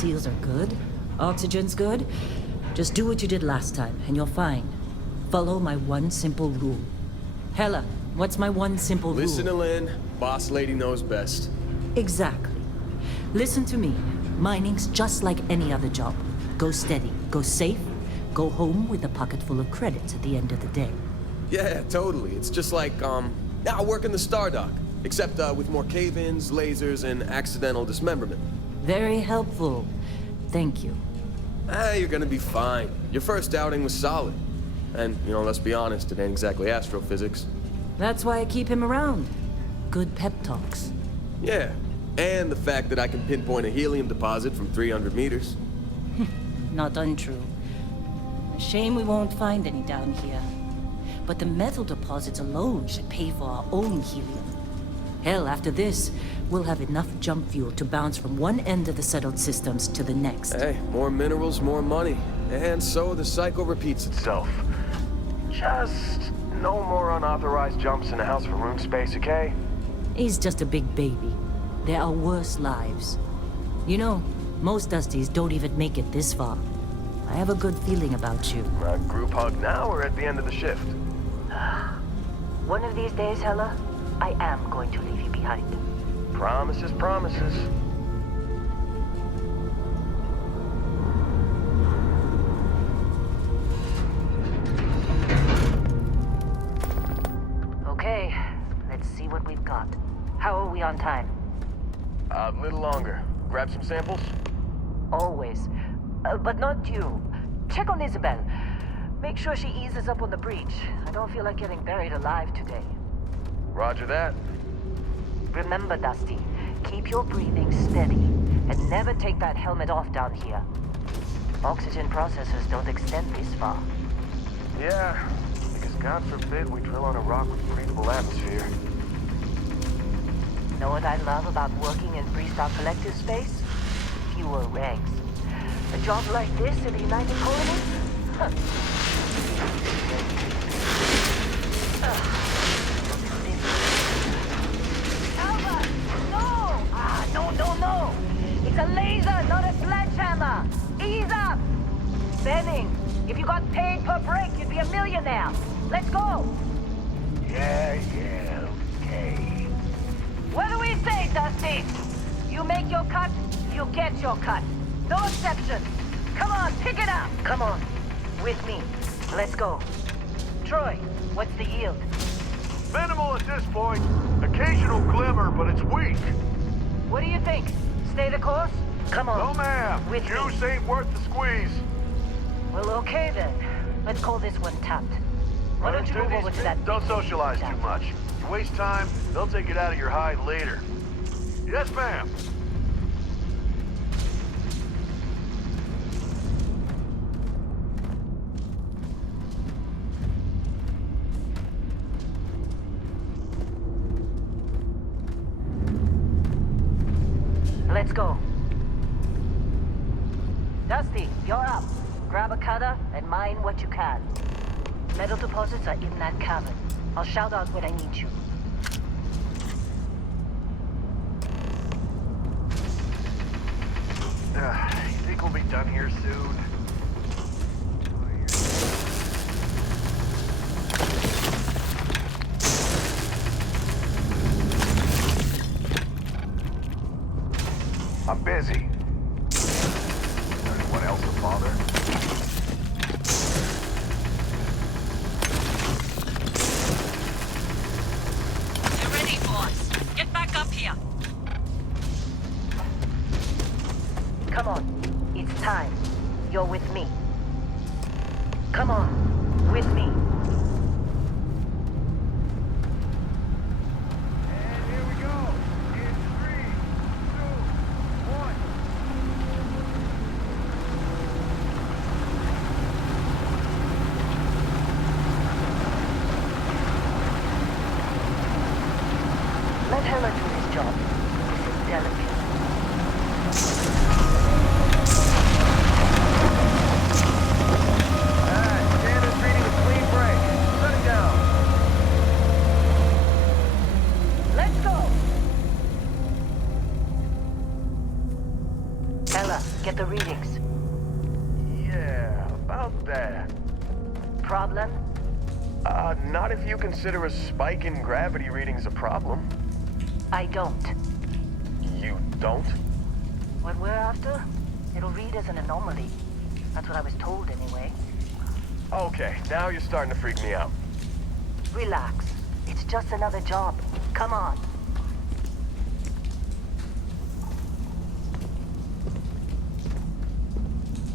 seals are good, oxygen's good, just do what you did last time, and you're fine. Follow my one simple rule. Hella, what's my one simple rule? Listen to Lynn. Boss lady knows best. Exactly. Listen to me. Mining's just like any other job. Go steady, go safe, go home with a pocket full of credits at the end of the day. Yeah, totally. It's just like, I work in the Stardock. Except, with more cave-ins, lasers, and accidental dismemberment. Very helpful. Thank you. You're gonna be fine. Your first outing was solid. And, let's be honest, it ain't exactly astrophysics. That's why I keep him around. Good pep talks. Yeah, and the fact that I can pinpoint a helium deposit from 300 meters. Not untrue. A shame we won't find any down here. But the metal deposits alone should pay for our own helium. Hell, after this, we'll have enough jump fuel to bounce from one end of the settled systems to the next. Hey, more minerals, more money. And so the cycle repeats itself. Just no more unauthorized jumps in the house for room space, okay? He's just a big baby. There are worse lives. You know, most Dusties don't even make it this far. I have a good feeling about you. Group hug now or at the end of the shift? One of these days, Hella, I am going to leave you behind. Promises, promises. Okay, let's see what we've got. How are we on time? A little longer. Grab some samples? Always. But not you. Check on Isabel. Make sure she eases up on the breach. I don't feel like getting buried alive today. Roger that. Remember, Dusty, keep your breathing steady and never take that helmet off down here. Oxygen processors don't extend this far. Yeah, because God forbid we drill on a rock with breathable atmosphere. Know what I love about working in Freestar Collective space? Fewer ranks. A job like this in the United Colonies? Huh. Albert! No! No! It's a laser, not a sledgehammer! Ease up! Benning, if you got paid per break, you'd be a millionaire. Let's go! Yeah, okay. What do we say, Dusty? You make your cut, you get your cut. No exceptions. Come on, pick it up. Come on. With me. Let's go. Troy, what's the yield? Minimal at this point. Occasional glimmer, but it's weak. What do you think? Stay the course? Come on. No, ma'am. With me. Juice ain't worth the squeeze. Well, okay then. Let's call this one tapped. Why don't you move over to that... Don't socialize too much. You waste time, they'll take it out of your hide later. Yes, ma'am. Let's go. Dusty, you're up. Grab a cutter and mine what you can. Metal deposits are in that cavern. I'll shout out when I need you. You think we'll be done here soon? I'm busy. Anyone else a bother? You're ready, boss. Get back up here. Come on. It's time. You're with me. Come on. With me. And here we go. In 3, 2, 1. Let Hella do his job. This is delicate. Standard reading a clean break. that? Problem? Not if you consider a spike in gravity readings a problem. I don't. You don't? What we're after, it'll read as an anomaly. That's what I was told anyway. Okay, now you're starting to freak me out. Relax. It's just another job. Come on.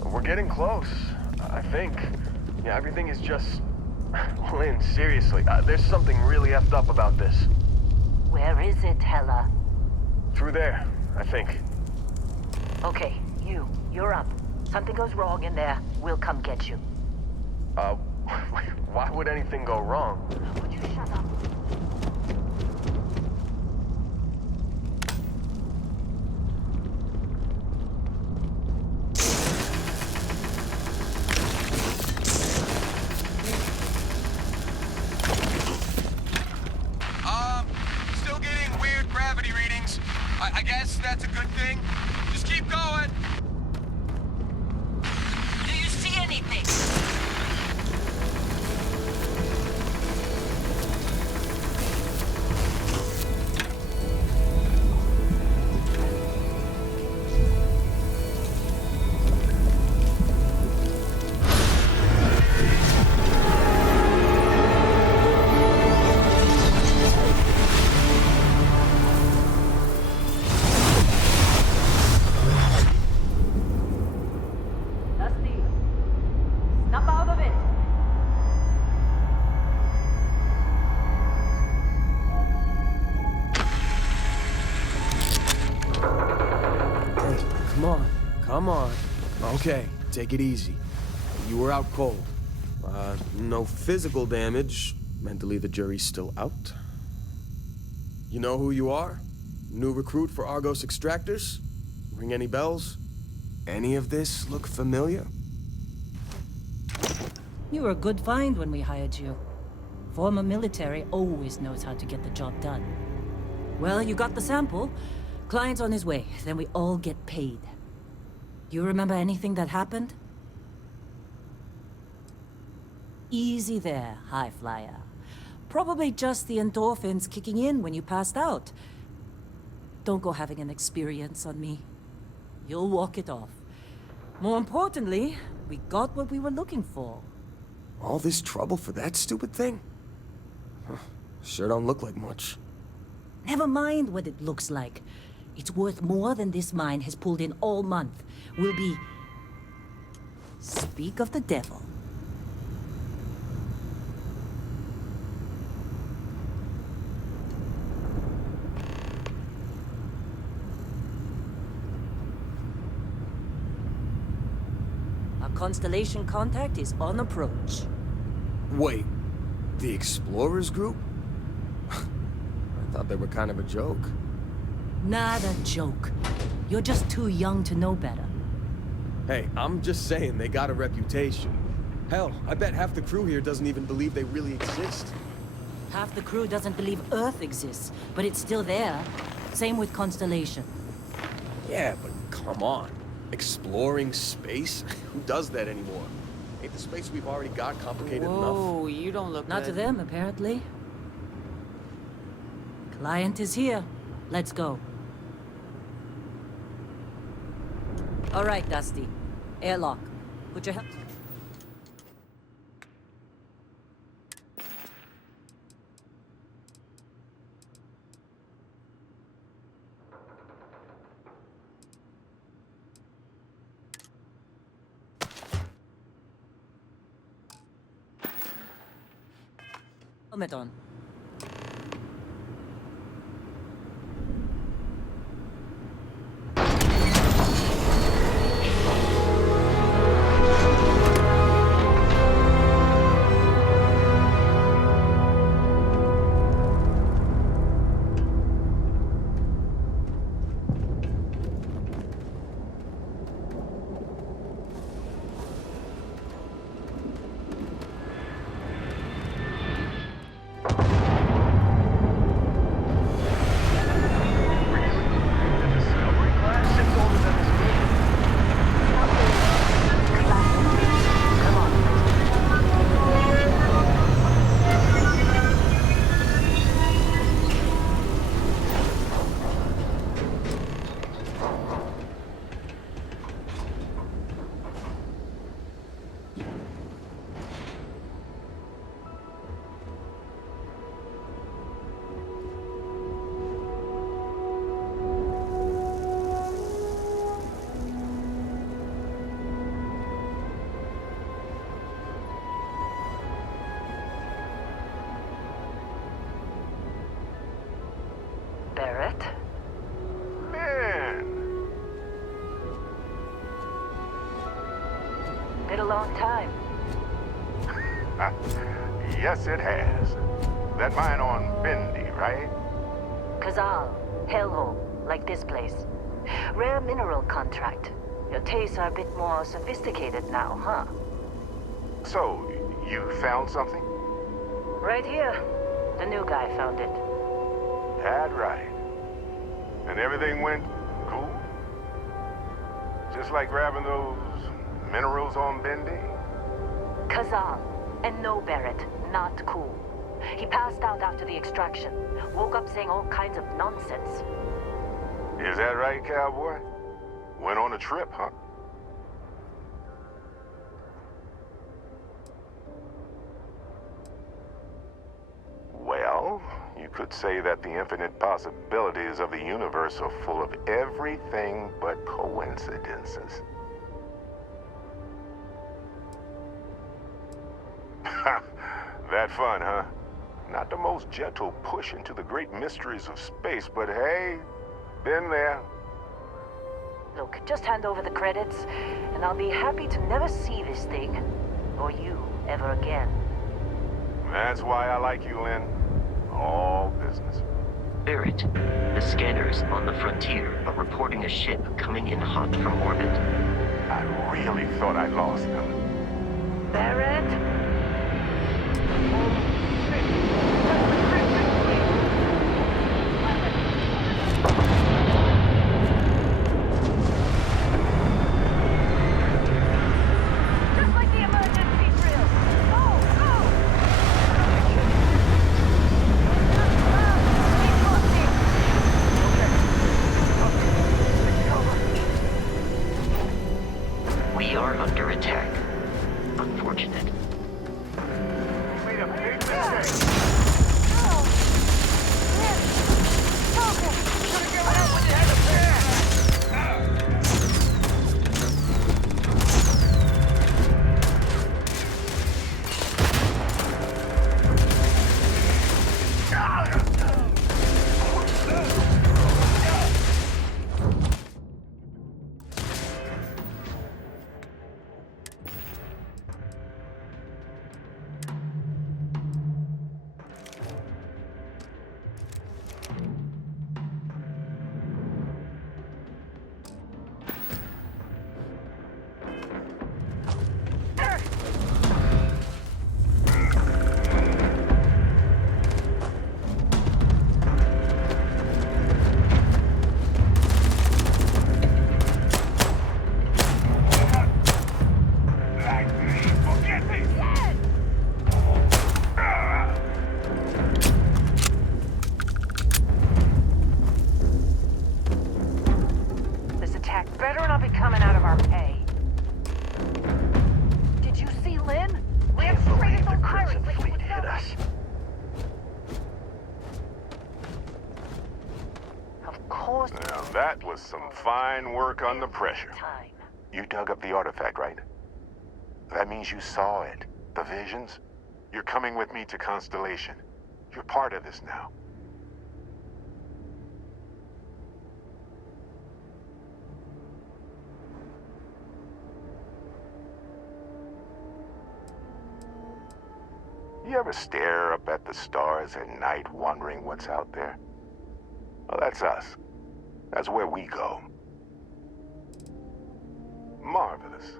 We're getting close, I think. Yeah, everything is just... Lynn, seriously, there's something really effed up about this. Where is it, Hella? Through there, I think. Okay, you're up. Something goes wrong in there, we'll come get you. Why would anything go wrong? Would you shut up? Still getting weird gravity readings. I guess that's a good thing. Just keep going. Do you see anything? Dusty, snap out of it. Hey, come on. Come on. Okay, take it easy. You were out cold. No physical damage. Mentally, the jury's still out. You know who you are? New recruit for Argos Extractors? Ring any bells? Any of this look familiar? You were a good find when we hired you. Former military always knows how to get the job done. Well, you got the sample. Client's on his way, then we all get paid. Do you remember anything that happened? Easy there, high flyer. Probably just the endorphins kicking in when you passed out. Don't go having an experience on me. You'll walk it off. More importantly, we got what we were looking for. All this trouble for that stupid thing? Huh, sure don't look like much. Never mind what it looks like. It's worth more than this mine has pulled in all month. We'll be... Speak of the devil. Our Constellation contact is on approach. Wait, the Explorers group? I thought they were kind of a joke. Not a joke. You're just too young to know better. Hey, I'm just saying they got a reputation. Hell, I bet half the crew here doesn't even believe they really exist. Half the crew doesn't believe Earth exists, but it's still there. Same with Constellation. Yeah, but come on. Exploring space? Who does that anymore? Ain't the space we've already got complicated enough? Whoa, you don't look Not to good. them, apparently. Client is here. Let's go. All right, Dusty. Airlock. Put your helmet... helmet on. Been a long time. Yes, it has. That mine on Bendy, right? Kazal, hellhole, like this place. Rare mineral contract. Your tastes are a bit more sophisticated now, huh? So, you found something? Right here. The new guy found it. That right. And everything went cool? Just like grabbing those minerals on Bendy? Kazal, and no Barrett, not cool. He passed out after the extraction. Woke up saying all kinds of nonsense. Is that right, cowboy? Went on a trip, huh? Well, you could say that the infinite possibilities of the universe are full of everything but coincidences. That fun, huh? Not the most gentle push into the great mysteries of space, but hey, been there. Look, just hand over the credits, and I'll be happy to never see this thing, or you, ever again. That's why I like you, Lynn. All business. Barrett, the scanners on the frontier are reporting a ship coming in hot from orbit. I really thought I lost them. Barrett? Just like the emergency drill. Go, go! We are under attack. Unfortunate. Made a big mistake. This attack better not be coming out of our pay. Did you see Lynn? Ran straight at those pirates like it was nothing. Of course. Now that was some fine work under pressure. Time. You dug up the artifact, right? That means you saw it. The visions? You're coming with me to Constellation. You're part of this now. You ever stare up at the stars at night wondering what's out there? Well, that's us. That's where we go. Marvelous.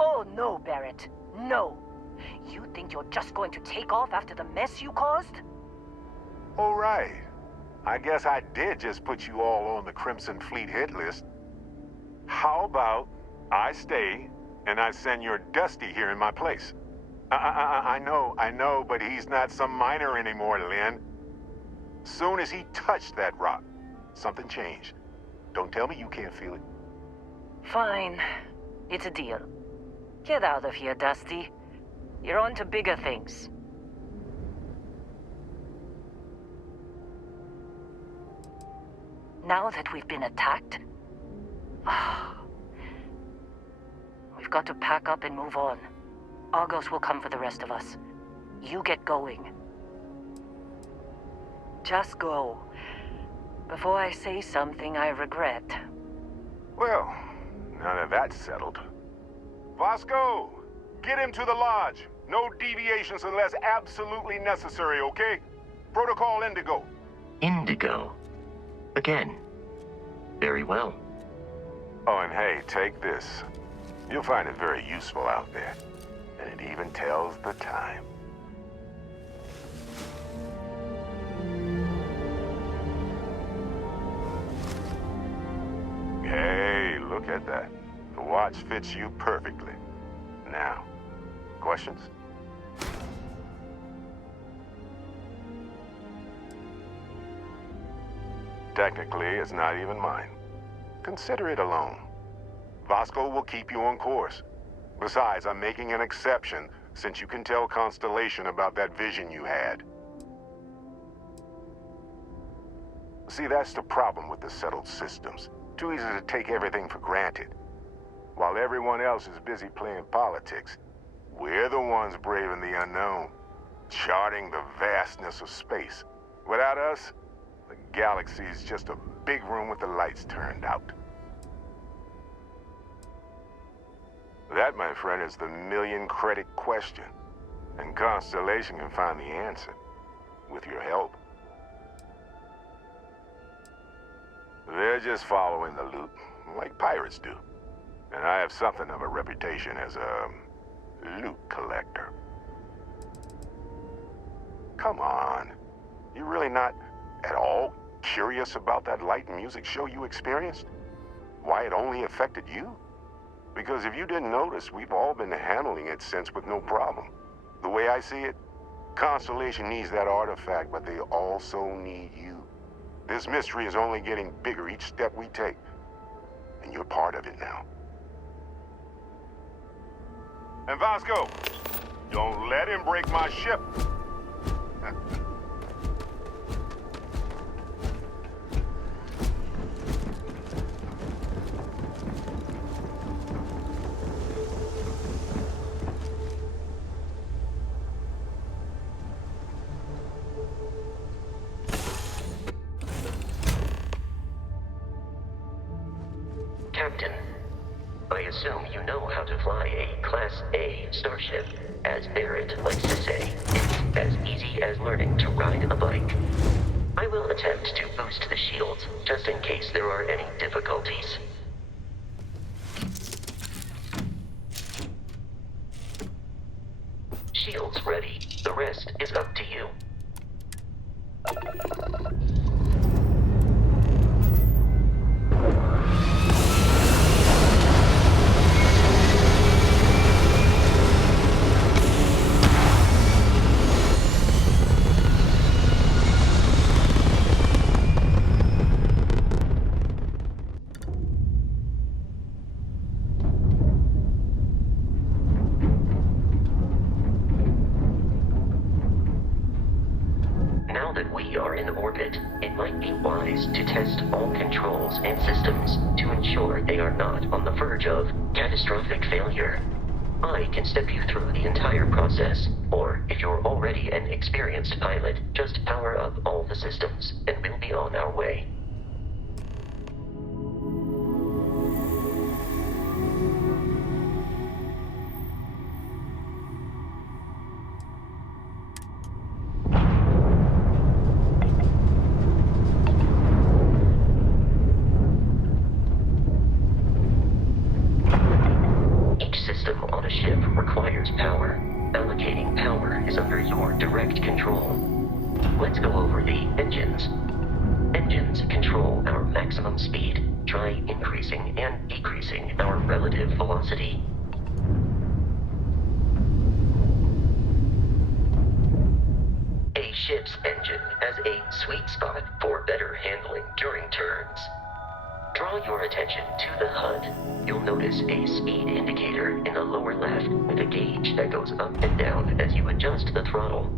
Oh, no, Barrett. No. You think you're just going to take off after the mess you caused? All right. I guess I did just put you all on the Crimson Fleet hit list. How about I stay and I send your Dusty here in my place? I know, but he's not some miner anymore, Lynn. Soon as he touched that rock, something changed. Don't tell me you can't feel it. Fine. It's a deal. Get out of here, Dusty. You're on to bigger things. Now that we've been attacked, we've got to pack up and move on. Argos will come for the rest of us. You get going. Just go. Before I say something I regret. Well, now that that's settled, Vasco, get him to the lodge. No deviations unless absolutely necessary, okay? Protocol Indigo. Indigo. Again. Very well. Oh, and hey, take this. You'll find it very useful out there. And it even tells the time. Hey, look at that. The watch fits you perfectly. Now, questions? Technically, it's not even mine. Consider it a loan. Vasco will keep you on course. Besides, I'm making an exception since you can tell Constellation about that vision you had. See, that's the problem with the settled systems. Too easy to take everything for granted. While everyone else is busy playing politics, we're the ones braving the unknown, charting the vastness of space. Without us, the galaxy is just a big room with the lights turned out. That, my friend, is the million-credit question. And Constellation can find the answer, with your help. They're just following the loot, like pirates do. And I have something of a reputation as a loot collector. Come on. You really not at all curious about that light and music show you experienced? Why it only affected you? Because if you didn't notice, we've all been handling it since with no problem. The way I see it, Constellation needs that artifact, but they also need you. This mystery is only getting bigger each step we take. And you're part of it now. And Vasco, don't let him break my ship. Captain, I assume you know how to fly a Class A starship. As Barrett likes to say, it's as easy as learning to ride a bike. I will attempt to boost the shields, just in case there are any difficulties. Shields ready. The rest is up to you. Now that we are in orbit, it might be wise to test all controls and systems to ensure they are not on the verge of catastrophic failure. I can step you through the entire process, or if you're already an experienced pilot, just power up all the systems, and we'll be on our way. Power. Allocating power is under your direct control. Let's go over the engines. Engines control our maximum speed. Try increasing and decreasing our relative velocity. A ship's engine has a sweet spot for better handling during turns. Draw your attention to the HUD. You'll notice a speed indicator in the lower left with a gauge that goes up and down as you adjust the throttle.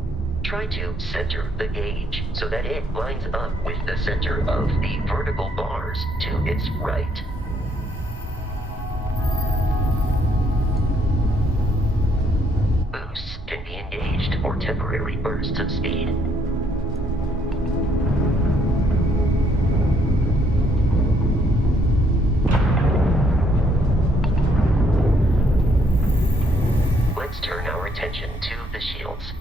Try to center the gauge so that it lines up with the center of the vertical bars to its right. Boosts can be engaged for temporary bursts of speed. let's turn our attention to the shields.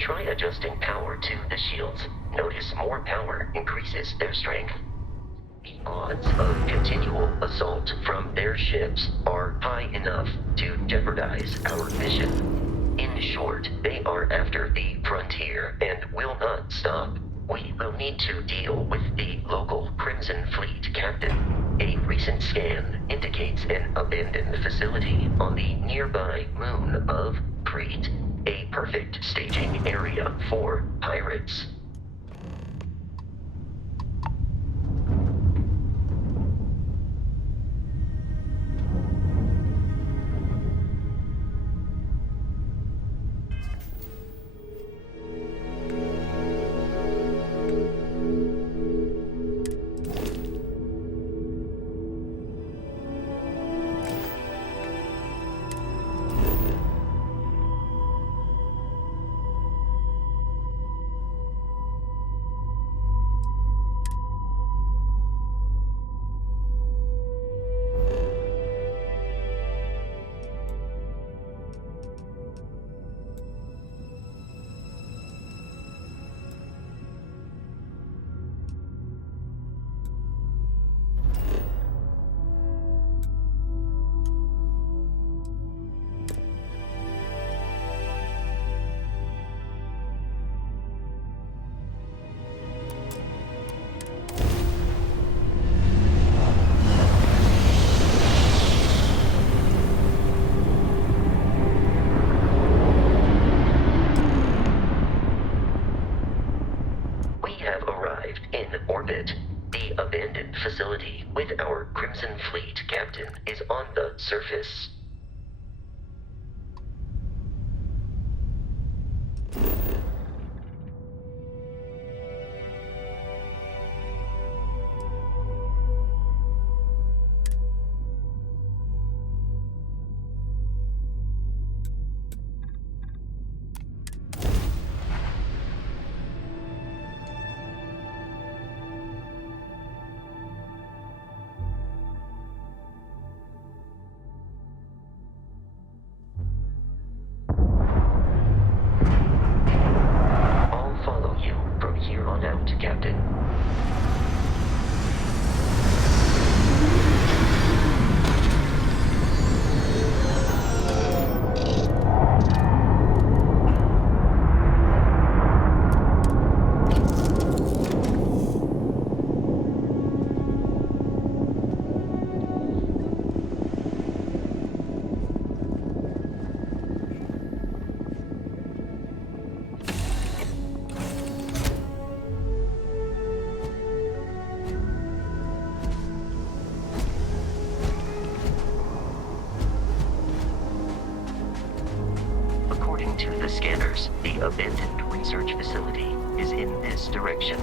Try adjusting power to the shields. Notice more power increases their strength. The odds of continual assault from their ships are high enough to jeopardize our mission. In short, they are after the frontier and will not stop. We will need to deal with the local Crimson Fleet captain. A recent scan indicates an abandoned facility on the nearby moon of Crete, a perfect staging area for pirates. The abandoned facility with our Crimson Fleet captain is on the surface. Captain. According to the scanners, the abandoned research facility is in this direction.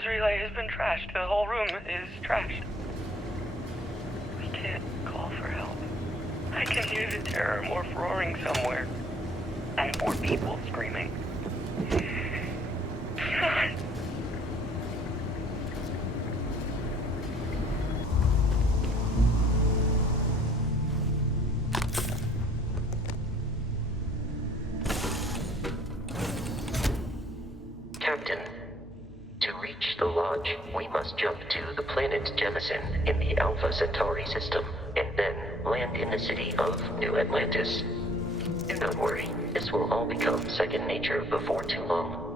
comms relay has been trashed. The whole room is trashed. We can't call for help. I can hear the terror morph roaring somewhere. And more people screaming. God. Captain, to reach the lodge, we must jump to the planet Jemison in the Alpha Centauri system, and then land in the city of New Atlantis. Do not worry, this will all become second nature before too long.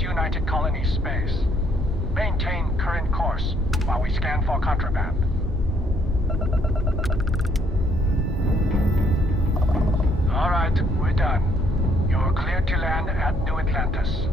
United Colony space. Maintain current course while we scan for contraband. All right, we're done. You're cleared to land at New Atlantis.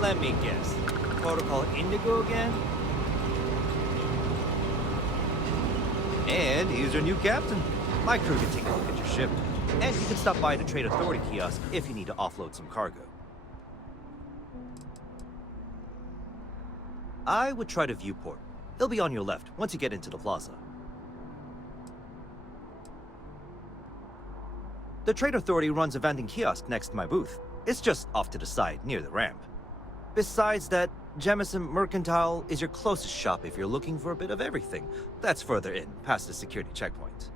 Let me guess. Protocol Indigo again? And he's your new captain. My crew can take a look at your ship. And you can stop by the Trade Authority kiosk if you need to offload some cargo. I would try the viewport. It'll be on your left once you get into the plaza. The Trade Authority runs a vending kiosk next to my booth. It's just off to the side, near the ramp. Besides that, Jemison Mercantile is your closest shop if you're looking for a bit of everything. That's further in, past the security checkpoint.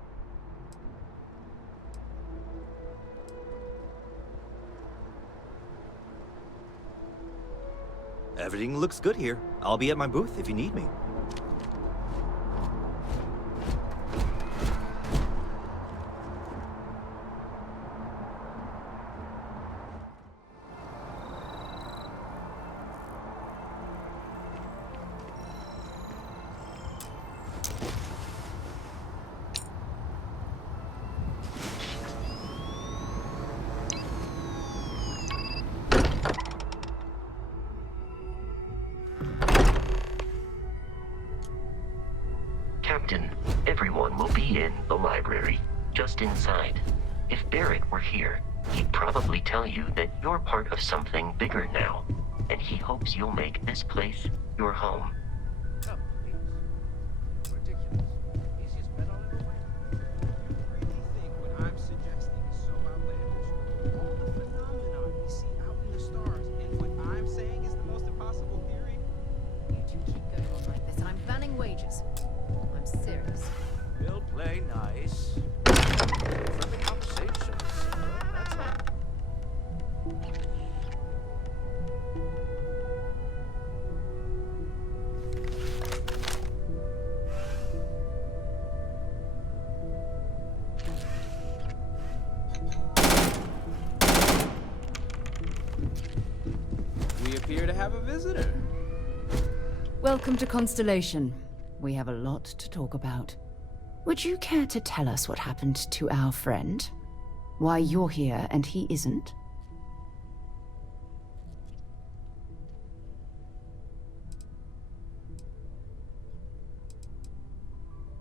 Everything looks good here. I'll be at my booth if you need me. Captain, everyone will be in the library, just inside. If Barrett were here, he'd probably tell you that you're part of something bigger now, and he hopes you'll make this place your home. Oh, please. Ridiculous. Easiest bet I'll ever win. play nice. Friendly conversation, Sarah, that's all. We appear to have a visitor. Welcome to Constellation. We have a lot to talk about. Would you care to tell us what happened to our friend? Why you're here and he isn't?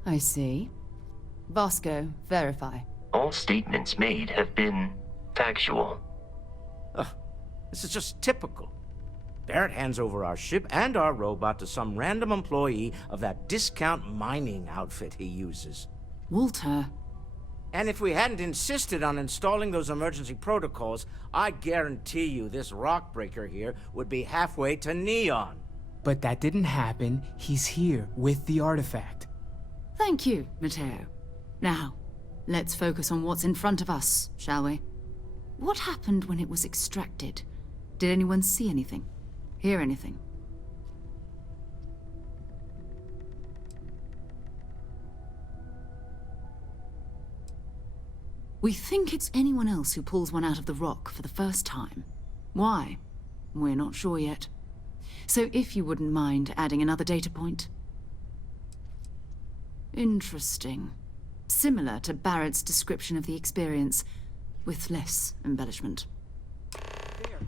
I see. Vasco, verify. All statements made have been factual. This is just typical. Barrett hands over our ship and our robot to some random employee of that discount mining outfit he uses. Walter. And if we hadn't insisted on installing those emergency protocols, I guarantee you this rock breaker here would be halfway to Neon. But that didn't happen. He's here with the artifact. Thank you, Matteo. Now, let's focus on what's in front of us, shall we? What happened when it was extracted? Did anyone see anything? Hear anything? We think it's anyone else who pulls one out of the rock for the first time. Why? We're not sure yet. So if you wouldn't mind adding another data point. Interesting. Similar to Barrett's description of the experience, with less embellishment. There.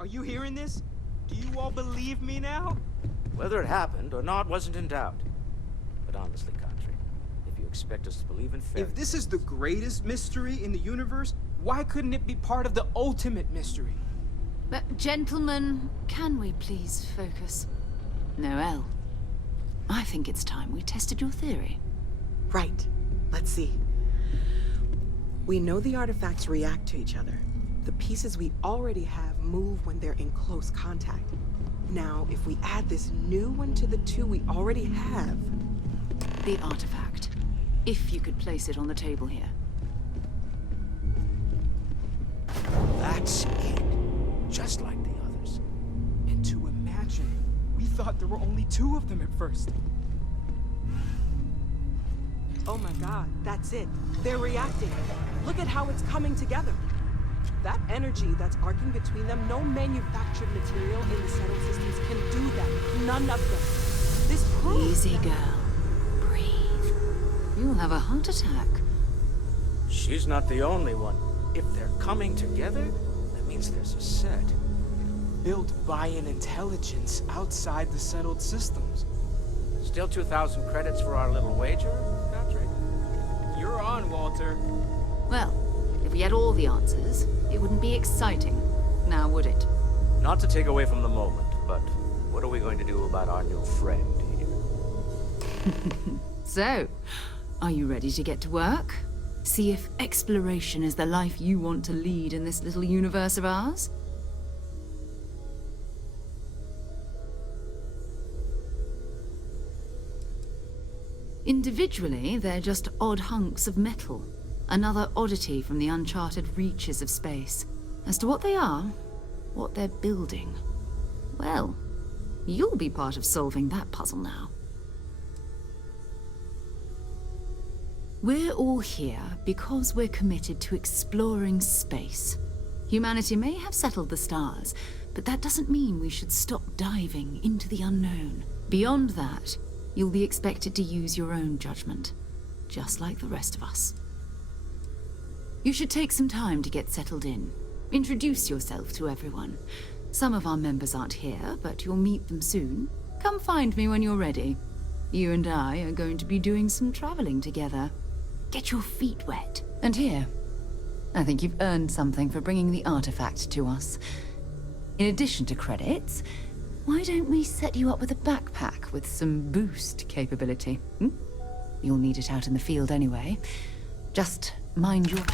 Are you hearing this? Do you all believe me now? Whether it happened or not wasn't in doubt. But honestly, Country, if you expect us to believe in fairy If this is the greatest mystery in the universe, why couldn't it be part of the ultimate mystery? But, gentlemen, can we please focus? Noel, I think it's time we tested your theory. Right. Let's see. We know the artifacts react to each other. The pieces we already have move when they're in close contact. Now, if we add this new one to the two we already have... The artifact. If you could place it on the table here. That's it. Just like the others. And to imagine, we thought there were only two of them at first. Oh my god, that's it. They're reacting. Look at how it's coming together. That energy that's arcing between them, no manufactured material in the settled systems can do that. None of them. This proves Easy, that... girl. Breathe. You'll have a heart attack. She's not the only one. If they're coming together, that means there's a set. Built by an intelligence outside the settled systems. Still 2,000 credits for our little wager, Country? You're on, Walter. Well, if we had all the answers, it wouldn't be exciting, now would it? Not to take away from the moment, but what are we going to do about our new friend here? So, are you ready to get to work? See if exploration is the life you want to lead in this little universe of ours? Individually, they're just odd hunks of metal. Another oddity from the uncharted reaches of space. As to what they are, what they're building, well, you'll be part of solving that puzzle now. We're all here because we're committed to exploring space. Humanity may have settled the stars, but that doesn't mean we should stop diving into the unknown. Beyond that, you'll be expected to use your own judgment, just like the rest of us. You should take some time to get settled in. Introduce yourself to everyone. Some of our members aren't here, but you'll meet them soon. Come find me when you're ready. You and I are going to be doing some traveling together. Get your feet wet. And here, I think you've earned something for bringing the artifact to us. In addition to credits, why don't we set you up with a backpack with some boost capability? You'll need it out in the field anyway. Just mind your...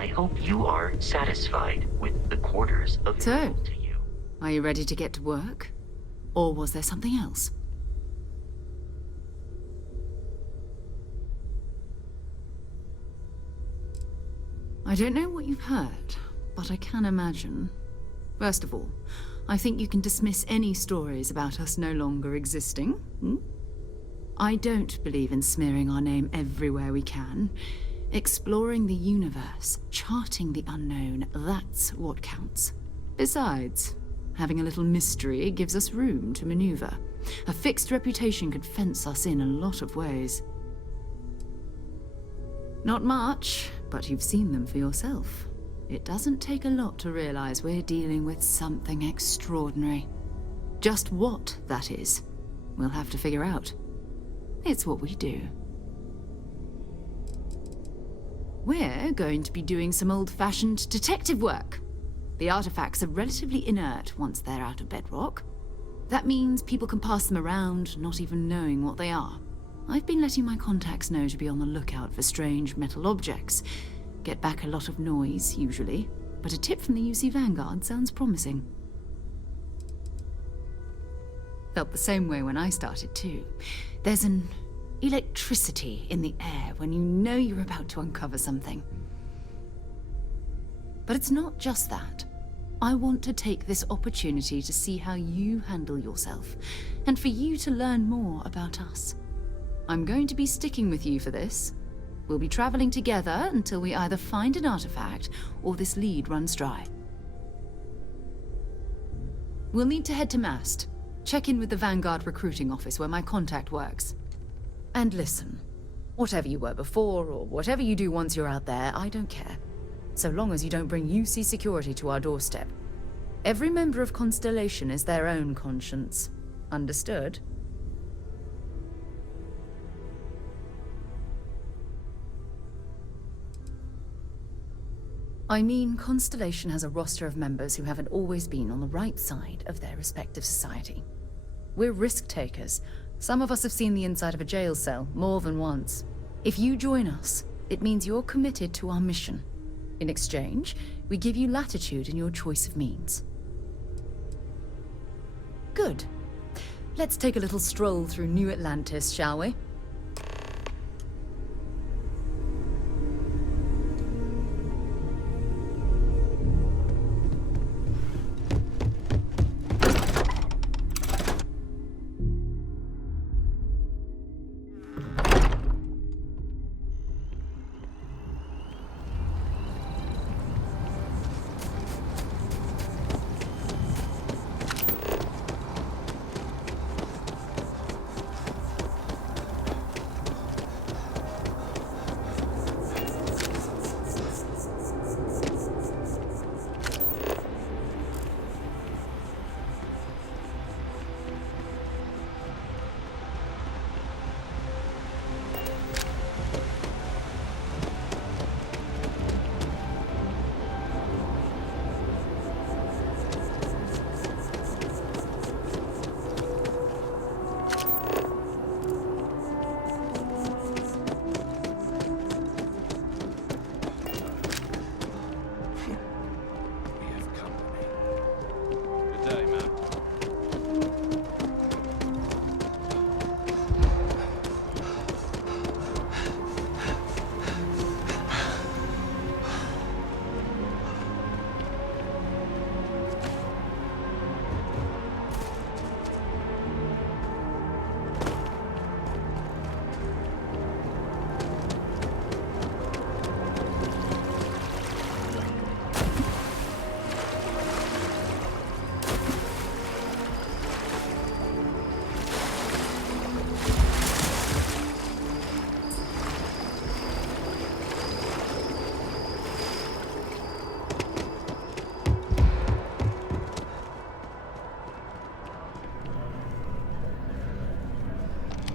I hope you are satisfied with the quarters available to you. Are you ready to get to work? Or was there something else? I don't know what you've heard, but I can imagine. First of all, I think you can dismiss any stories about us no longer existing. I don't believe in smearing our name everywhere we can. Exploring the universe, charting the unknown, that's what counts. Besides, having a little mystery gives us room to maneuver. A fixed reputation could fence us in a lot of ways. Not much, but you've seen them for yourself. It doesn't take a lot to realize we're dealing with something extraordinary. Just what that is, we'll have to figure out. It's what we do. We're going to be doing some old-fashioned detective work. The artifacts are relatively inert once they're out of bedrock. That means people can pass them around, not even knowing what they are. I've been letting my contacts know to be on the lookout for strange metal objects. Get back a lot of noise, usually, but a tip from the UC Vanguard sounds promising. Felt the same way when I started, too. There's an electricity in the air when you know you're about to uncover something. But it's not just that. I want to take this opportunity to see how you handle yourself, and for you to learn more about us. I'm going to be sticking with you for this. We'll be traveling together until we either find an artifact or this lead runs dry. We'll need to head to Mast. Check in with the Vanguard recruiting office where my contact works. And listen, whatever you were before or whatever you do once you're out there, I don't care. So long as you don't bring UC security to our doorstep. Every member of Constellation is their own conscience. Understood? I mean, Constellation has a roster of members who haven't always been on the right side of their respective society. We're risk-takers. Some of us have seen the inside of a jail cell more than once. If you join us, it means you're committed to our mission. In exchange, we give you latitude in your choice of means. Good. Let's take a little stroll through New Atlantis, shall we?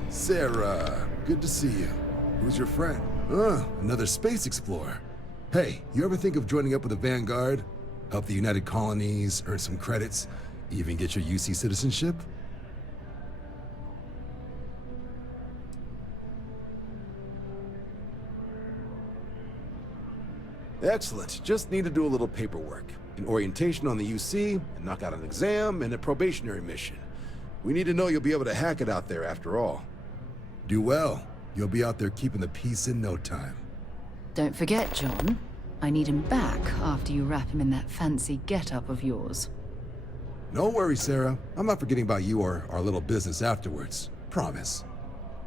Sarah, good to see you. Who's your friend? Another space explorer. Hey, you ever think of joining up with the Vanguard? Help the United Colonies, earn some credits, even get your UC citizenship? Excellent. Just need to do a little paperwork. An orientation on the UC, and knock out an exam, and a probationary mission. We need to know you'll be able to hack it out there after all. Do well. You'll be out there keeping the peace in no time. Don't forget, John. I need him back after you wrap him in that fancy get-up of yours. No worries, Sarah. I'm not forgetting about you or our little business afterwards. Promise.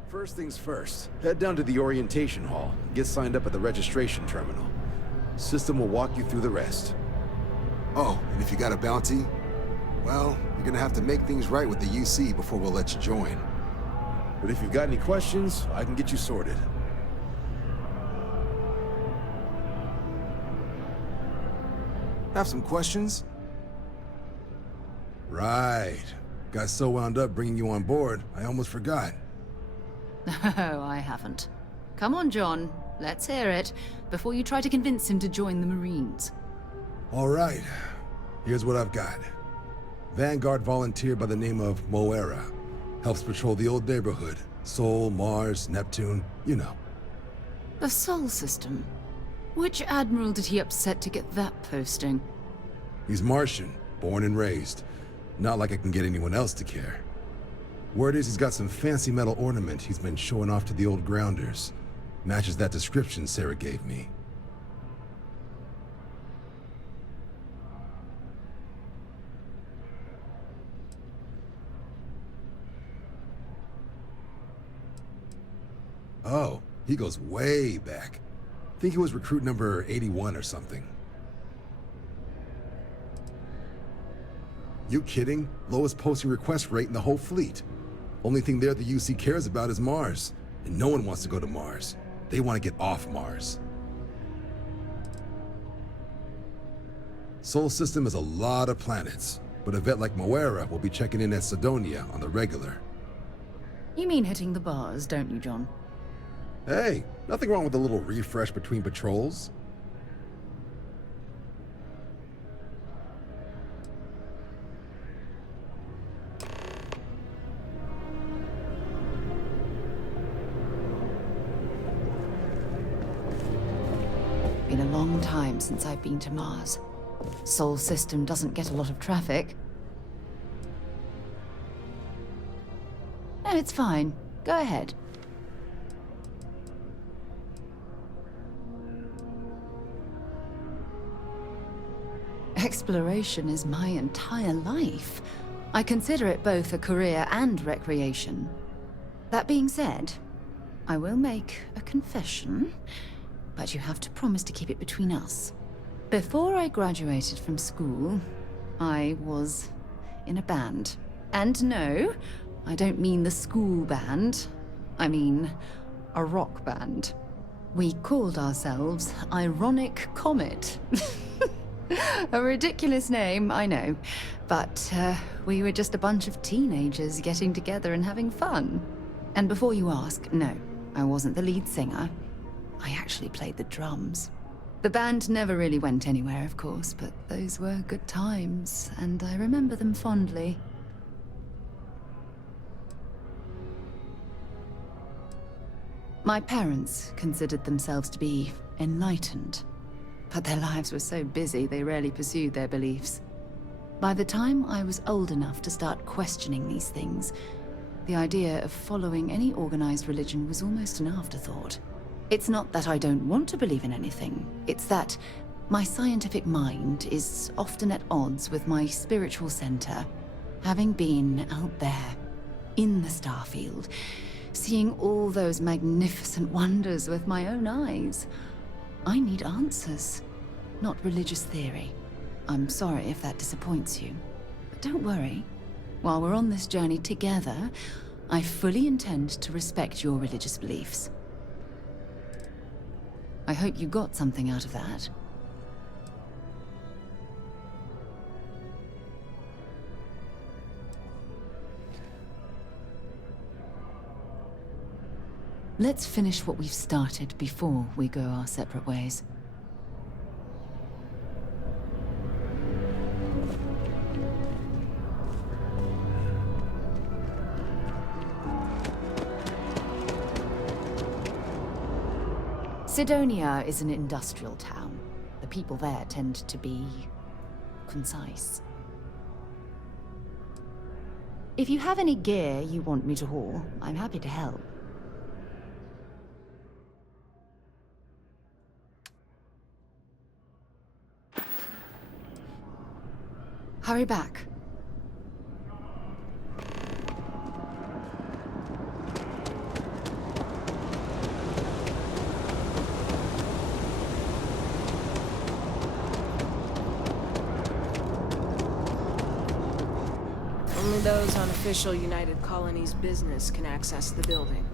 First things first, head down to the orientation hall. Get signed up at the registration terminal. System will walk you through the rest. Oh, and if you got a bounty, well, you're gonna have to make things right with the UC before we'll let you join. But if you've got any questions, I can get you sorted. Have some questions? Right. Got so wound up bringing you on board, I almost forgot. Oh, I haven't. Come on, John. Let's hear it, before you try to convince him to join the Marines. All right. Here's what I've got. Vanguard volunteer by the name of Moira. Helps patrol the old neighborhood. Sol, Mars, Neptune, you know. The Sol system? Which admiral did he upset to get that posting? He's Martian, born and raised. Not like I can get anyone else to care. Word is he's got some fancy metal ornament he's been showing off to the old grounders. Matches that description Sarah gave me. Oh, he goes way back. Think he was recruit number 81 or something. You kidding? Lowest posting request rate in the whole fleet. Only thing there the UC cares about is Mars. And no one wants to go to Mars. They want to get off Mars. Sol system is a lot of planets, but a vet like Moira will be checking in at Sidonia on the regular. You mean hitting the bars, don't you, John? Hey, nothing wrong with a little refresh between patrols. Been a long time since I've been to Mars. Sol system doesn't get a lot of traffic. No, it's fine. Go ahead. Exploration is my entire life. I consider it both a career and recreation. That being said, I will make a confession, but you have to promise to keep it between us. Before I graduated from school, I was in a band. And no, I don't mean the school band. I mean a rock band. We called ourselves Ironic Comet. A ridiculous name, I know. But we were just a bunch of teenagers getting together and having fun. And before you ask, no, I wasn't the lead singer. I actually played the drums. The band never really went anywhere, of course, but those were good times, and I remember them fondly. My parents considered themselves to be enlightened, but their lives were so busy they rarely pursued their beliefs. By the time I was old enough to start questioning these things, the idea of following any organized religion was almost an afterthought. It's not that I don't want to believe in anything, it's that my scientific mind is often at odds with my spiritual center. Having been out there, in the Starfield, seeing all those magnificent wonders with my own eyes, I need answers, not religious theory. I'm sorry if that disappoints you, but don't worry. While we're on this journey together, I fully intend to respect your religious beliefs. I hope you got something out of that. Let's finish what we've started before we go our separate ways. Sidonia is an industrial town. The people there tend to be concise. If you have any gear you want me to haul, I'm happy to help. Hurry back. Only those on official United Colonies business can access the building.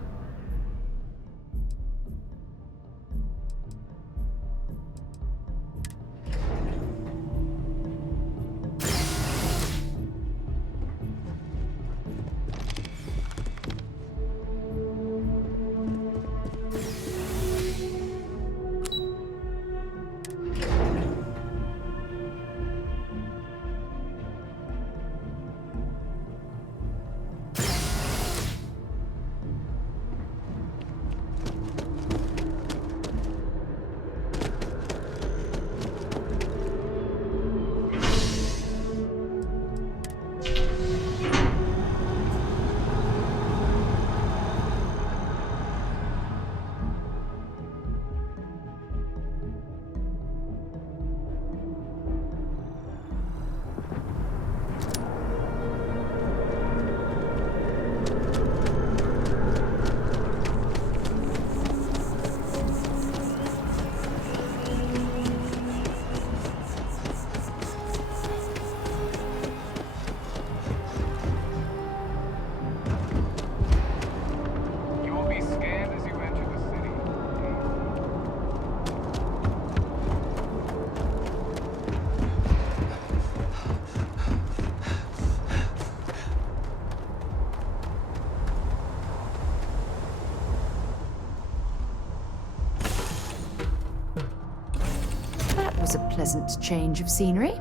Was a pleasant change of scenery.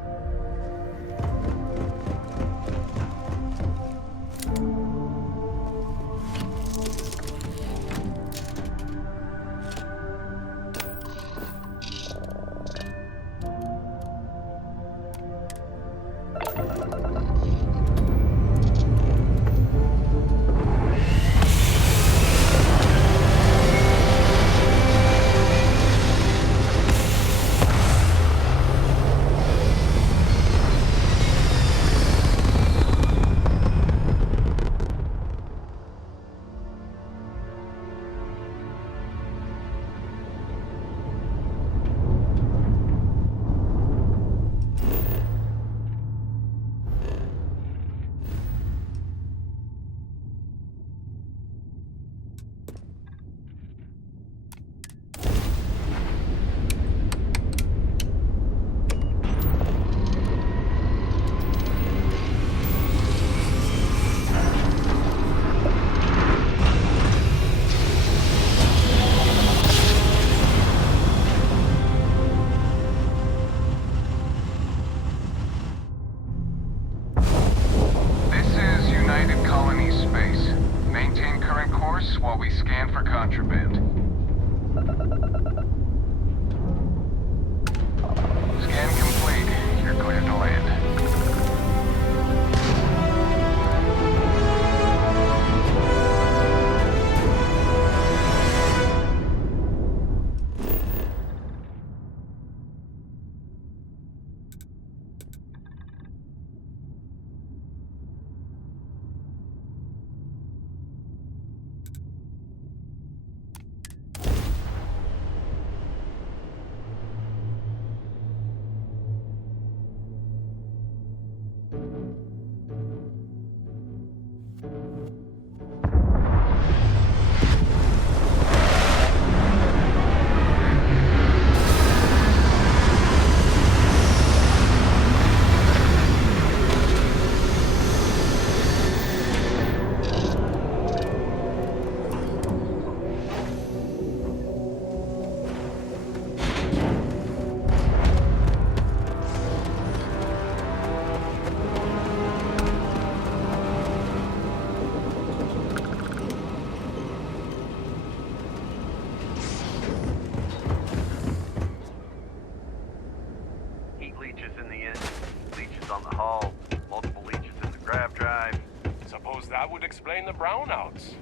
would explain the brownouts.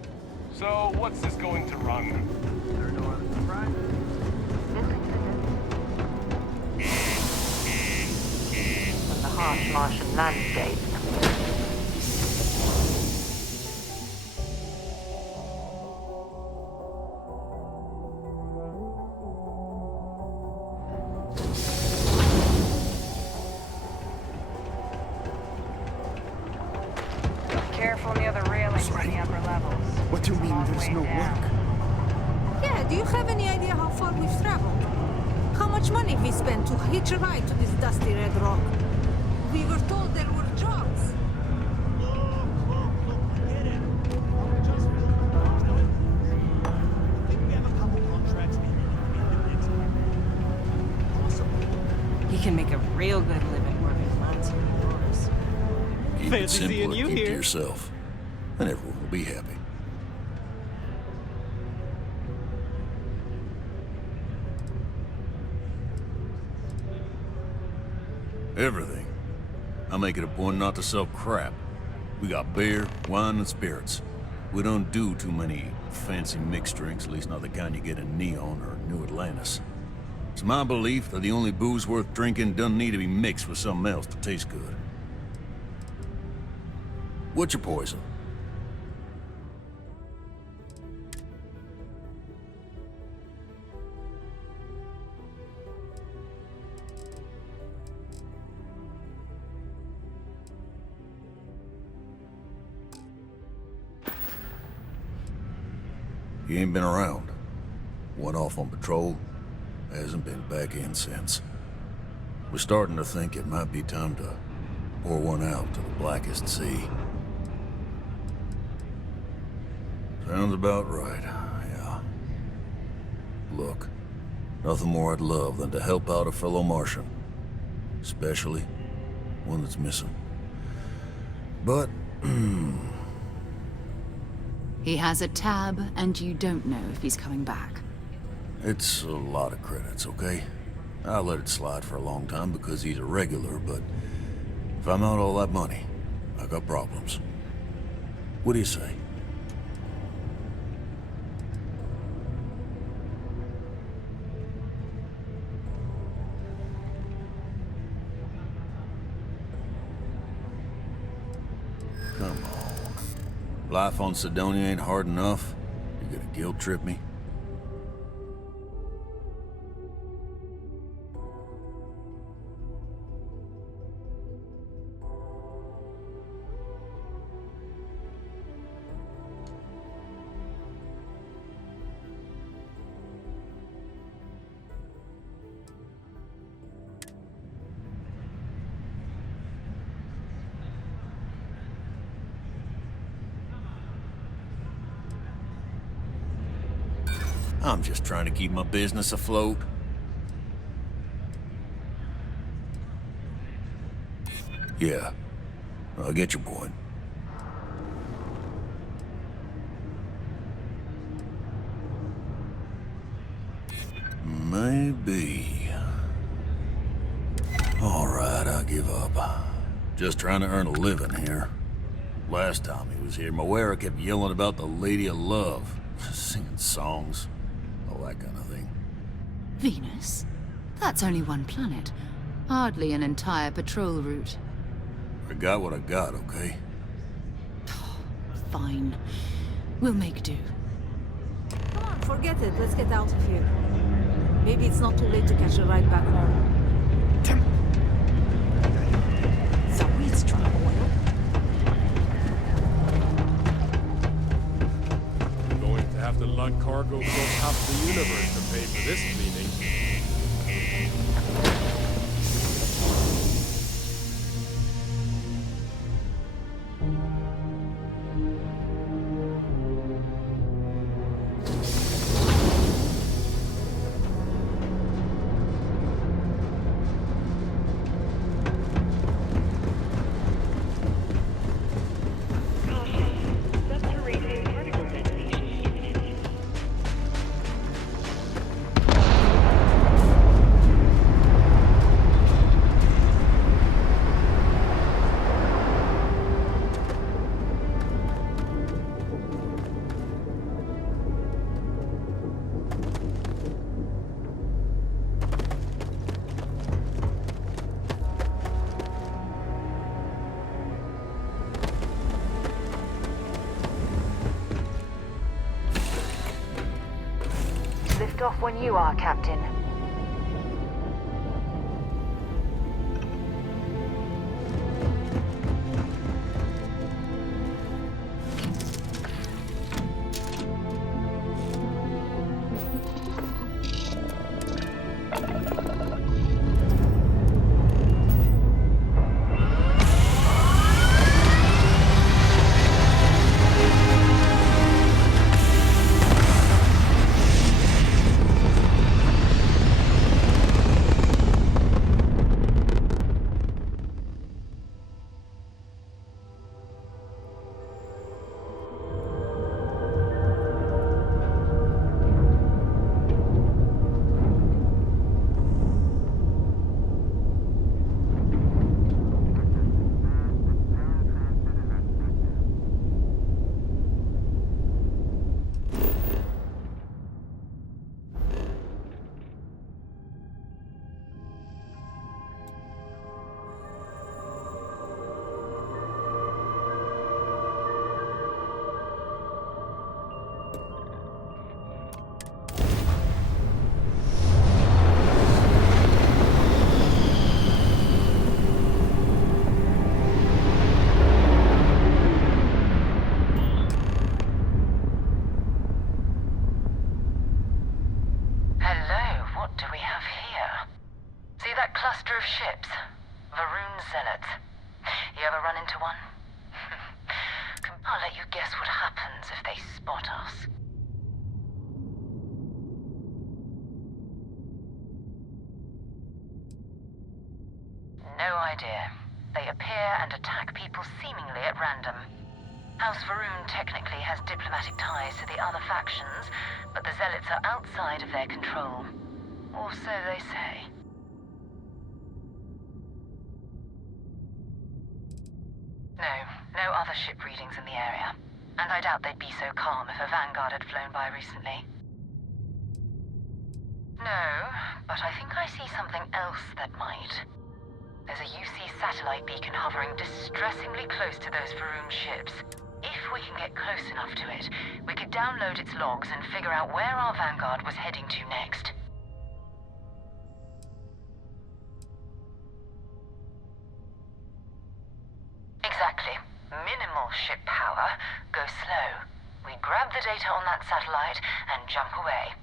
So, what's this going to run? From the harsh Martian landscape. Careful near the railings in the upper levels. What do you mean there's no work? Yeah, do you have any idea how far we've traveled? How much money we spent to hitch a ride to this dusty red rock? We were told there were jobs. He can make a real good living working plants here indoors. Keep it simple and keep to yourself, and everyone will be happy. Everything. I make it a point not to sell crap. We got beer, wine, and spirits. We don't do too many fancy mixed drinks, at least not the kind you get in Neon or New Atlantis. It's my belief that the only booze worth drinking doesn't need to be mixed with something else to taste good. What's your poison? He ain't been around. Went off on patrol. Hasn't been back in since. We're starting to think it might be time to pour one out to the blackest sea. Sounds about right, yeah. Look, nothing more I'd love than to help out a fellow Martian. Especially one that's missing. But, He has a tab, and you don't know if he's coming back. it's a lot of credits, okay? I let it slide for a long time because he's a regular, but if I'm out all that money, I got problems. What do you say? Come on. Life on Sidonia ain't hard enough. You gonna guilt trip me? I'm just trying to keep my business afloat. Yeah, I get your point. Maybe. All right, I give up. Just trying to earn a living here. Last time he was here, Moera kept yelling about the Lady of Love, singing songs. All that kind of thing. Venus? That's only one planet. Hardly an entire patrol route. I got what I got, okay? Fine. We'll make do. Come on, forget it. Let's get out of here. Maybe it's not too late to catch a ride back home. Going to have to lug cargo across half the universe to pay for this cleaning. when you are, Captain. cluster of ships. Varun Zealots. You ever run into one? I'll let you guess what happens if they spot us. No idea. They appear and attack people seemingly at random. House Varun technically has diplomatic ties to the other factions, but the Zealots are outside of their control. Or so they say. No other ship readings in the area. And I doubt they'd be so calm if a Vanguard had flown by recently. No, but I think I see something else that might. There's a UC satellite beacon hovering distressingly close to those Varun ships. If we can get close enough to it, we could download its logs and figure out where our Vanguard was heading to next. Exactly. Minimal ship power. Go slow. We grab the data on that satellite and jump away.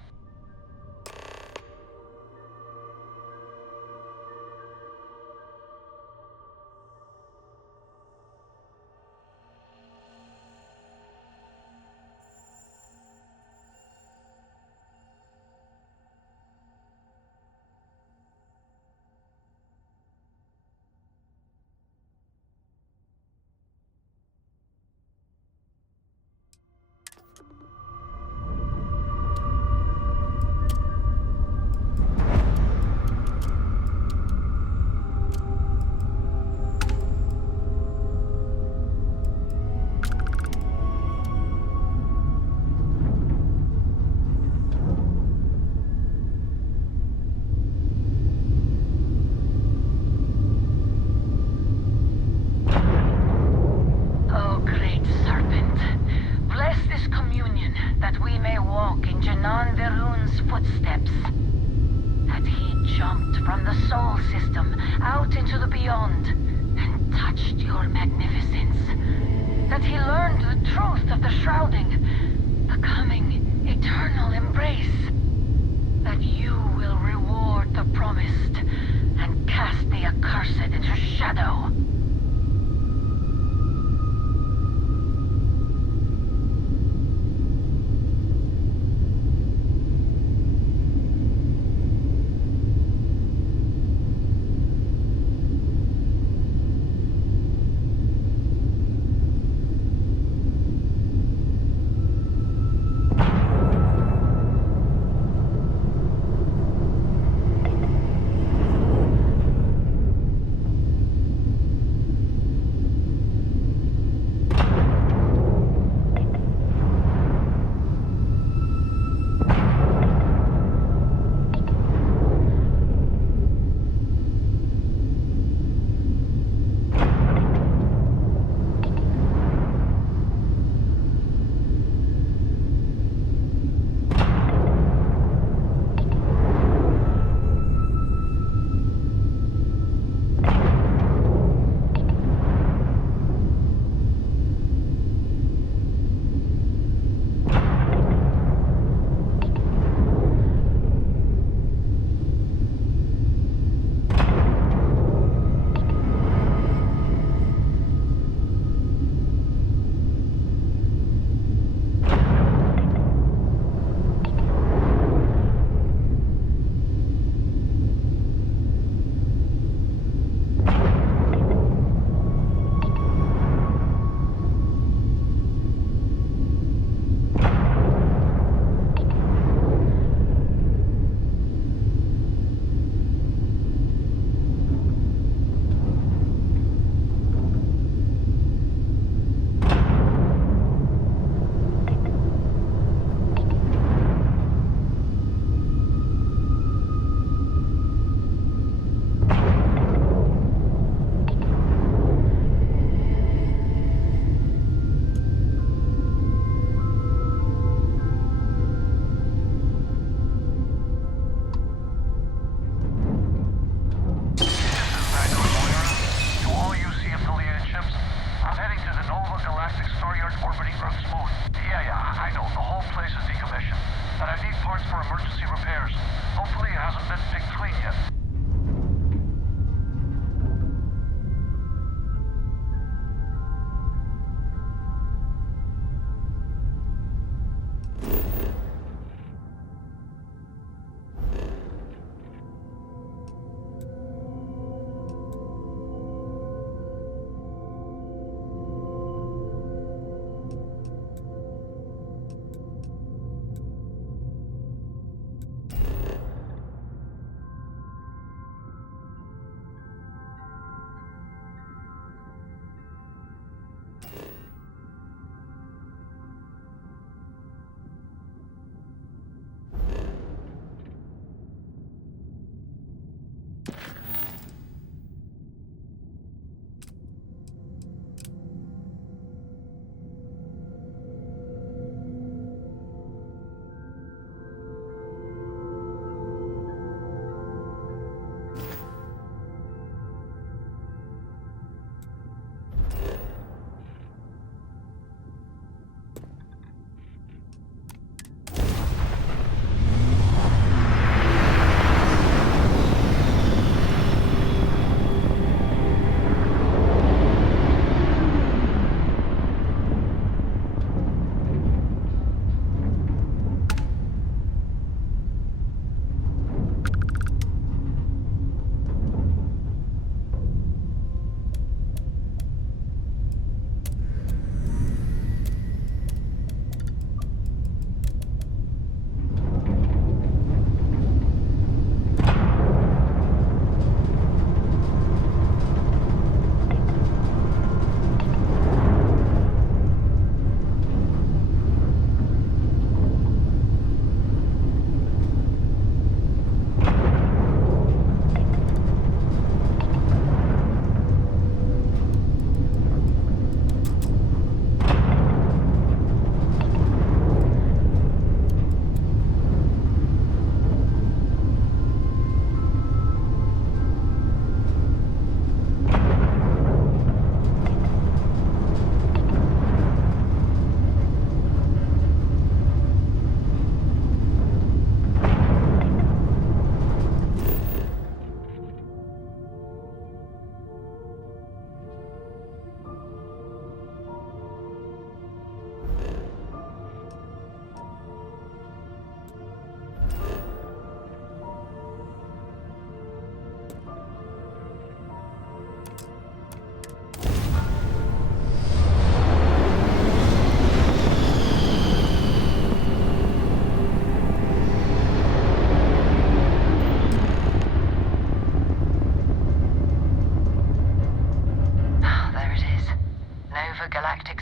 Staryard's orbiting Earth's moon. Yeah, I know. The whole place is decommissioned. And I need parts for emergency repairs. Hopefully it hasn't been picked clean yet.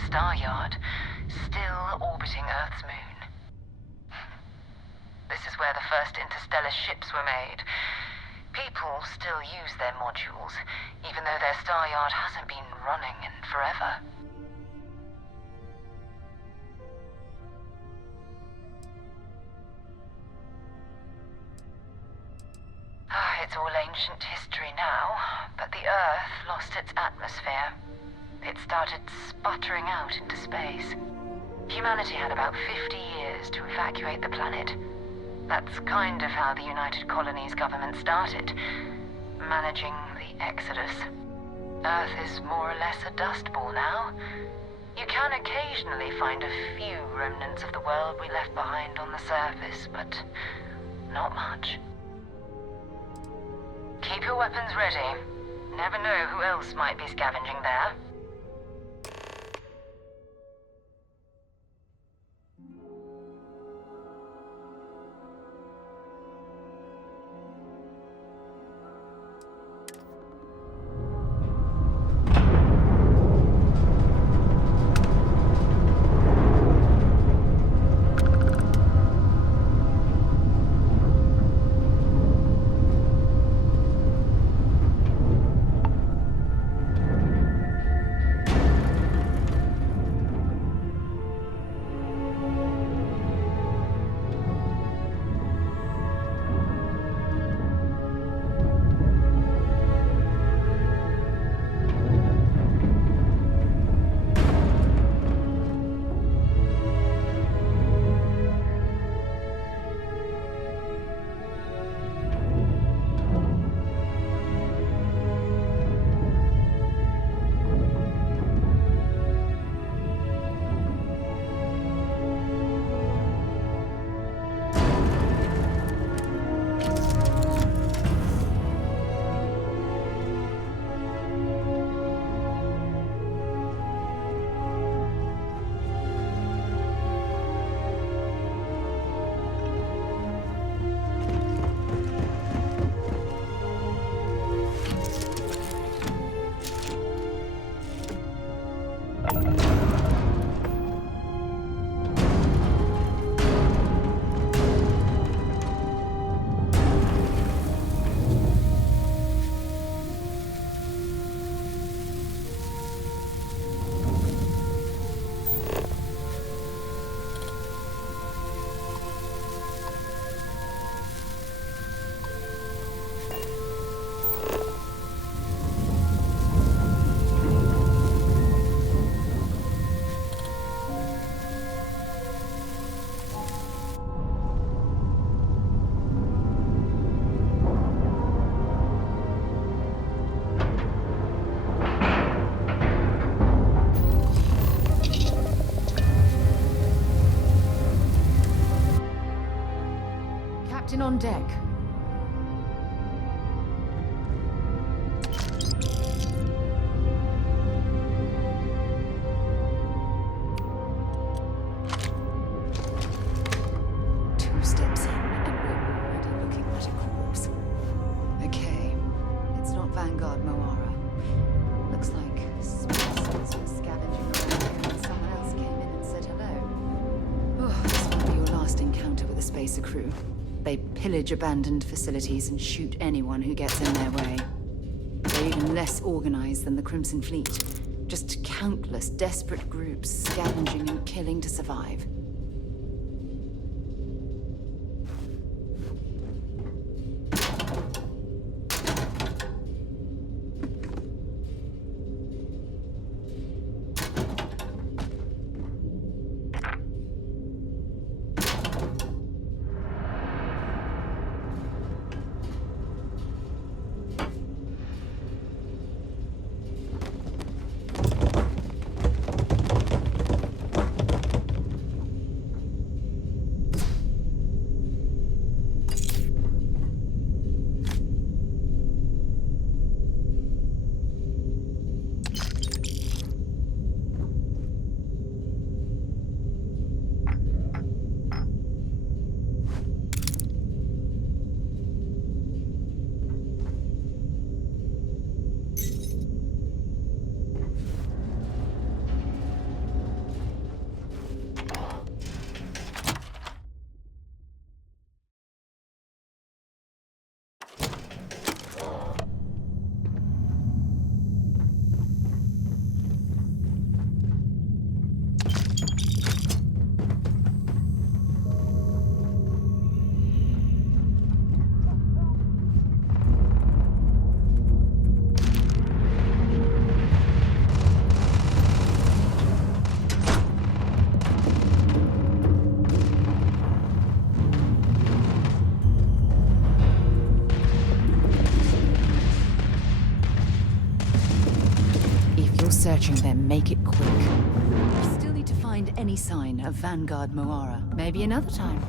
Staryard, still orbiting Earth's moon. This is where the first interstellar ships were made. People still use their modules, even though their Staryard hasn't been running in forever. It's all ancient history now, but the Earth lost its atmosphere. It started sputtering out into space. Humanity had about 50 years to evacuate the planet. That's kind of how the United Colonies government started, managing the exodus. Earth is more or less a dust ball now. You can occasionally find a few remnants of the world we left behind on the surface, but not much. Keep your weapons ready. Never know who else might be scavenging there. on deck. Two steps in, and we're already looking at a corpse. Okay, it's not Vanguard Moara. Looks like specimens were scavenging around here and someone else came in and said hello. Oh, this might be your last encounter with a spacer crew. They pillage abandoned facilities and shoot anyone who gets in their way. They're even less organized than the Crimson Fleet. Just countless desperate groups scavenging and killing to survive. Searching them, make it quick. We still need to find any sign of Vanguard Moara. Maybe another time.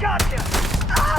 Gotcha! Ah!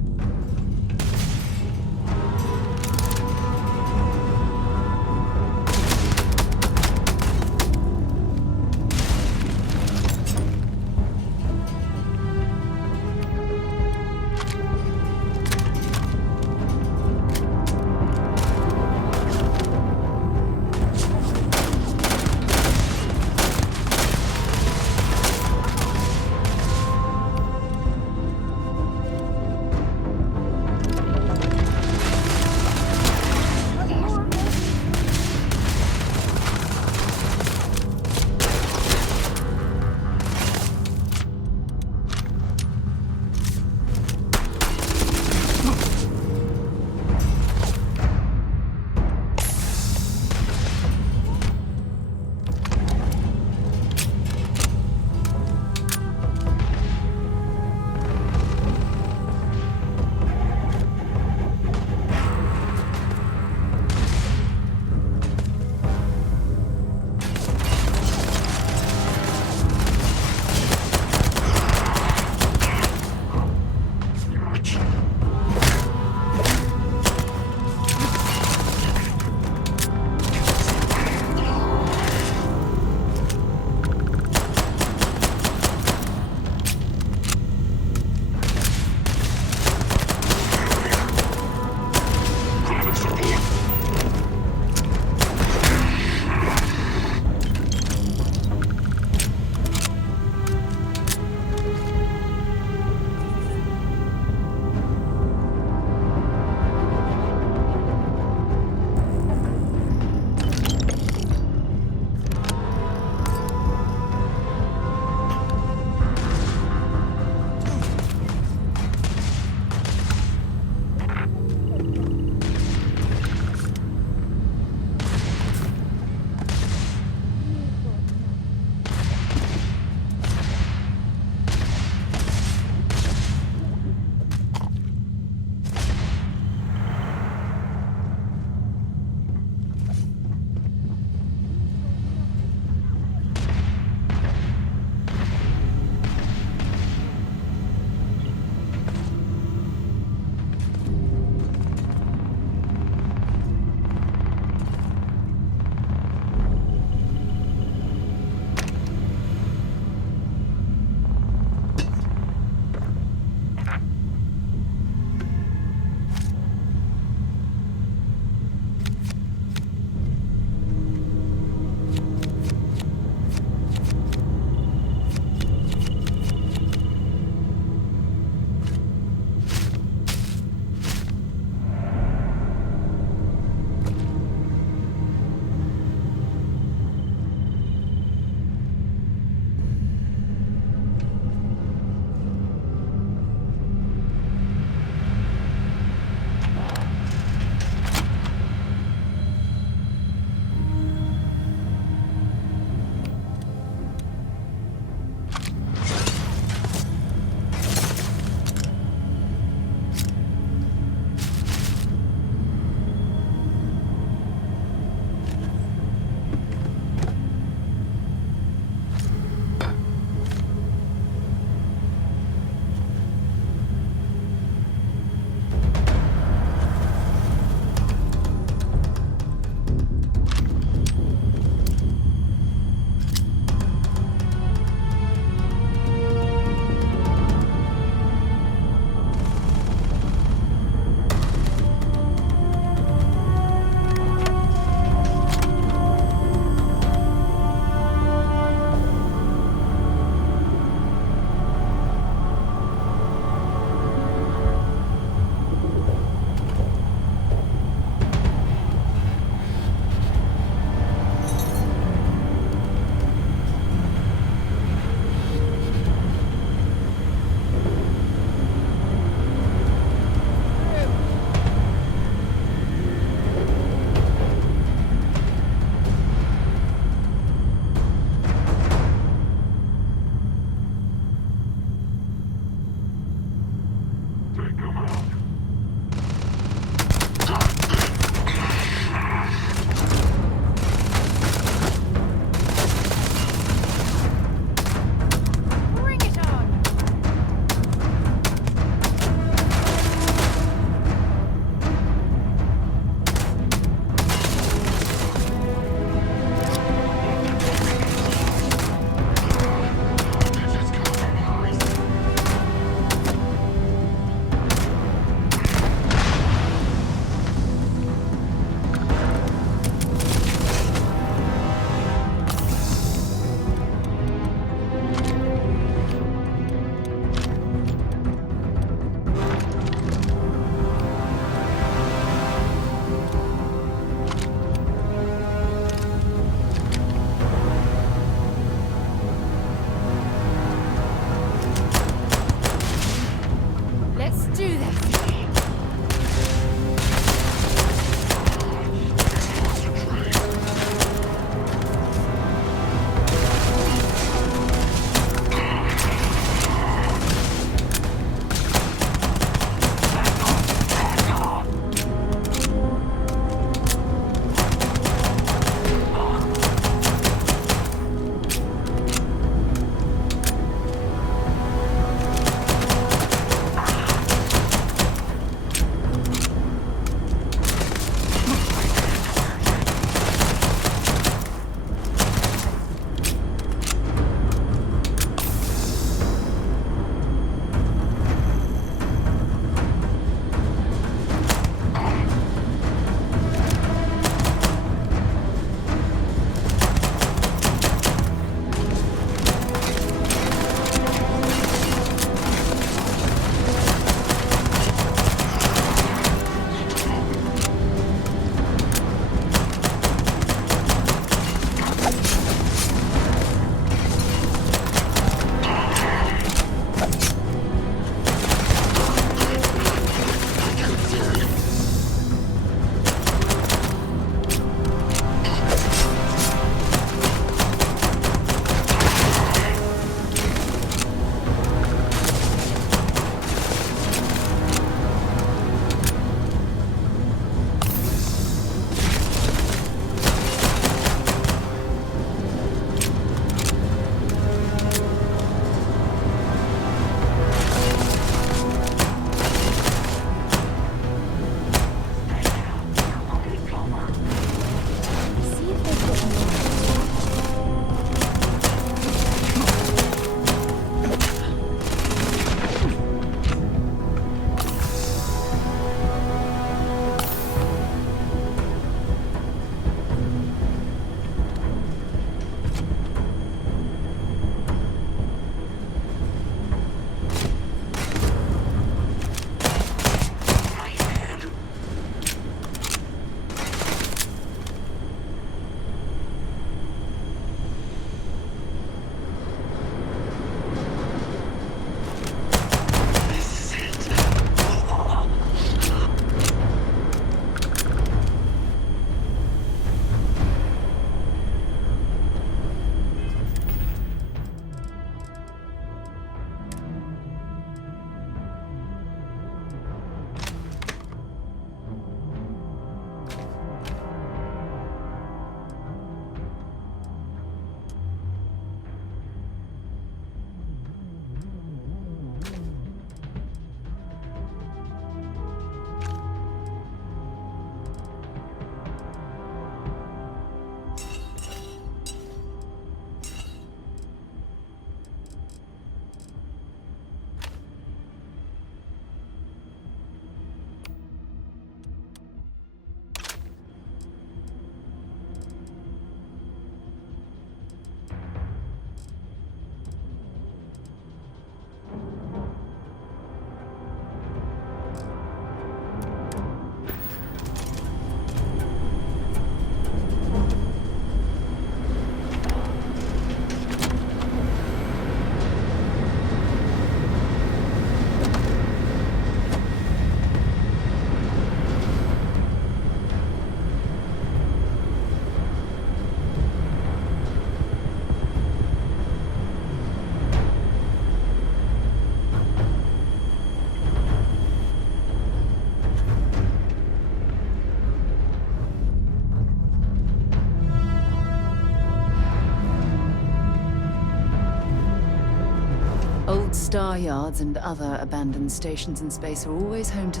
Star yards and other abandoned stations in space are always home to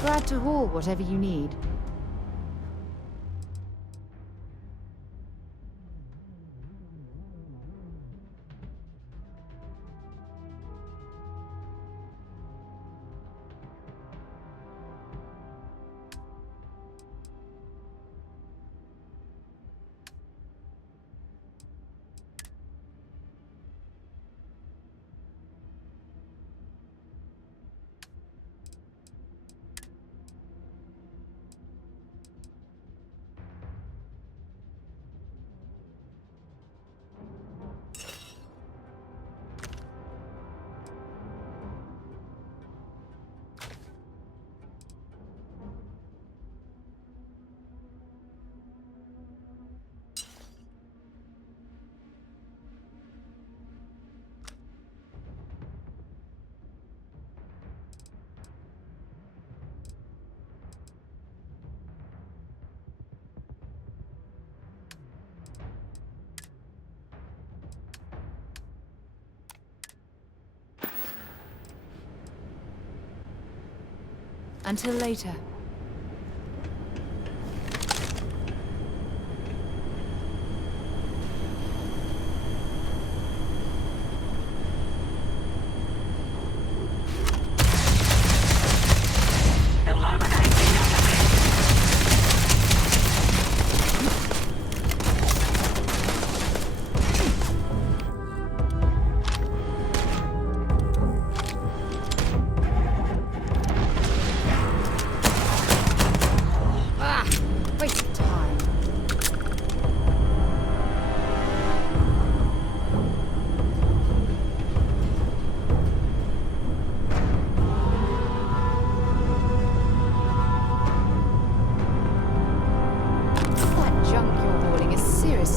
Glad to haul whatever you need. Until later.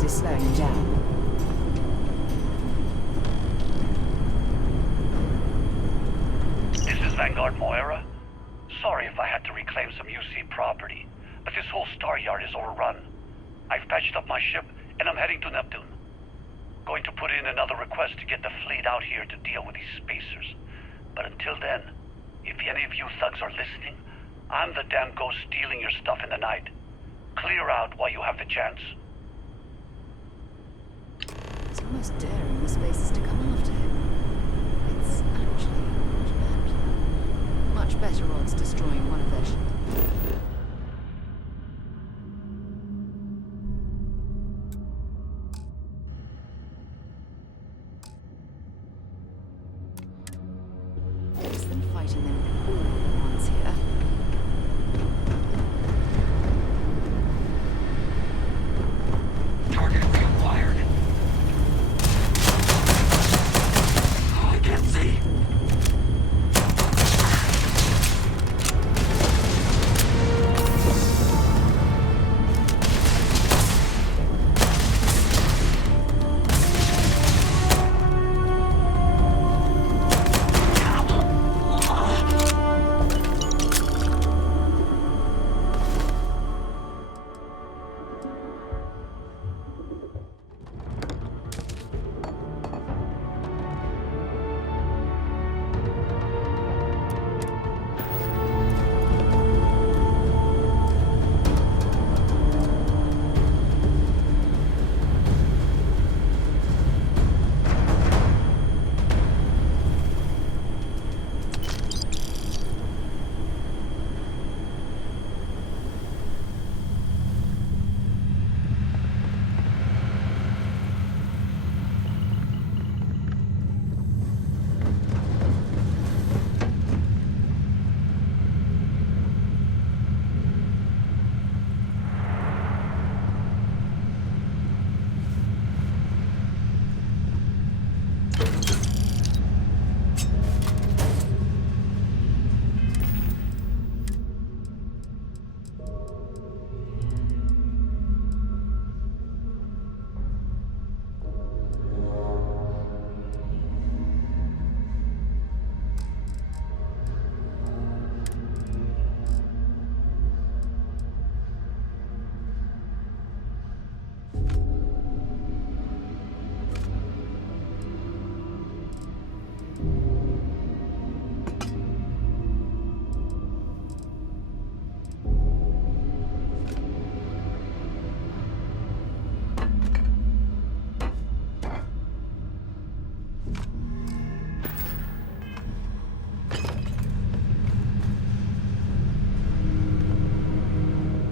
Slowing down. This is Vanguard Moira. Sorry if I had to reclaim some UC property, but this whole star yard is overrun. I've patched up my ship, and I'm heading to Neptune. Going to put in another request to get the fleet out here to deal with these spacers. But until then, if any of you thugs are listening, I'm the damn ghost stealing your stuff in the night. Clear out while you have the chance. It's almost daring the spacers to come after him. It's actually not a bad plan. Much better odds destroying one of their ships. Worse than fighting them all at once here. Target reacquired. Oh, I can't see.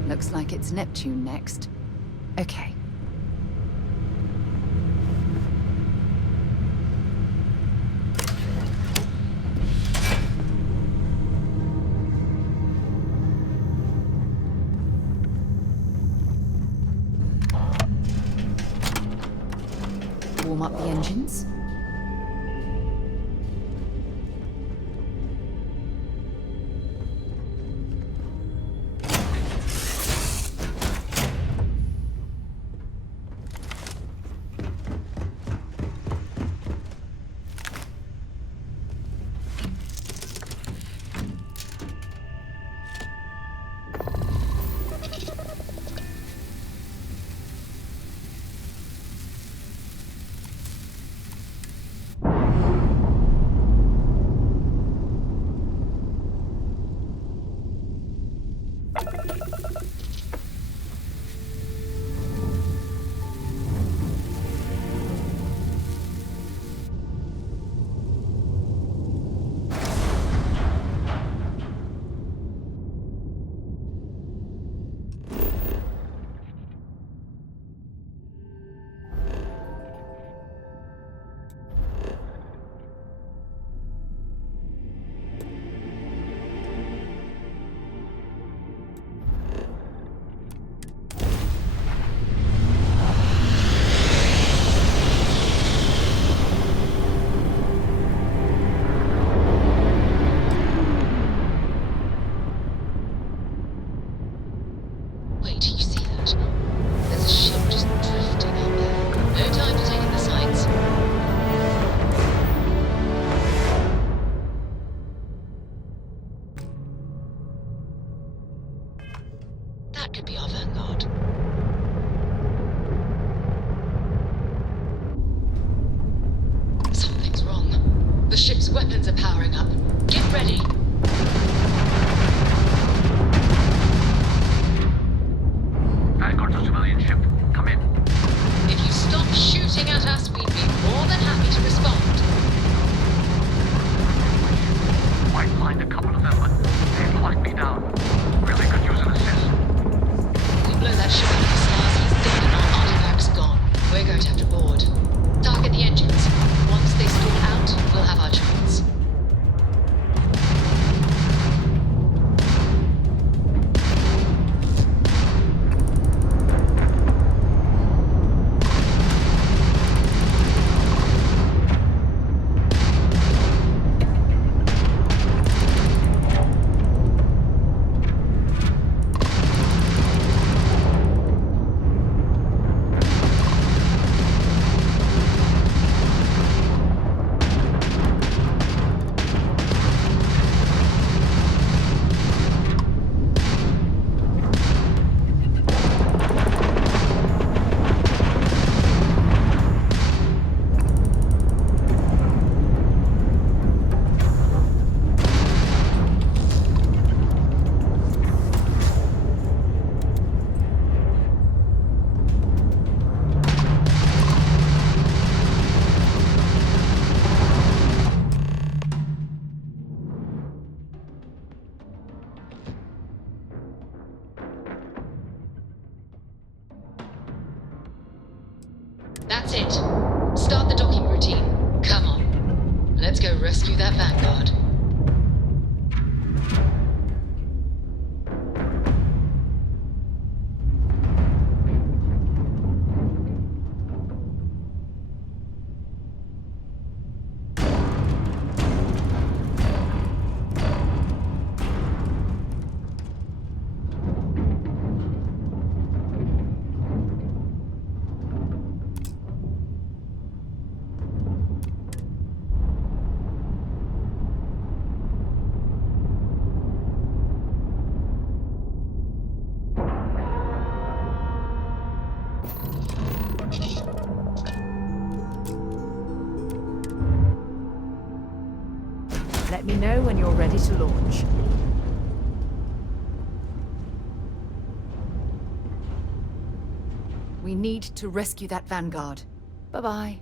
Looks like it's Neptune next. Okay. Warm up the engines. Wait, you see that? There's a ship just drifting out there. No time to take in the sights. That could be our vanguard. Something's wrong. The ship's weapons are powering up. Get ready. Vanguard's a civilian ship. Come in. If you stop shooting at us, we'd be more than happy to respond. Might find a couple of them, but they've locked me down. Really could use an assist. We blow that ship out of the stars, he's dead and our artifacts gone. We're going to have to board. Target the engines. Once they stall out, we'll have our chance. That's it. Start the docking routine. Come on. Let's go rescue that vanguard. Let me know when you're ready to launch. We need to rescue that vanguard. Bye-bye.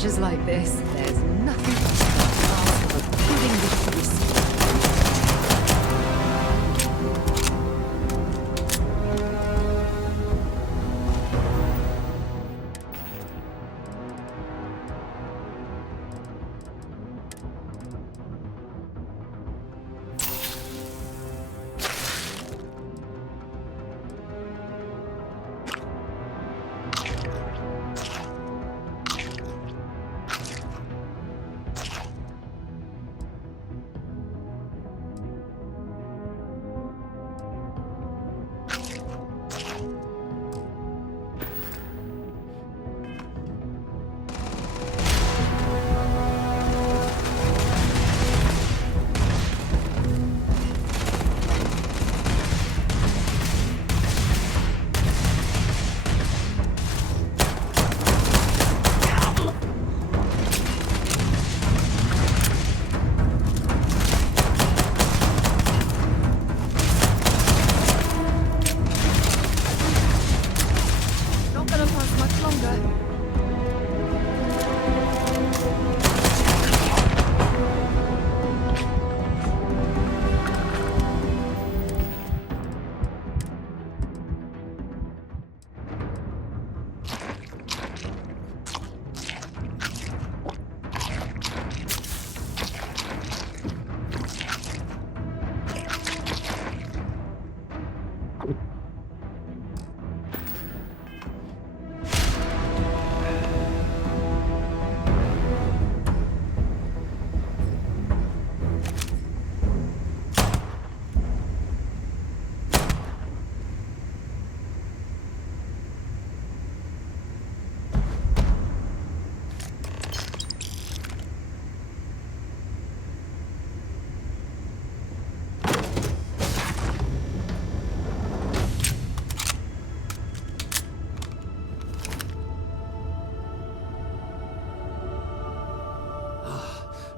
treasures like this, there's nothing else but putting this to receipt.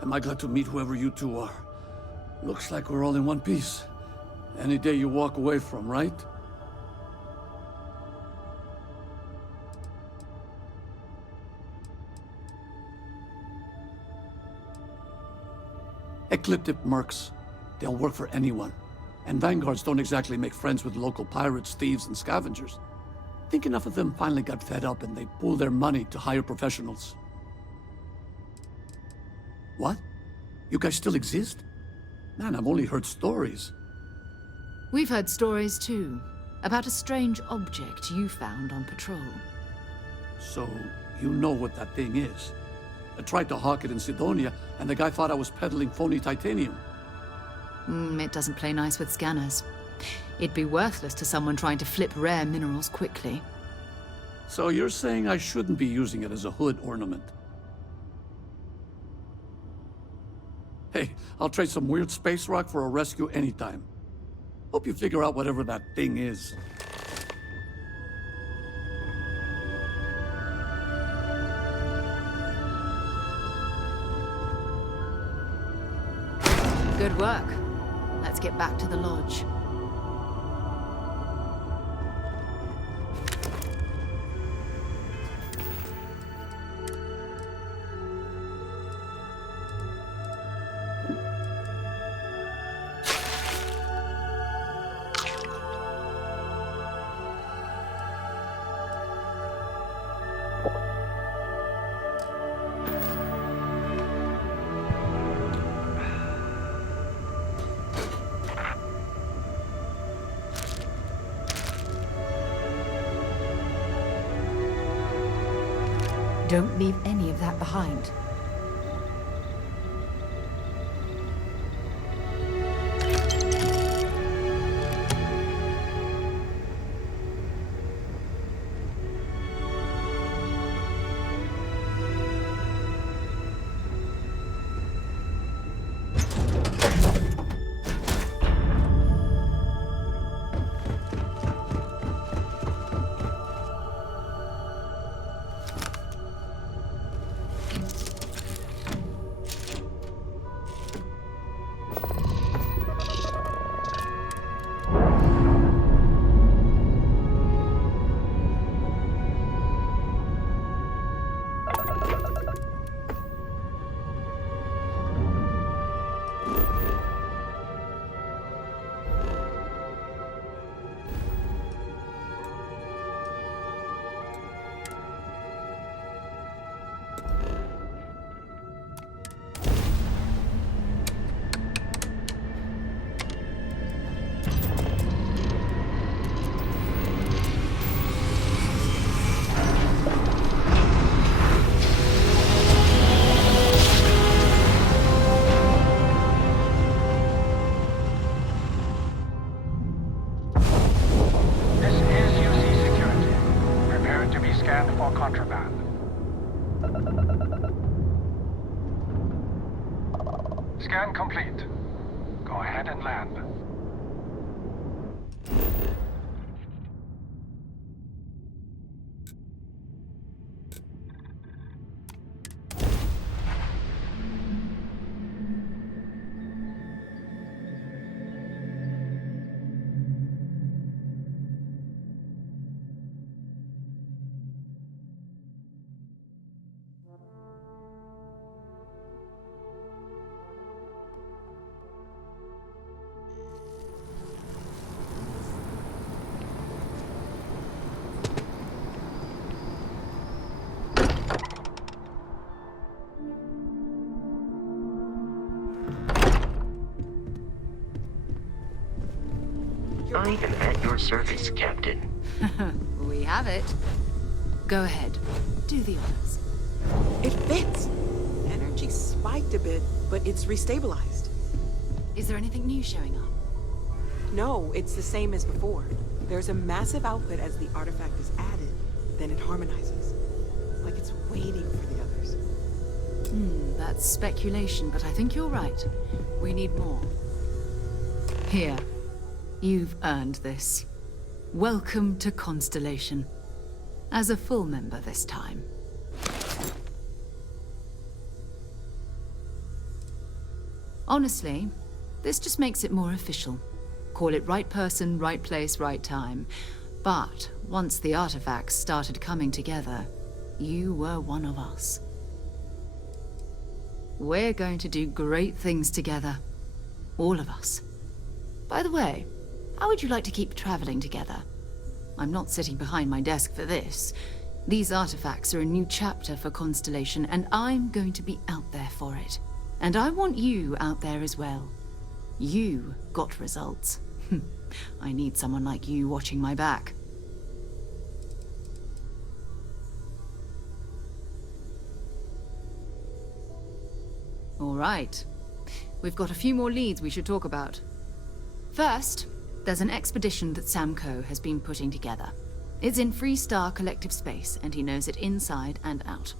Am I glad to meet whoever you two are. Looks like we're all in one piece. Any day you walk away from, right? Ecliptic mercs. They'll work for anyone. And vanguards don't exactly make friends with local pirates, thieves, and scavengers. Think enough of them finally got fed up and they pooled their money to hire professionals. What? You guys still exist? Man, I've only heard stories. We've heard stories too, about a strange object you found on patrol. So, you know what that thing is. I tried to hawk it in Sidonia, and the guy thought I was peddling phony titanium. It doesn't play nice with scanners. It'd be worthless to someone trying to flip rare minerals quickly. So you're saying I shouldn't be using it as a hood ornament? Hey, I'll trade some weird space rock for a rescue anytime. Hope you figure out whatever that thing is. Good work. Let's get back to the lodge. Don't leave any of that behind. scanned for contraband. Scan complete. Go ahead and land. I am at your service, Captain. We have it. Go ahead. Do the honors. It fits. Energy spiked a bit, but it's restabilized. Is there anything new showing up? No, it's the same as before. There's a massive output as the artifact is added, then it harmonizes. Like it's waiting for the others. That's speculation, but I think you're right. We need more. Here. You've earned this. Welcome to Constellation. As a full member this time. Honestly, this just makes it more official. Call it right person, right place, right time. But once the artifacts started coming together, you were one of us. We're going to do great things together. All of us. By the way, how would you like to keep traveling together? I'm not sitting behind my desk for this. These artifacts are a new chapter for Constellation, and I'm going to be out there for it. And I want you out there as well. You got results. I need someone like you watching my back. All right. We've got a few more leads we should talk about. First, there's an expedition that Samco has been putting together. It's in Freestar Collective Space, and he knows it inside and out.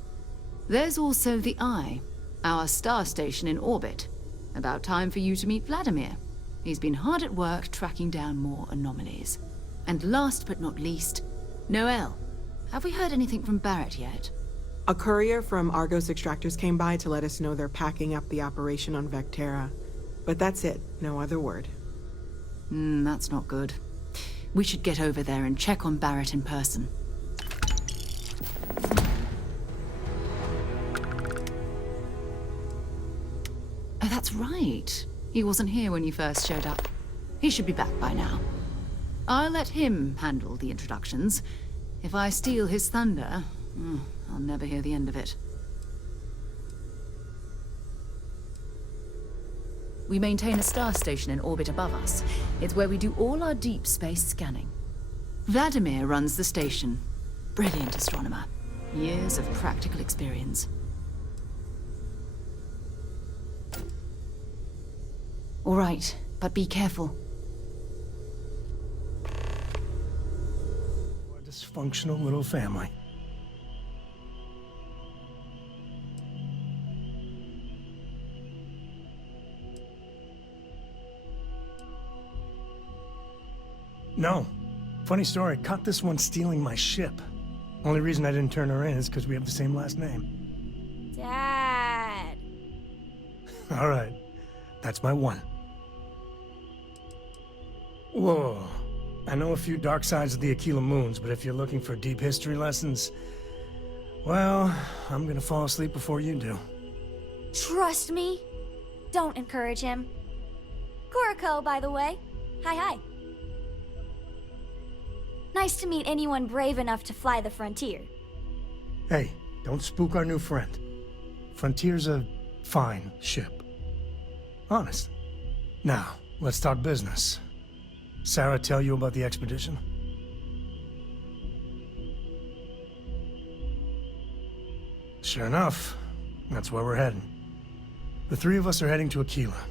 There's also the Eye, our star station in orbit. About time for you to meet Vladimir. He's been hard at work tracking down more anomalies. And last but not least, Noel. Have we heard anything from Barrett yet? A courier from Argos Extractors came by to let us know they're packing up the operation on Vectera. But that's it, no other word. That's not good. We should get over there and check on Barrett in person. Oh, that's right. He wasn't here when you first showed up. He should be back by now. I'll let him handle the introductions. If I steal his thunder, I'll never hear the end of it. We maintain a star station in orbit above us. It's where we do all our deep space scanning. Vladimir runs the station. Brilliant astronomer. Years of practical experience. All right, but be careful. A dysfunctional little family. No. Funny story, caught this one stealing my ship. Only reason I didn't turn her in is because we have the same last name. Dad. All right. That's my one. Whoa. I know a few dark sides of the Aquila Moons, but if you're looking for deep history lessons, well, I'm gonna fall asleep before you do. Trust me. Don't encourage him. Kuriko, by the way. Hi. Nice to meet anyone brave enough to fly the Frontier. Hey, don't spook our new friend. Frontier's a fine ship. Honest. Now, let's talk business. Sarah tell you about the expedition? Sure enough, that's where we're heading. The three of us are heading to Aquila,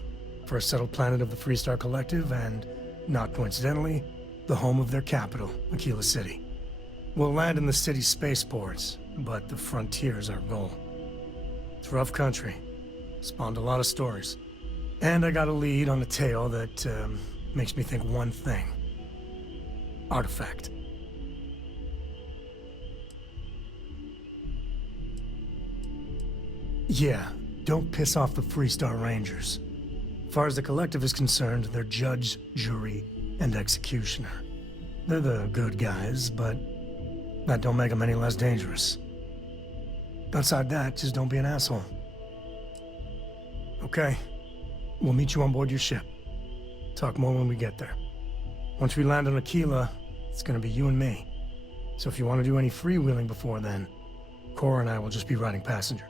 for a settled planet of the Freestar Collective and, not coincidentally, the home of their capital, Aquila City. We'll land in the city's spaceports, but the frontier's our goal. It's rough country. Spawned a lot of stories. And I got a lead on a tale that makes me think one thing. Artifact. Yeah, don't piss off the Freestar Rangers. As far as the Collective is concerned, they're judge, jury, and executioner. They're the good guys, but that don't make them any less dangerous. Outside that, just don't be an asshole. Okay. We'll meet you on board your ship. Talk more when we get there. Once we land on Aquila, it's gonna be you and me. So if you want to do any freewheeling before then, Cora and I will just be riding passenger.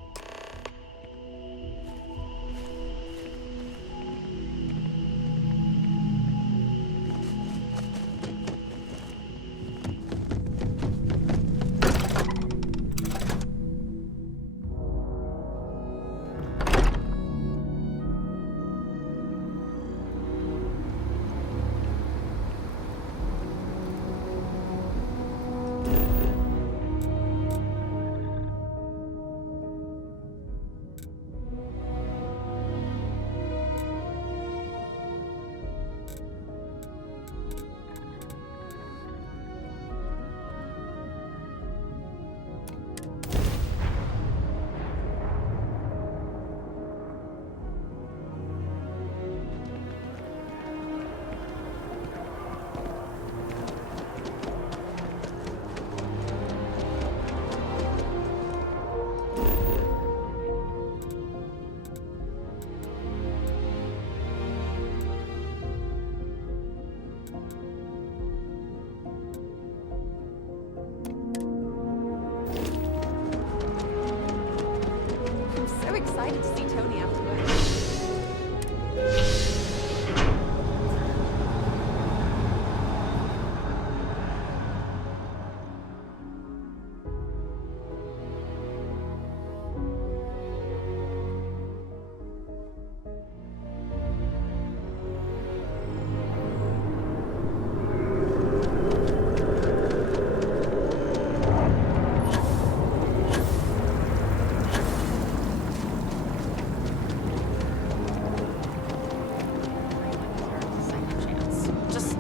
Excited to see Tony afterwards.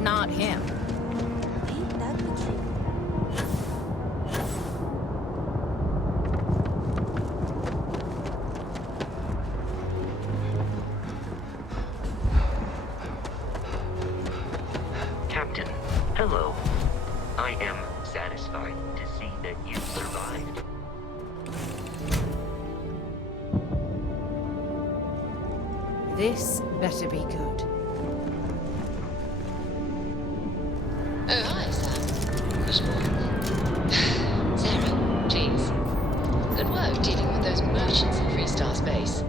Not him. Ain't that the truth? Captain, hello. I am satisfied to see that you survived. This better be good. Oh, hi, Sam. Good morning. Sarah, please. Good work dealing with those merchants in Freestar space.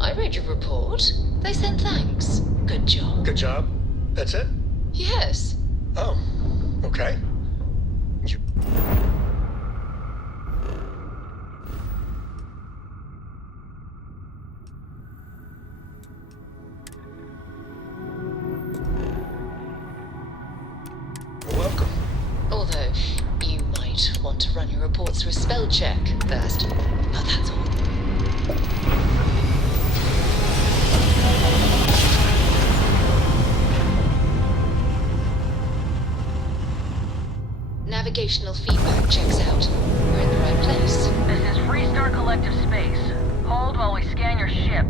I read your report. They sent thanks. Good job. Good job? That's it? Yes. Oh, okay. You... You're welcome. Although, you might want to run your reports through a spell check first. But that's all. Navigational feedback checks out. We're in the right place. This is Freestar Collective Space. Hold while we scan your ship.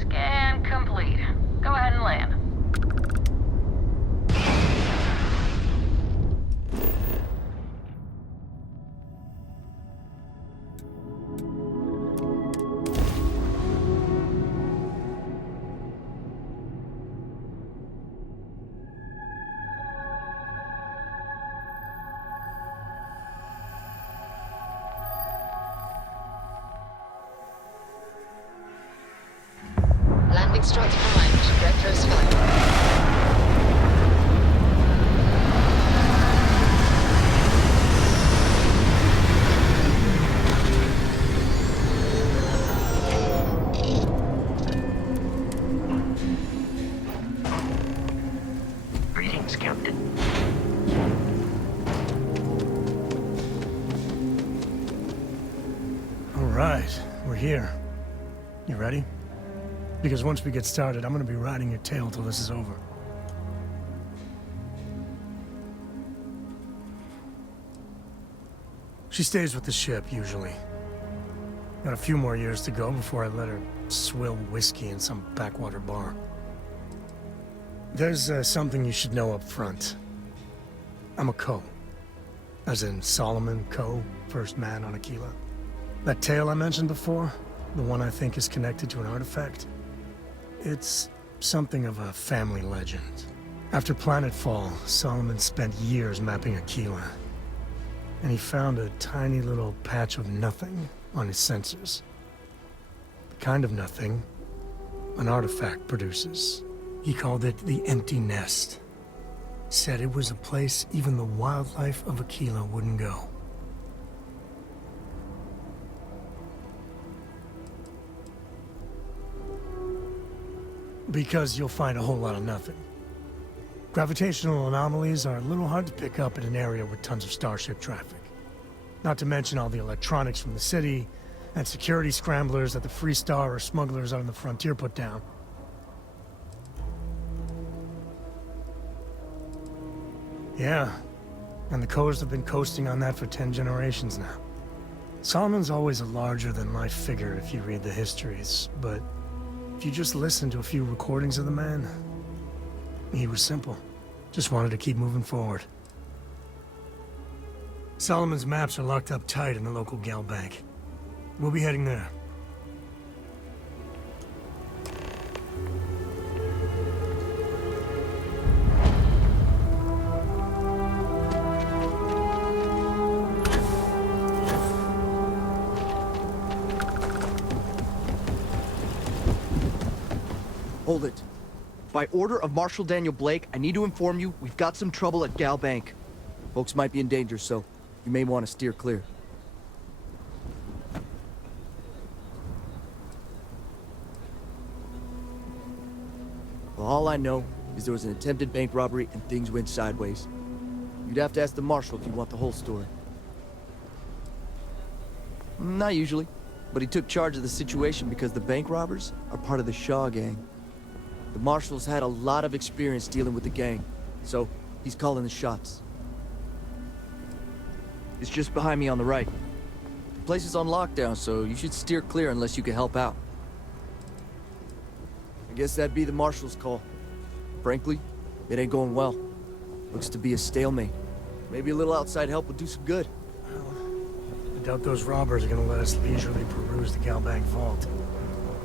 Scan complete. Go ahead and land. Landing struts primed. Retros fired. Greetings, Captain. All right, we're here. You ready? Because once we get started, I'm gonna be riding your tail till this is over. She stays with the ship, usually. Got a few more years to go before I let her swill whiskey in some backwater bar. There's something you should know up front. I'm a Co. As in Solomon Co., first man on Aquila. That tale I mentioned before, the one I think is connected to an artifact, it's something of a family legend. After planetfall, Solomon spent years mapping Aquila, and he found a tiny little patch of nothing on his sensors. The kind of nothing an artifact produces. He called it the Empty Nest. Said it was a place even the wildlife of Aquila wouldn't go. Because you'll find a whole lot of nothing. Gravitational anomalies are a little hard to pick up in an area with tons of starship traffic. Not to mention all the electronics from the city, and security scramblers that the Freestar or smugglers on the frontier put down. Yeah, and the Coast have been coasting on that for 10 generations now. Solomon's always a larger-than-life figure if you read the histories, but if you just listen to a few recordings of the man, he was simple. Just wanted to keep moving forward. Solomon's maps are locked up tight in the local gal bank. We'll be heading there. Hold it. By order of Marshal Daniel Blake, I need to inform you we've got some trouble at Gal Bank. Folks might be in danger, so you may want to steer clear. Well, all I know is there was an attempted bank robbery and things went sideways. You'd have to ask the Marshal if you want the whole story. Not usually, but he took charge of the situation because the bank robbers are part of the Shaw gang. The Marshal's had a lot of experience dealing with the gang, so he's calling the shots. It's just behind me on the right. The place is on lockdown, so you should steer clear unless you can help out. I guess that'd be the Marshal's call. Frankly, it ain't going well. Looks to be a stalemate. Maybe a little outside help would do some good. Well, I doubt those robbers are gonna let us leisurely peruse the Gal Bank vault.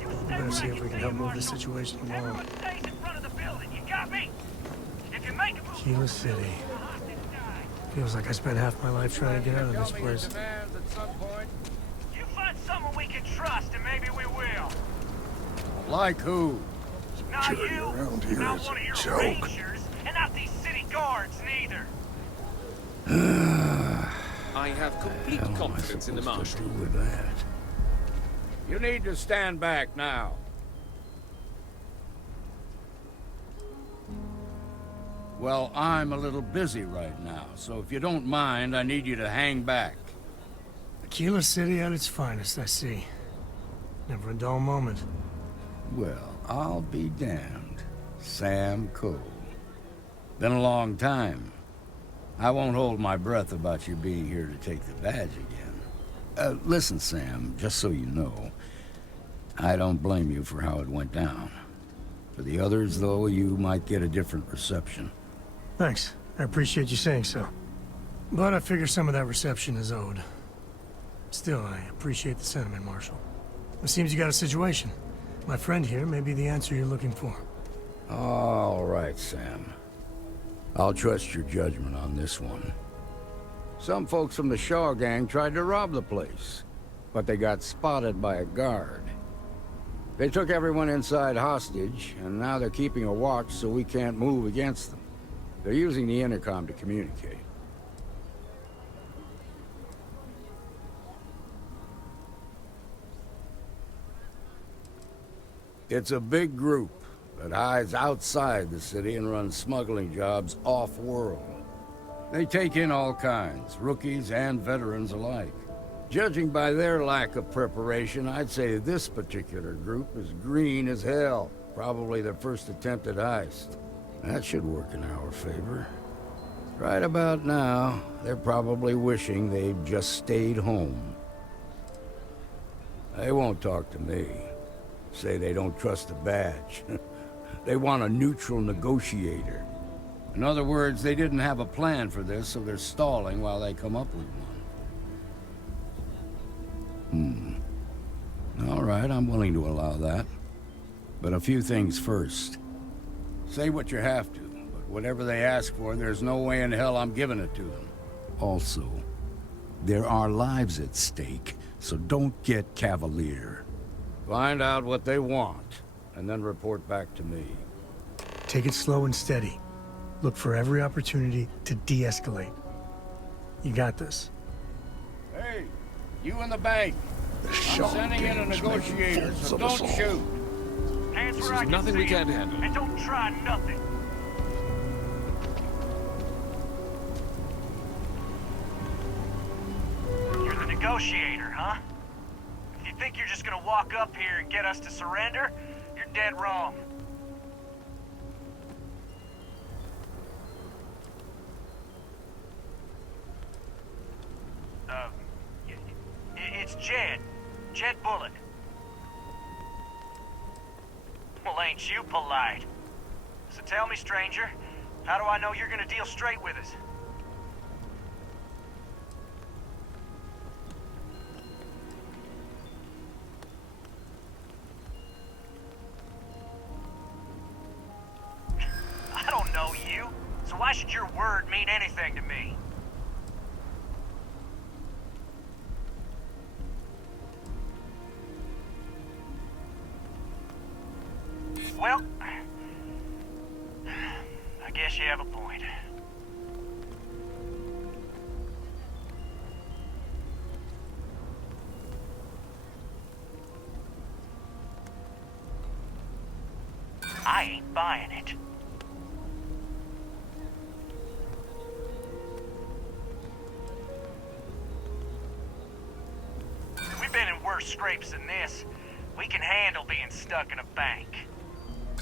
We better see if we can help move this situation along. Aquila City. Feels like I spent half my life trying to get out of this place. You find someone we can trust, and maybe we will. Like who? Not Killing you, around here not is one of a your joke. rangers, and not these city guards neither. I have complete confidence in the Marshal. With that. You need to stand back now. Well, I'm a little busy right now, so if you don't mind, I need you to hang back. Aquila City at its finest, I see. Never a dull moment. Well, I'll be damned. Sam Cole. Been a long time. I won't hold my breath about you being here to take the badge again. Listen, Sam, just so you know, I don't blame you for how it went down. For the others, though, you might get a different reception. Thanks. I appreciate you saying so. But I figure some of that reception is owed. Still, I appreciate the sentiment, Marshal. It seems you got a situation. My friend here may be the answer you're looking for. All right, Sam. I'll trust your judgment on this one. Some folks from the Shaw gang tried to rob the place, but they got spotted by a guard. They took everyone inside hostage, and now they're keeping a watch so we can't move against them. They're using the intercom to communicate. It's a big group that hides outside the city and runs smuggling jobs off-world. They take in all kinds, rookies and veterans alike. Judging by their lack of preparation, I'd say this particular group is green as hell. Probably their first attempt at heist. That should work in our favor. Right about now, they're probably wishing they'd just stayed home. They won't talk to me. Say they don't trust the badge. They want a neutral negotiator. In other words, they didn't have a plan for this, so they're stalling while they come up with one. All right, I'm willing to allow that. But a few things first. Say what you have to, but whatever they ask for, there's no way in hell I'm giving it to them. Also, there are lives at stake, so don't get cavalier. Find out what they want, and then report back to me. Take it slow and steady. Look for every opportunity to de-escalate. You got this. Hey, you in the bank. I'm sending in a negotiator, so don't shoot. Hands where There's I can nothing we see can't 'em, handle. and don't try nothing. You're the negotiator, huh? If you think you're just gonna walk up here and get us to surrender, you're dead wrong. It's Jed. Jed Bullock. Well, ain't you polite? So tell me, stranger, how do I know you're gonna deal straight with us? I don't know you, so why should your word mean anything to me? Well, I guess you have a point. I ain't buying it. We've been in worse scrapes than this. We can handle being stuck in a bank.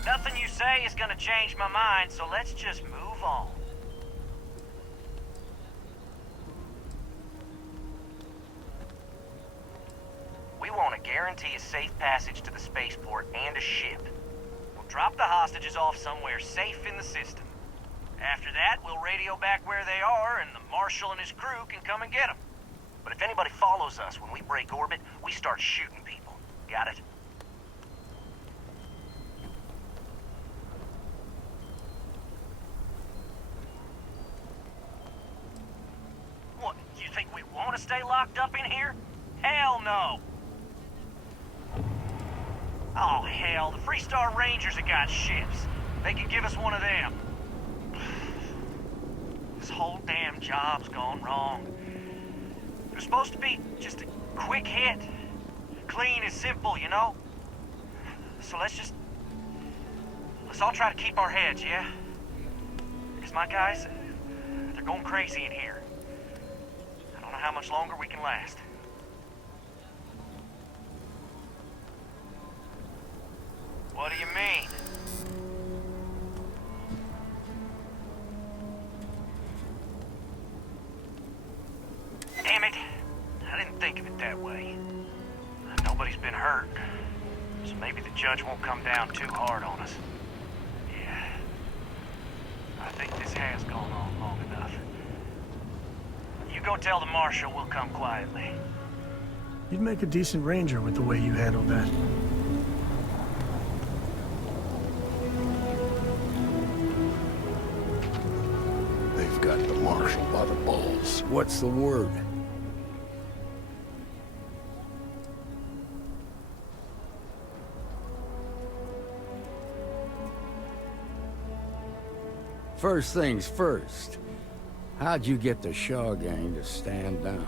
Nothing you say is gonna change my mind, so let's just move on. We want to guarantee a safe passage to the spaceport and a ship. We'll drop the hostages off somewhere safe in the system. After that, we'll radio back where they are, and the Marshal and his crew can come and get them. But if anybody follows us when we break orbit, we start shooting people. Got it? What, you think we want to stay locked up in here? Hell no! Oh, hell, the Freestar Rangers have got ships. They can give us one of them. This whole damn job's gone wrong. It was supposed to be just a quick hit. Clean and simple, you know? So let's all try to keep our heads, yeah? Because my guys, they're going crazy in here. I don't know how much longer we can last. What do you mean? judge won't come down too hard on us. Yeah. I think this has gone on long enough. You go tell the marshal we'll come quietly. You'd make a decent ranger with the way you handled that. They've got the marshal by the balls. What's the word? First things first. How'd you get the Shaw gang to stand down?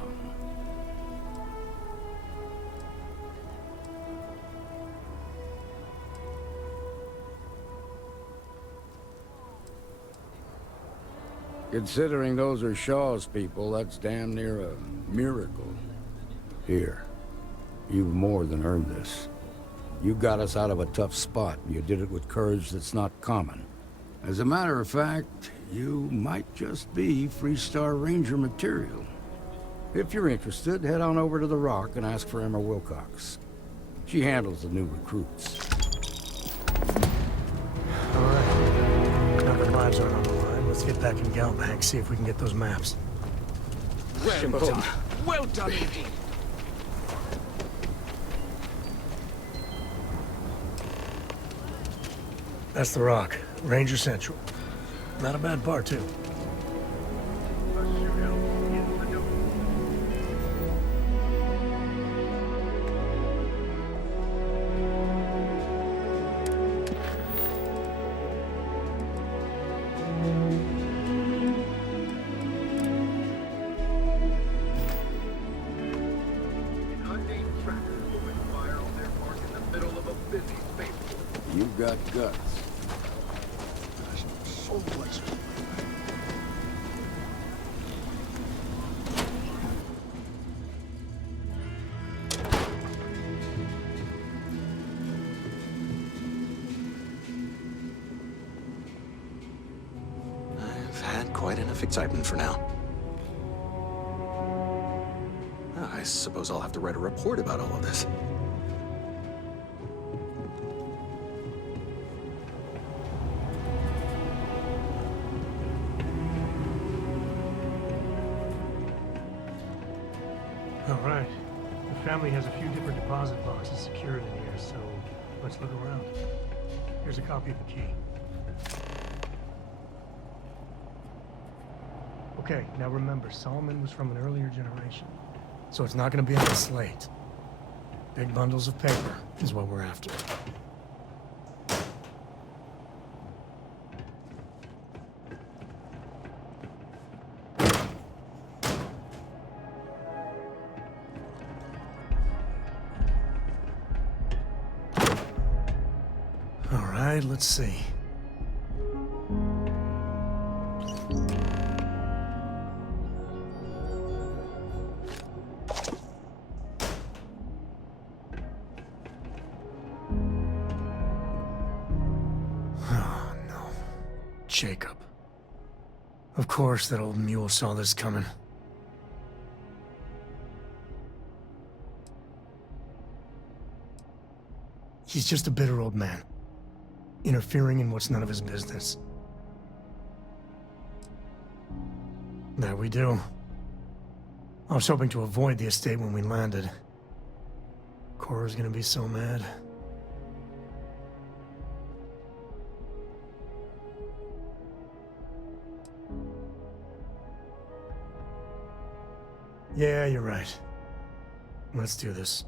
Considering those are Shaw's people, that's damn near a miracle. Here, you've more than earned this. You got us out of a tough spot, and you did it with courage that's not common. As a matter of fact, you might just be Freestar Ranger material. If you're interested, head on over to the Rock and ask for Emma Wilcox. She handles the new recruits. All right. Now that lives aren't on the line, let's get back in Galbank, see if we can get those maps. Well done. Well done indeed. That's the Rock. Ranger Central. Not a bad bar, too. You got guts. So blessed. I've had quite enough excitement for now. I suppose I'll have to write a report about all of this. All right. The family has a few different deposit boxes secured in here, so let's look around. Here's a copy of the key. Okay, now remember, Solomon was from an earlier generation, so it's not going to be on the slate. Big bundles of paper is what we're after. All right, let's see. Oh, no. Jacob. Of course that old mule saw this coming. He's just a bitter old man, interfering in what's none of his business. There we do. I was hoping to avoid the estate when we landed. Cora's gonna be so mad. Yeah, you're right. Let's do this.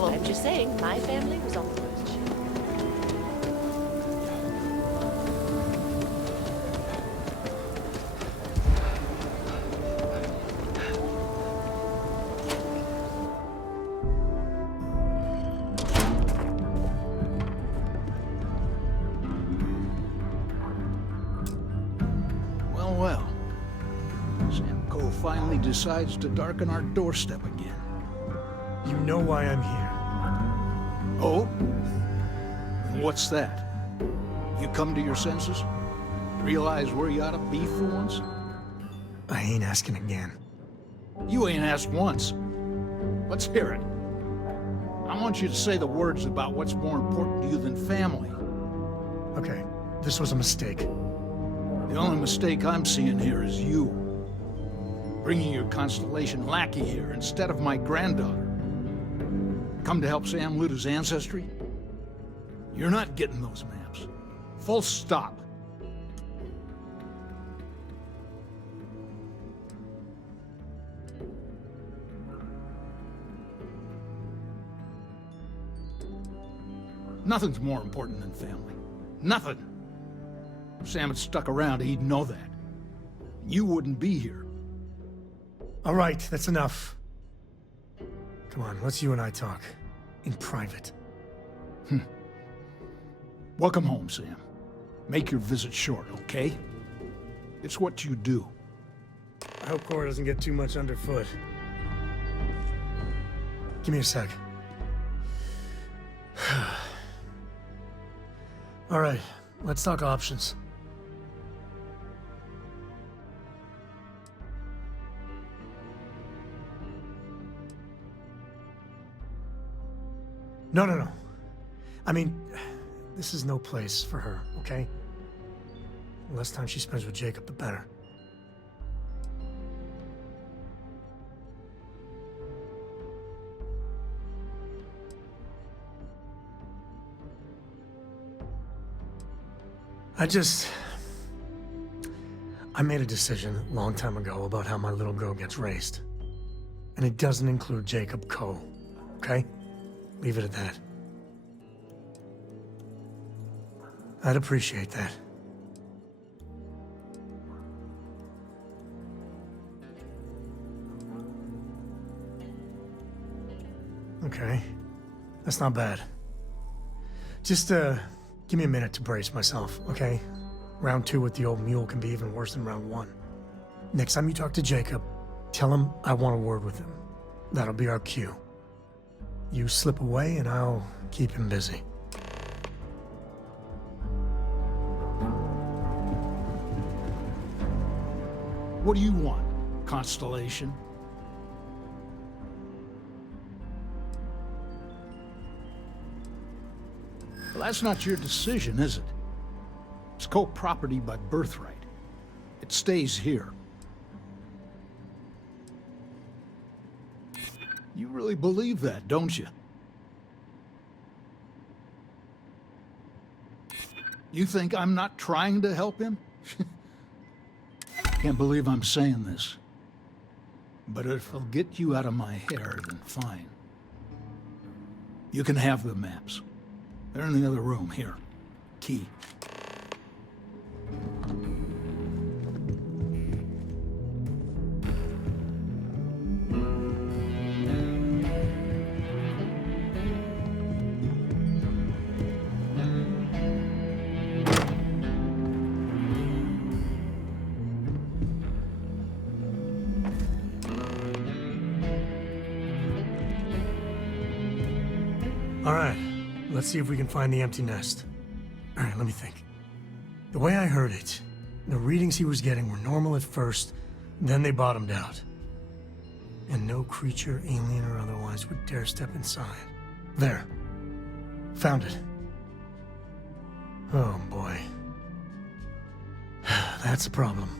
I'm just saying, my family was on the first ship. finally decides to darken our doorstep again. You know why I'm here. Oh? And what's that? You come to your senses? Realize where you ought to be for once? I ain't asking again. You ain't asked once. Let's hear it. I want you to say the words about what's more important to you than family. Okay, this was a mistake. The only mistake I'm seeing here is you. Bringing your Constellation lackey here instead of my granddaughter. Come to help Sam loot his ancestry? You're not getting those maps. Full stop. Nothing's more important than family. Nothing. If Sam had stuck around, he'd know that. You wouldn't be here. All right, that's enough. Come on, let's you and I talk. In private. Welcome home, Sam. Make your visit short, okay? It's what you do. I hope Cora doesn't get too much underfoot. Give me a sec. All right, let's talk options. No. I mean, this is no place for her, okay? The less time she spends with Jacob, the better. I made a decision a long time ago about how my little girl gets raised. And it doesn't include Jacob Coe, okay? Leave it at that. I'd appreciate that. Okay. That's not bad. Just, give me a minute to brace myself, okay? Round 2 with the old mule can be even worse than round 1. Next time you talk to Jacob, tell him I want a word with him. That'll be our cue. You slip away and I'll keep him busy. What do you want, Constellation? Well, that's not your decision, is it? It's co-property by birthright. It stays here. You really believe that, don't you? You think I'm not trying to help him? Can't believe I'm saying this. But if it'll get you out of my hair, then fine. You can have the maps. They're in the other room, here. Key. All right, let's see if we can find the empty nest. All right, let me think. The way I heard it, the readings he was getting were normal at first, then they bottomed out. And no creature, alien or otherwise, would dare step inside. There. Found it. Oh, boy. That's a problem.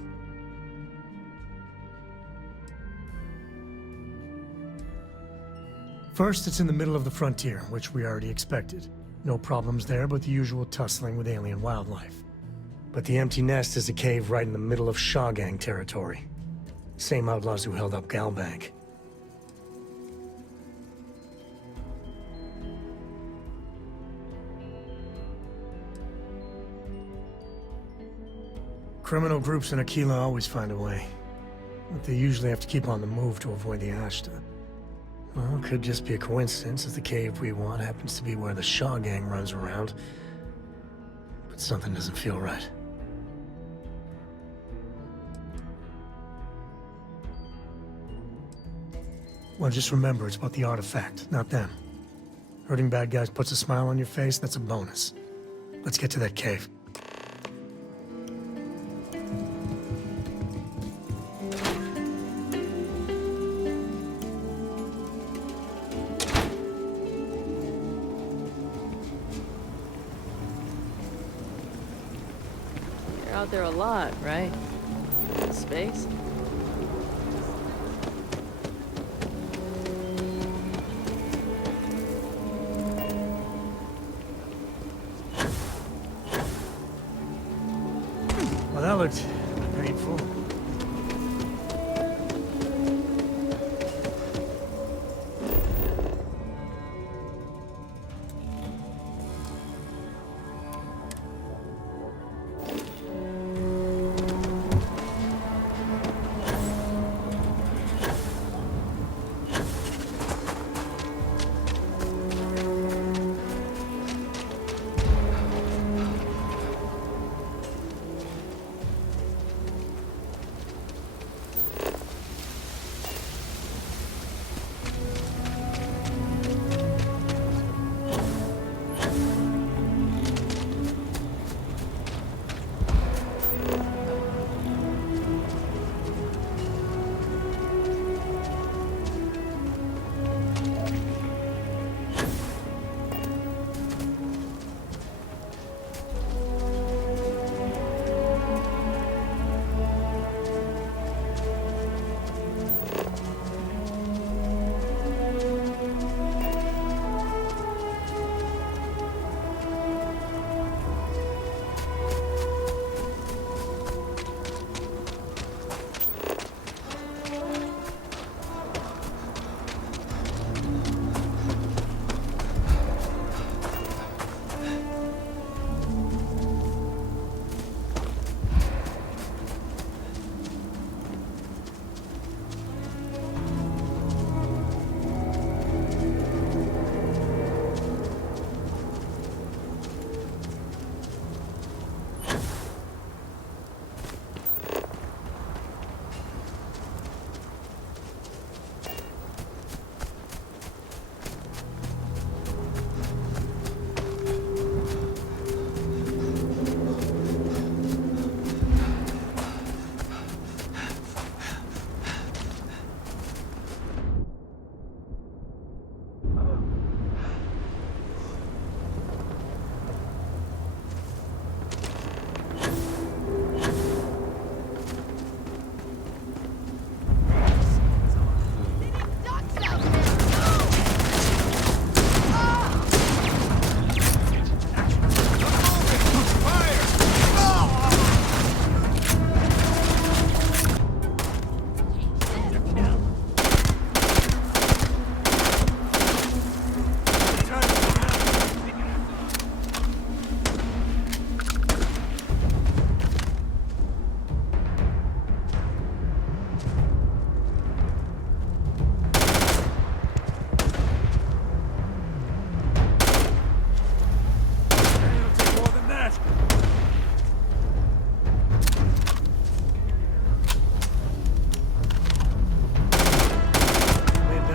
First, it's in the middle of the frontier, which we already expected. No problems there, but the usual tussling with alien wildlife. But the empty nest is a cave right in the middle of Shaw Gang territory. Same outlaws who held up Galbank. Criminal groups in Aquila always find a way. But they usually have to keep on the move to avoid the Ashta. Well, it could just be a coincidence if the cave we want happens to be where the Shaw Gang runs around. But something doesn't feel right. Well, just remember, it's about the artifact, not them. Hurting bad guys puts a smile on your face, that's a bonus. Let's get to that cave. You're out there a lot, right? Space? Well, that looked painful.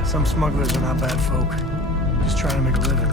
Some smugglers are not bad folk. Just trying to make a living.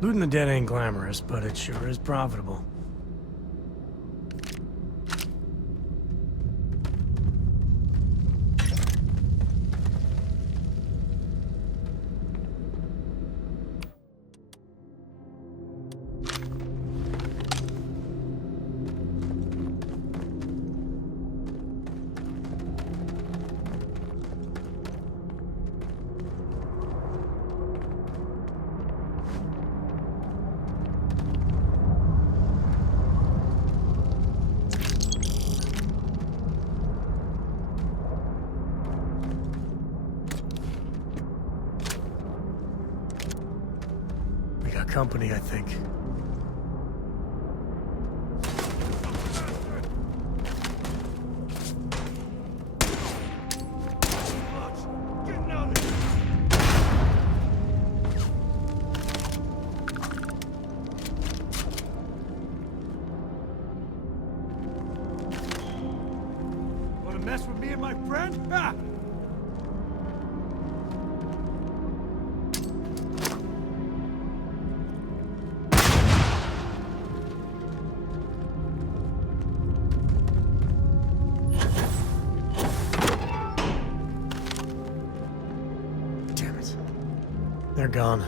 Looting the dead ain't glamorous, but it sure is profitable. got company, I think. Wanna mess with me and my friend? Ah! Damn it. They're gone.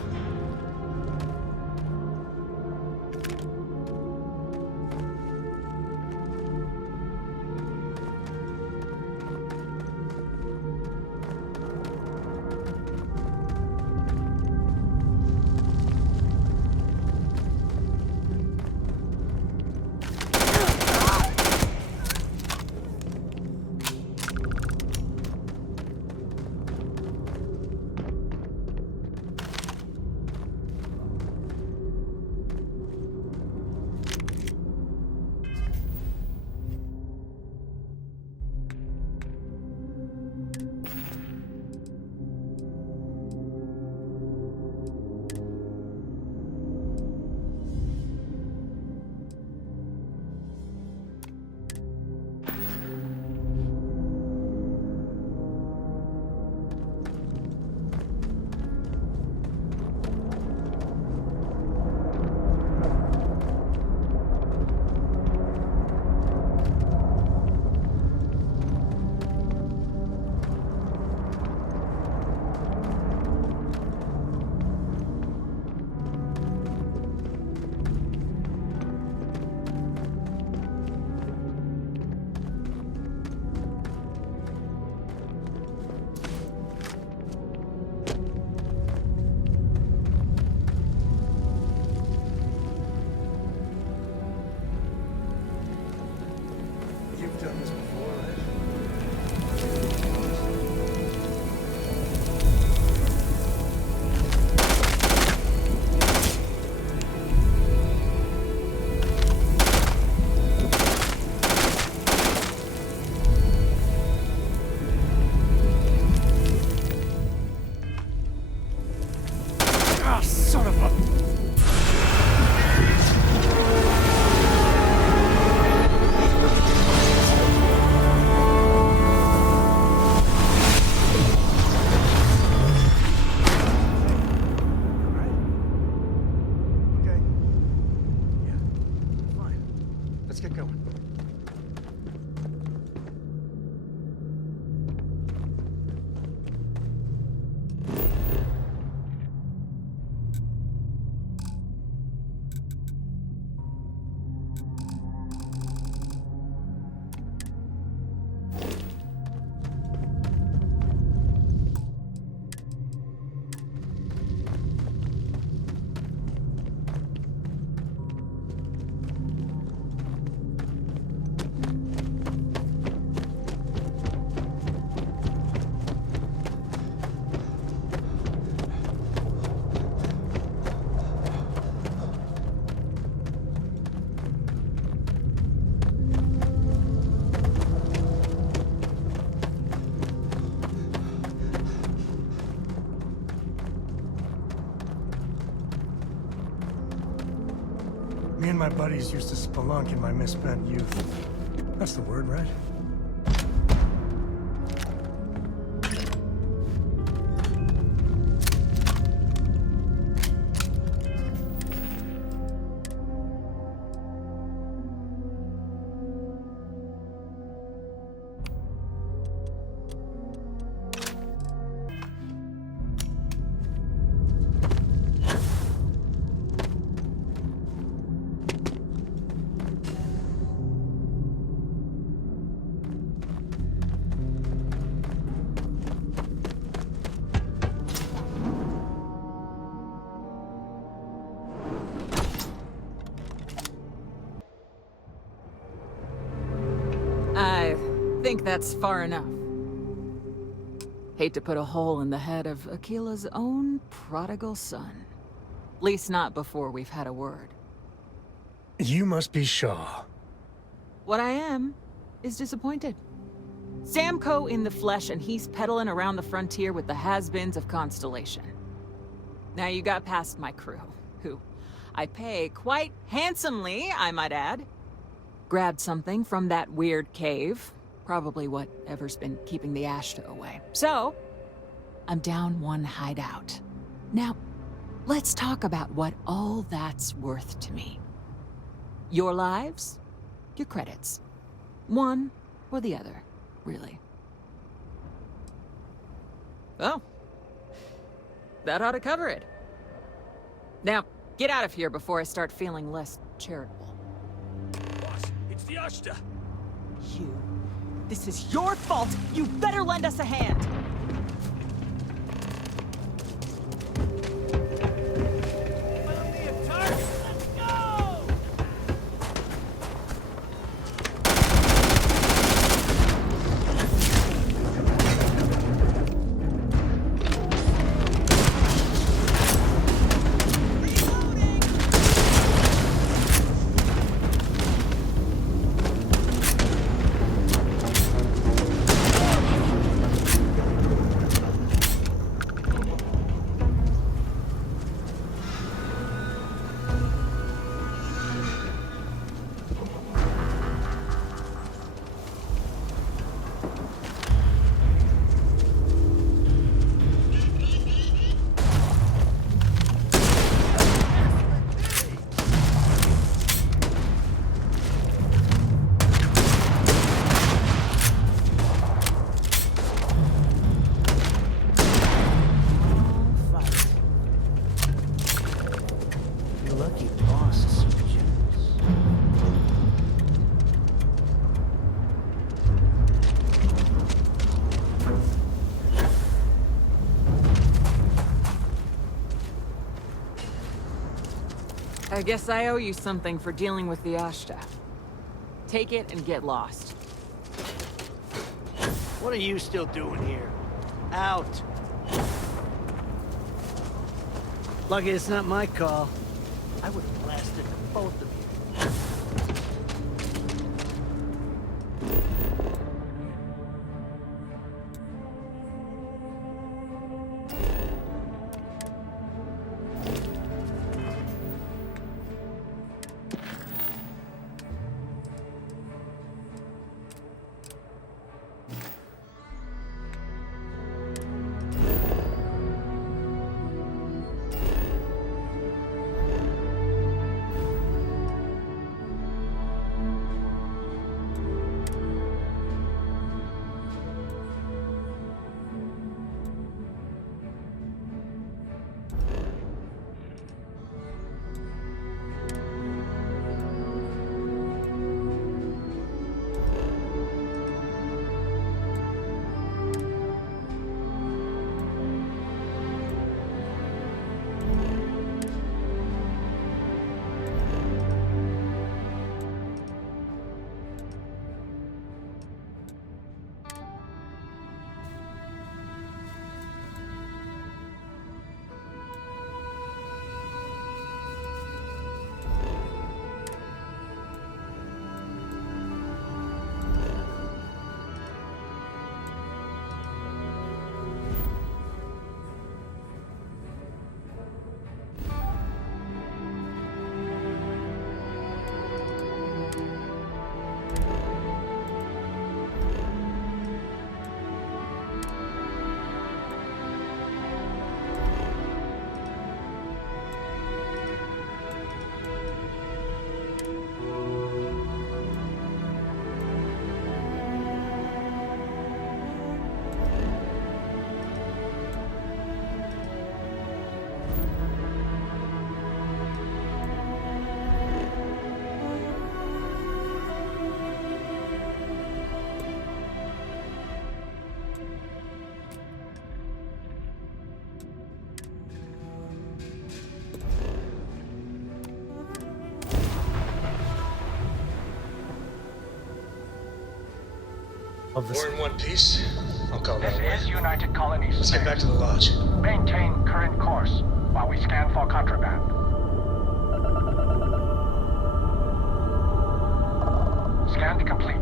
You've done this before, right? Ah, son of a... Let's get going. Me and my buddies used to spelunk in my misspent youth. That's the word, right? I think that's far enough. Hate to put a hole in the head of Akila's own prodigal son. At least not before we've had a word. You must be Shaw. What I am is disappointed. Samco in the flesh, and he's peddling around the frontier with the has-beens of Constellation. Now you got past my crew, who I pay quite handsomely, I might add. Grabbed something from that weird cave. Probably whatever's been keeping the Ashta away. So, I'm down one hideout. Now, let's talk about what all that's worth to me. Your lives, your credits. One or the other, really. Oh. That ought to cover it. Now, get out of here before I start feeling less charitable. Boss, it's the Ashta! You. This is your fault! You better lend us a hand! I guess I owe you something for dealing with the Ashta. Take it and get lost. What are you still doing here? Out. Lucky it's not my call. I would have blasted both of you. We're in one piece. I'll call This that away. is United Colonies. Let's get back to the lodge. Maintain current course while we scan for contraband. Scan complete.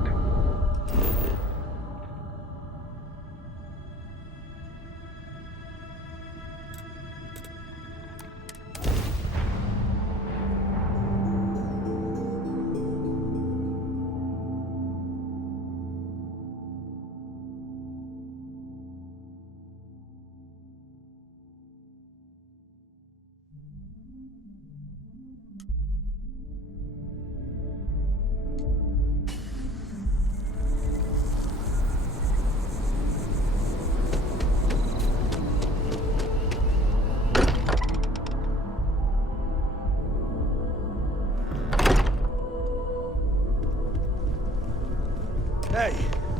Hey,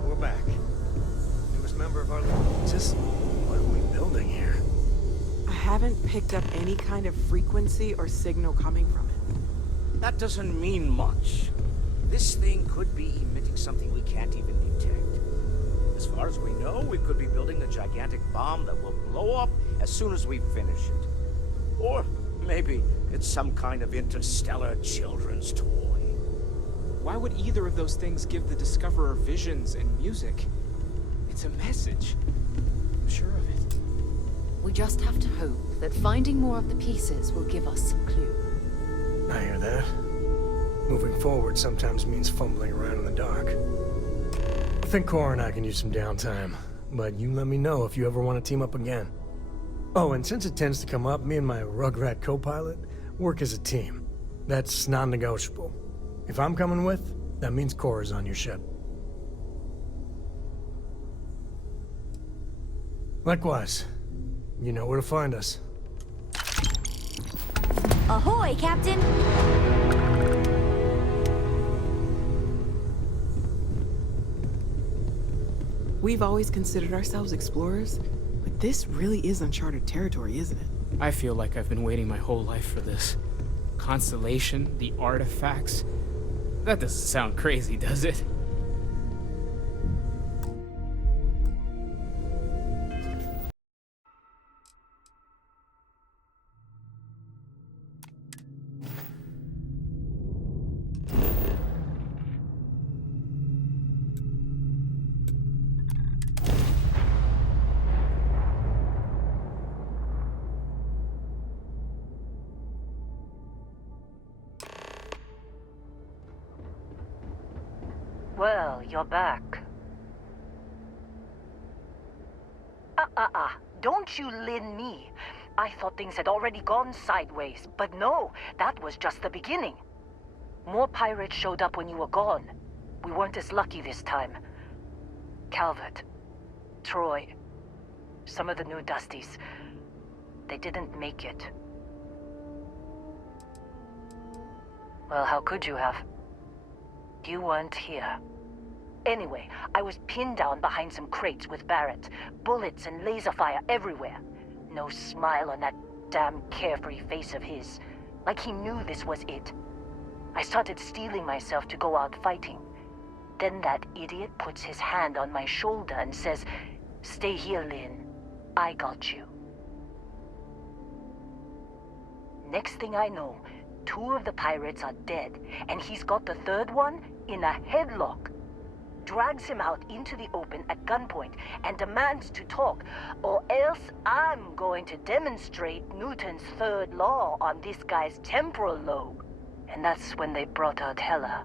we're back. Newest member of our... Just... what are we building here? I haven't picked up any kind of frequency or signal coming from it. That doesn't mean much. This thing could be emitting something we can't even detect. As far as we know, we could be building a gigantic bomb that will blow up as soon as we finish it. Or maybe it's some kind of interstellar children's toy. Why would either of those things give the Discoverer visions and music? It's a message. I'm sure of it. We just have to hope that finding more of the pieces will give us some clue. I hear that. Moving forward sometimes means fumbling around in the dark. I think Cora and I can use some downtime, but you let me know if you ever want to team up again. Oh, and since it tends to come up, me and my Rugrat co-pilot work as a team. That's non-negotiable. If I'm coming with, that means Cora's on your ship. Likewise, you know where to find us. Ahoy, Captain! We've always considered ourselves explorers, but this really is uncharted territory, isn't it? I feel like I've been waiting my whole life for this. Constellation, the artifacts. That doesn't sound crazy, does it? Well, you're back. Don't you lin me. I thought things had already gone sideways, but no, that was just the beginning. More pirates showed up when you were gone. We weren't as lucky this time. Calvert, Troy, some of the new Dusties, they didn't make it. Well, how could you have? You weren't here. Anyway, I was pinned down behind some crates with Barrett. Bullets and laser fire everywhere. No smile on that damn carefree face of his. Like he knew this was it. I started steeling myself to go out fighting. Then that idiot puts his hand on my shoulder and says, "Stay here, Lynn. I got you." Next thing I know, 2 of the pirates are dead, and he's got the 3rd one in a headlock. Drags him out into the open at gunpoint and demands to talk, or else I'm going to demonstrate Newton's 3rd law on this guy's temporal lobe. And that's when they brought out Hela.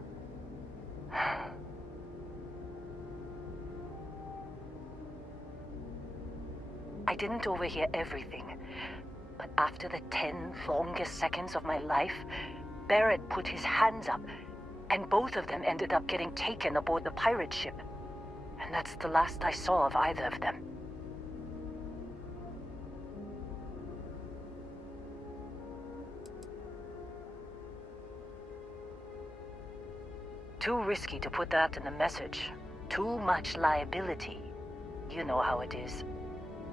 I didn't overhear everything, but after the 10 longest seconds of my life, Barrett put his hands up, and both of them ended up getting taken aboard the pirate ship. And that's the last I saw of either of them. Too risky to put that in a message. Too much liability. You know how it is.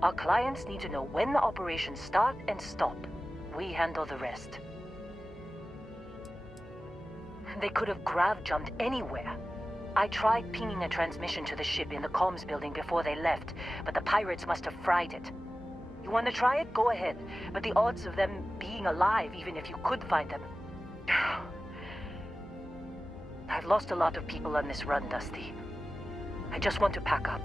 Our clients need to know when the operations start and stop. We handle the rest. They could have grav-jumped anywhere. I tried pinging a transmission to the ship in the comms building before they left, but the pirates must have fried it. You want to try it? Go ahead. But the odds of them being alive, even if you could find them... I've lost a lot of people on this run, Dusty. I just want to pack up.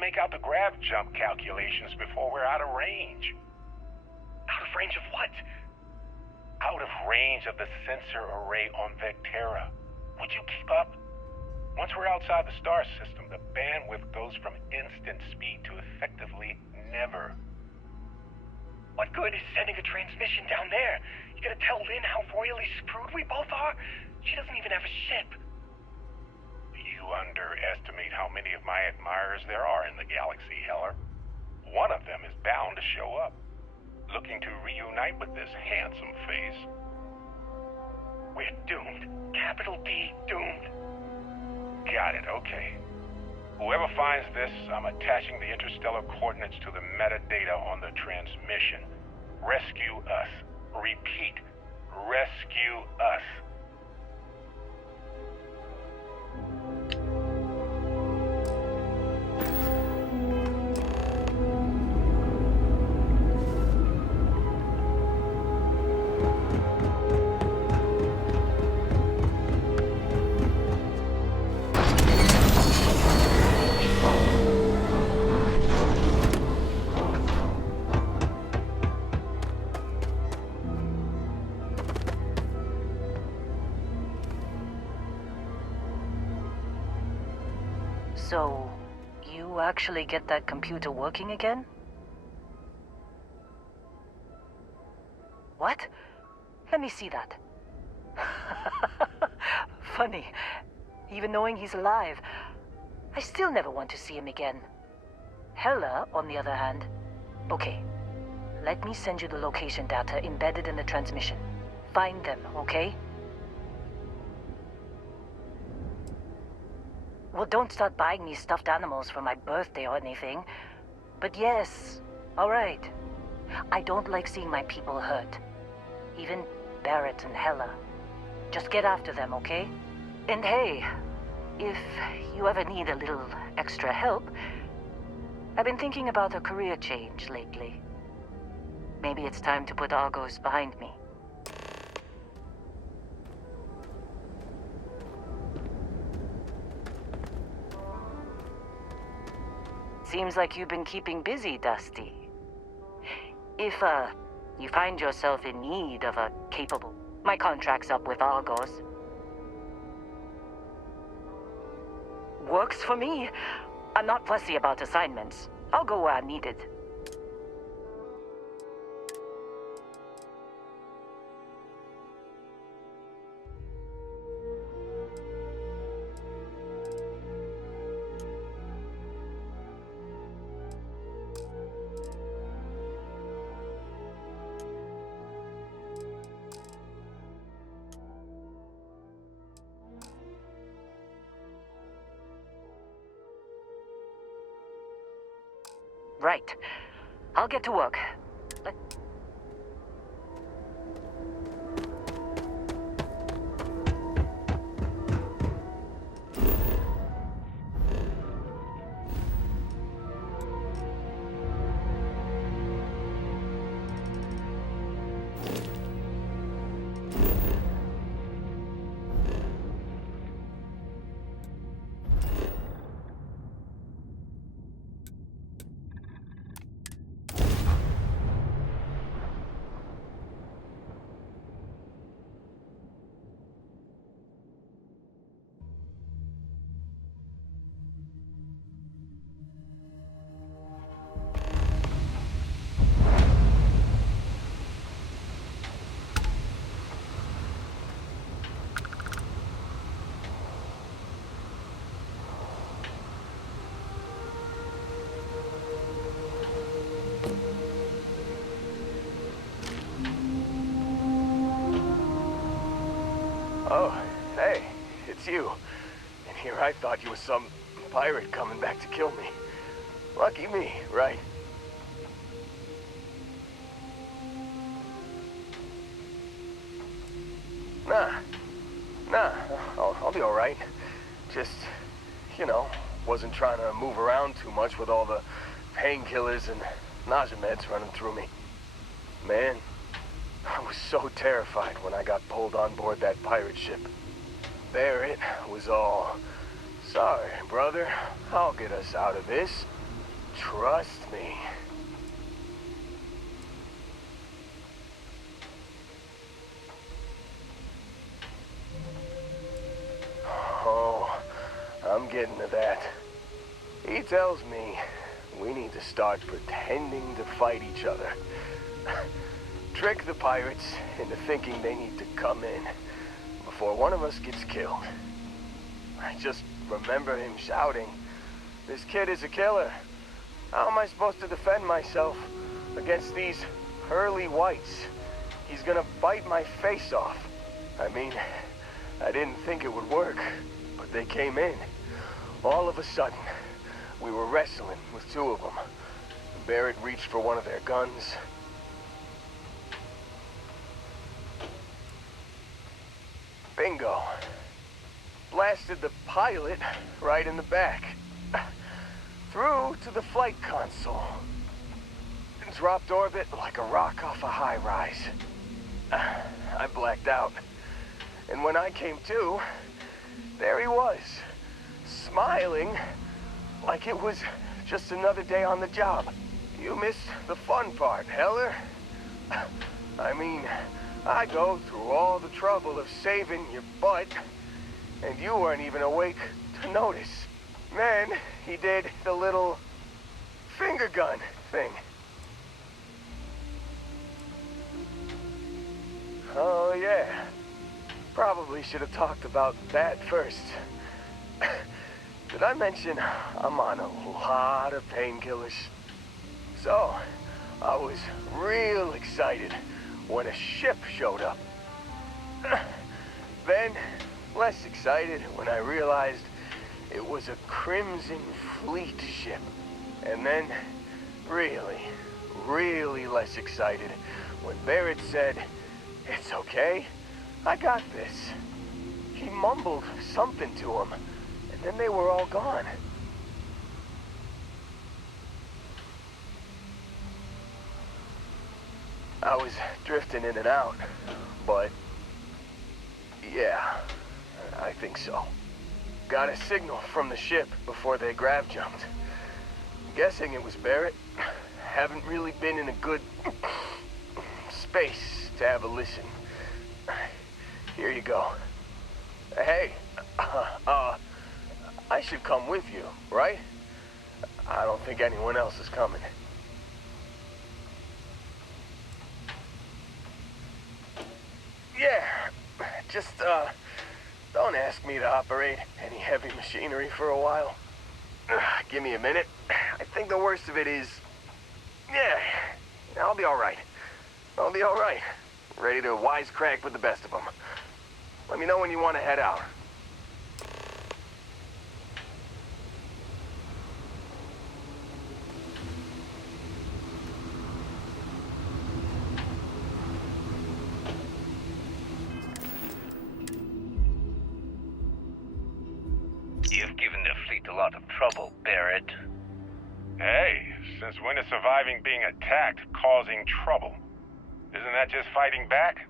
Make out the grav jump calculations before we're out of range. Out of range of what? Out of range of the sensor array on Vectera. Would you keep up? Once we're outside the star system, the bandwidth goes from instant speed to effectively never. What good is sending a transmission down there? You gonna tell Lynn how royally screwed we both are? She doesn't even have a ship. You underestimate how many of my admirers there are in the galaxy, Heller. One of them is bound to show up, looking to reunite with this handsome face. We're doomed. Capital D, doomed. Got it, okay. Whoever finds this, I'm attaching the interstellar coordinates to the metadata on the transmission. Rescue us. Repeat, rescue us. So, you actually get that computer working again? What? Let me see that. Funny. Even knowing he's alive, I still never want to see him again. Hella, on the other hand. Okay. Let me send you the location data embedded in the transmission. Find them, okay? Well, don't start buying me stuffed animals for my birthday or anything. But yes, all right. I don't like seeing my people hurt. Even Barrett and Hella. Just get after them, okay? And hey, if you ever need a little extra help, I've been thinking about a career change lately. Maybe it's time to put Argos behind me. Seems like you've been keeping busy, Dusty. If, you find yourself in need of a capable... My contract's up with Argos. Works for me. I'm not fussy about assignments. I'll go where I'm needed. Right. I'll get to work. Oh, hey, it's you. And here I thought you were some pirate coming back to kill me. Lucky me, right? Nah, I'll be alright. Just, you know, wasn't trying to move around too much with all the painkillers and nausea meds running through me. Man, I was so terrified when I got pulled on board that pirate ship. Barrett was all, "Sorry, brother, I'll get us out of this. Trust me." Oh, I'm getting to that. He tells me we need to start pretending to fight each other. Trick the pirates into thinking they need to come in before one of us gets killed. I just remember him shouting, "This kid is a killer. How am I supposed to defend myself against these pearly whites? He's gonna bite my face off." I mean, I didn't think it would work, but they came in. All of a sudden, we were wrestling with two of them. Barrett reached for one of their guns. Bingo. Blasted the pilot right in the back. Through to the flight console. Dropped orbit like a rock off a high-rise. I blacked out. And when I came to, there he was, smiling like it was just another day on the job. You missed the fun part, Heller. I mean, I go through all the trouble of saving your butt, and you weren't even awake to notice. Then he did the little finger gun thing. Oh yeah, probably should have talked about that first. Did I mention I'm on a lot of painkillers? So, I was real excited when a ship showed up. Then, less excited when I realized it was a Crimson Fleet ship. And then, really less excited when Barrett said, "It's okay, I got this." He mumbled something to him, and then they were all gone. I was drifting in and out, but yeah, I think so. Got a signal from the ship before they grav jumped. Guessing it was Barrett. Haven't really been in a good space to have a listen. Here you go. Hey, I should come with you, right? I don't think anyone else is coming. Yeah, just, don't ask me to operate any heavy machinery for a while. Give me a minute. I think the worst of it is, yeah, I'll be all right. I'll be all right. Ready to wisecrack with the best of them. Let me know when you want to head out. You've given the fleet a lot of trouble, Barrett. Hey, since when is surviving being attacked causing trouble? Isn't that just fighting back?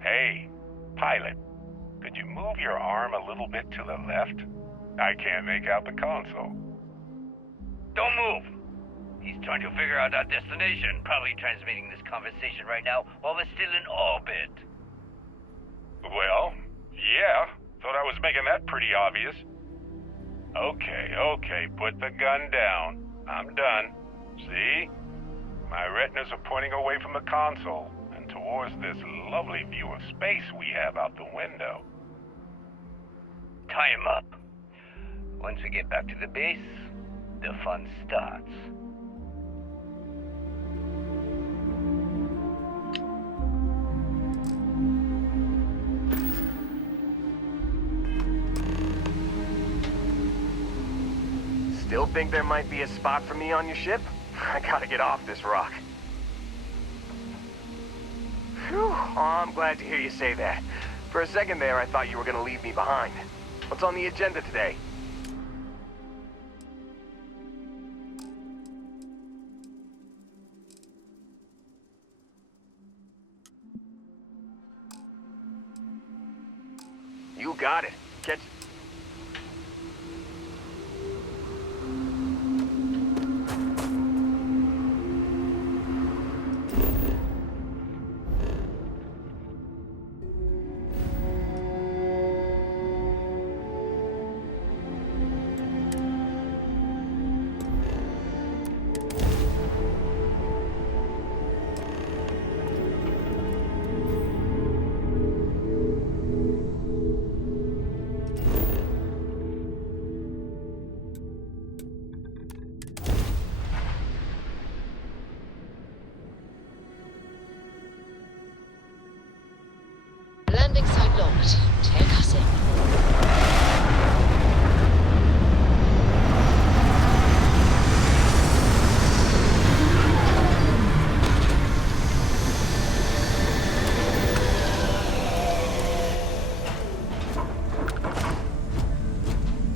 Hey, pilot, could you move your arm a little bit to the left? I can't make out the console. Don't move. He's trying to figure out our destination, probably transmitting this conversation right now while we're still in orbit. Well, yeah, thought I was making that pretty obvious. Okay, put the gun down. I'm done. See? My retinas are pointing away from the console and towards this lovely view of space we have out the window. Tie him up. Once we get back to the base, the fun starts. Still think there might be a spot for me on your ship? I gotta get off this rock. Phew, oh, I'm glad to hear you say that. For a second there, I thought you were gonna leave me behind. What's on the agenda today? You got it. Catch... Landing site locked. Take us in.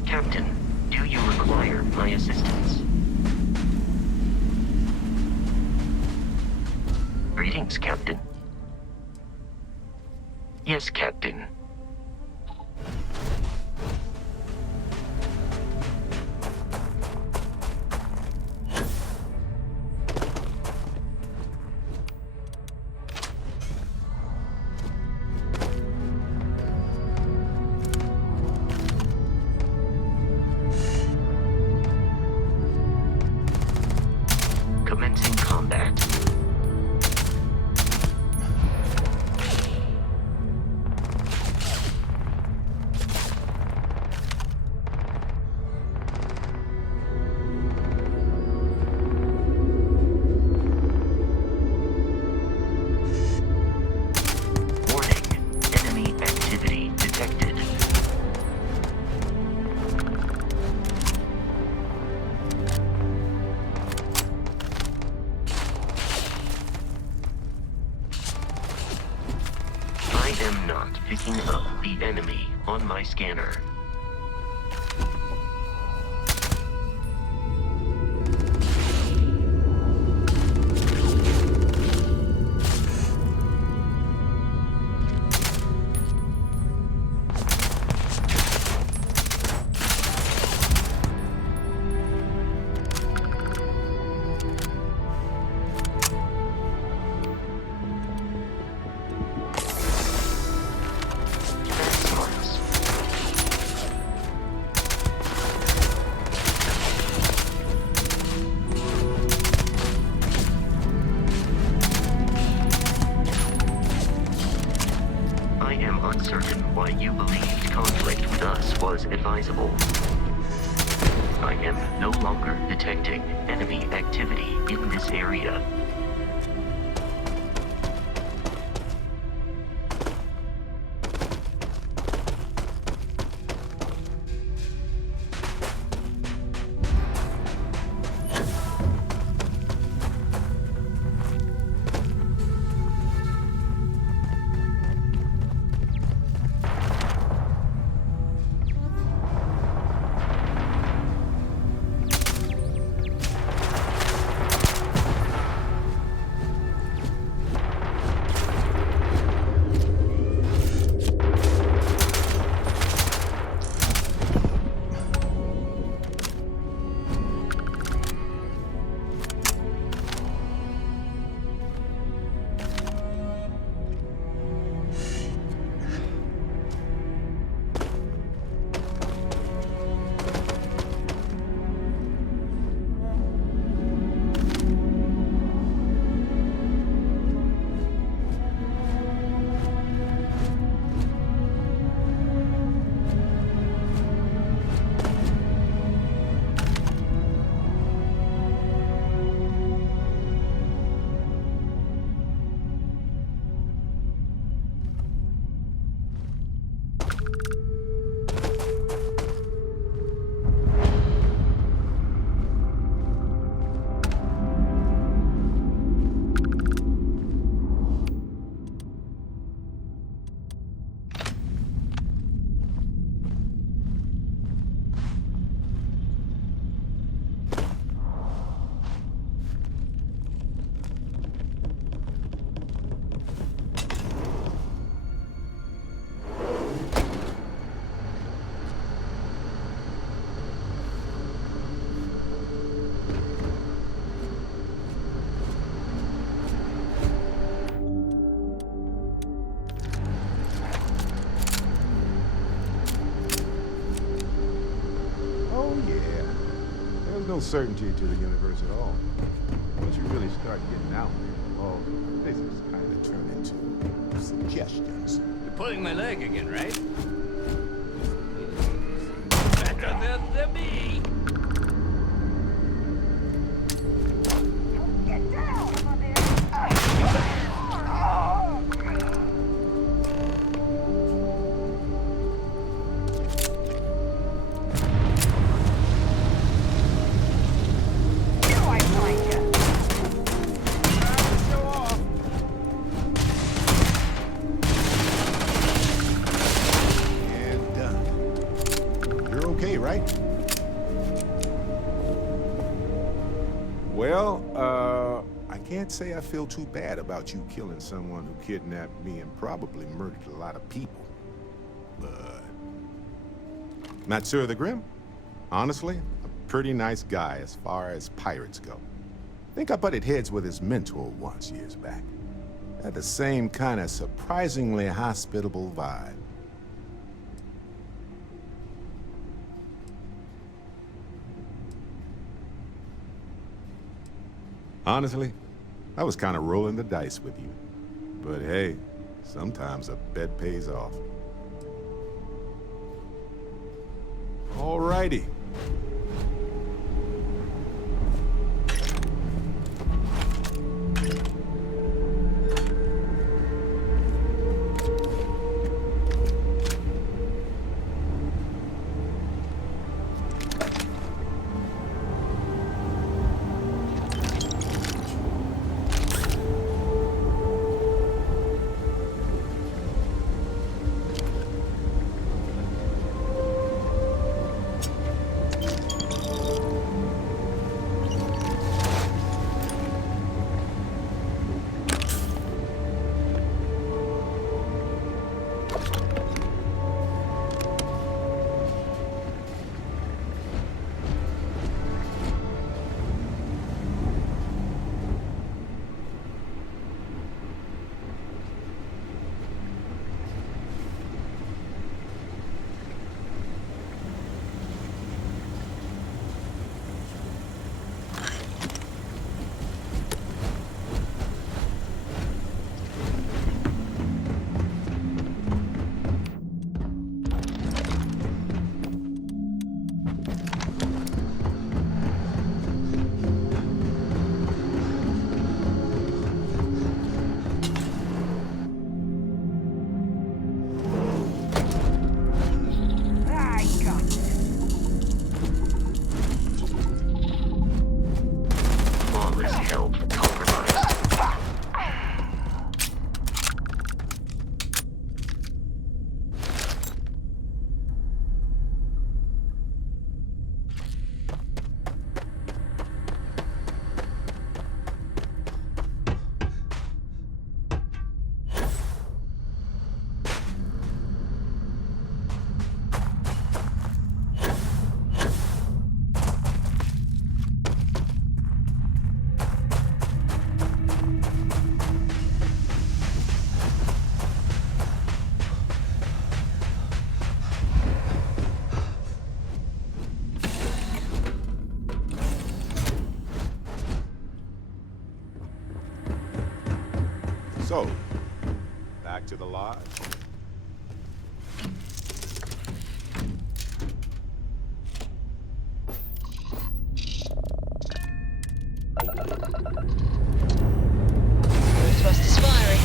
Captain, do you require my assistance? Greetings, Captain. Yes, Captain. Commencing combat. am not picking up the enemy on my scanner. I am uncertain why you believed conflict with us was advisable. I am no longer detecting enemy activity in this area. No certainty to the universe at all. Once you really start getting out there, all physics kind of turn into suggestions. You're pulling my leg again, right? Better than me. Get down over there! Well, I can't say I feel too bad about you killing someone who kidnapped me and probably murdered a lot of people. But Matsur the Grim, honestly, a pretty nice guy as far as pirates go. I think I butted heads with his mentor once years back. Had the same kind of surprisingly hospitable vibe. Honestly, I was kind of rolling the dice with you. But hey, sometimes a bet pays off. Alrighty. So, back to the lodge. Thrust is firing.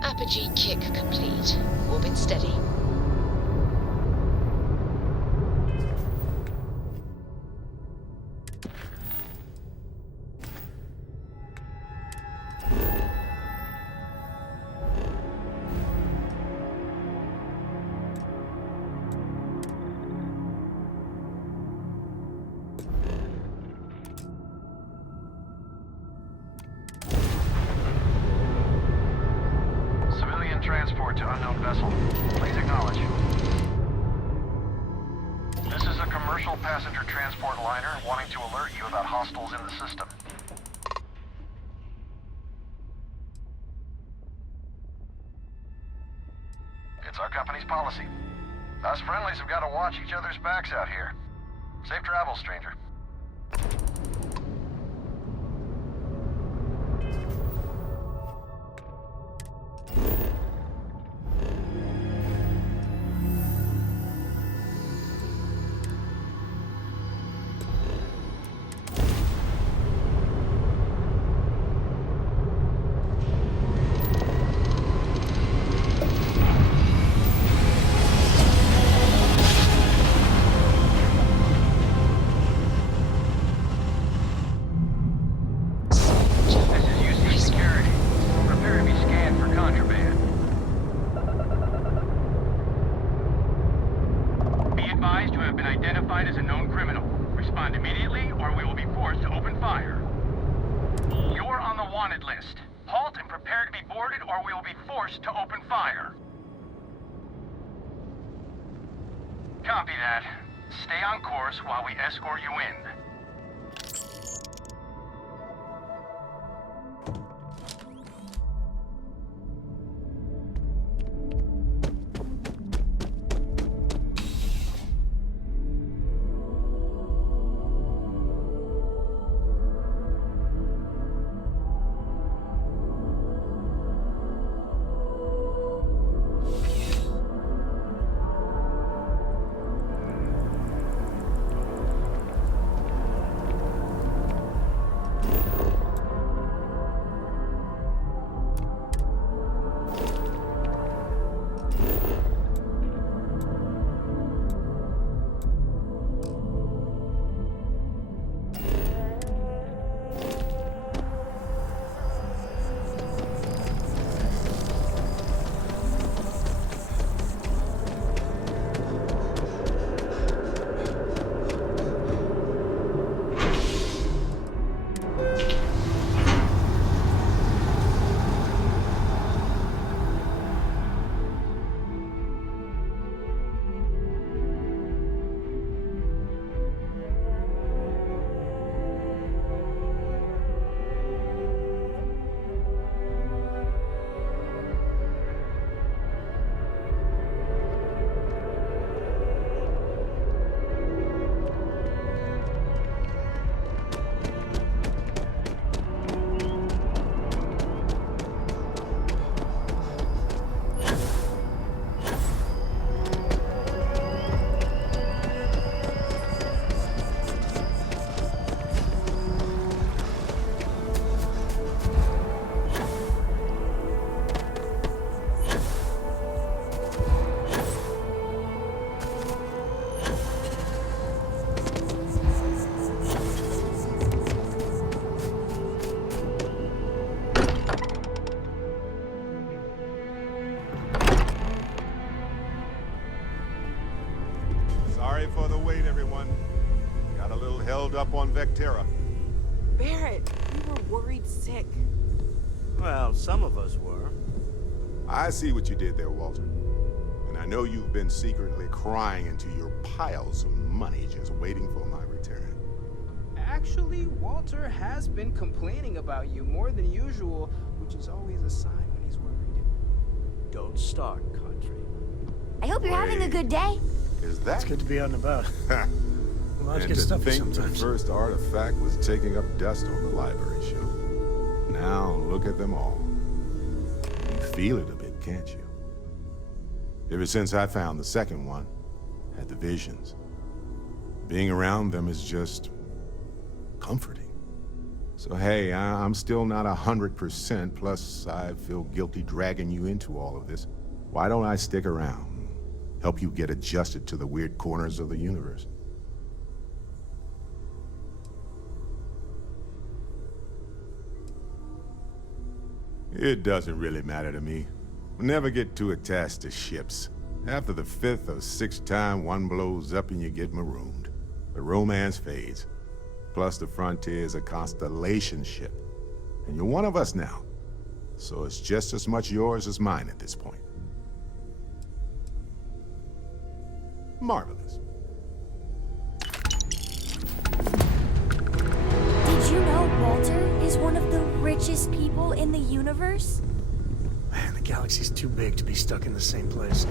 Apogee kick complete. Orbit steady. Transport to unknown vessel. Please acknowledge. This is a commercial passenger transport liner wanting to alert you about hostiles in the system. It's our company's policy. Us friendlies have got to watch each other's backs out here. Safe travels, stranger. As a known criminal. Respond immediately or we will be forced to open fire. You're on the wanted list. Halt and prepare to be boarded or we will be forced to open fire. Copy that. Stay on course while we escort you in. everyone. Got a little held up on Vectera. Barrett, we were worried sick. Well, some of us were. I see what you did there, Walter. And I know you've been secretly crying into your piles of money just waiting for my return. Actually, Walter has been complaining about you more than usual, which is always a sign when he's worried. Don't start, Country. I hope you're having a good day. Is that? It's good to be out and about. Lives And get to stuffy think the sometimes. first artifact was taking up dust on the library shelf. Now look at them all. You feel it a bit, can't you? Ever since I found the second one, had the visions, being around them is just comforting. So hey, I'm still not 100%, plus I feel guilty dragging you into all of this. Why don't I stick around, help you get adjusted to the weird corners of the universe? It doesn't really matter to me. Never get too attached to ships. After the 5th or 6th time one blows up and you get marooned, the romance fades. Plus the Frontier is a constellation ship. And you're one of us now. So it's just as much yours as mine at this point. Marvelous. Did you know Walter is one of the richest people in the universe? Man, the galaxy's too big to be stuck in the same place.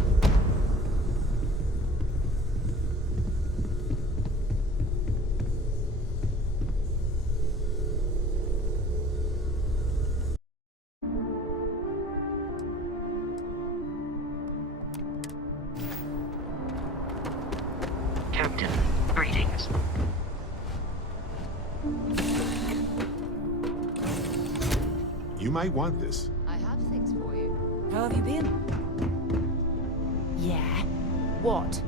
Captain, greetings. You might want this. I have things for you. How have you been? Yeah? What?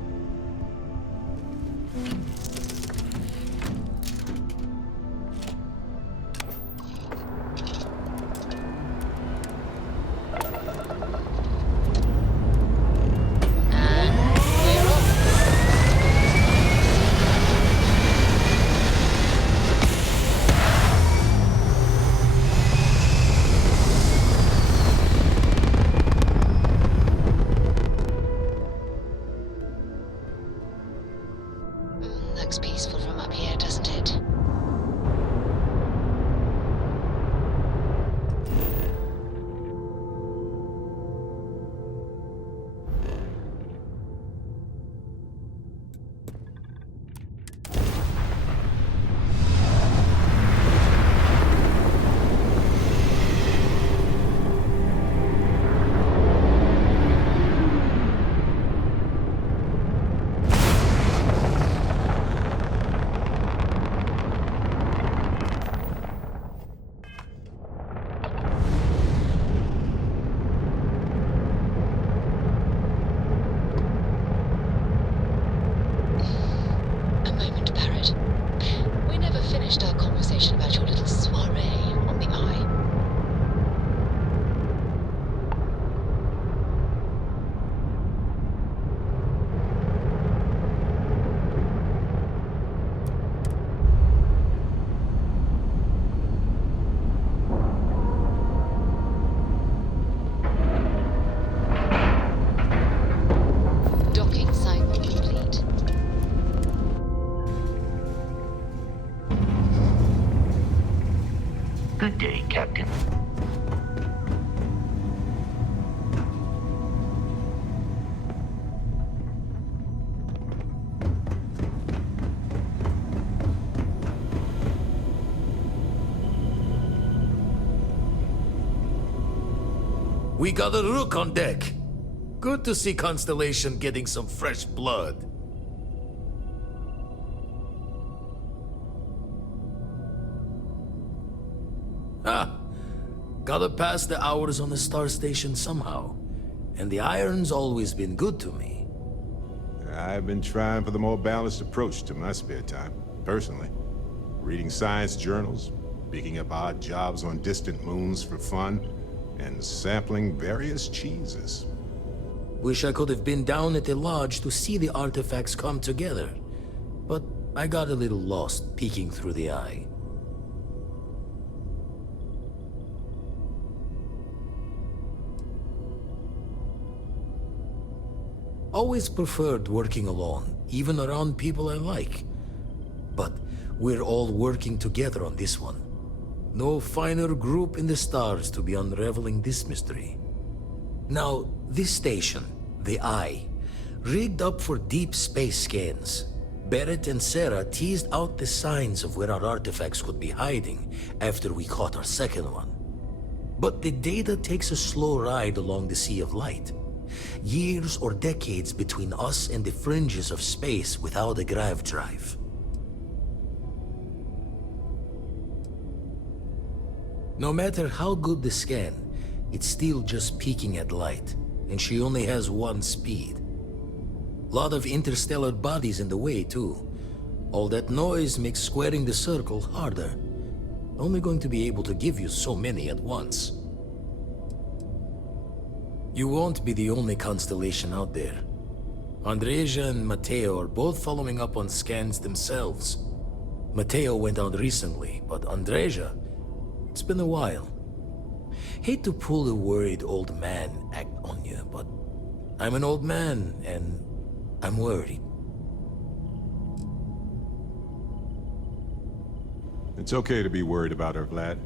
Looks peaceful from up here, doesn't it? A moment, Barrett. We never finished our conversation about your little soiree on the Eye. Docking cycle complete. Good day, Captain. We got a Rook on deck. Good to see Constellation getting some fresh blood. Ah, gotta pass the hours on the Star Station somehow. And the iron's always been good to me. I've been trying for the more balanced approach to my spare time, personally. Reading science journals, picking up odd jobs on distant moons for fun, and sampling various cheeses. Wish I could have been down at the lodge to see the artifacts come together. but I got a little lost peeking through the eye. Always preferred working alone, even around people I like. But we're all working together on this one. No finer group in the stars to be unraveling this mystery. Now, this station, the Eye, rigged up for deep space scans. Barrett and Sarah teased out the signs of where our artifacts could be hiding after we caught our second one. But the data takes a slow ride along the Sea of Light. Years or decades between us and the fringes of space without a grav drive. No matter how good the scan, it's still just peeking at light, and she only has one speed. Lot of interstellar bodies in the way, too. All that noise makes squaring the circle harder. Only going to be able to give you so many at once. You won't be the only constellation out there. Andreja and Matteo are both following up on scans themselves. Matteo went out recently, but Andreja, it's been a while. Hate to pull the worried old man act on you, but I'm an old man, and I'm worried. It's okay to be worried about her, Vlad.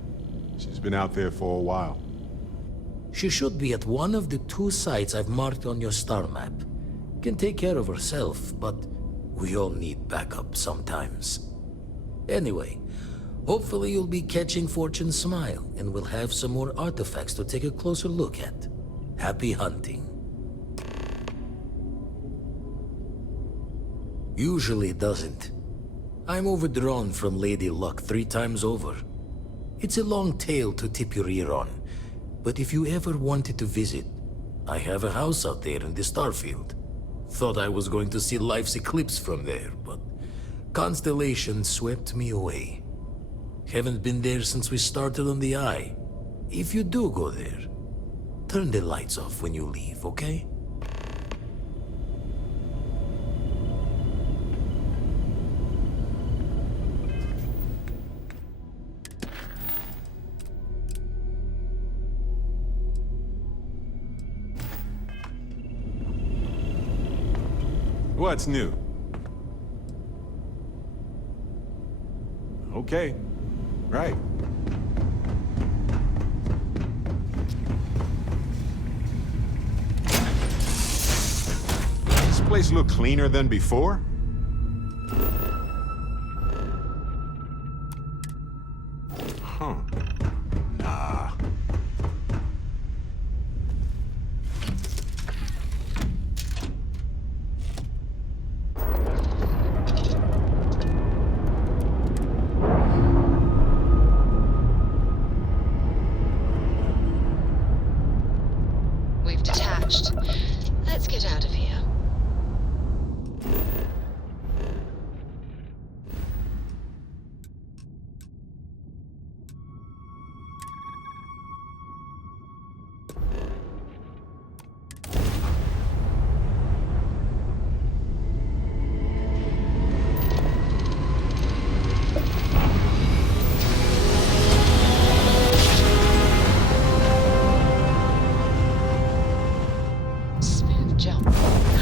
She's been out there for a while. She should be at one of the 2 sites I've marked on your star map. Can take care of herself, but we all need backup sometimes. Anyway, hopefully you'll be catching Fortune's smile, and we'll have some more artifacts to take a closer look at. Happy hunting. Usually it doesn't. I'm overdrawn from Lady Luck 3 times over. It's a long tale to tip your ear on, but if you ever wanted to visit, I have a house out there in the Starfield. Thought I was going to see life's eclipse from there, but constellations swept me away. Haven't been there since we started on the Eye. If you do go there, turn the lights off when you leave, okay? What's new? Okay. Right. Does this place look cleaner than before? Huh. Nah. We've detached. Let's get out of here. Smooth jump.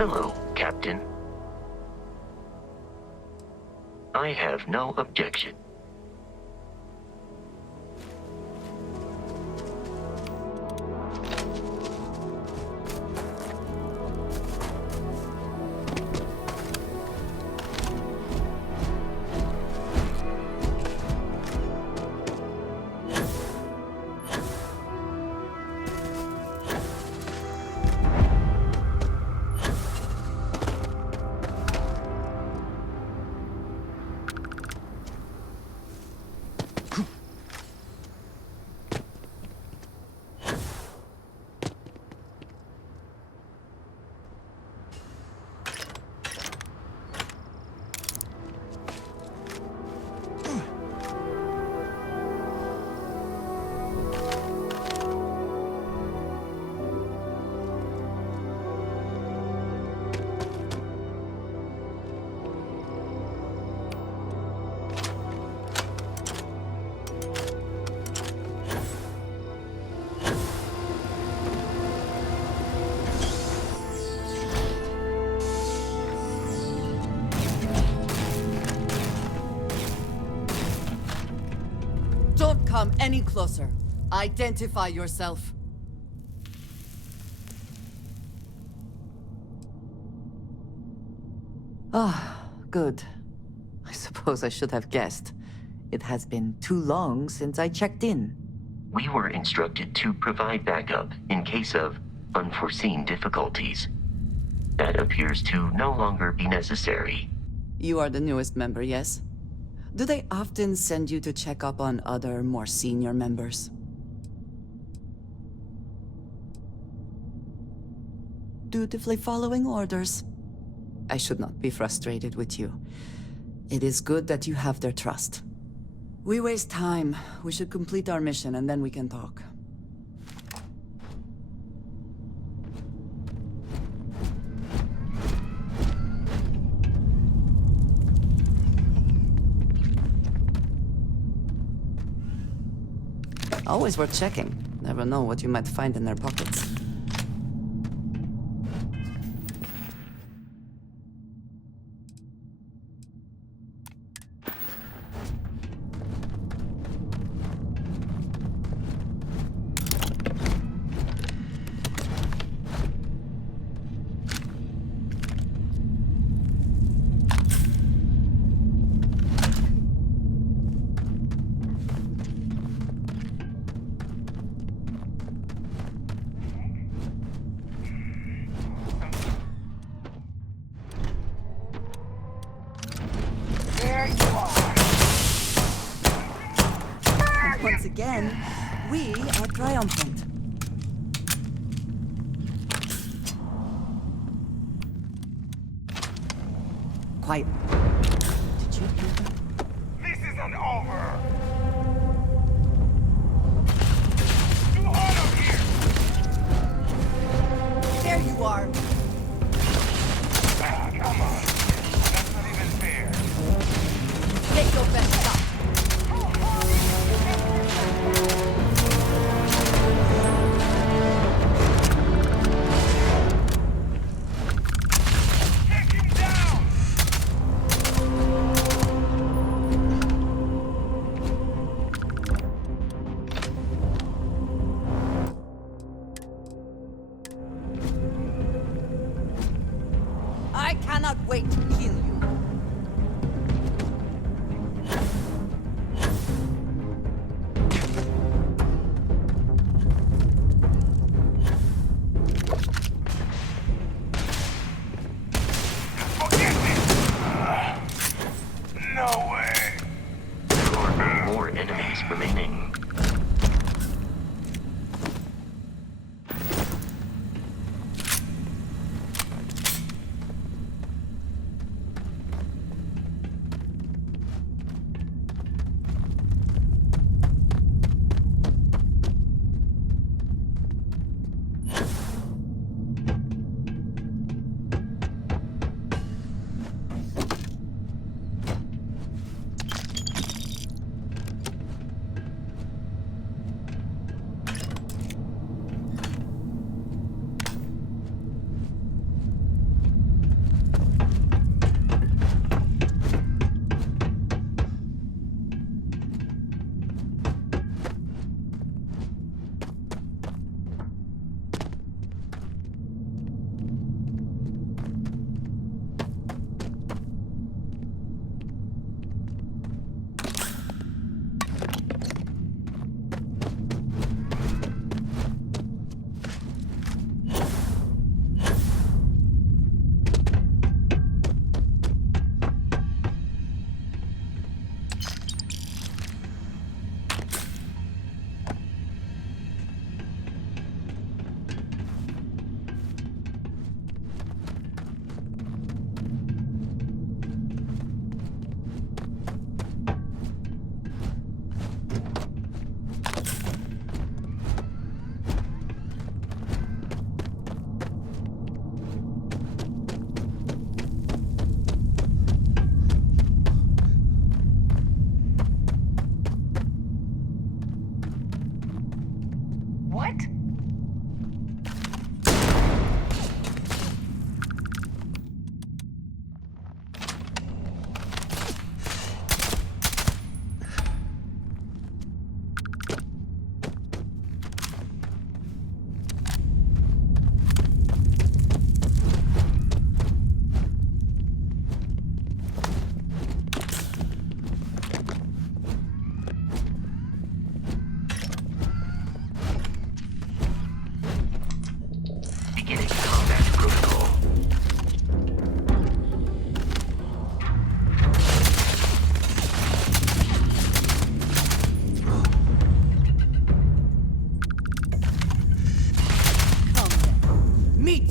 Hello, Captain. I have no objection. Don't come any closer. Identify yourself. Ah, good. I suppose I should have guessed. It has been too long since I checked in. We were instructed to provide backup in case of unforeseen difficulties. That appears to no longer be necessary. You are the newest member, yes? Do they often send you to check up on other, more senior members? Dutifully following orders. I should not be frustrated with you. It is good that you have their trust. We waste time. We should complete our mission and then we can talk. Always worth checking. Never know what you might find in their pockets. Once again, we are triumphant. Quiet. Did you hear that? This isn't over! Too hot up here! There you are! Ah, come on. That's not even fair. Take your best shot. I cannot wait to kill you. No way! There are no more enemies remaining.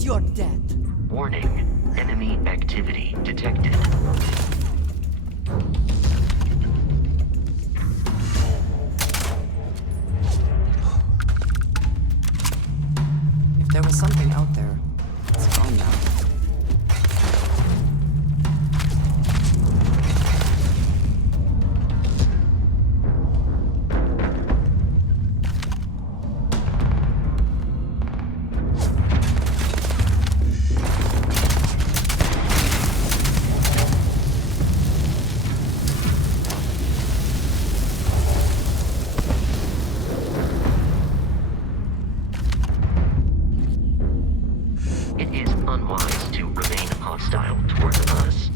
You're dead. Warning. Enemy activity detected. If there was something out there, it's gone now. It is unwise to remain hostile toward us.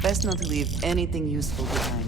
Best not to leave anything useful behind.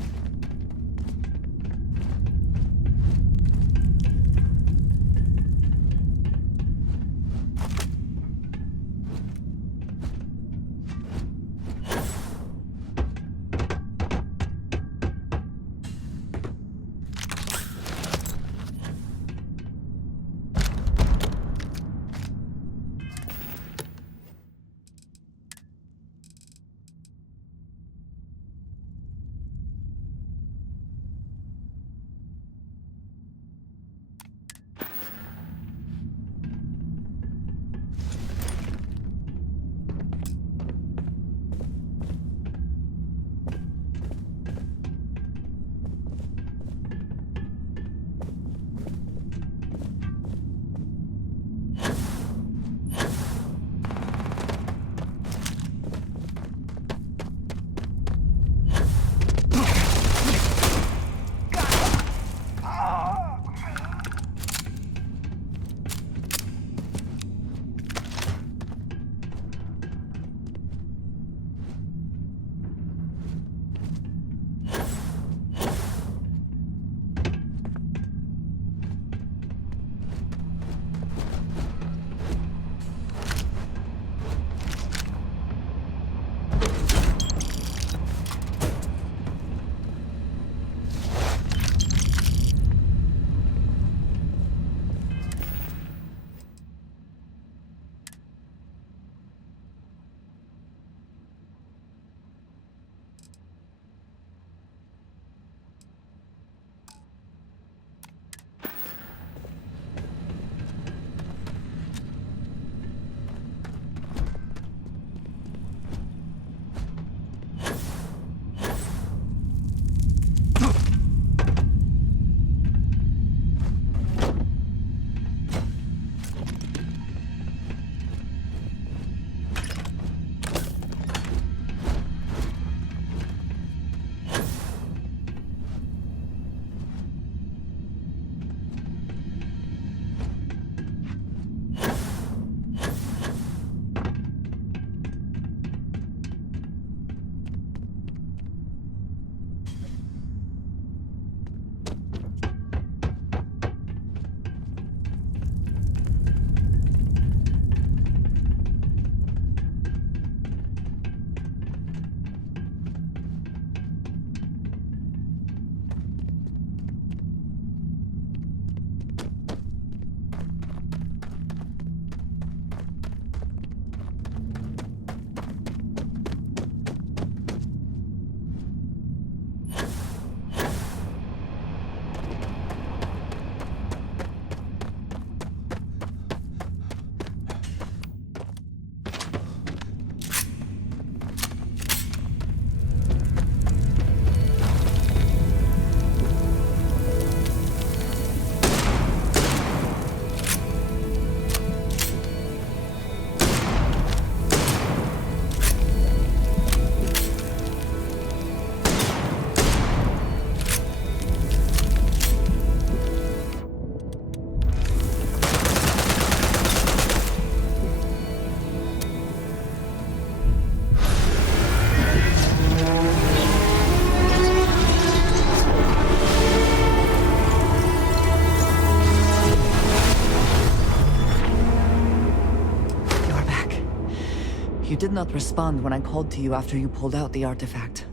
did not respond when I called to you after you pulled out the artifact.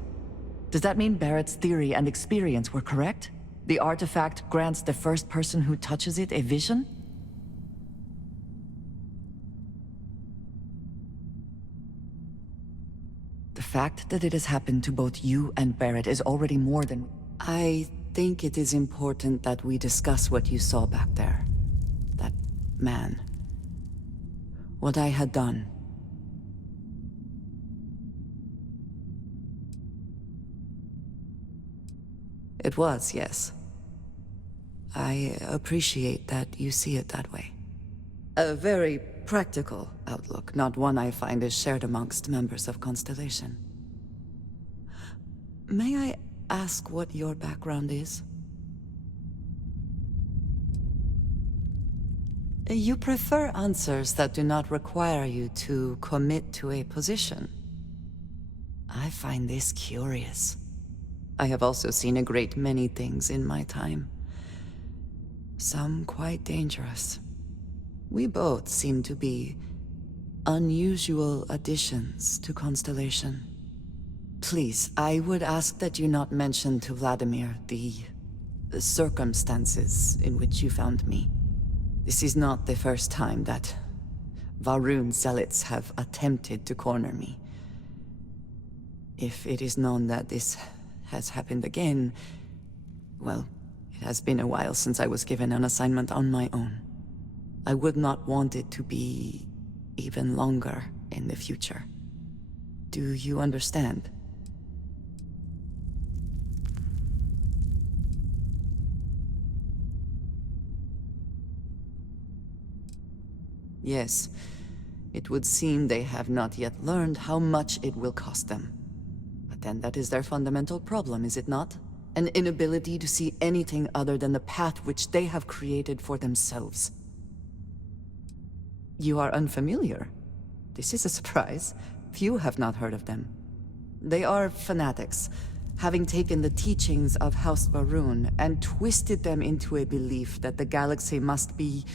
Does that mean Barrett's theory and experience were correct? The artifact grants the first person who touches it a vision? The fact that it has happened to both you and Barrett is already more than... I think it is important that we discuss what you saw back there. That man. What I had done. It was, yes. I appreciate that you see it that way. A very practical outlook, not one I find is shared amongst members of Constellation. May I ask what your background is? You prefer answers that do not require you to commit to a position. I find this curious. I have also seen a great many things in my time. Some quite dangerous. We both seem to be unusual additions to Constellation. Please, I would ask that you not mention to Vladimir the circumstances in which you found me. This is not the first time that Va'ruun zealots have attempted to corner me. If it is known that this has happened again, well, it has been a while since I was given an assignment on my own. I would not want it to be even longer in the future. Do you understand? Yes, it would seem they have not yet learned how much it will cost them. But then that is their fundamental problem, is it not? An inability to see anything other than the path which they have created for themselves. You are unfamiliar. This is a surprise. Few have not heard of them. They are fanatics, having taken the teachings of House Va'ruun and twisted them into a belief that the galaxy must be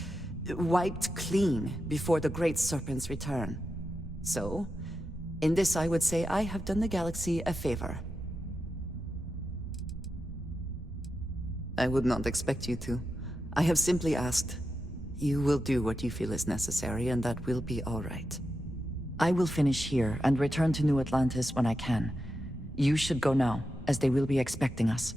wiped clean before the Great Serpent's return. So, in this I would say I have done the galaxy a favor. I would not expect you to. I have simply asked. You will do what you feel is necessary, and that will be all right. I will finish here and return to New Atlantis when I can. You should go now, as they will be expecting us.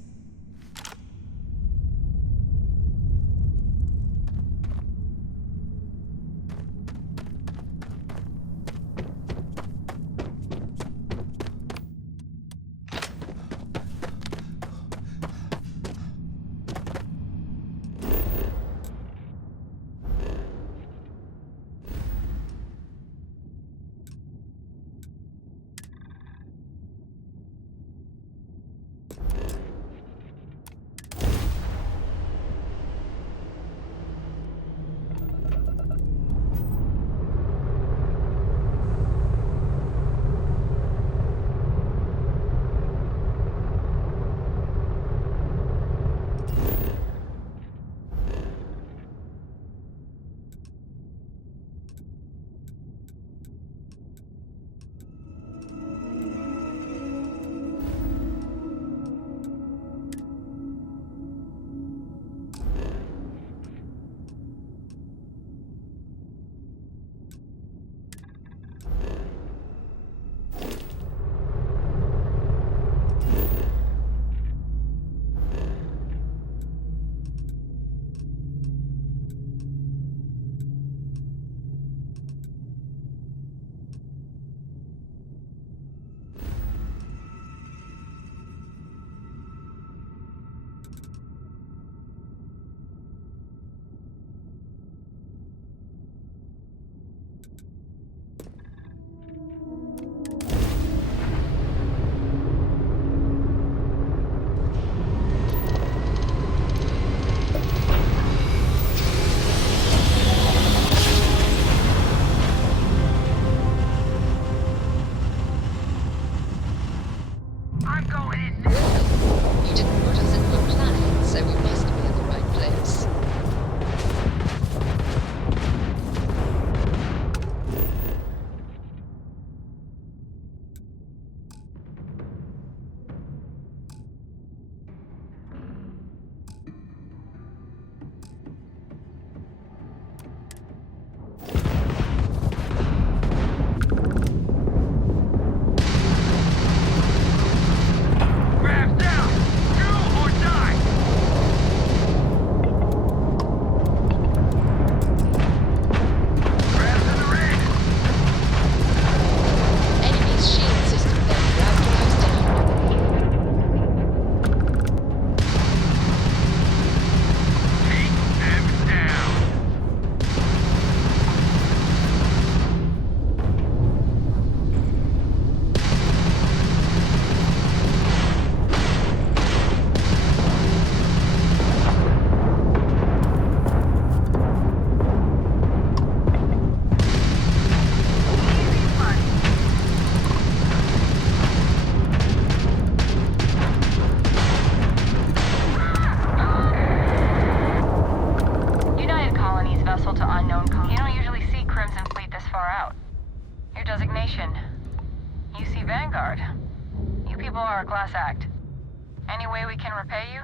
we can repay you?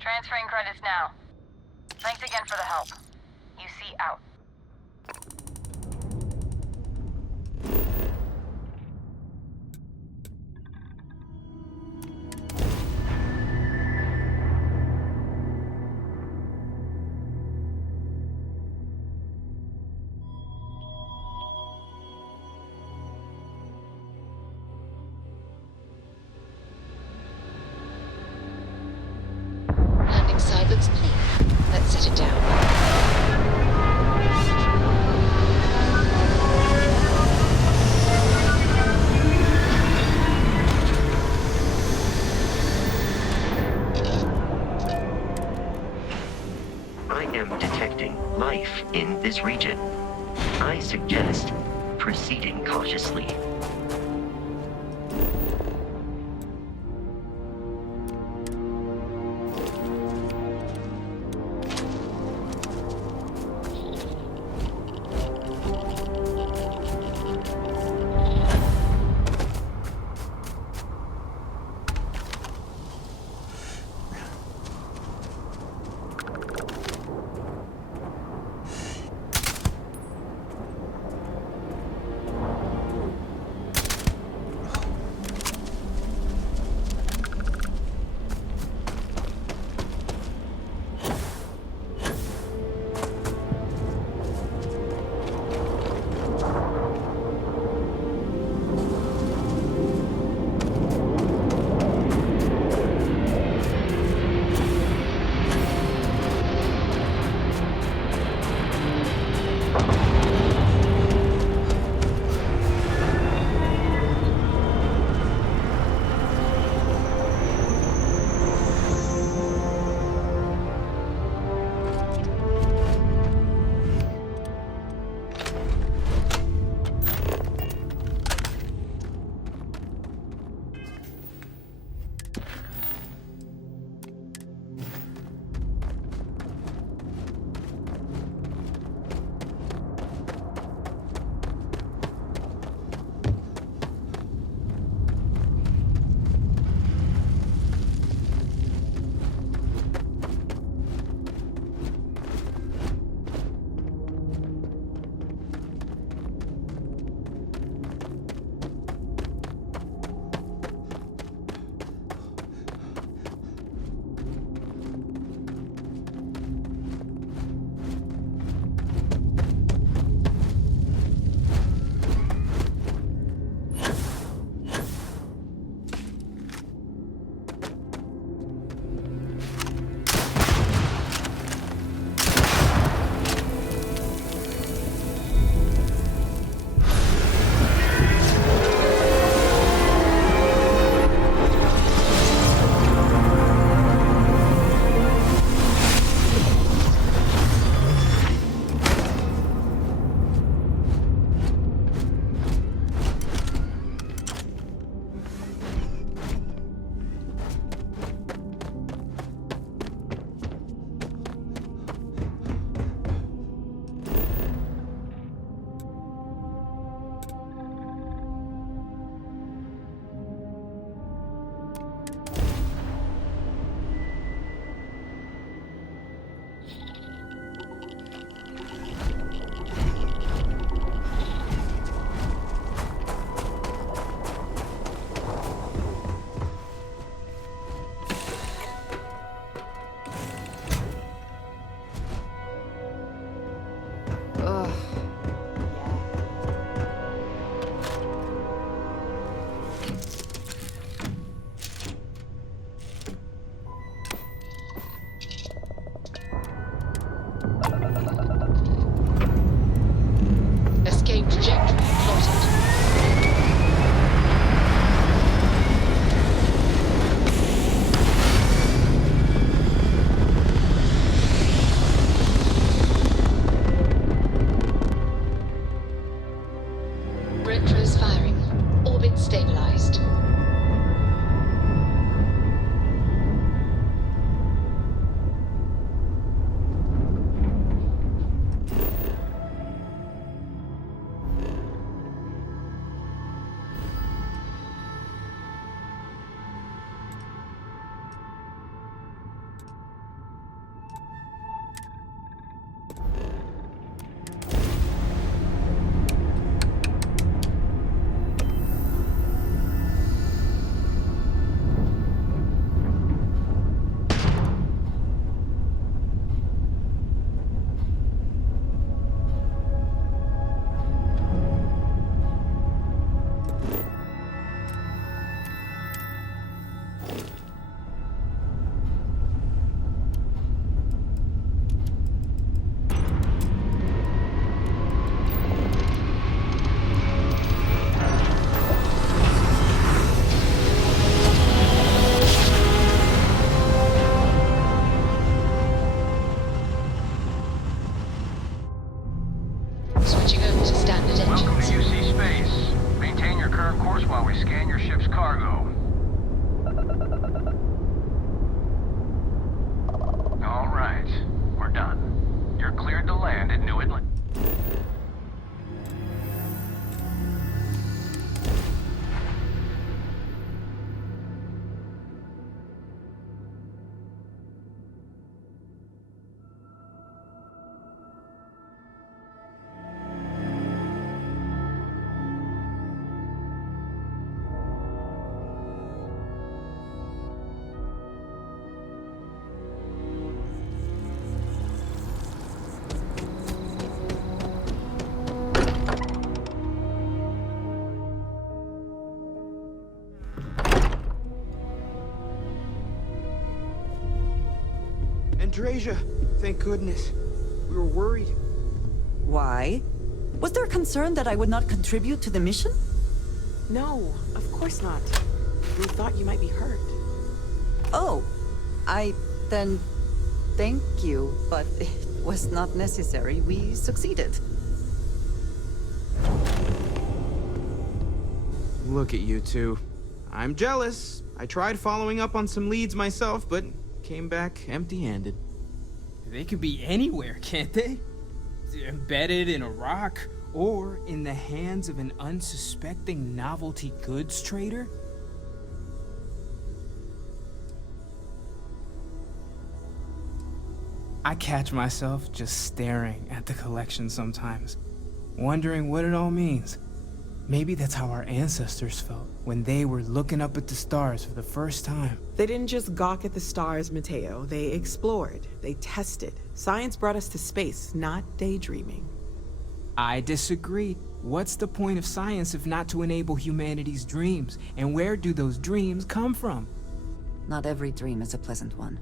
Transferring credits now. Thanks again for the help. UC out. Landing side looks clean. Let's set it down. I am detecting life in this region. I suggest proceeding cautiously. scan your ship's cargo. All right, we're done. You're cleared to land at New Atlantis. Andreja, thank goodness. We were worried. Why? Was there concern that I would not contribute to the mission? No, of course not. We thought you might be hurt. Oh, then thank you, but it was not necessary. We succeeded. Look at you two. I'm jealous. I tried following up on some leads myself, but came back empty-handed. They could be anywhere, can't they? Embedded in a rock, or in the hands of an unsuspecting novelty goods trader? I catch myself just staring at the collection sometimes, wondering what it all means. Maybe that's how our ancestors felt when they were looking up at the stars for the first time. They didn't just gawk at the stars, Mateo. They explored. They tested. Science brought us to space, not daydreaming. I disagree. What's the point of science if not to enable humanity's dreams? And where do those dreams come from? Not every dream is a pleasant one.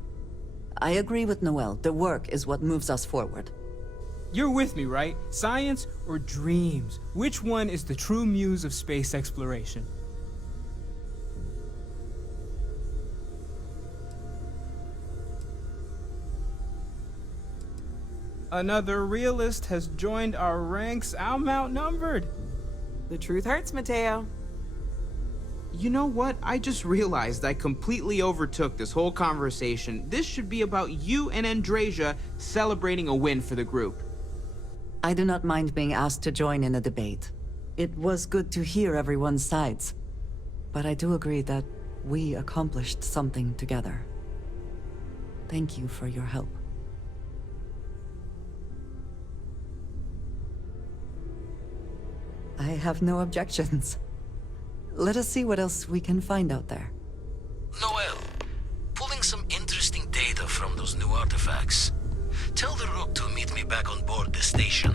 I agree with Noel. The work is what moves us forward. You're with me, right? Science or dreams? Which one is the true muse of space exploration? Another realist has joined our ranks. I'm outnumbered. The truth hurts, Mateo. You know what? I just realized I completely overtook this whole conversation. This should be about you and Andreja celebrating a win for the group. I do not mind being asked to join in a debate. It was good to hear everyone's sides. But I do agree that we accomplished something together. Thank you for your help. I have no objections. Let us see what else we can find out there. Noel, pulling some interesting data from those new artifacts. Tell the Rook to meet me back on board the station.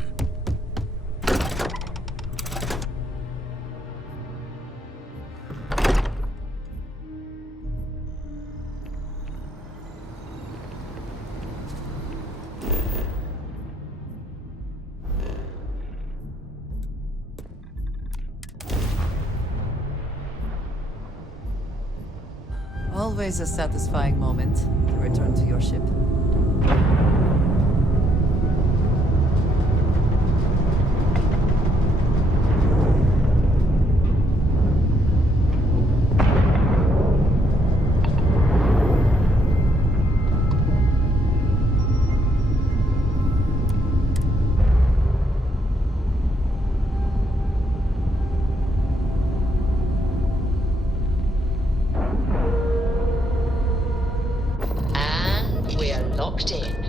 Always a satisfying moment to return to your ship. Locked in.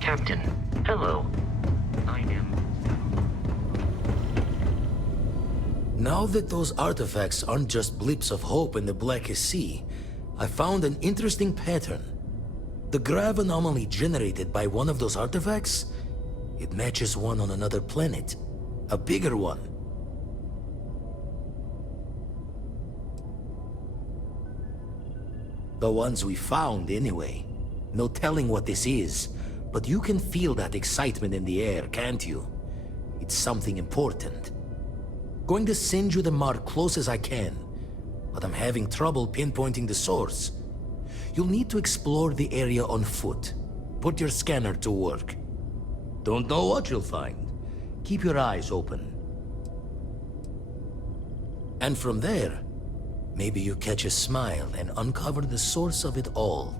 Captain, hello. I am... Now that those artifacts aren't just blips of hope in the blackest sea, I found an interesting pattern. The grav anomaly generated by one of those artifacts, it matches one on another planet. A bigger one. The ones we found, anyway. No telling what this is, but you can feel that excitement in the air, can't you? It's something important. Going to send you the mark close as I can, but I'm having trouble pinpointing the source. You'll need to explore the area on foot. Put your scanner to work. Don't know what you'll find. Keep your eyes open. And from there, maybe you catch a smile and uncover the source of it all.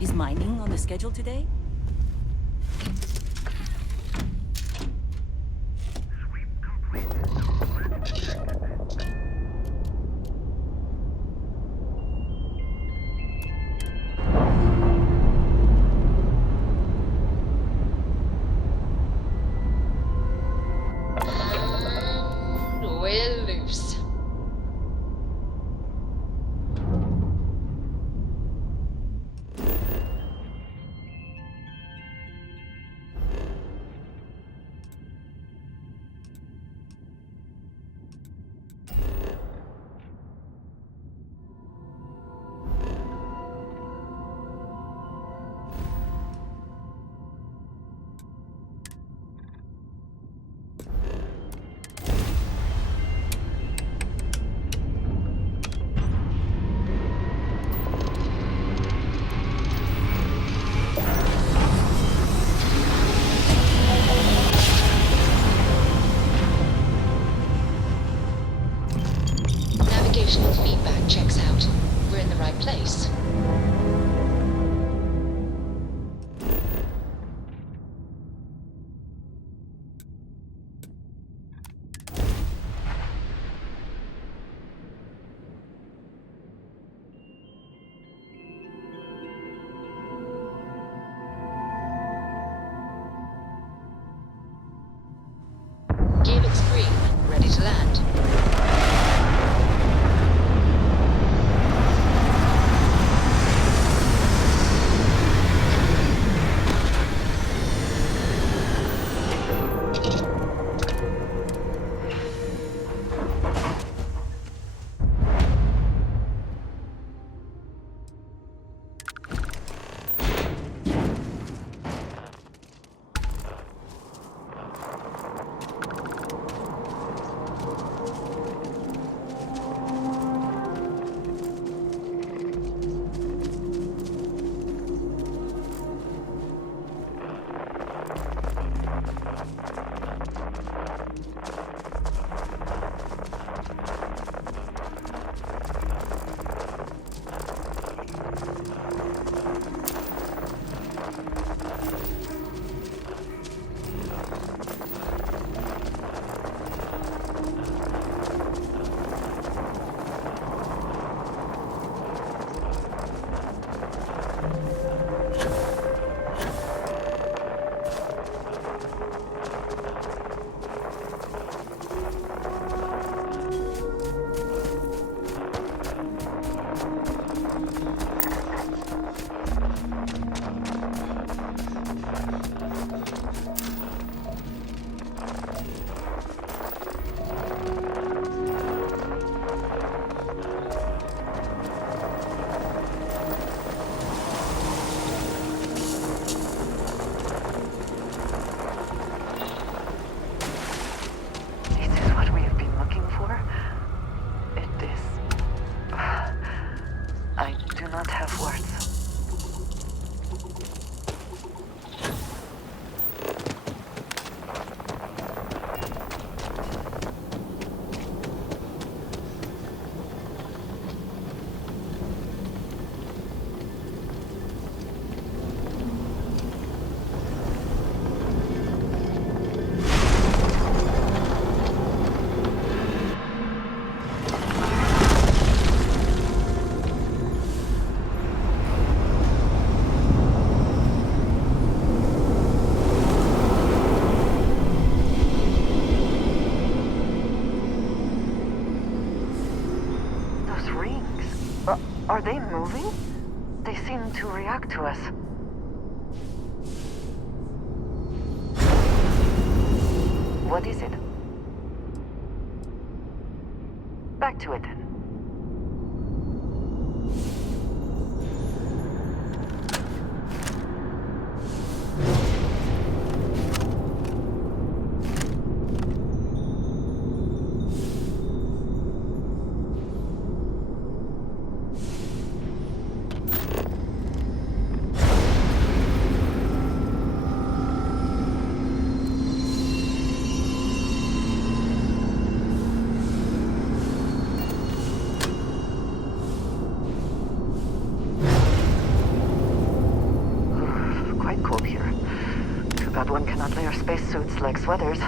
Is mining on the schedule today? We're loose. Navigational feedback checks out. We're in the right place. Gear looks green, ready to land. Are they moving? They seem to react to us. What is it? Back to it then. Quite cold here. Too bad one cannot layer spacesuits like sweaters.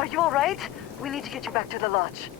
Are you all right? We need to get you back to the lodge.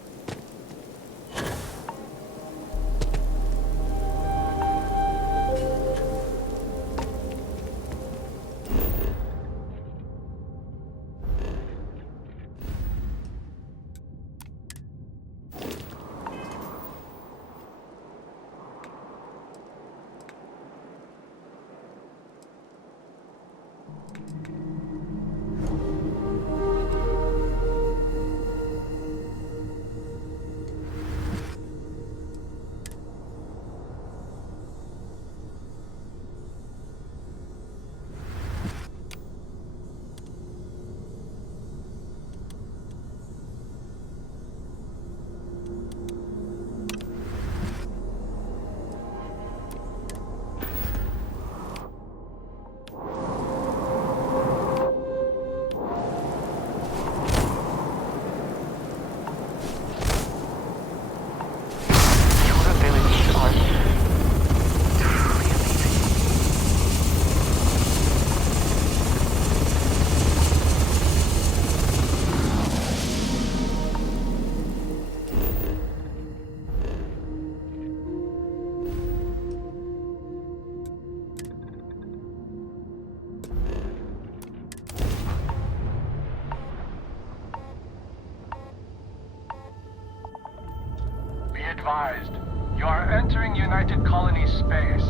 advised. You are entering United Colonies space.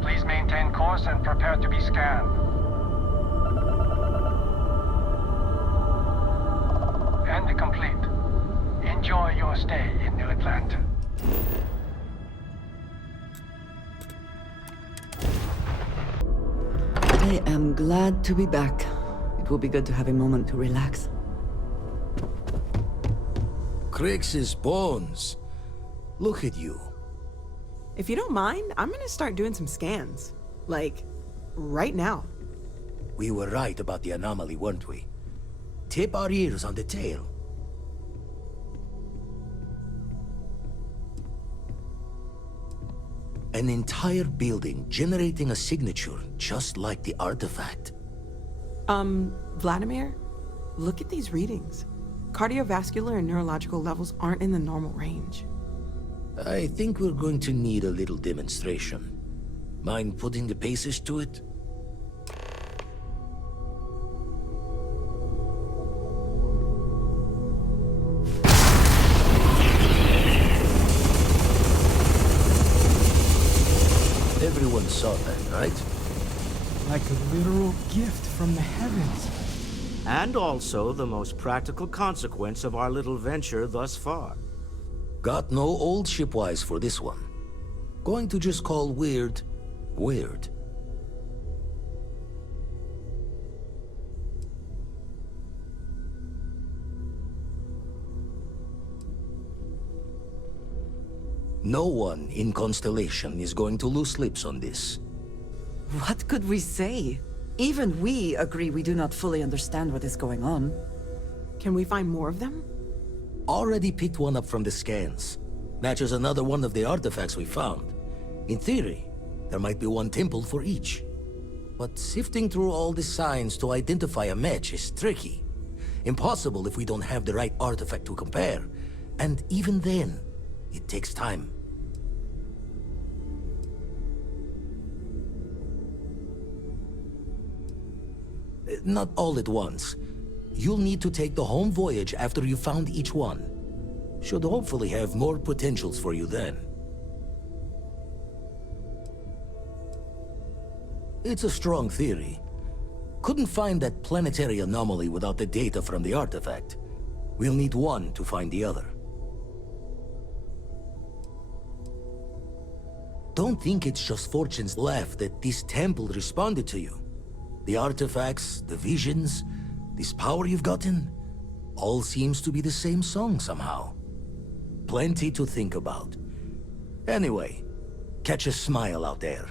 Please maintain course and prepare to be scanned. And complete. Enjoy your stay in New Atlanta. I am glad to be back. It will be good to have a moment to relax. Crix's bones. Look at you. If you don't mind, I'm gonna start doing some scans. Like, right now. We were right about the anomaly, weren't we? Tip our ears on the tail. An entire building generating a signature just like the artifact. Vladimir, look at these readings. Cardiovascular and neurological levels aren't in the normal range. I think we're going to need a little demonstration. Mind putting the paces to it? Everyone saw that, right? Like a literal gift from the heavens. And also the most practical consequence of our little venture thus far. Got no old shipwise for this one. Going to just call weird, weird. No one in Constellation is going to lose slips on this. What could we say? Even we agree we do not fully understand what is going on. Can we find more of them? Already picked one up from the scans. Matches another one of the artifacts we found. In theory, there might be one temple for each. But sifting through all the signs to identify a match is tricky. Impossible if we don't have the right artifact to compare. And even then, it takes time. Not all at once. You'll need to take the home voyage after you found each one. Should hopefully have more potentials for you then. It's a strong theory. Couldn't find that planetary anomaly without the data from the artifact. We'll need one to find the other. Don't think it's just Fortune's laugh that this temple responded to you. The artifacts, the visions, this power you've gotten, all seems to be the same song somehow. Plenty to think about. Anyway, catch a smile out there.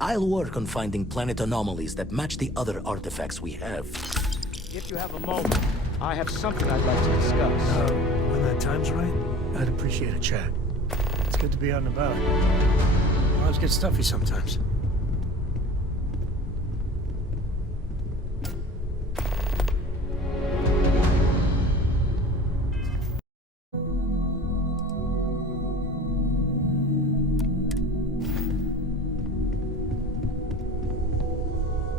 I'll work on finding planet anomalies that match the other artifacts we have. If you have a moment, I have something I'd like to discuss. When that time's right, I'd appreciate a chat. It's good to be out and about. Lives get stuffy sometimes.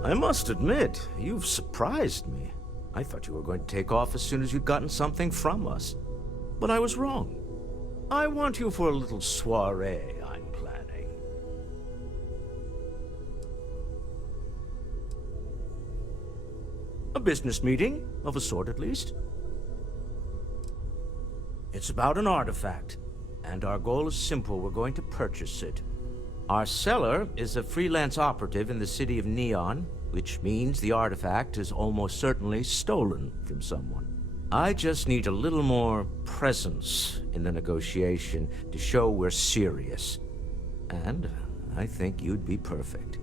I must admit, you've surprised me. I thought you were going to take off as soon as you'd gotten something from us. But I was wrong. I want you for a little soiree I'm planning. A business meeting, of a sort at least. It's about an artifact, and our goal is simple. We're going to purchase it. Our seller is a freelance operative in the city of Neon, which means the artifact is almost certainly stolen from someone. I just need a little more presence in the negotiation to show we're serious. And I think you'd be perfect.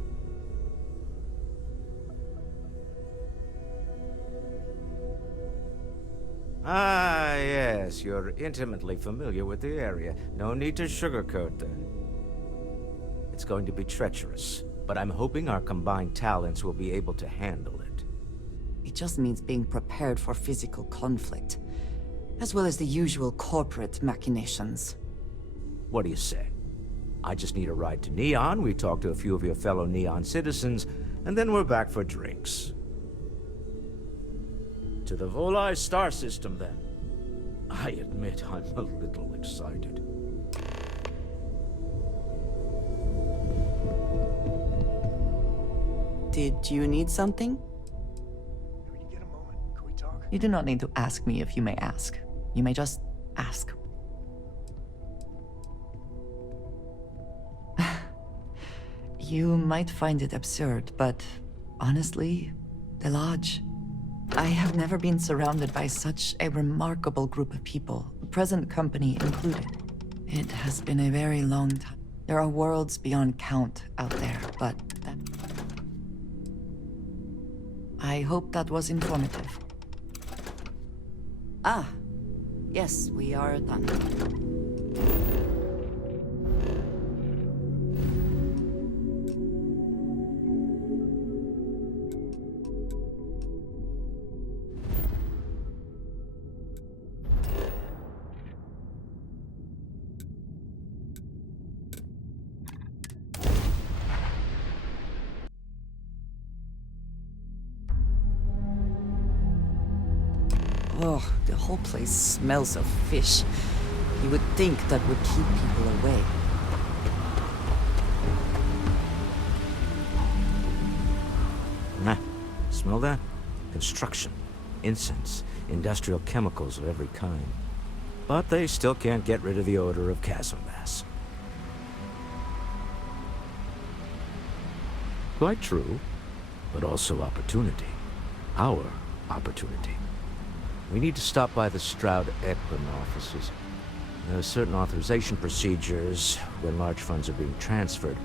Ah, yes, you're intimately familiar with the area. No need to sugarcoat that. It's going to be treacherous, but I'm hoping our combined talents will be able to handle it. It just means being prepared for physical conflict, as well as the usual corporate machinations. What do you say? I just need a ride to Neon, we talk to a few of your fellow Neon citizens, and then we're back for drinks. To the Volai star system, then. I admit I'm a little excited. Did you need something? When you get a moment, could we talk? You do not need to ask me if you may ask. You may just ask. You might find it absurd, but honestly, the Lodge. I have never been surrounded by such a remarkable group of people, present company included. It has been a very long time. There are worlds beyond count out there, but that... I hope that was informative. Ah, yes, we are done. Oh, the whole place smells of fish. You would think that would keep people away. Nah, smell that? Construction, incense, industrial chemicals of every kind. But they still can't get rid of the odor of chasm bass. Quite true, but also opportunity. Our opportunity. We need to stop by the Stroud-Eklund offices. There are certain authorization procedures when large funds are being transferred,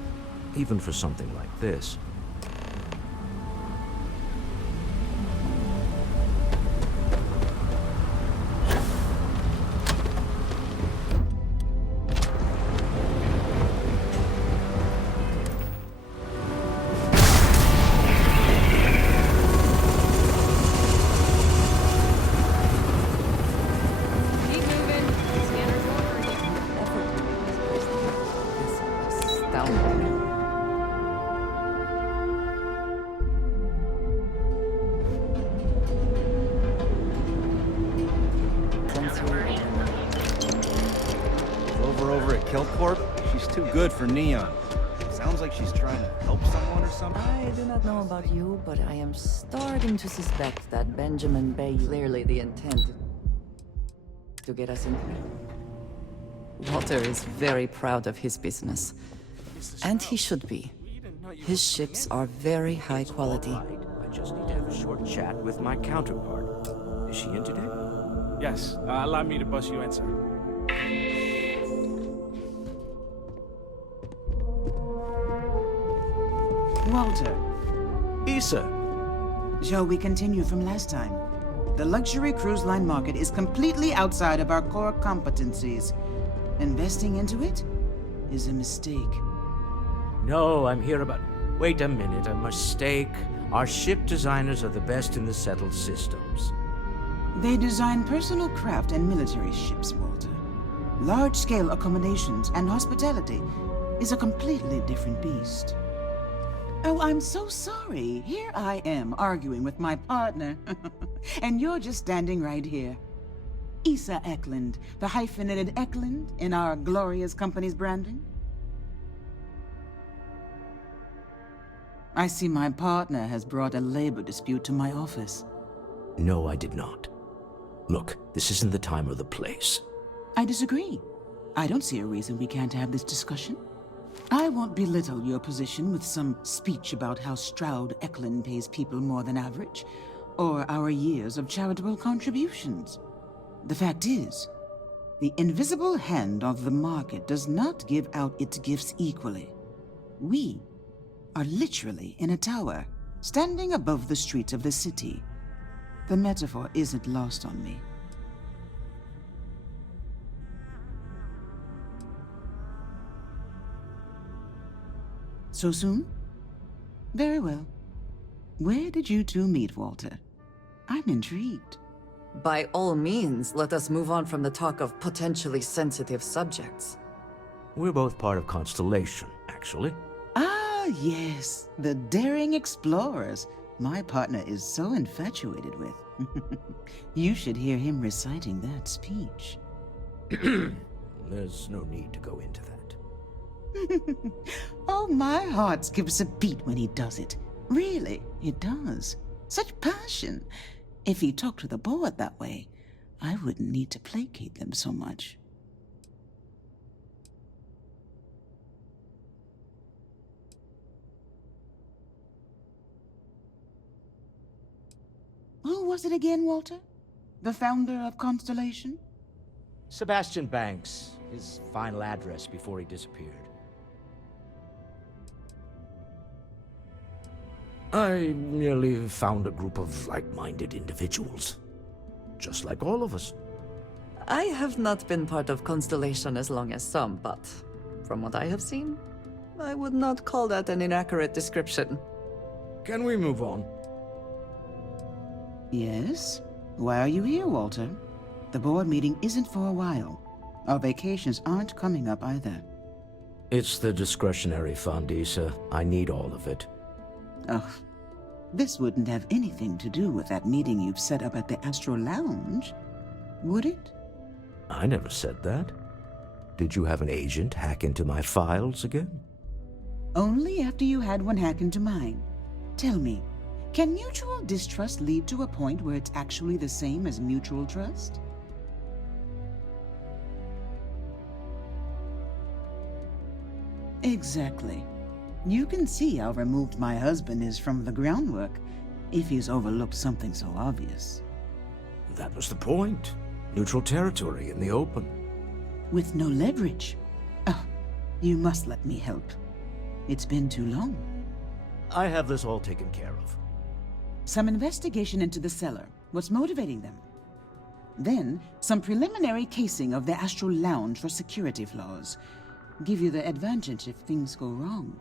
even for something like this. Over at Kelcorp, she's too good for Neon. Sounds like she's trying to help someone or something. I do not know about you, but I am starting to suspect that Benjamin Bay clearly the intent to get us in. Walter is very proud of his business, and he should be. His ships are very high quality. I just need to have a short chat with my counterpart. Is she in today? Yes, allow me to bust you in, sir. Walter. Issa. Shall we continue from last time? The luxury cruise line market is completely outside of our core competencies. Investing into it is a mistake. No, I'm here about... Wait a minute, a mistake. Our ship designers are the best in the settled systems. They design personal craft and military ships, Walter. Large-scale accommodations and hospitality is a completely different beast. Oh, I'm so sorry. Here I am arguing with my partner. And you're just standing right here. Issa Eklund, the hyphenated Eklund in our glorious company's branding. I see my partner has brought a labor dispute to my office. No, I did not. Look, this isn't the time or the place. I disagree. I don't see a reason we can't have this discussion. I won't belittle your position with some speech about how Stroud-Eklund pays people more than average, or our years of charitable contributions. The fact is, the invisible hand of the market does not give out its gifts equally. We are literally in a tower, standing above the streets of the city. The metaphor isn't lost on me. So soon? Very well. Where did you two meet, Walter? I'm intrigued. By all means, let us move on from the talk of potentially sensitive subjects. We're both part of Constellation, actually. Ah, yes. The daring explorers my partner is so infatuated with. You should hear him reciting that speech. There's no need to go into that. Oh, my heart skips a beat when he does it. Really, it does. Such passion. If he talked to the board that way, I wouldn't need to placate them so much. Who was it again, Walter? The founder of Constellation? Sebastian Banks, his final address before he disappeared. I merely found a group of like-minded individuals. Just like all of us. I have not been part of Constellation as long as some, but from what I have seen, I would not call that an inaccurate description. Can we move on? Yes? Why are you here, Walter? The board meeting isn't for a while. Our vacations aren't coming up either. It's the discretionary fund, Issa. I need all of it. Ugh. This wouldn't have anything to do with that meeting you've set up at the Astro Lounge, would it? I never said that. Did you have an agent hack into my files again? Only after you had one hack into mine. Tell me, can mutual distrust lead to a point where it's actually the same as mutual trust? Exactly. You can see how removed my husband is from the groundwork, if he's overlooked something so obvious. That was the point. Neutral territory in the open. With no leverage. Oh, you must let me help. It's been too long. I have this all taken care of. Some investigation into the cellar. What's motivating them? Then, some preliminary casing of the Astral Lounge for security flaws. Give you the advantage if things go wrong.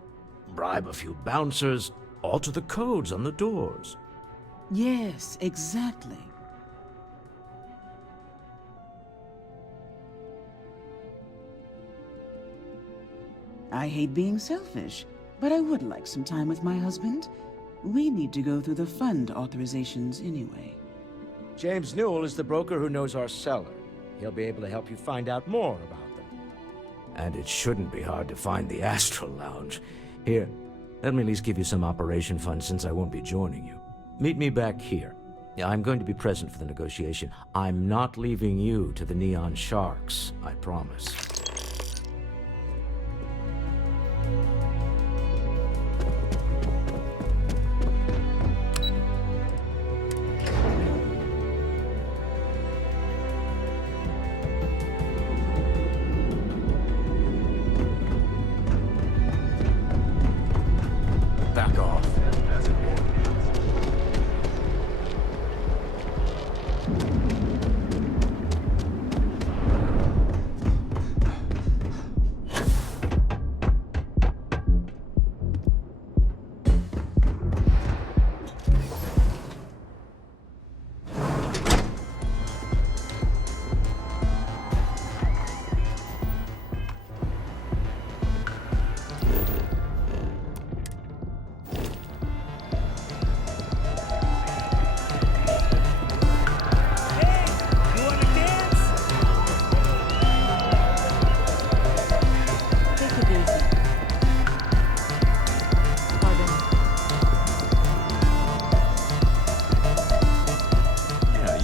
Bribe a few bouncers, alter the codes on the doors. Yes, exactly. I hate being selfish, but I would like some time with my husband. We need to go through the fund authorizations anyway. James Newell is the broker who knows our cellar. He'll be able to help you find out more about them. And it shouldn't be hard to find the Astral Lounge. Here, let me at least give you some operation funds since I won't be joining you. Meet me back here. I'm going to be present for the negotiation. I'm not leaving you to the Neon Sharks, I promise. Back off.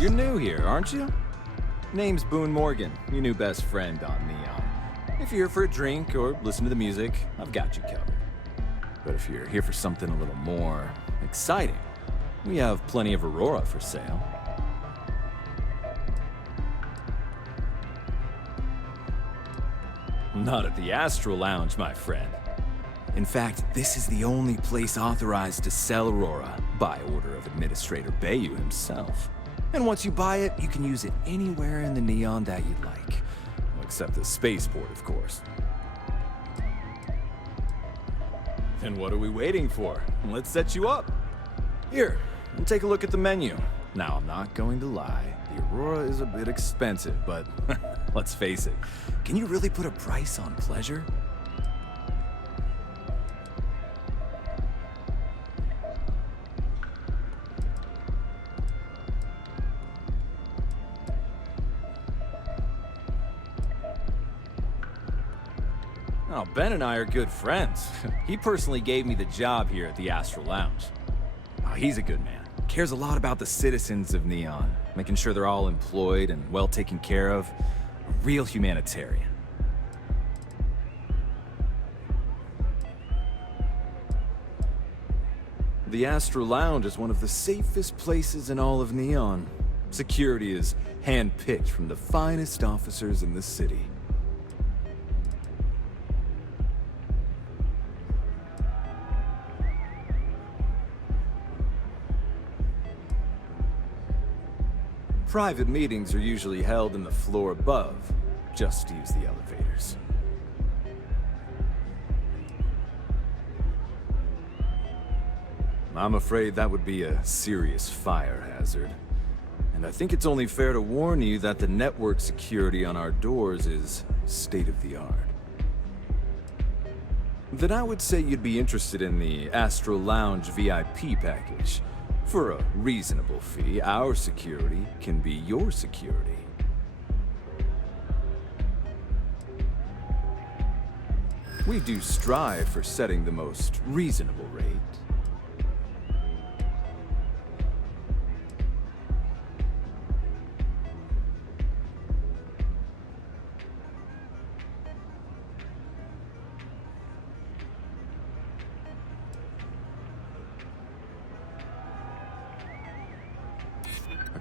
You're new here, aren't you? Name's Boone Morgan, your new best friend on Neon. If you're here for a drink or listen to the music, I've got you covered. But if you're here for something a little more exciting, we have plenty of Aurora for sale. Not at the Astral Lounge, my friend. In fact, this is the only place authorized to sell Aurora by order of Administrator Bayou himself. And once you buy it, you can use it anywhere in the Neon that you'd like. Well, except the spaceport, of course. Then what are we waiting for? Let's set you up. Here, take a look at the menu. Now, I'm not going to lie. The Aurora is a bit expensive, but let's face it. Can you really put a price on pleasure? Oh, Ben and I are good friends. He personally gave me the job here at the Astral Lounge. Oh, he's a good man. Cares a lot about the citizens of Neon, making sure they're all employed and well taken care of. A real humanitarian. The Astral Lounge is one of the safest places in all of Neon. Security is hand-picked from the finest officers in the city. Private meetings are usually held in the floor above. Just use the elevators. I'm afraid that would be a serious fire hazard. And I think it's only fair to warn you that the network security on our doors is state-of-the-art. Then I would say you'd be interested in the Astral Lounge VIP package. For a reasonable fee, our security can be your security. We do strive for setting the most reasonable rate.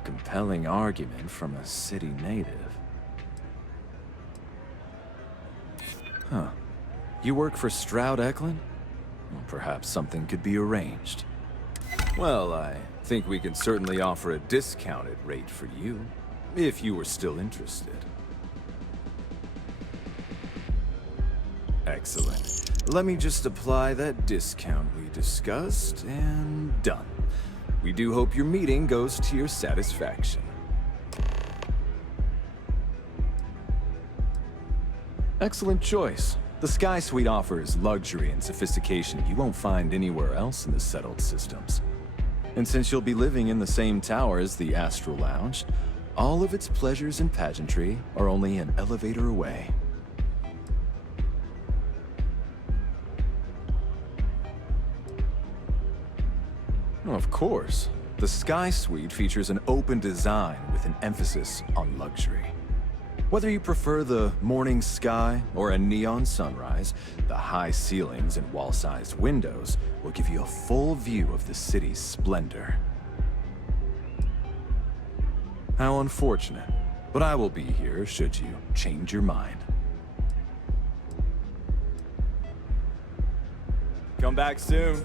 Compelling argument from a city native. Huh. You work for Stroud Eklund? Well, perhaps something could be arranged. Well, I think we can certainly offer a discounted rate for you, if you were still interested. Excellent. Let me just apply that discount we discussed, and done. We do hope your meeting goes to your satisfaction. Excellent choice. The Sky Suite offers luxury and sophistication you won't find anywhere else in the settled systems. And since you'll be living in the same tower as the Astral Lounge, all of its pleasures and pageantry are only an elevator away. Of course. The Sky Suite features an open design with an emphasis on luxury. Whether you prefer the morning sky or a neon sunrise, the high ceilings and wall-sized windows will give you a full view of the city's splendor. How unfortunate, but I will be here should you change your mind. Come back soon.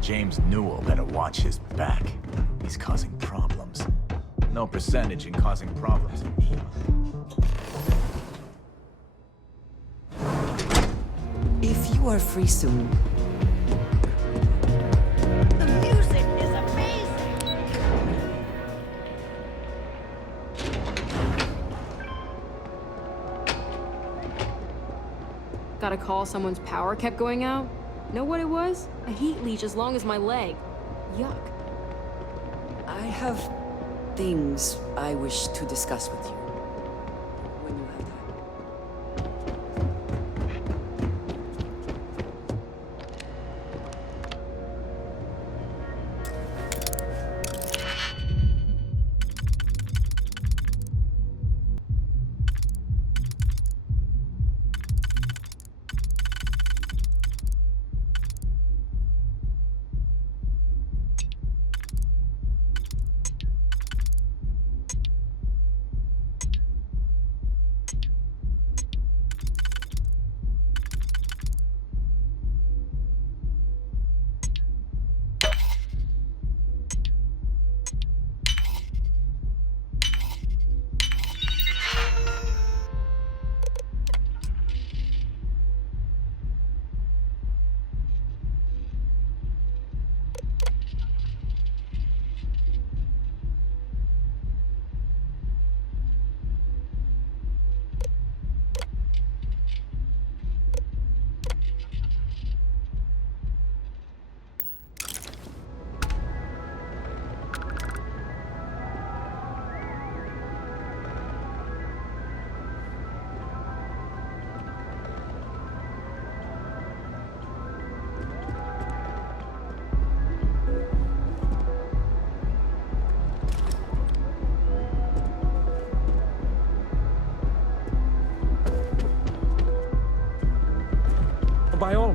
James Newell better watch his back. He's causing problems. No percentage in causing problems in Neon. If you are free soon. The music is amazing! Got a call someone's power kept going out? Know what it was? A heat leech as long as my leg. Yuck. I have things I wish to discuss with you. When you have time.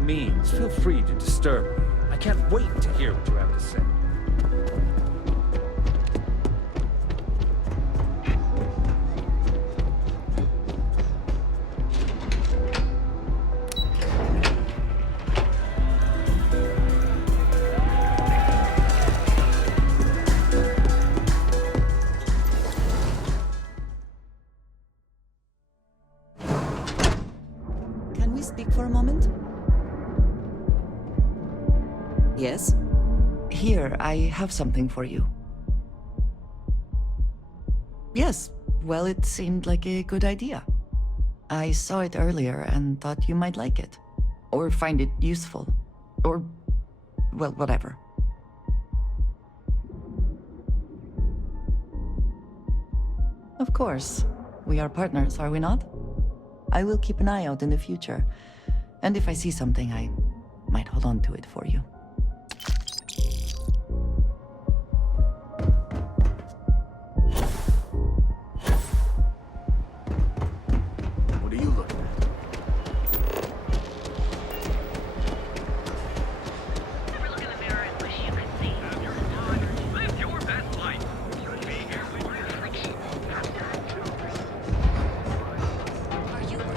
means, feel free to disturb me. I can't wait to hear what you have to say. Can we speak for a moment? Yes? Here, I have something for you. Yes, well, it seemed like a good idea. I saw it earlier and thought you might like it. Or find it useful. Or, well, whatever. Of course. We are partners, are we not? I will keep an eye out in the future. And if I see something, I might hold on to it for you. What are you looking at?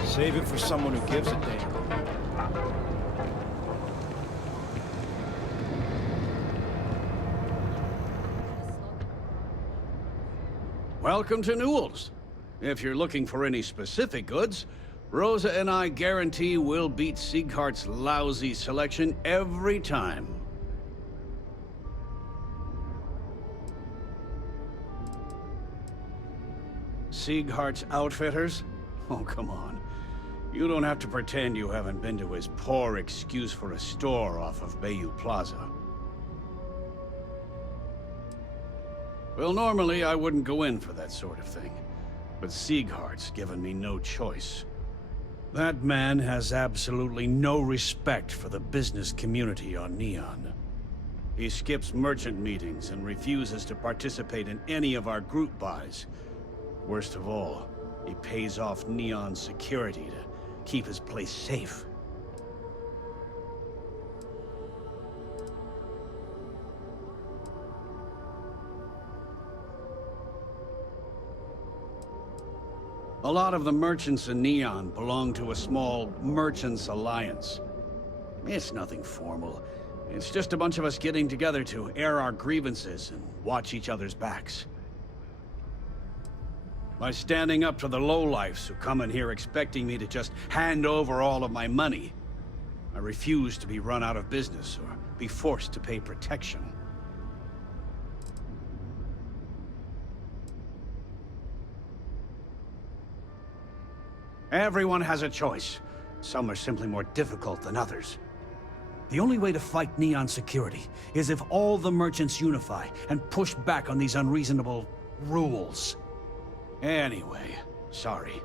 Save it for someone who gives a damn. Welcome to Newell's. If you're looking for any specific goods, Rosa and I guarantee we'll beat Sieghart's lousy selection every time. Sieghart's Outfitters? Oh, come on. You don't have to pretend you haven't been to his poor excuse for a store off of Bayou Plaza. Well, normally I wouldn't go in for that sort of thing, but Sieghart's given me no choice. That man has absolutely no respect for the business community on Neon. He skips merchant meetings and refuses to participate in any of our group buys. Worst of all, he pays off Neon's security to keep his place safe. A lot of the merchants in Neon belong to a small Merchants Alliance. It's nothing formal. It's just a bunch of us getting together to air our grievances and watch each other's backs. By standing up to the lowlifes who come in here expecting me to just hand over all of my money, I refuse to be run out of business or be forced to pay protection. Everyone has a choice. Some are simply more difficult than others. The only way to fight Neon security is if all the merchants unify and push back on these unreasonable rules. Anyway, sorry.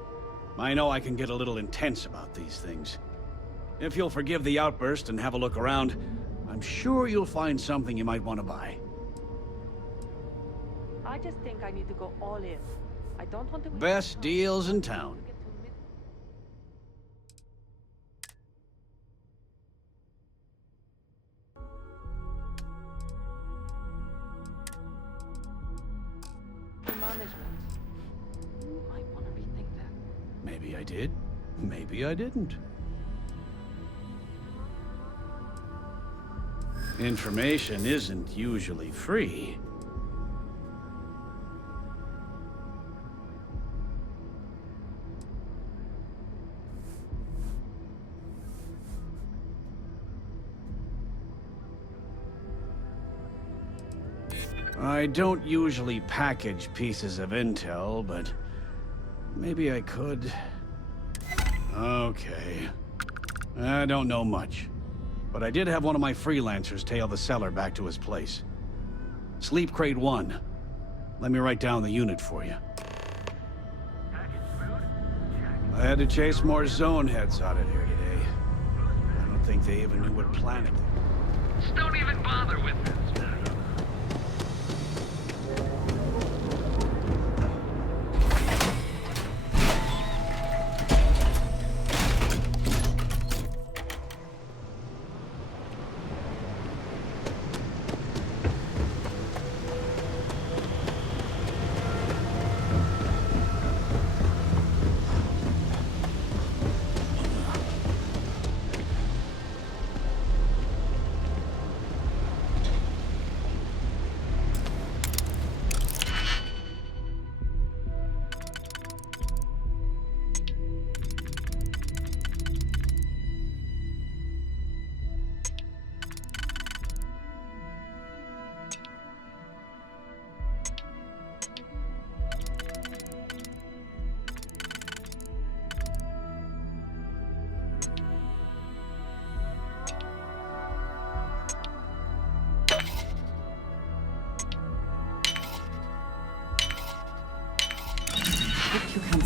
I know I can get a little intense about these things. If you'll forgive the outburst and have a look around, I'm sure you'll find something you might want to buy. I just think I need to go all in. I don't want to... Best deals in town. Management. You might want to rethink that. Maybe I did. Maybe I didn't. Information isn't usually free. I don't usually package pieces of intel, but maybe I could. Okay. I don't know much, but I did have one of my freelancers tail the seller back to his place. Sleep Crate 1. Let me write down the unit for you. I had to chase more zone heads out of here today. I don't think they even knew what planet they were. Just don't even bother with this.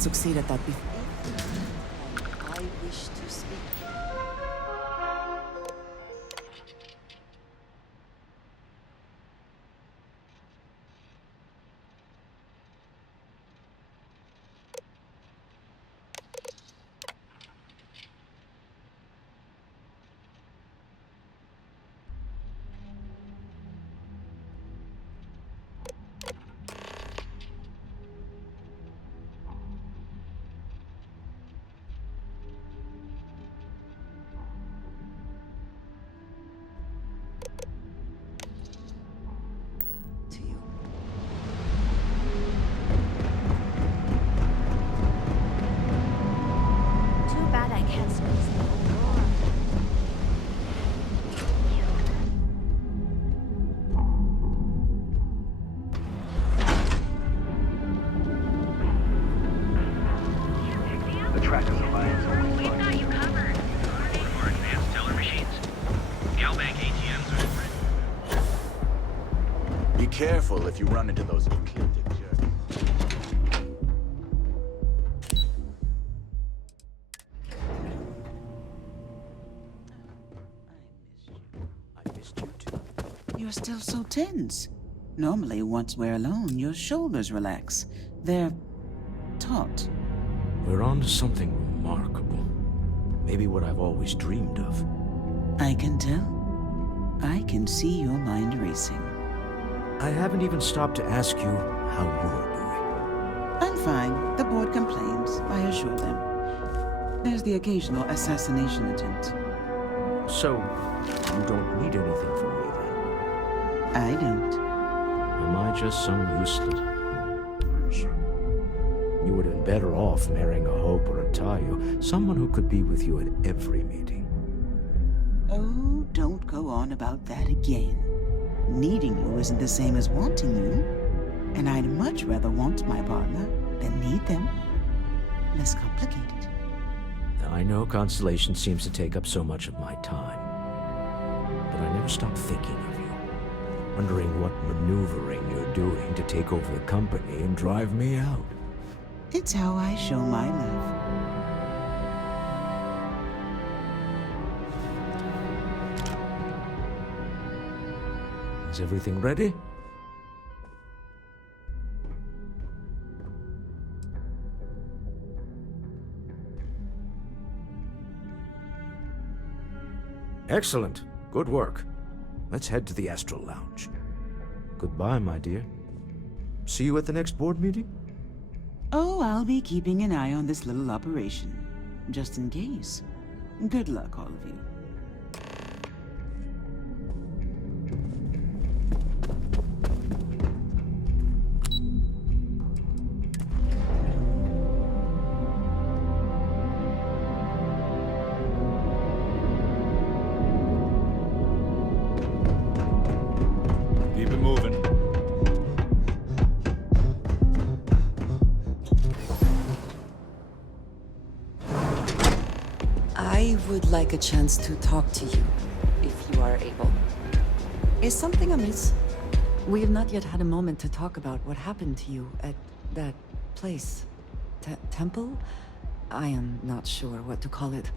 not succeed at that before. I wish to speak. Too bad I can't squeeze the whole door. The Trackers Alliance. We've got you covered. More advanced teller machines. Galbank ATMs are Be careful if you run into those ecliptic jerks. You're still so tense. Normally, once we're alone, your shoulders relax. They're taut. We're on to something remarkable. Maybe what I've always dreamed of. I can tell. I can see your mind racing. I haven't even stopped to ask you how you're I'm fine. The board complains. I assure them. There's the occasional assassination attempt. doing. So, you don't need anything from me then? I don't. Am I just some useless? You would have been better off marrying a Hope or a Tayo, someone who could be with you at every meeting. Oh, don't go on about that again. Needing you isn't the same as wanting you. And I'd much rather want my partner than need them. Less complicated. I know Constellation seems to take up so much of my time. But I never stop thinking of you. Wondering what maneuvering you're doing to take over the company and drive me out. It's how I show my love. Is everything ready? Excellent. Good work. Let's head to the Astral Lounge. Goodbye, my dear. See you at the next board meeting? Oh, I'll be keeping an eye on this little operation. Just in case. Good luck, all of you. Keep it moving. I would like a chance to talk to you, if you are able. Is something amiss? We have not yet had a moment to talk about what happened to you at that place. Temple? I am not sure what to call it.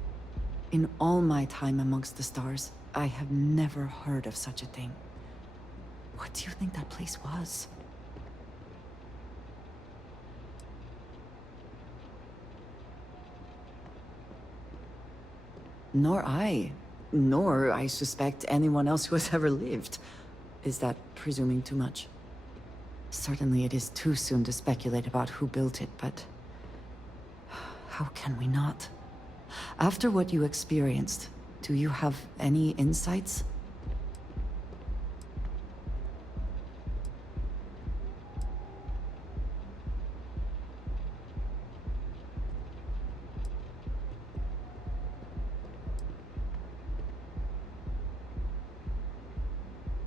In all my time amongst the stars, I have never heard of such a thing. What do you think that place was? Nor I suspect anyone else who has ever lived. Is that presuming too much? Certainly it is too soon to speculate about who built it, but how can we not? After what you experienced, do you have any insights?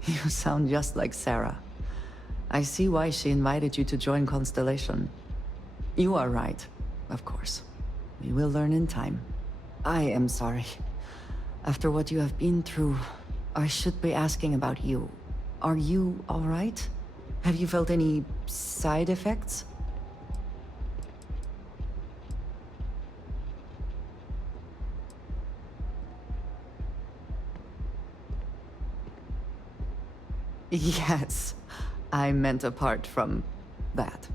You sound just like Sarah. I see why she invited you to join Constellation. You are right, of course. We will learn in time. I am sorry. After what you have been through, I should be asking about you. Are you all right? Have you felt any side effects? Yes, I meant apart from that.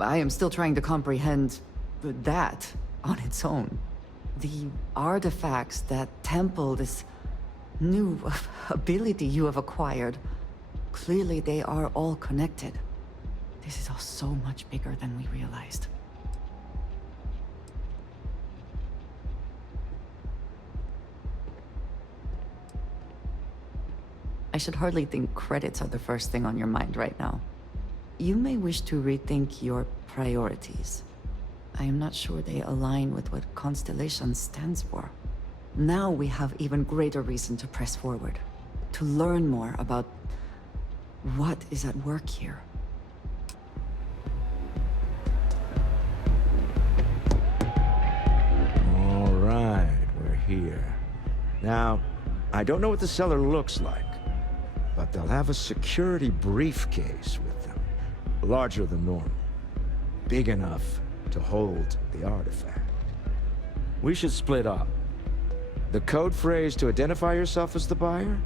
I am still trying to comprehend that on its own. The artifacts, that temple, this new ability you have acquired. Clearly they are all connected. This is all so much bigger than we realized. I should hardly think credits are the first thing on your mind right now. You may wish to rethink your priorities. I am not sure they align with what Constellation stands for. Now we have even greater reason to press forward, to learn more about what is at work here. All right, we're here. Now, I don't know what the cellar looks like, but they'll have a security briefcase with them, larger than normal, big enough to hold the artifact. We should split up. The code phrase to identify yourself as the buyer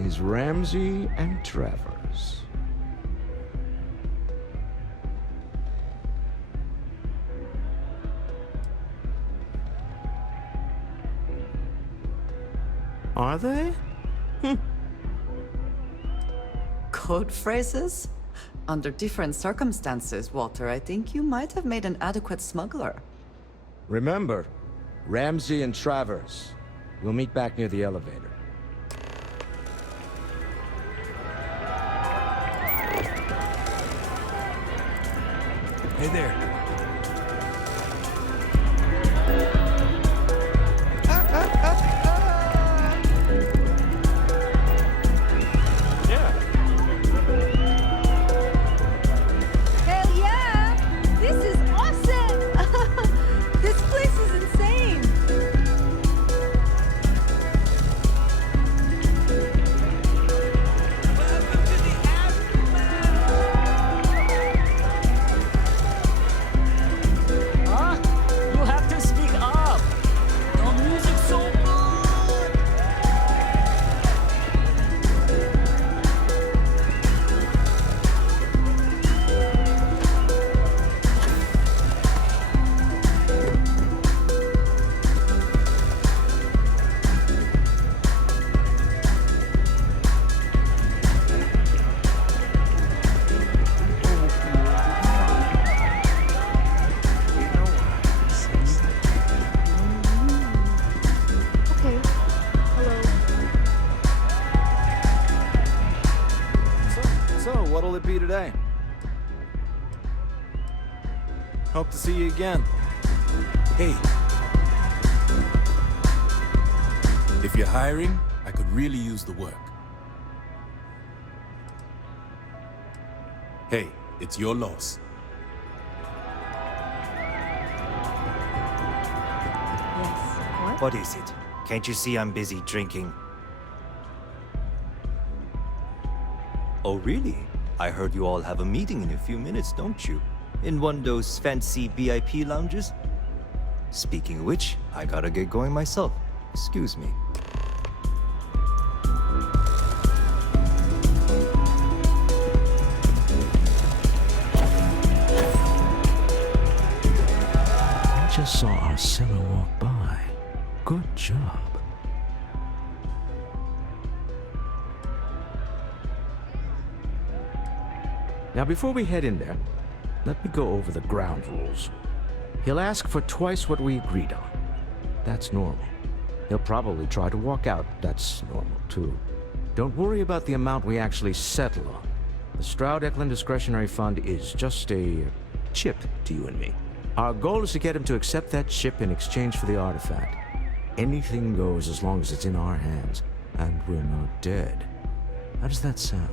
is Ramsey and Travers. Are they? Code phrases? Under different circumstances, Walter, I think you might have made an adequate smuggler. Remember, Ramsey and Travers. We'll meet back near the elevator. Hey there. Hell yeah! This is awesome! This place is insane! You have to speak up. The music's so good. Okay. Hello. So what'll it be today? Hope to see you again. Hey. If you're hiring, I could really use the work. Hey, it's your loss. What is it? Can't you see I'm busy drinking? Oh, really? I heard you all have a meeting in a few minutes, don't you? In one of those fancy VIP lounges? Speaking of which, I gotta get going myself. Excuse me. I just saw our cellar walk by. Good job. Now, before we head in there, let me go over the ground rules. He'll ask for twice what we agreed on. That's normal. He'll probably try to walk out. That's normal, too. Don't worry about the amount we actually settle on. The Stroud-Eklund Discretionary Fund is just a chip to you and me. Our goal is to get him to accept that chip in exchange for the artifact. Anything goes as long as it's in our hands, and we're not dead. How does that sound?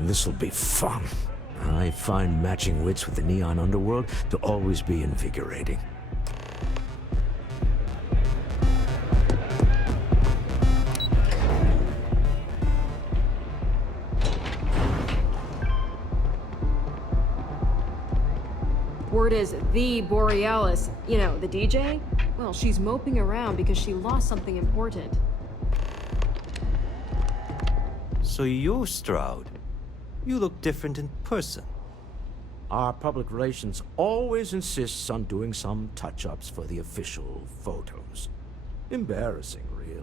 This'll be fun. I find matching wits with the neon underworld to always be invigorating. Word is the Borealis, you know, the DJ, Well, she's moping around because she lost something important. So you're Stroud. You look different in person. Our public relations always insists on doing some touch-ups for the official photos. Embarrassing, really.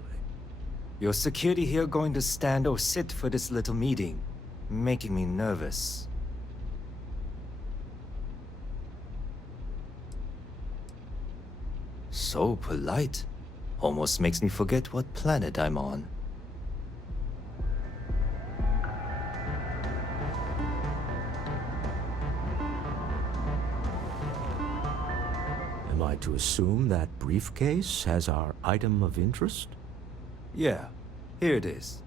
Your security here going to stand or sit for this little meeting, making me nervous. So polite. Almost makes me forget what planet I'm on. Am I to assume that briefcase has our item of interest? Yeah, here it is.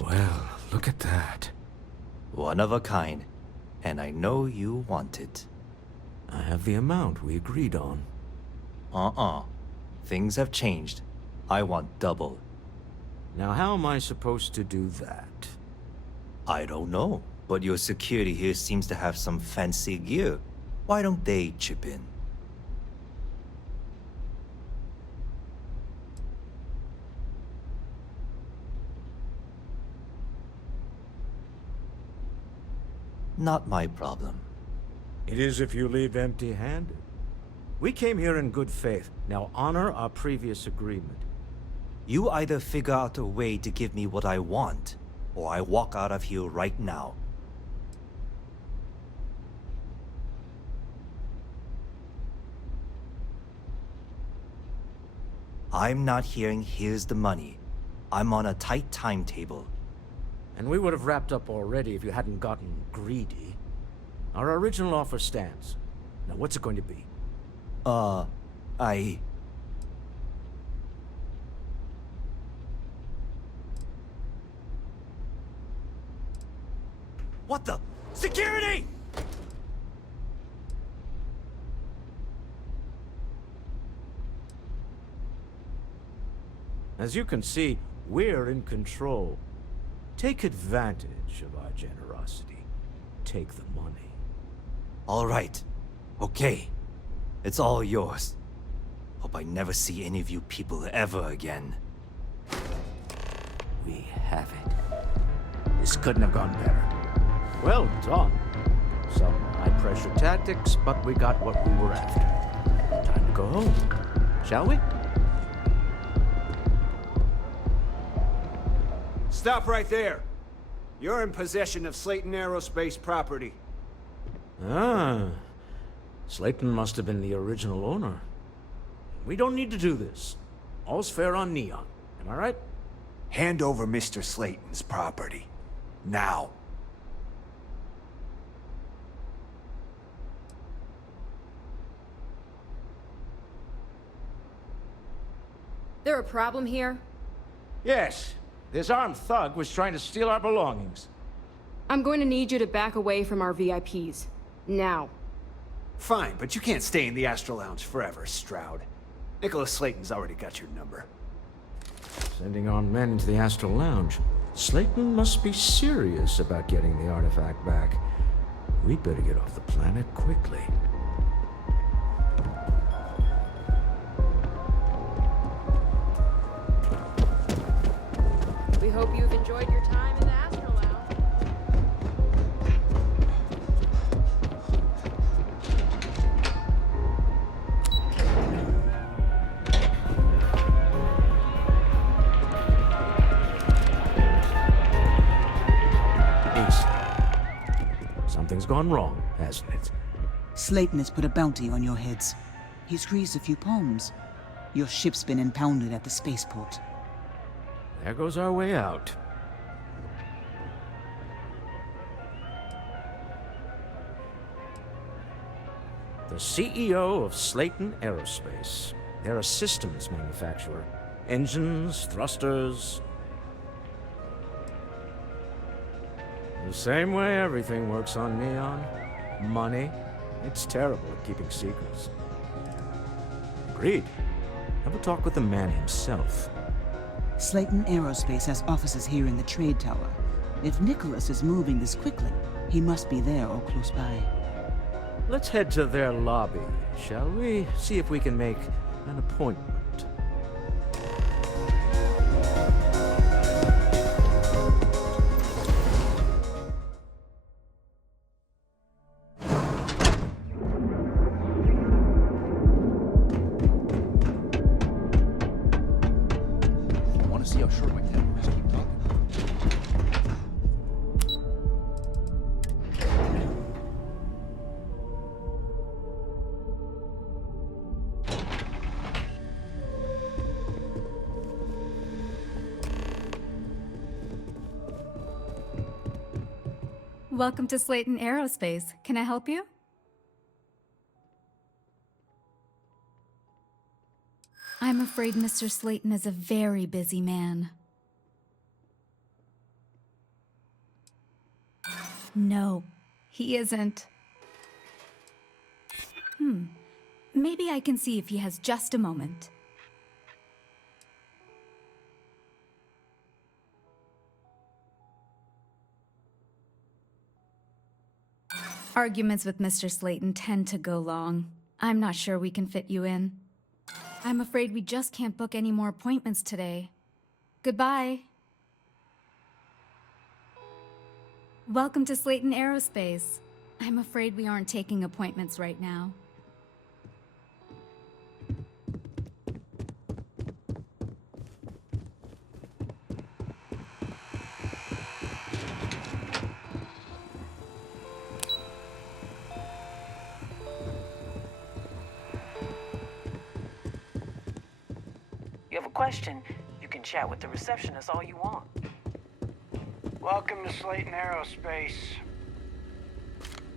Well, look at that. One of a kind. And I know you want it. I have the amount we agreed on. Things have changed. I want double. Now how am I supposed to do that? I don't know, but your security here seems to have some fancy gear. Why don't they chip in? Not my problem. It is if you leave empty-handed. We came here in good faith. Now honor our previous agreement. You either figure out a way to give me what I want, or I walk out of here right now. I'm not hearing here's the money. I'm on a tight timetable. And we would have wrapped up already if you hadn't gotten greedy. Our original offer stands. Now what's it going to be? What the? Security! As you can see, we're in control. Take advantage of our generosity. Take the money. All right. Okay. It's all yours. Hope I never see any of you people ever again. We have it. This couldn't have gone better. Well done. Some high-pressure tactics, but we got what we were after. Time to go home, shall we? Stop right there. You're in possession of Slayton Aerospace property. Ah. Slayton must have been the original owner. We don't need to do this. All's fair on Neon. Am I right? Hand over Mr. Slayton's property. Now. There a problem here? Yes. This armed thug was trying to steal our belongings. I'm going to need you to back away from our VIPs. Now. Fine, but you can't stay in the Astral Lounge forever, Stroud. Nicholas Slayton's already got your number. Sending on men into the Astral Lounge. Slayton must be serious about getting the artifact back. We'd better get off the planet quickly. We hope you've enjoyed your time in the Astral Lounge. Something's gone wrong, hasn't it? Slayton has put a bounty on your heads. He's greased a few palms. Your ship's been impounded at the spaceport. There goes our way out. The CEO of Slayton Aerospace. They're a systems manufacturer. Engines, thrusters. The same way everything works on Neon. Money. It's terrible at keeping secrets. Agreed. Have a talk with the man himself. Slayton Aerospace has offices here in the trade tower. If Nicholas is moving this quickly, he must be there or close by. Let's head to their lobby, shall we? See if we can make An appointment. Want to see how short my temper is? Keep talking. Welcome to Slayton Aerospace. Can I help you? I'm afraid Mr. Slayton is a very busy man. No, he isn't. Maybe I can see if he has just a moment. Arguments with Mr. Slayton tend to go long. I'm not sure we can fit you in. I'm afraid we just can't book any more appointments today. Goodbye. Welcome to Slayton Aerospace. I'm afraid we aren't taking appointments right now. You have a question, you can chat with the receptionist all you want. Welcome to Slayton Aerospace.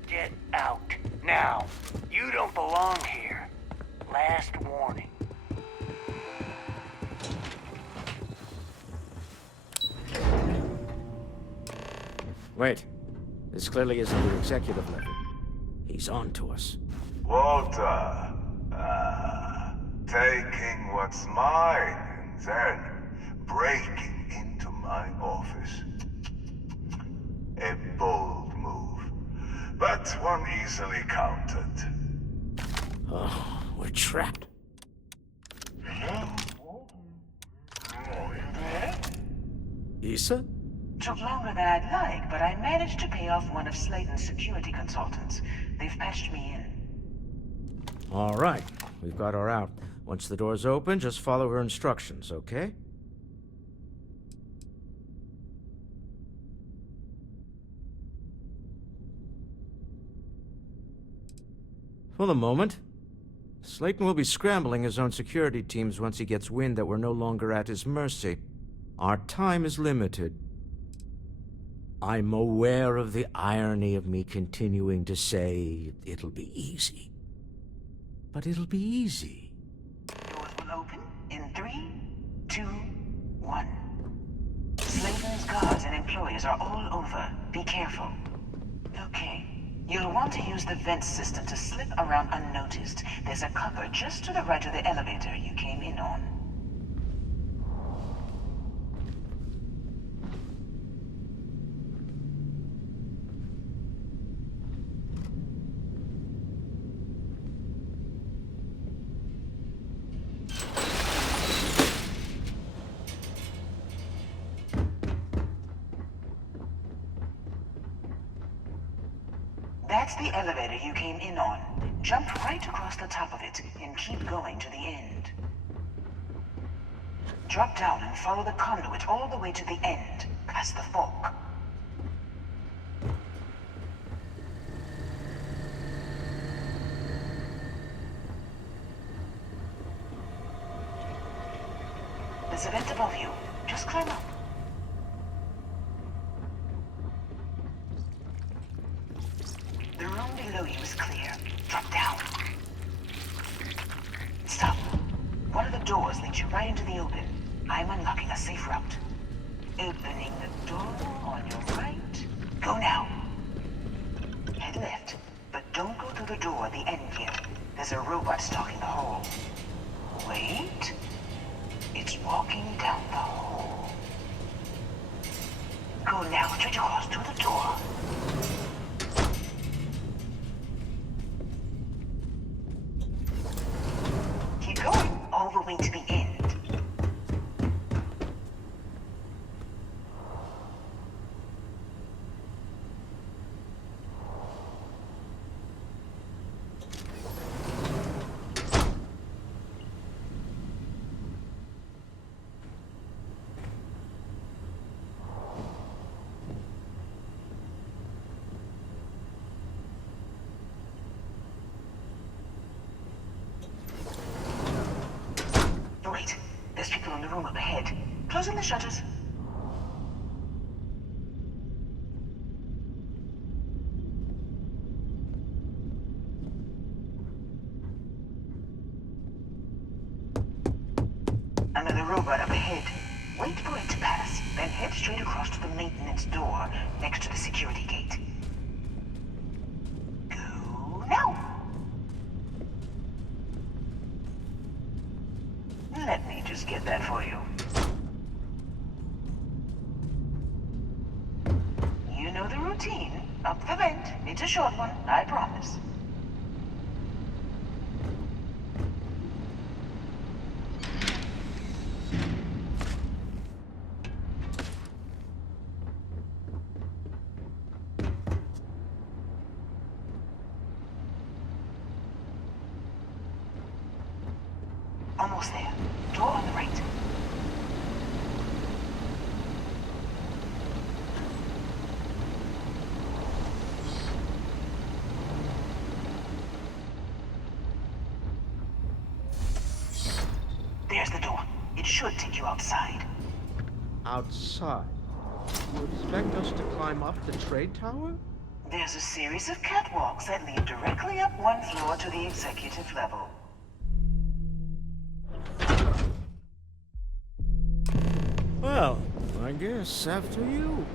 Get out. Now. You don't belong here. Last warning. Wait. This clearly isn't the executive level. He's on to us. Walter. Taking what's mine and then breaking into my office. A bold move, but one easily countered. Oh, we're trapped. Issa? Took longer than I'd like, but I managed to pay off one of Slayton's security consultants. They've patched me in. All right, we've got her out. Once the door's open, just follow her instructions, okay? For the moment, Slayton will be scrambling his own security teams once he gets wind that we're no longer at his mercy. Our time is limited. I'm aware of the irony of me continuing to say it'll be easy. But it'll be easy. Doors will open in 3, 2, 1. Slayton's guards and employees are all over. Be careful. Okay. You'll want to use the vent system to slip around unnoticed. There's a cupboard just to the right of the elevator you came in on. That's the elevator you came in on. Jump right across the top of it and keep going to the end. Drop down and follow the conduit all the way to the end, past the fork. There's a vent above you. Just climb up. The room below you is clear. Drop down. Stop. One of the doors leads you right into the open. I'm unlocking a safe route. Opening the door on your right. Go now. Head left, but don't go through the door at the end yet. There's a robot stalking the hall. Wait. It's walking down the hall. Go now, straight across to the door. Keep going. following to the end. Wait, there's people in the room up ahead. Closing the shutters. Another robot up ahead. Wait for it to pass, then head straight across to the maintenance door next to the security gate. Go now! Let me just get that for you. You know the routine. Up the vent. It's a short one, I promise. Almost there. Door on the right. There's the door. It should take you outside. Outside? You expect us to climb up the trade tower? There's a series of catwalks that lead directly up one floor to the executive level. Well, I guess after you.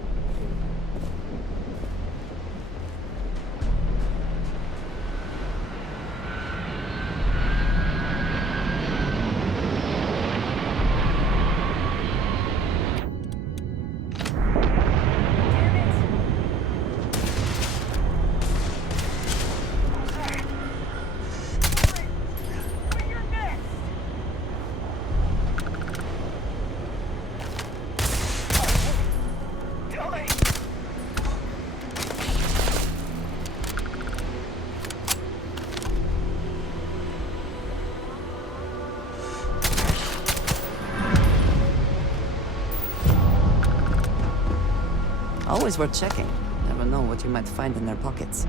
Always worth checking. Never know what you might find in their pockets.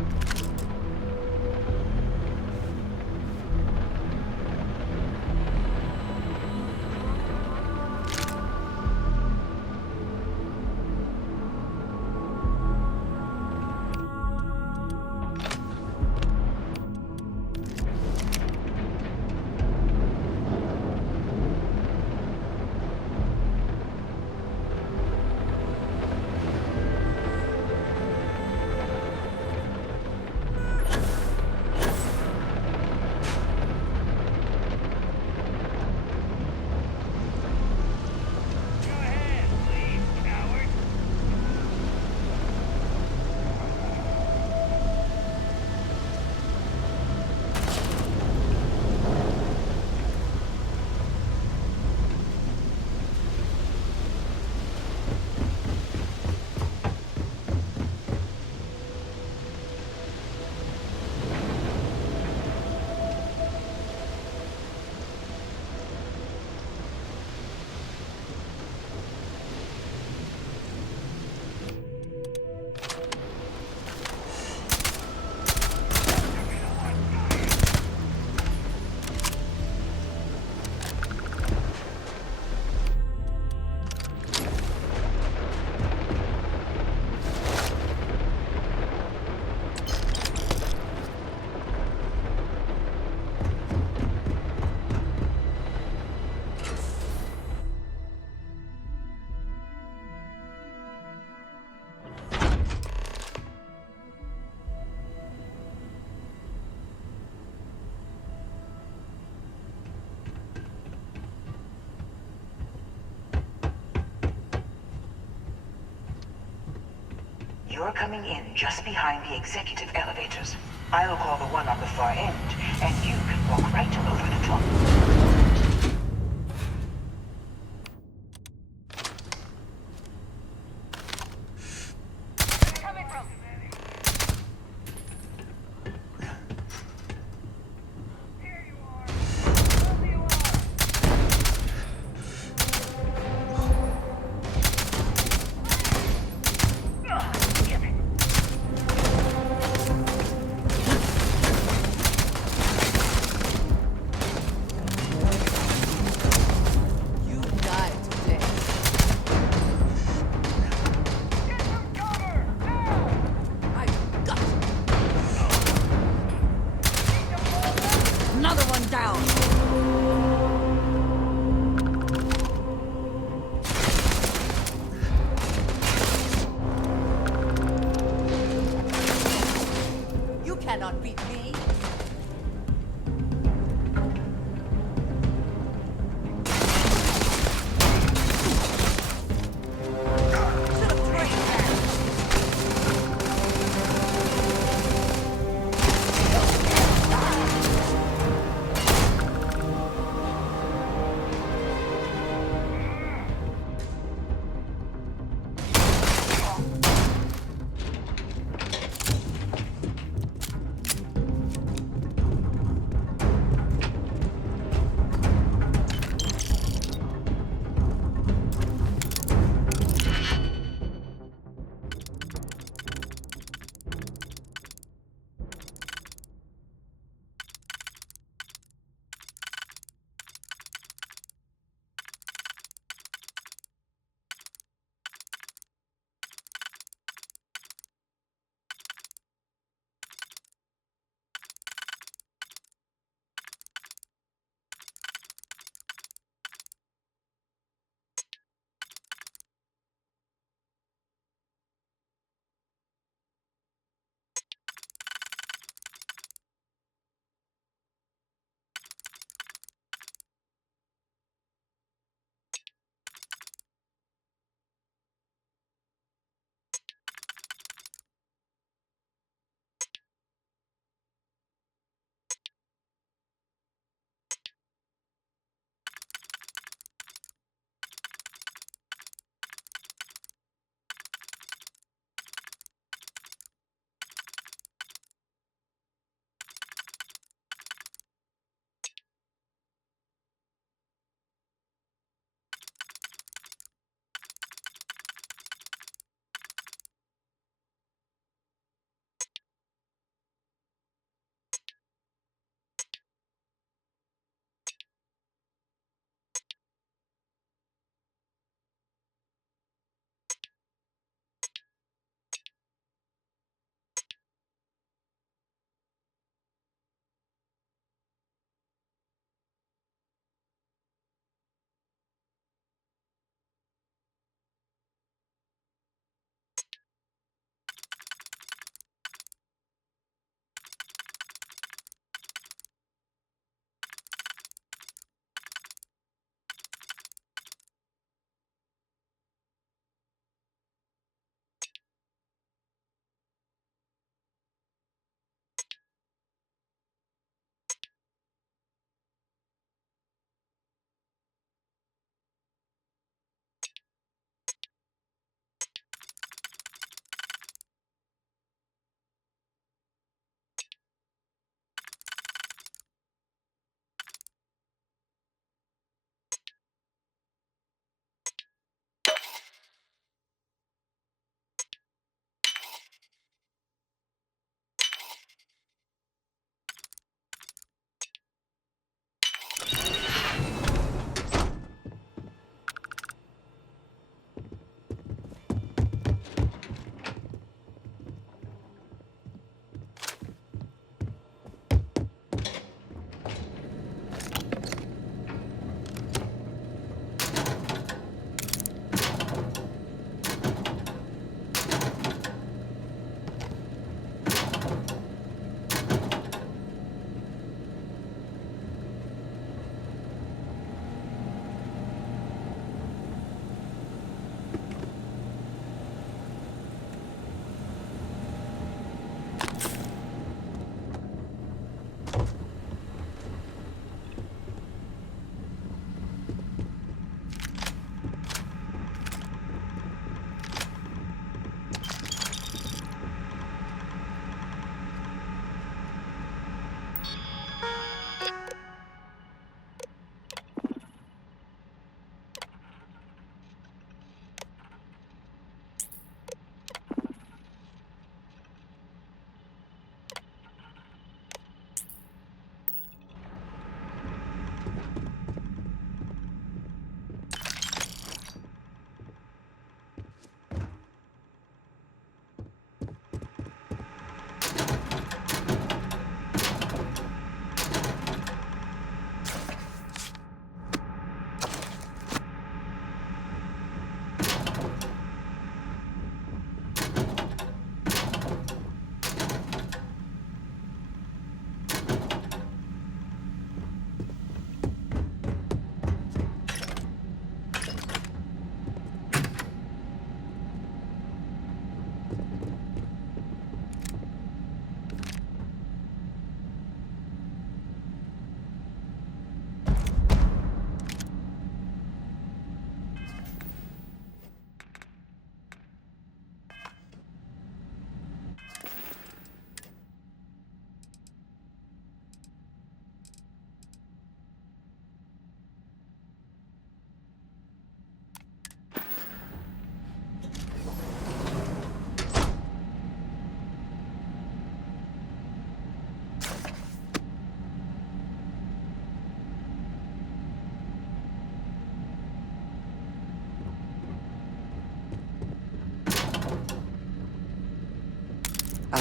You're coming in just behind the executive elevators. I'll call the one on the far end, and you can walk right over the top.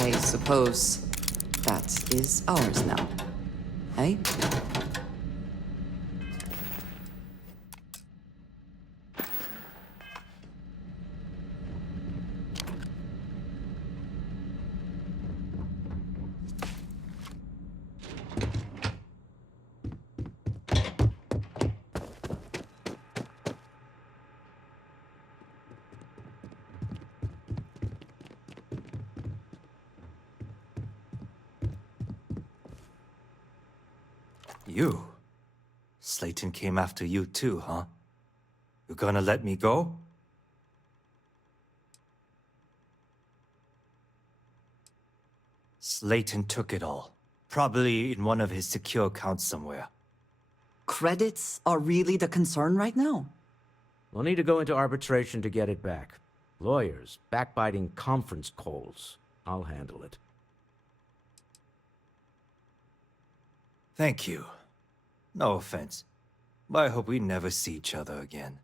I suppose that is ours now. Eh? You? Slayton came after you too, huh? You gonna let me go? Slayton took it all. Probably in one of his secure accounts somewhere. Credits are really the concern right now? We'll need to go into arbitration to get it back. Lawyers, backbiting conference calls. I'll handle it. Thank you. No offense, but I hope we never see each other again.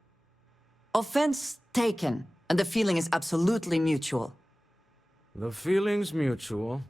Offense taken, and the feeling is absolutely mutual. The feeling's mutual.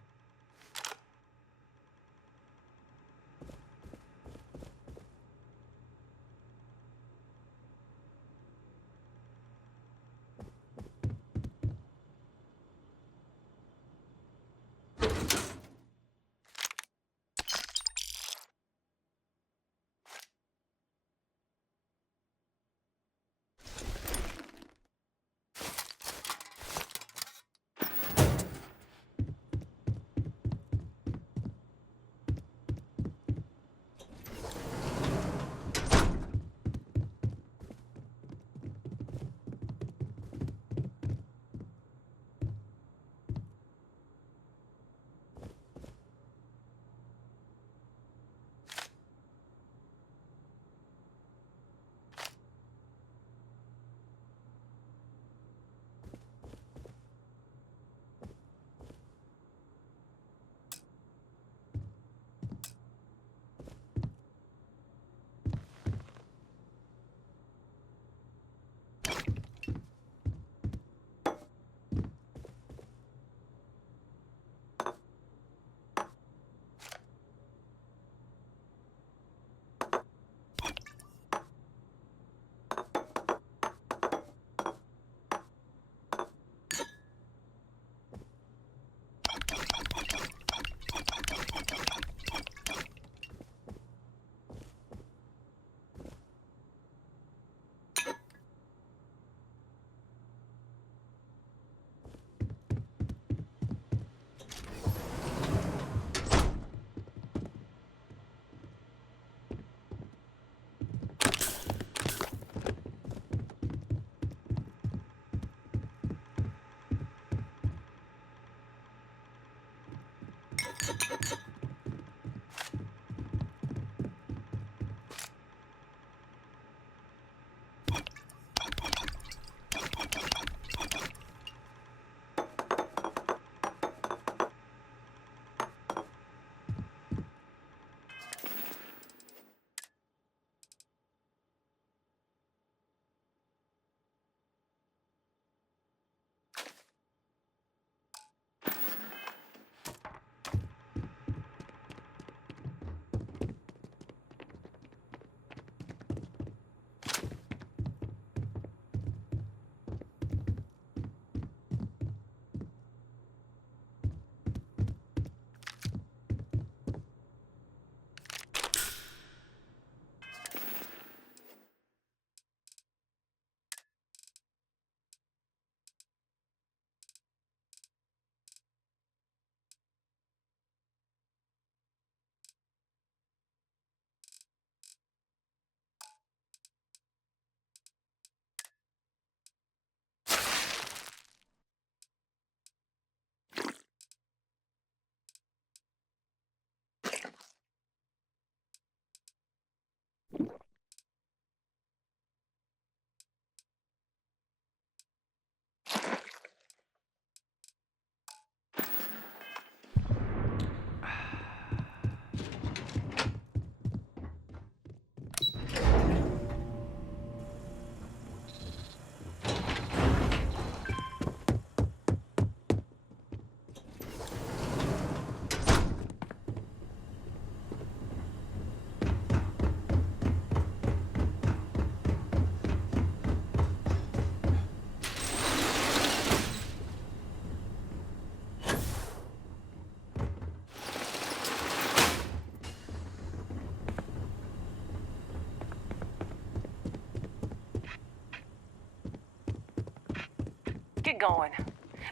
Get going.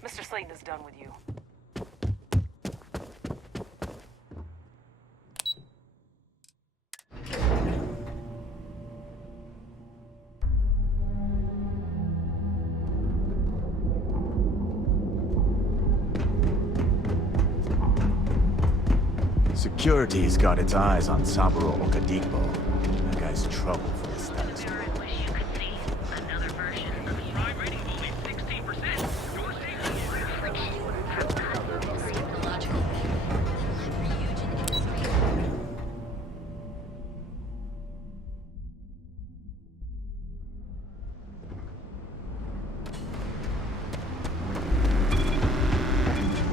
Mr. Slayton is done with you. Security's got its eyes on Saburo Okadigbo. That guy's trouble for the status quo.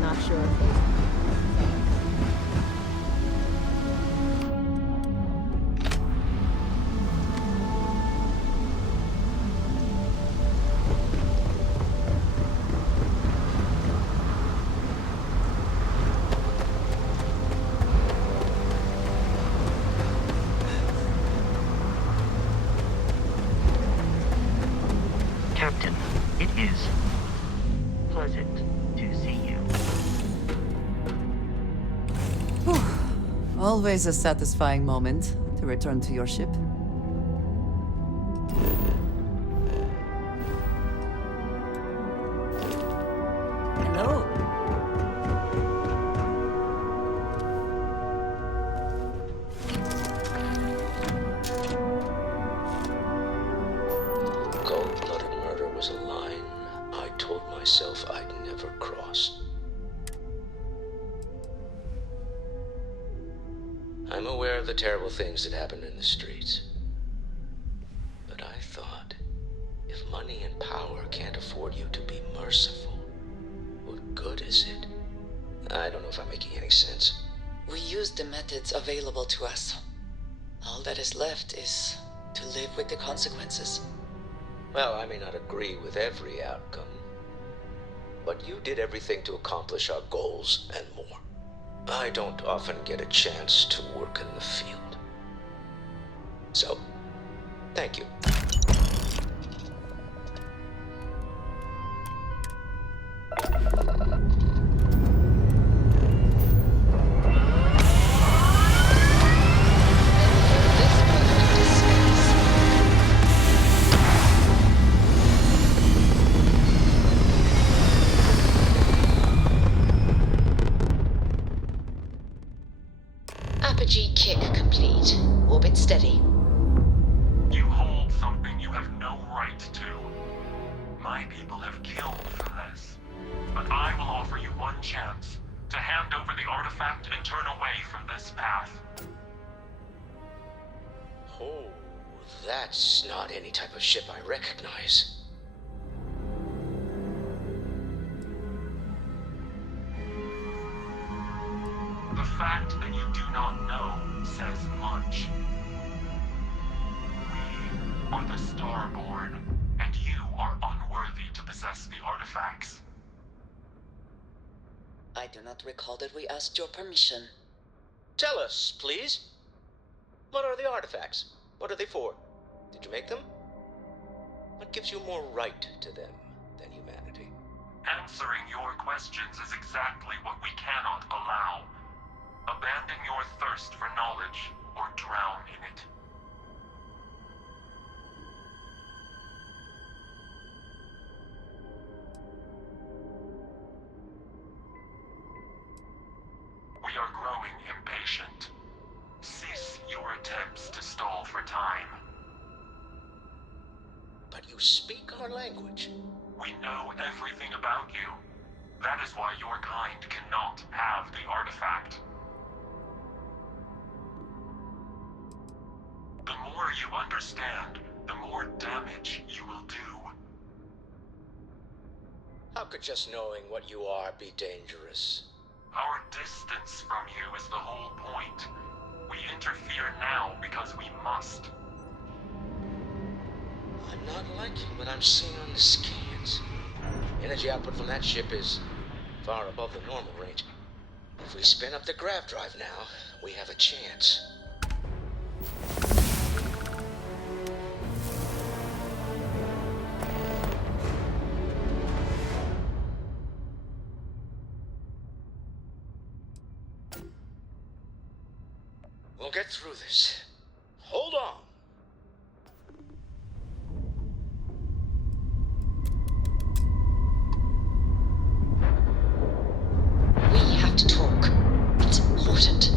Not sure if they... Captain, it is pleasant to see you. Always a satisfying moment to return to your ship. Hello. Cold-blooded murder was a line I told myself I'd never cross. I'm aware of the terrible things that happen in the streets. But I thought, if money and power can't afford you to be merciful, what good is it? I don't know if I'm making any sense. We use the methods available to us. All that is left is to live with the consequences. Well, I may not agree with every outcome, but you did everything to accomplish our goals and more. I don't often get a chance to work in the field. So, thank you. Apogee kick complete. Orbit steady. You hold something you have no right to. My people have killed for this. But I will offer you one chance to hand over the artifact and turn away from this path. Oh, that's not any type of ship I recognize. The fact that you do not know says much. We are the Starborn, and you are unworthy to possess the artifacts. I do not recall that we asked your permission. Tell us, please. What are the artifacts? What are they for? Did you make them? What gives you more right to them than humanity? Answering your questions is exactly what we cannot allow. Abandon your thirst for knowledge, or drown in it. We are growing impatient. Cease your attempts to stall for time. But you speak our language. We know everything about you. That is why your kind cannot have the artifact. The more you understand, the more damage you will do. How could just knowing what you are be dangerous? Our distance from you is the whole point. We interfere now because we must. I'm not liking what I'm seeing on the scans. Energy output from that ship is far above the normal range. If we spin up the grav drive now, we have a chance. We'll get through this. Hold on. We have to talk. It's important.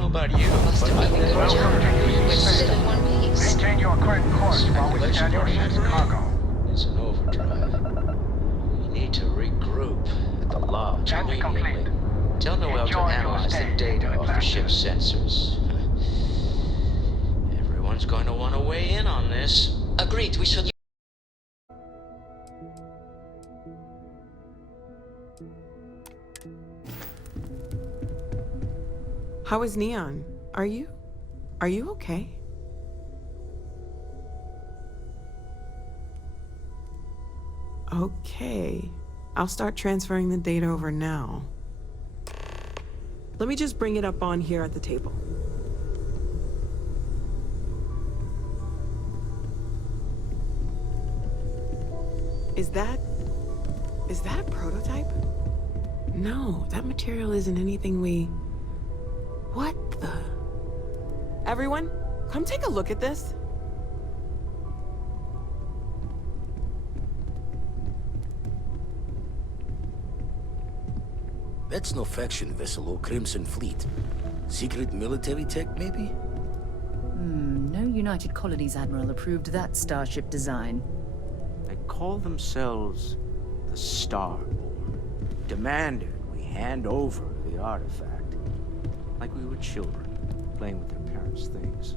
About you, but I think We're still in one piece. Maintain your current course while we scan your ship's cargo. It's an overdrive. We need to regroup at the lodge immediately. Tell Noel to analyze the data off the ship's sensors. Everyone's going to want to weigh in on this. Agreed, we should... How is Neon? Are you okay? Okay. I'll start transferring the data over now. Let me just bring it up on here at the table. Is that a prototype? No, that material isn't anything we... What the... Everyone, come take a look at this. That's no faction vessel or Crimson Fleet. Secret military tech, maybe? No United Colonies Admiral approved that starship design. They call themselves the Starboard. Demanded we hand over the artifact. Like we were children, playing with their parents' things.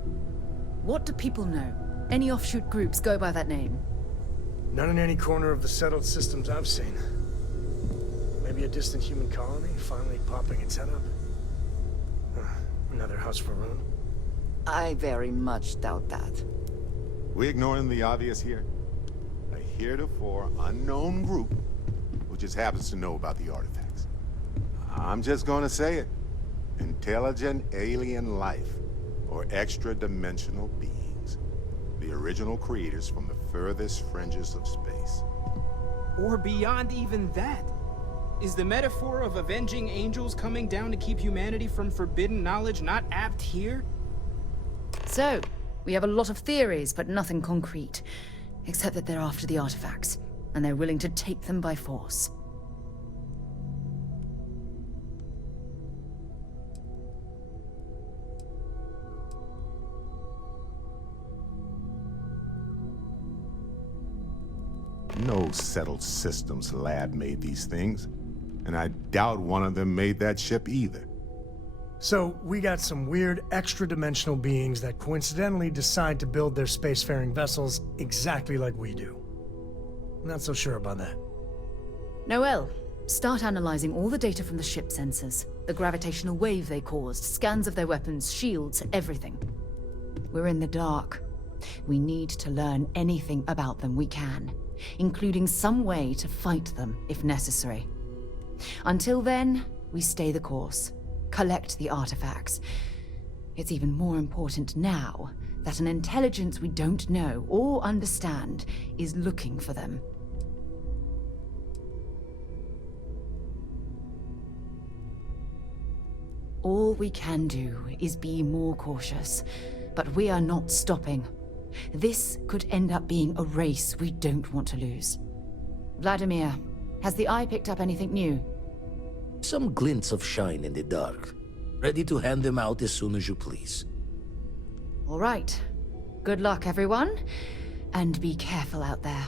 What do people know? Any offshoot groups go by that name? None in any corner of the settled systems I've seen. Maybe a distant human colony finally popping its head up. Another house for Rune. I very much doubt that. We ignoring the obvious here? A heretofore unknown group who just happens to know about the artifacts. I'm just gonna say it. Intelligent alien life, or extra-dimensional beings. The original creators from the furthest fringes of space. Or beyond even that. Is the metaphor of avenging angels coming down to keep humanity from forbidden knowledge not apt here? So, we have a lot of theories, but nothing concrete. Except that they're after the artifacts, and they're willing to take them by force. No settled systems lab made these things, and I doubt one of them made that ship either. So, we got some weird extra-dimensional beings that coincidentally decide to build their spacefaring vessels exactly like we do. Not so sure about that. Noel, start analyzing all the data from the ship sensors. The gravitational wave they caused, scans of their weapons, shields, everything. We're in the dark. We need to learn anything about them we can, including some way to fight them if necessary. Until then, we stay the course, collect the artifacts. It's even more important now that an intelligence we don't know or understand is looking for them. All we can do is be more cautious, but we are not stopping. This could end up being a race we don't want to lose. Vladimir, has the Eye picked up anything new? Some glints of shine in the dark. Ready to hand them out as soon as you please. All right. Good luck, everyone. And be careful out there.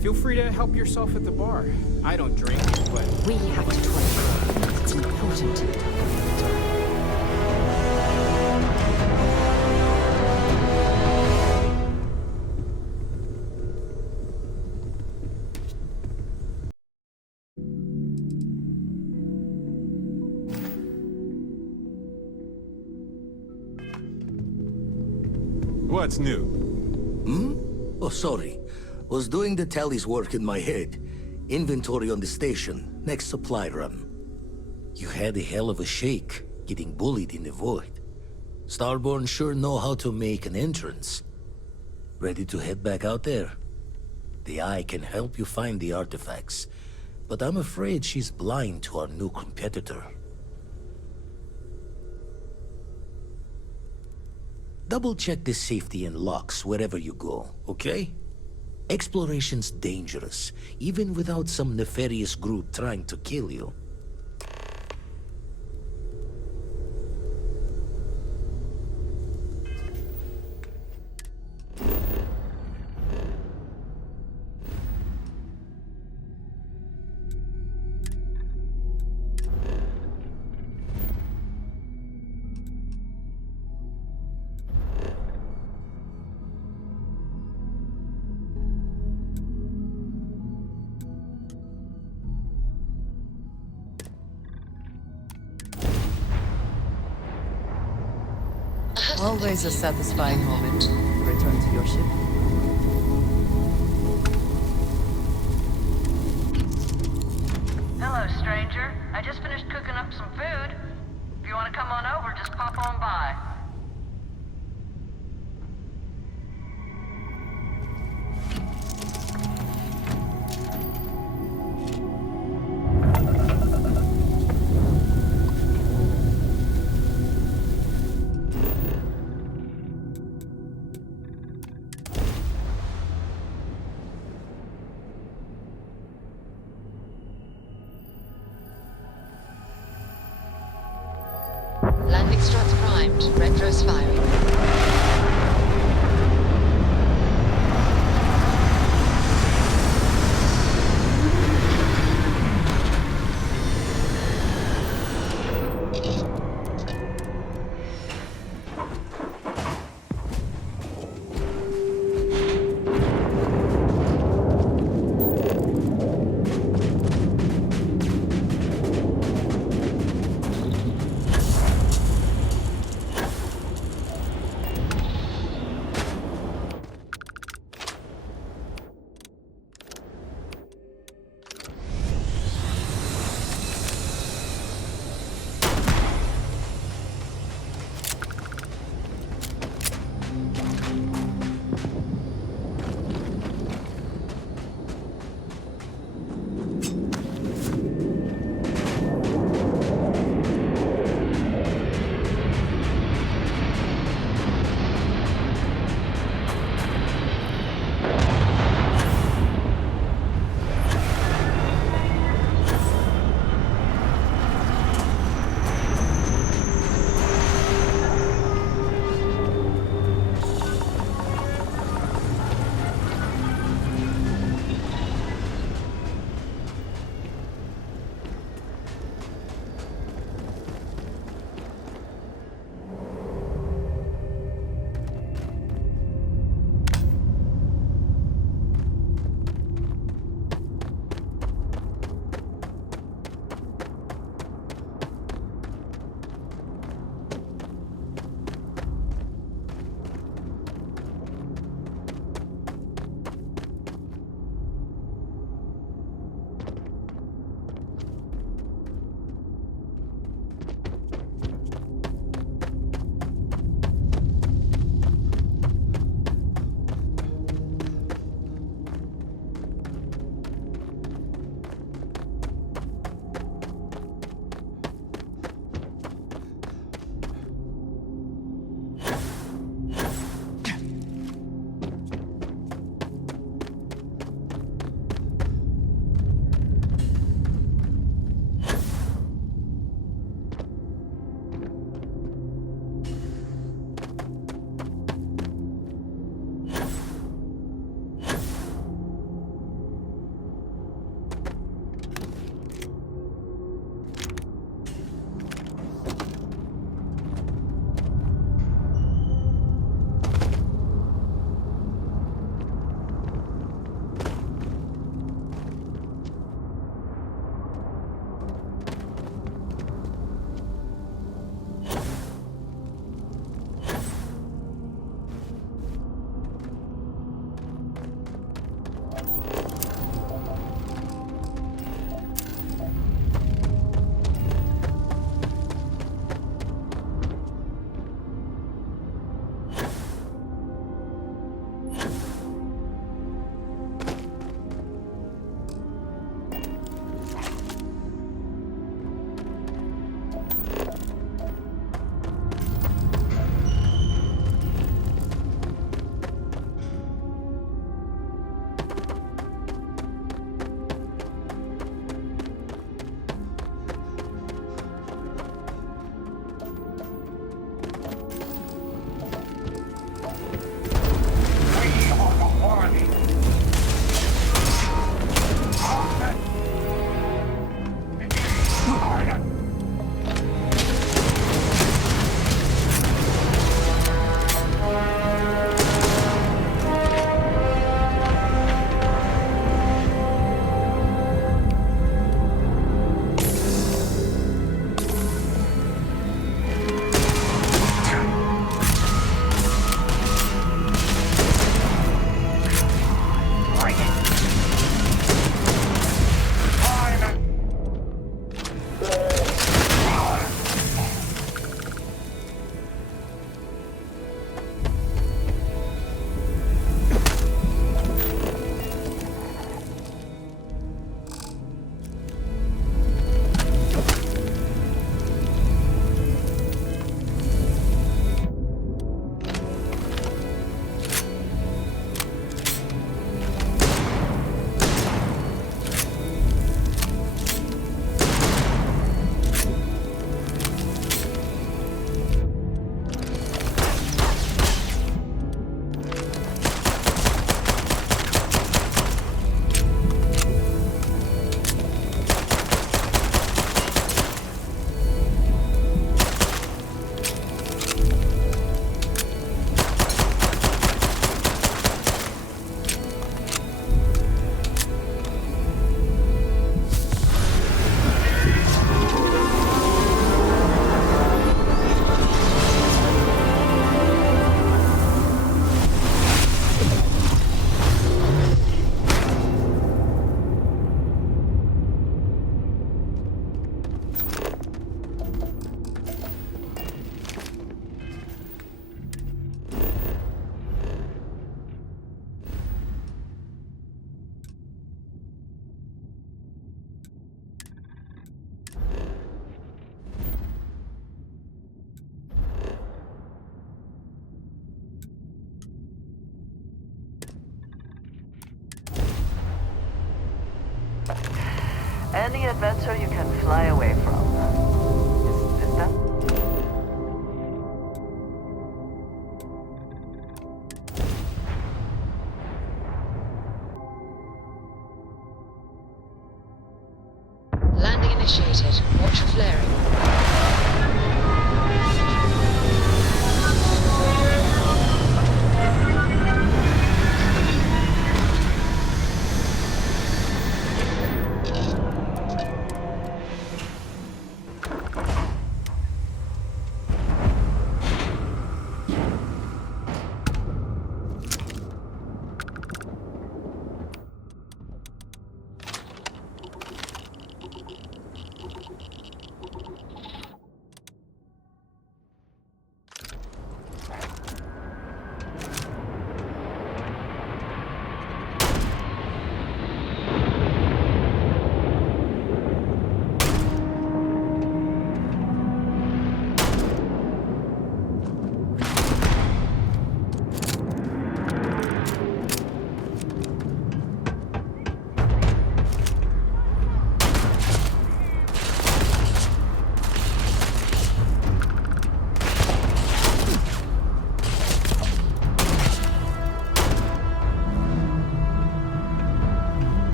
Feel free to help yourself at the bar. I don't drink, but... We have to talk. It's important. What's new? Oh, sorry. Was doing the tallies work in my head. Inventory on the station, next supply run. You had a hell of a shake, getting bullied in the void. Starborn sure know how to make an entrance. Ready to head back out there? The Eye can help you find the artifacts, but I'm afraid she's blind to our new competitor. Double-check the safety and locks wherever you go, okay? Exploration's dangerous, even without some nefarious group trying to kill you. Always a satisfying moment. Return to your ship. Hello, stranger. I just finished cooking up some food. If you want to come on over, just pop on by. Landing struts primed. Retros firing. adventure you can fly away from. Is that... Landing initiated. Watch for flaring.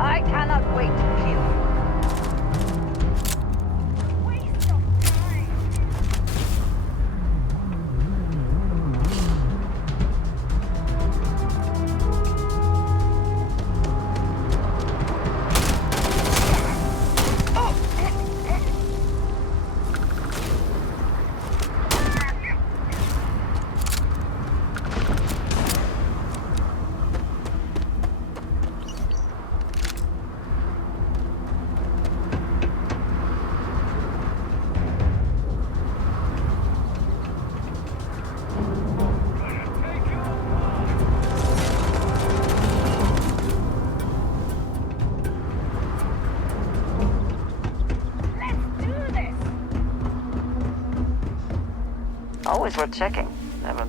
I cannot wait to kill you. Always worth checking. Never.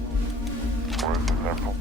Careful.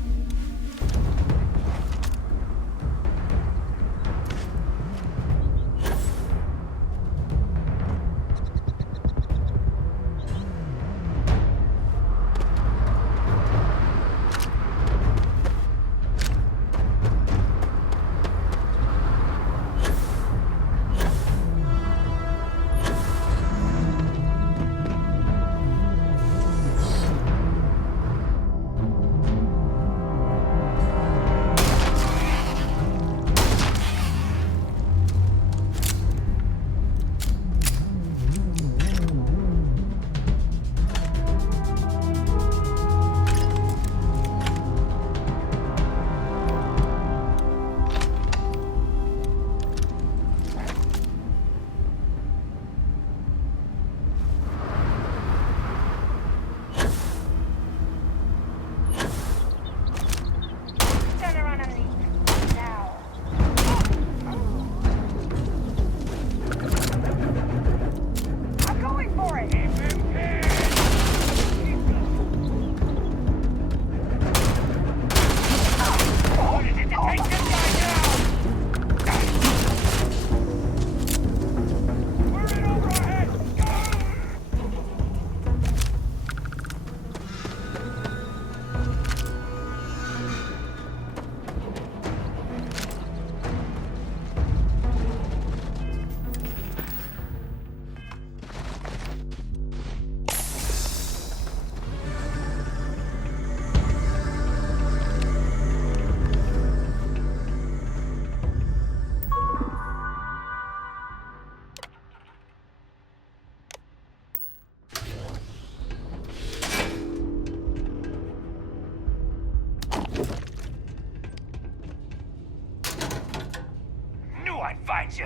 I'd find you.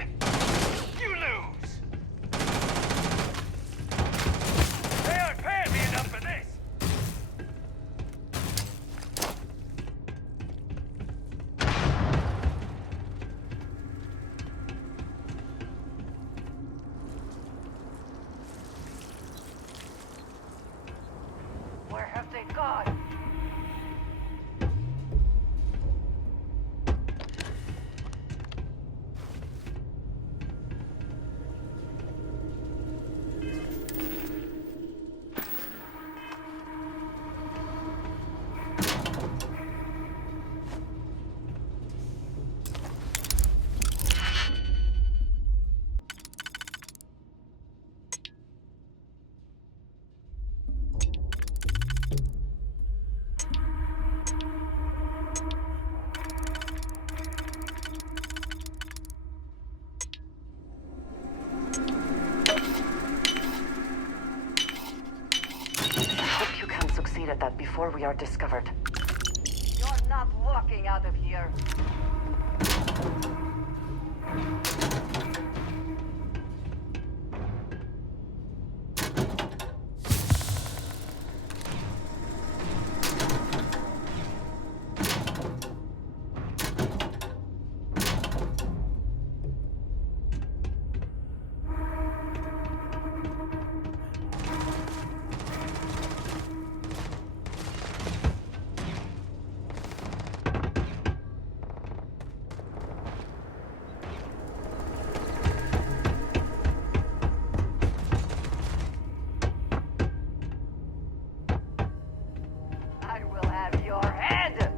You lose. They aren't paying me enough for this. Where have they gone? that before we are discovered. You're not walking out of here. I will have your head!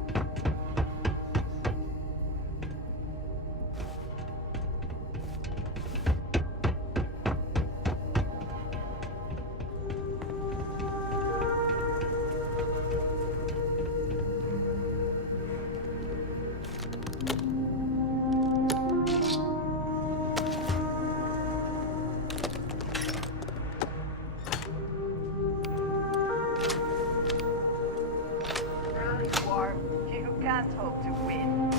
War, you can't hope to win.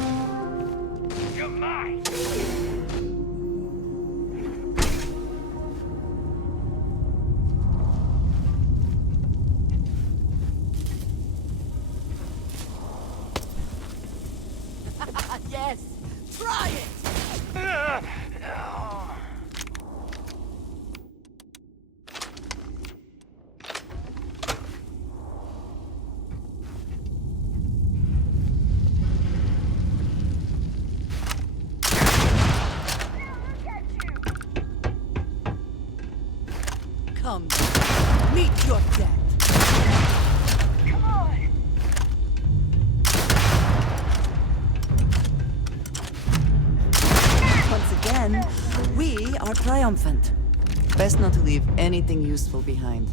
You're mine! Yes! Try it! Come, meet your death. Come on! Once again, we are triumphant. Best not to leave anything useful behind.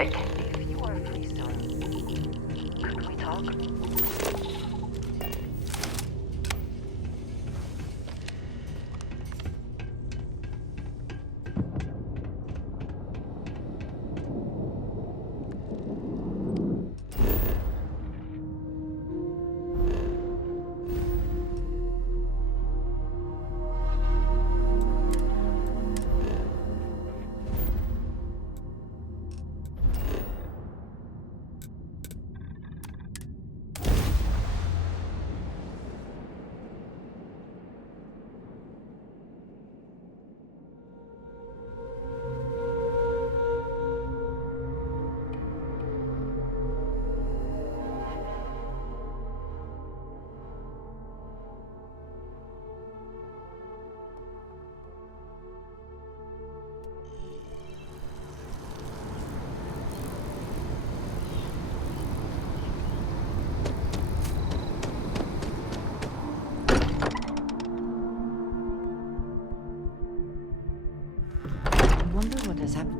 Vic. If you are free, sir, could we talk?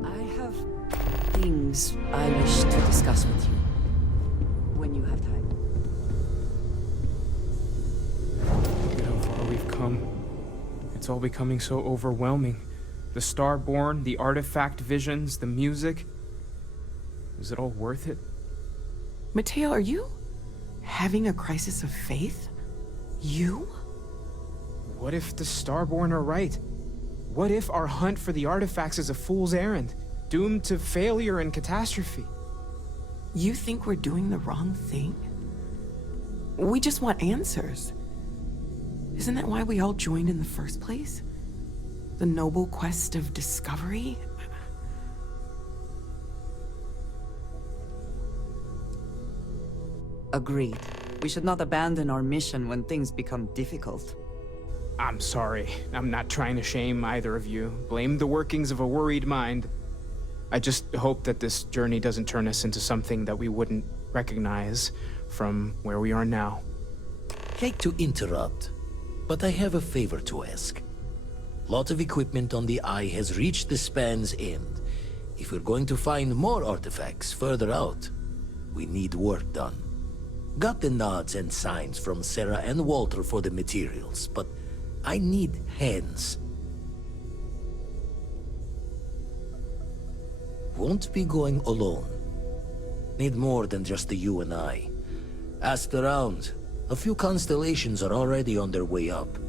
I have things I wish to discuss with you. When you have time. Look at how far we've come. It's all becoming so overwhelming. The Starborn, the artifact visions, the music. Is it all worth it? Mateo, are you having a crisis of faith? You? What if the Starborn are right? What if our hunt for the artifacts is a fool's errand, doomed to failure and catastrophe? You think we're doing the wrong thing? We just want answers. Isn't that why we all joined in the first place? The noble quest of discovery? Agreed. We should not abandon our mission when things become difficult. I'm sorry. I'm not trying to shame either of you. Blame the workings of a worried mind. I just hope that this journey doesn't turn us into something that we wouldn't recognize from where we are now. Hate to interrupt, but I have a favor to ask. Lot of equipment on the Eye has reached the span's end. If we're going to find more artifacts further out, we need work done. Got the nods and signs from Sarah and Walter for the materials, but I need hands. Won't be going alone. Need more than just the you and I. Asked around. A few constellations are already on their way up.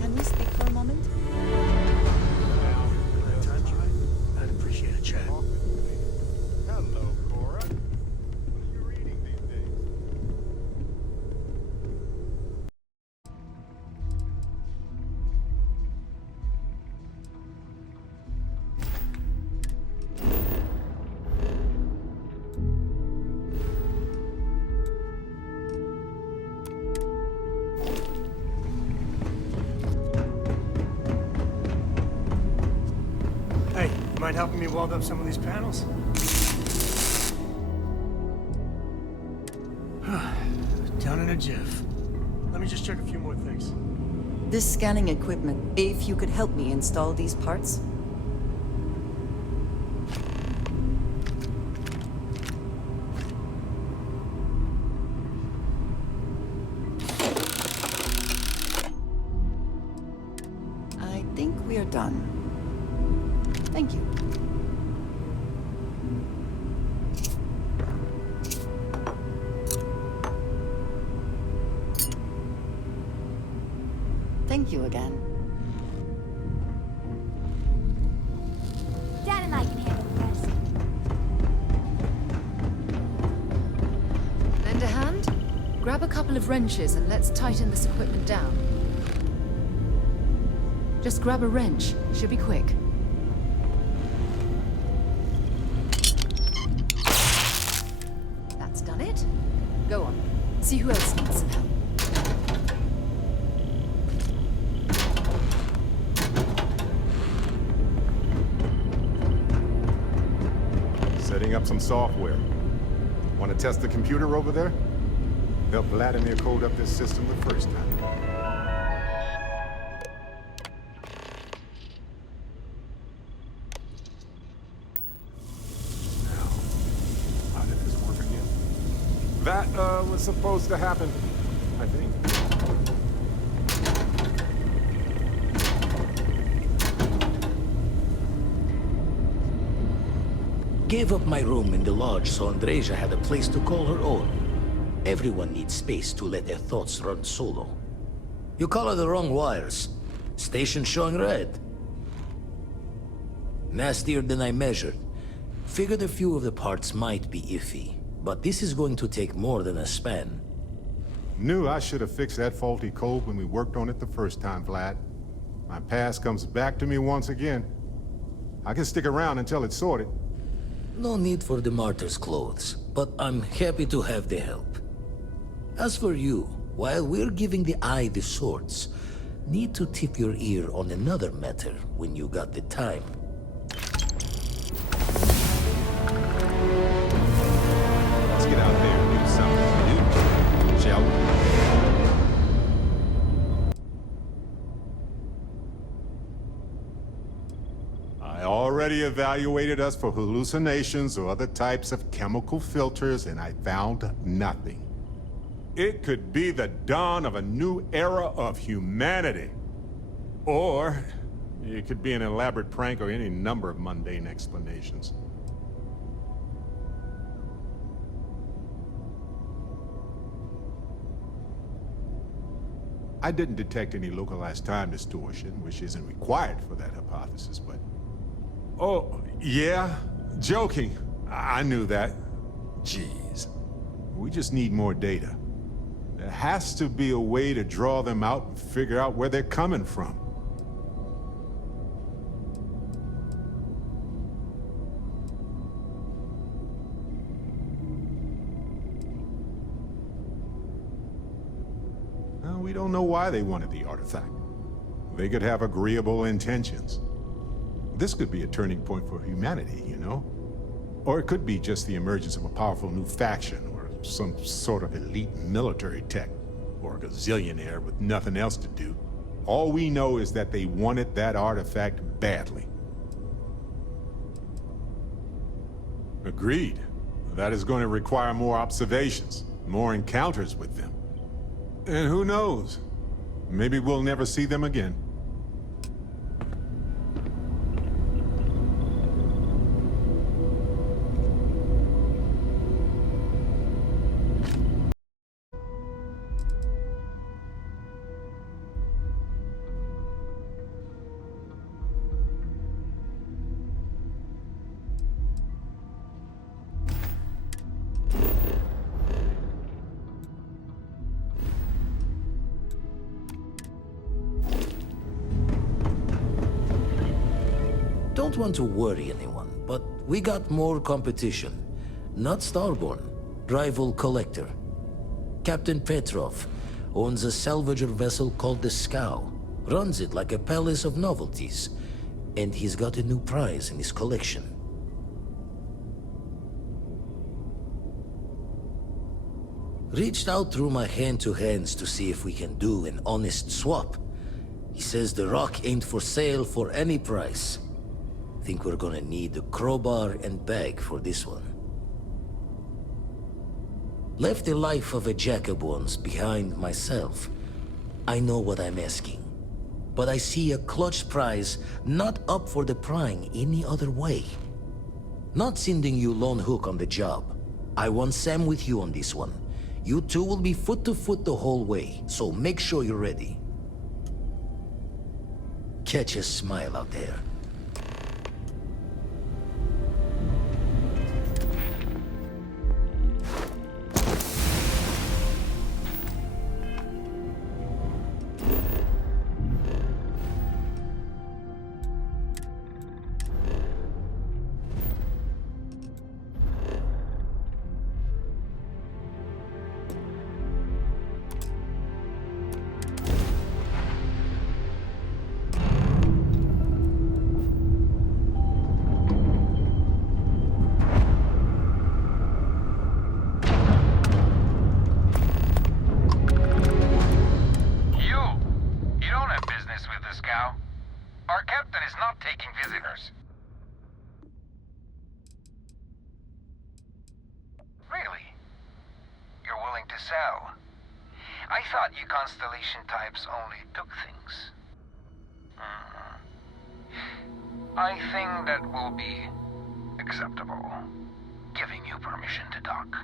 Can we speak for a moment? I'd appreciate a chat. Hello, Cora. What are you reading these days? Hey, you mind helping me weld up some of these panels? Done in a jiff. Let me just check a few more things. This scanning equipment, if you could help me install these parts. I think we are done. Thank you. Thank you again. Dad and I can handle the rest. Lend a hand? Grab a couple of wrenches and let's tighten this equipment down. Just grab a wrench. Should be quick. That's done it. Go on. See who else needs some help. Setting up some software. Want to test the computer over there? Help Vladimir code up this system the first time. That, was supposed to happen, I think. Gave up my room in the lodge so Andreja had a place to call her own. Everyone needs space to let their thoughts run solo. You color the wrong wires. Station showing red. Nastier than I measured. Figured a few of the parts might be iffy, but this is going to take more than a span. Knew I should have fixed that faulty code when we worked on it the first time, Vlad. My past comes back to me once again. I can stick around until it's sorted. No need for the martyr's clothes, but I'm happy to have the help. As for you, while we're giving the eye the swords, need to tip your ear on another matter when you got the time. Let's get out there and do something new, shall we? I already evaluated us for hallucinations or other types of chemical filters, and I found nothing. It could be the dawn of a new era of humanity. Or it could be an elaborate prank or any number of mundane explanations. I didn't detect any localized time distortion, which isn't required for that hypothesis, but... Oh, yeah? Joking. I knew that. Jeez. We just need more data. There has to be a way to draw them out and figure out where they're coming from. Well, we don't know why they wanted the artifact. They could have agreeable intentions. This could be a turning point for humanity, you know? Or it could be just the emergence of a powerful new faction, or some sort of elite military tech, or a gazillionaire with nothing else to do. All we know is that they wanted that artifact badly. Agreed. That is going to require more observations, more encounters with them. And who knows? Maybe we'll never see them again. Don't want to worry anyone, but we got more competition. Not Starborn, rival collector. Captain Petrov owns a salvager vessel called the Scow. Runs it like a palace of novelties. And he's got a new prize in his collection. Reached out through my hand-to-hands to see if we can do an honest swap. He says the rock ain't for sale for any price. Think we're gonna need a crowbar and bag for this one. Left the life of a jacob once behind myself. I know what I'm asking. But I see a clutch prize not up for the prying any other way. Not sending you lone hook on the job. I want Sam with you on this one. You two will be foot to foot the whole way, so make sure you're ready. Catch a smile out there. to sell. I thought you Constellation types only took things. I think that will be acceptable. Giving you permission to dock.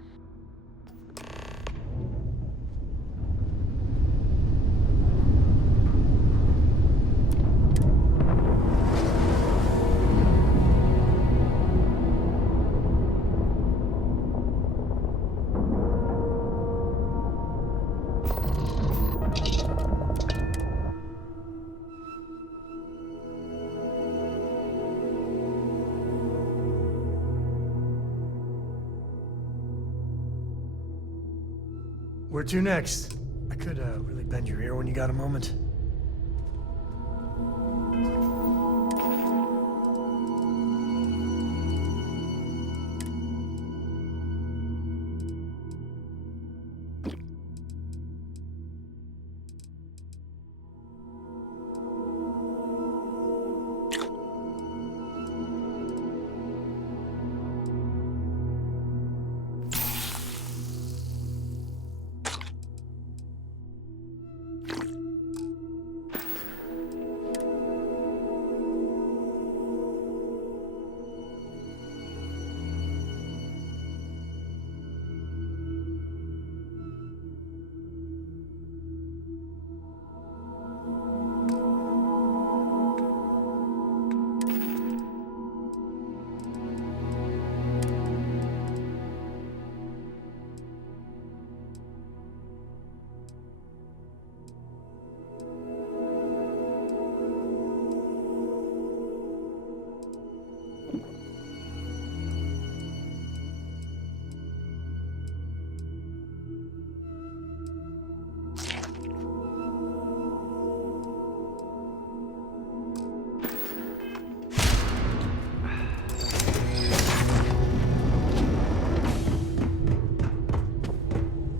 Where to next? I could really bend your ear when you got a moment.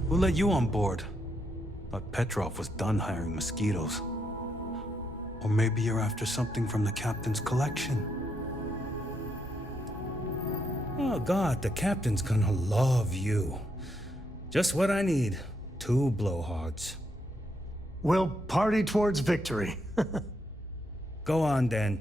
Who let you on board? Thought Petrov was done hiring mosquitoes. Or maybe you're after something from the captain's collection. Oh God, the captain's gonna love you. Just what I need. 2 blowhards. We'll party towards victory. Go on then.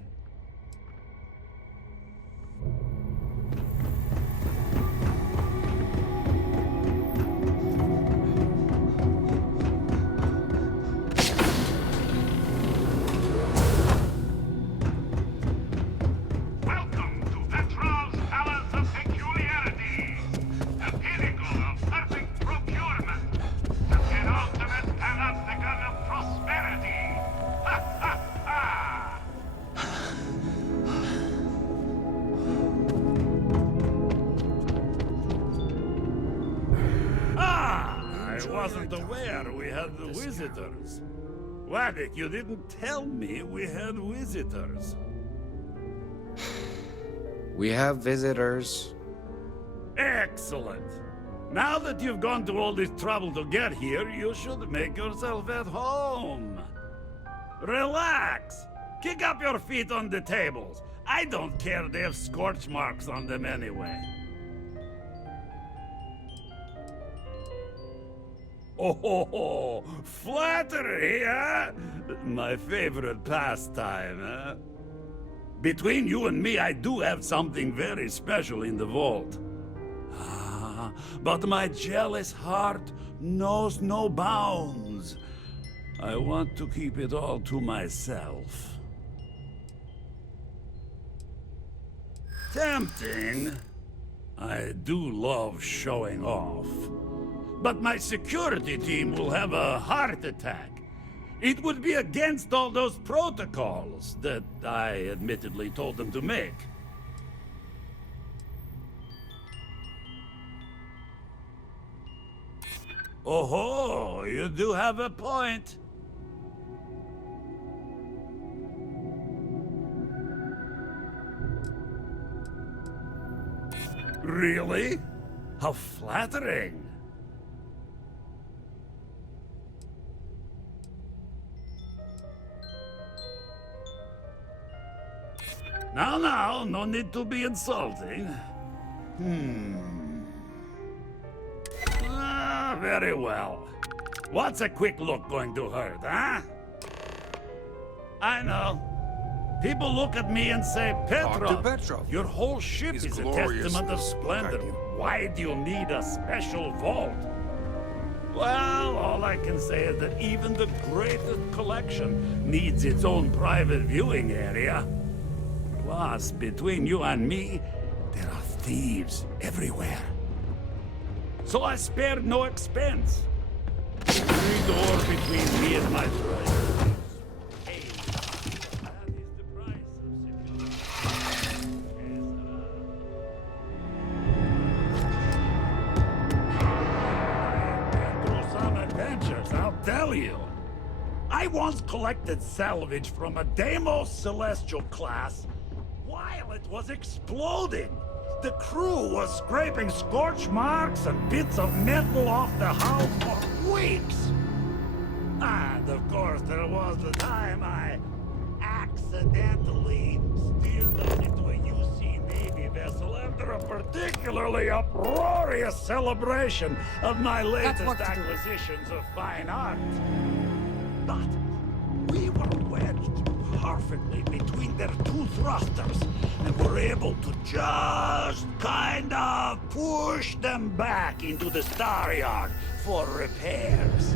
Visitors. Waddick, you didn't tell me we had visitors. We have visitors. Excellent. Now that you've gone to all this trouble to get here, you should make yourself at home. Relax. Kick up your feet on the tables. I don't care they have scorch marks on them anyway. Oh, flattery, huh? My favorite pastime, huh? Between you and me, I do have something very special in the vault. But my jealous heart knows no bounds. I want to keep it all to myself. Tempting. I do love showing off. But my security team will have a heart attack. It would be against all those protocols that I admittedly told them to make. Oh, you do have a point. Really? How flattering. Now, no need to be insulting. very well. What's a quick look going to hurt, huh? I know. People look at me and say, Petrov, your whole ship is a testament of splendor. Why do you need a special vault? Well, all I can say is that even the greatest collection needs its own private viewing area. Plus, between you and me, there are thieves everywhere. So I spared no expense. Every door between me and my treasure. Tell you. I once collected salvage from a Deimos Celestial class while it was exploding. The crew was scraping scorch marks and bits of metal off the hull for weeks. And of course there was the time I accidentally steered up into a UC Navy vessel after a particularly uproarious celebration of my latest acquisitions of fine art. But we were wedged perfectly between their two thrusters and were able to just kind of push them back into the star yard for repairs.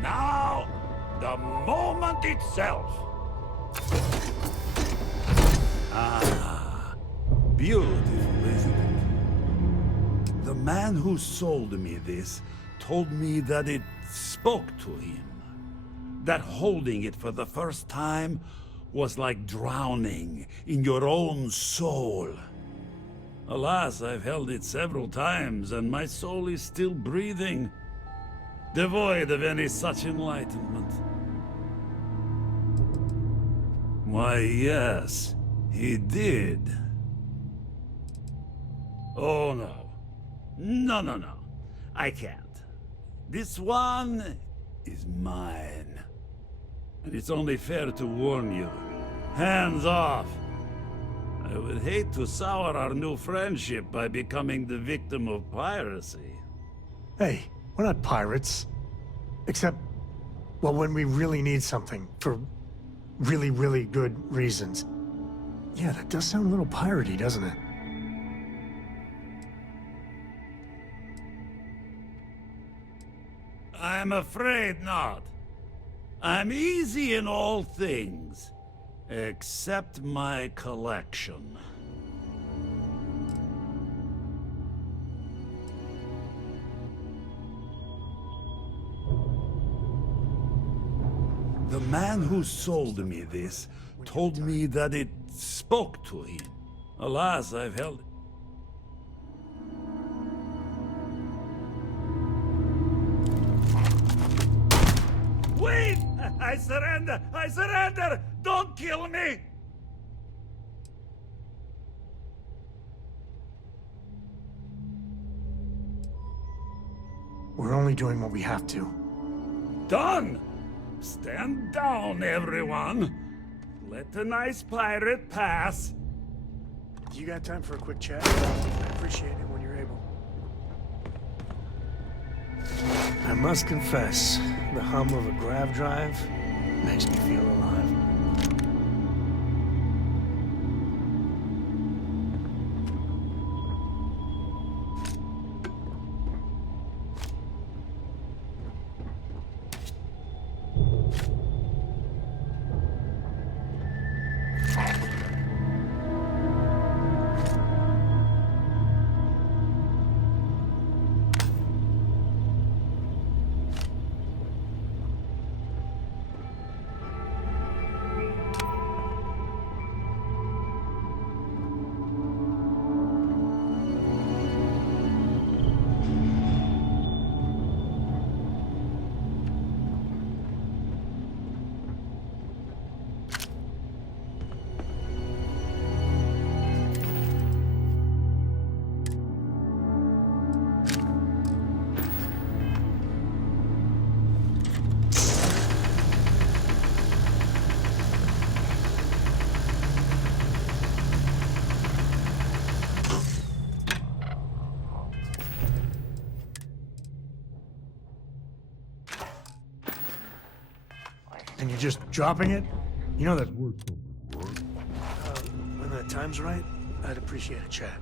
Now, the moment itself. Ah, beautiful, isn't it? The man who sold me this told me that it spoke to him. That holding it for the first time was like drowning in your own soul. Alas, I've held it several times, and my soul is still breathing. Devoid of any such enlightenment. Why, yes, he did. Oh, no. No. I can't. This one is mine. And it's only fair to warn you. Hands off. I would hate to sour our new friendship by becoming the victim of piracy. Hey. We're not pirates. Except, well, when we really need something, for really, really good reasons. Yeah, that does sound a little piratey, doesn't it? I'm afraid not. I'm easy in all things, except my collection. The man who sold me this told me that it spoke to him. Alas, I've held it. Wait! I surrender! I surrender! Don't kill me! We're only doing what we have to. Done! Stand down, everyone. Let the nice pirate pass. You got time for a quick chat? I appreciate it when you're able. I must confess, the hum of a grav drive makes me feel alive. just dropping it? You know that... when the time's right, I'd appreciate a chat.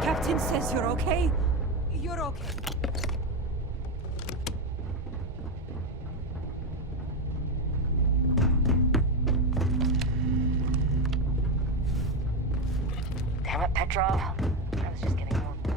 Captain says you're okay. You're okay. Damn it, Petrov. I was just getting more blood.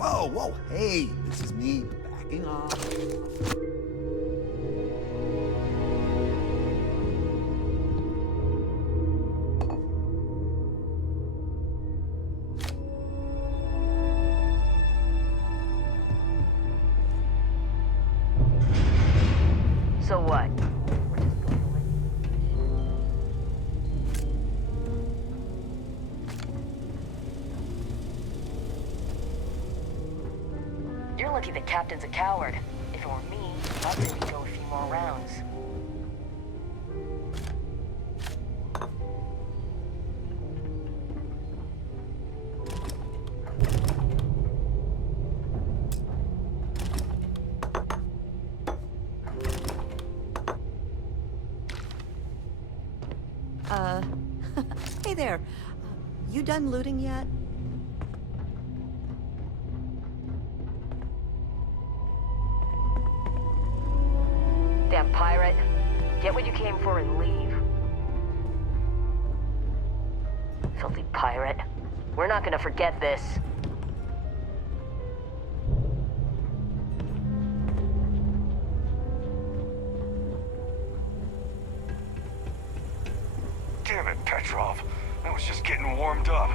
Whoa, whoa, hey, this is me backing off. So what? You're lucky the captain's a coward. If it were me, I'd say we'd go a few more rounds. Hey there. You done looting yet? Damn pirate. Get what you came for and leave. Filthy pirate. We're not gonna forget this. Damn it, Petrov. I was just getting warmed up.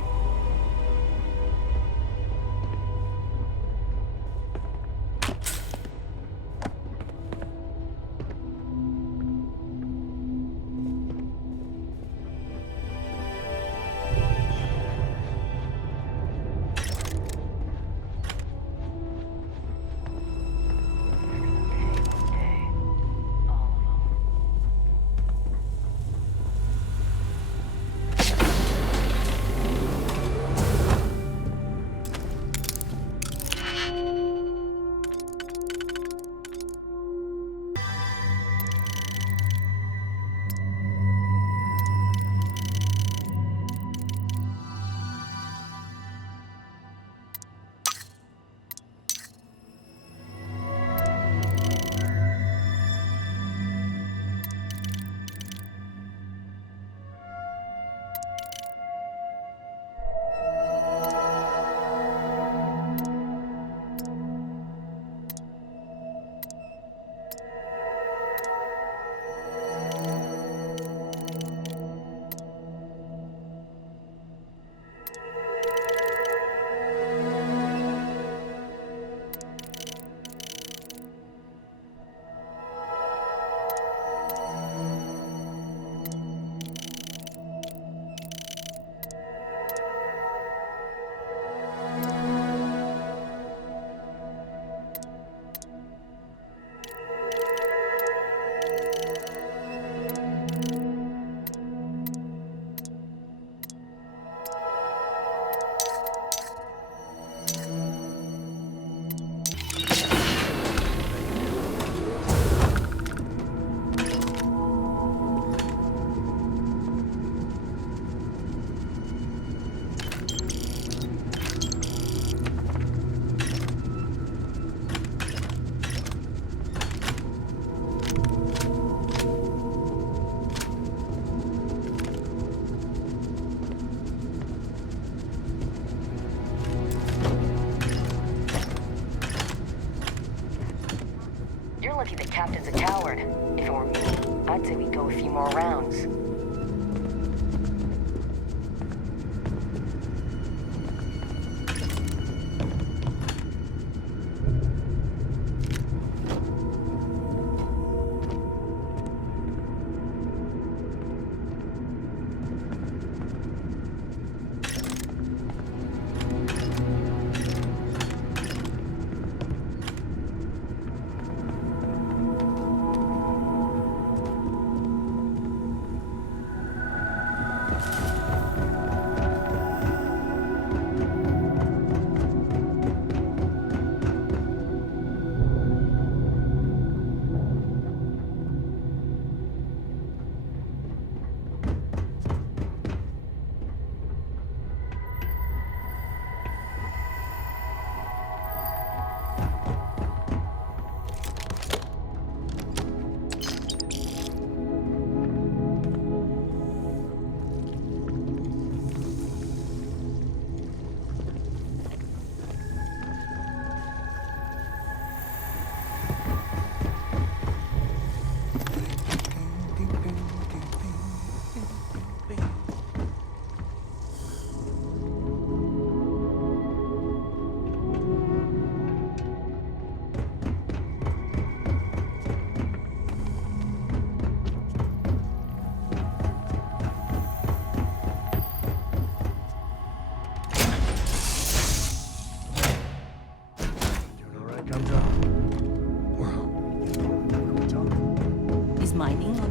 You're lucky the captain's a coward. If it were me, I'd say we'd go a few more rounds.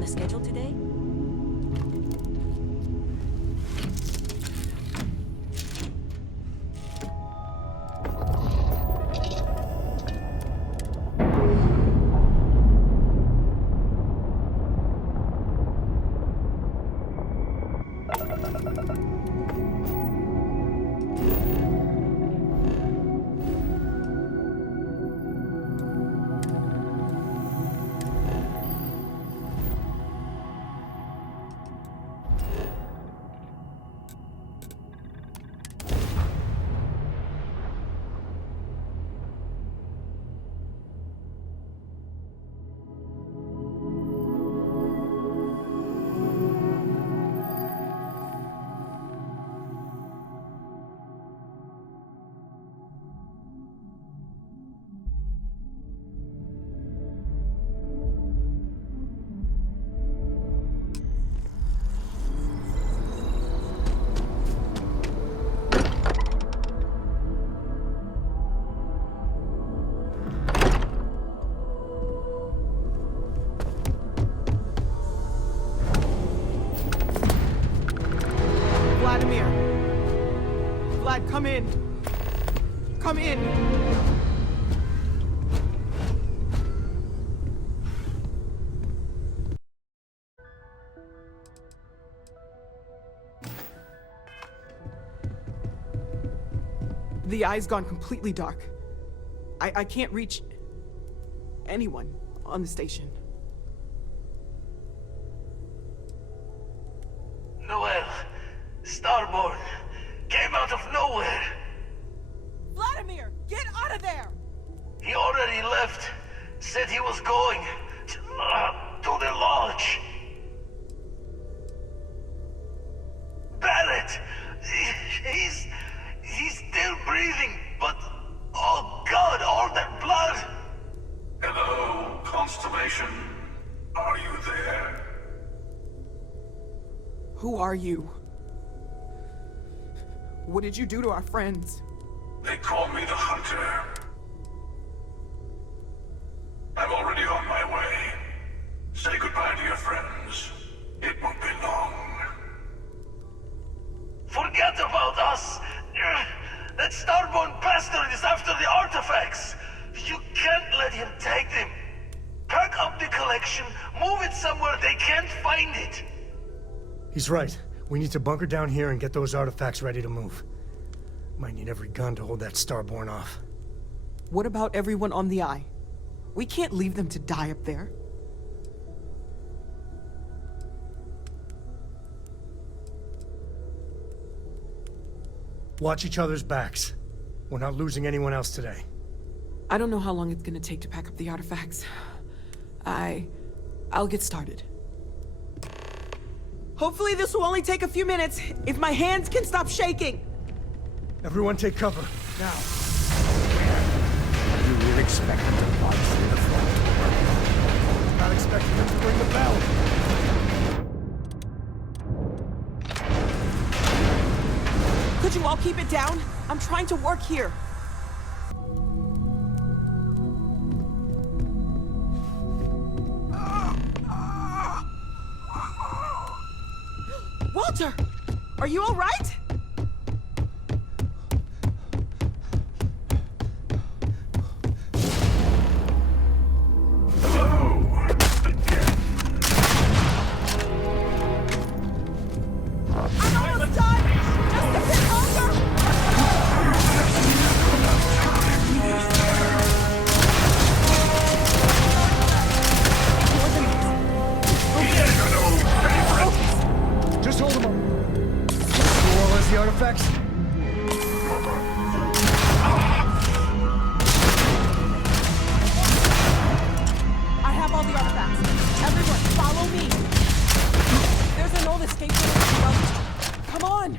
the schedule today? Vlad, come in. Come in. The eye's gone completely dark. I can't reach anyone on the station. Noel, Starborn, came out of nowhere. Vladimir, get out of there! He already left. Said he was going to the lodge. Barrett, he's still breathing, but oh God, all that blood! Hello, Constellation. Are you there? Who are you? What did you do to our friends? They call me the Hunter. I'm already on my way. Say goodbye to your friends. It won't be long. Forget about us! That Starborn bastard is after the artifacts! You can't let him take them! Pack up the collection, move it somewhere they can't find it! He's right. We need to bunker down here and get those artifacts ready to move. Might need every gun to hold that Starborn off. What about everyone on the Eye? We can't leave them to die up there. Watch each other's backs. We're not losing anyone else today. I don't know how long it's gonna take to pack up the artifacts. I'll get started. Hopefully this will only take a few minutes, if my hands can stop shaking! Everyone take cover, now. You will expect them to march through the front. Not expecting them to ring the bell. Could you all keep it down? I'm trying to work here. Walter! Are you all right? Just hold them up. Who all has the artifacts? I have all the artifacts. Everyone, follow me. There's an old escape route. Come on.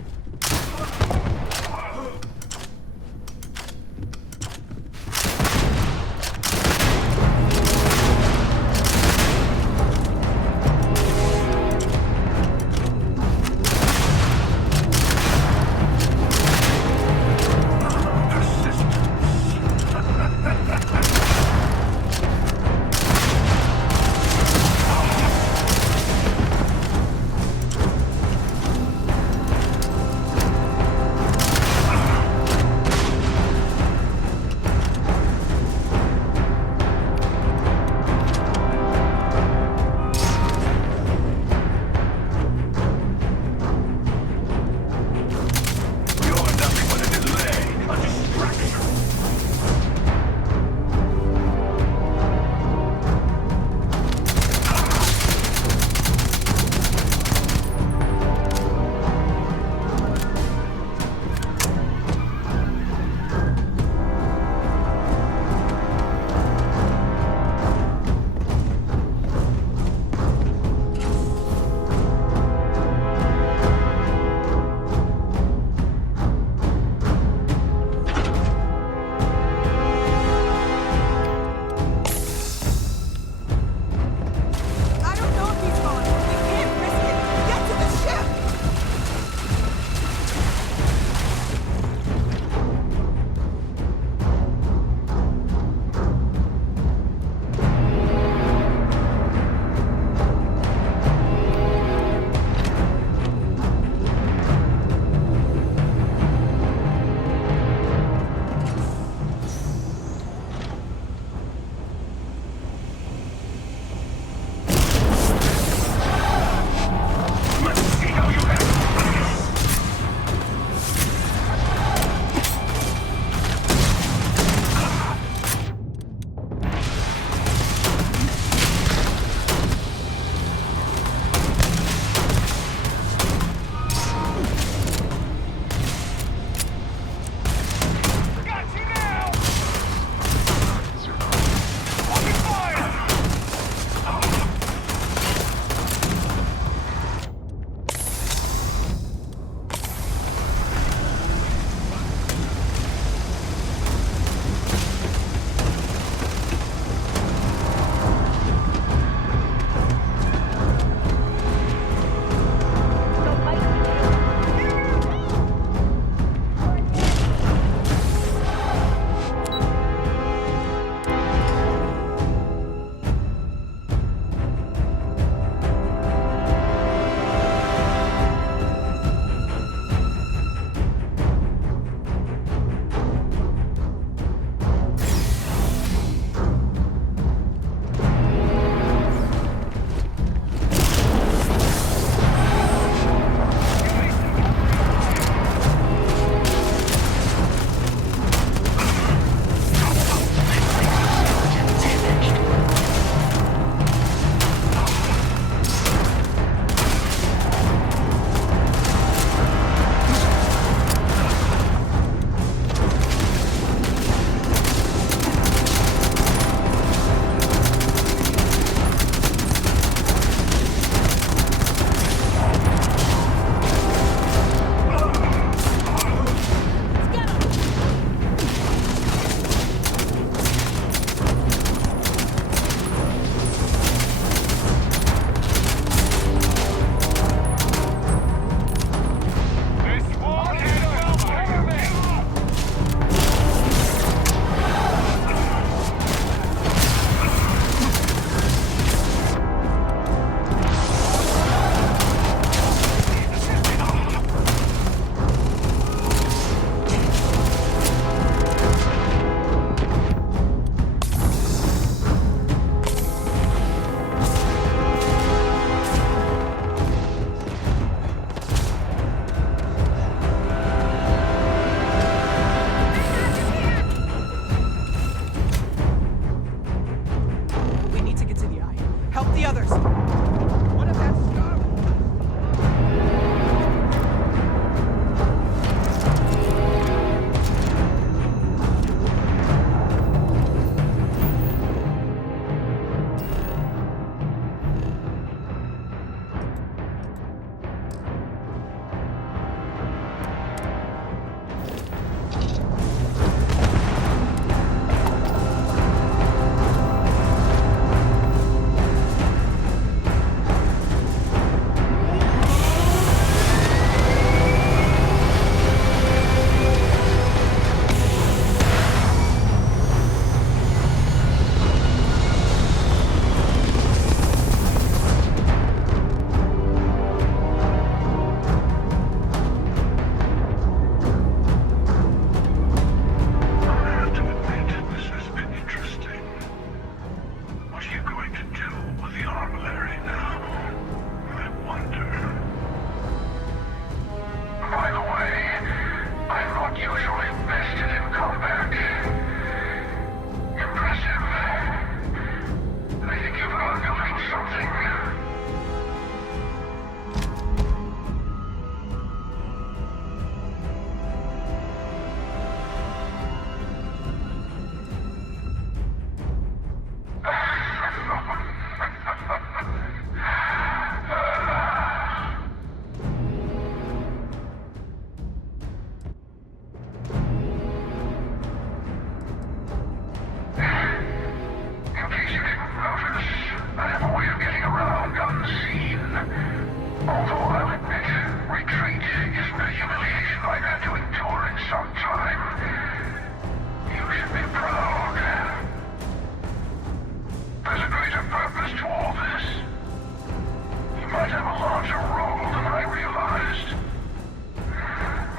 might have a larger role than I realized.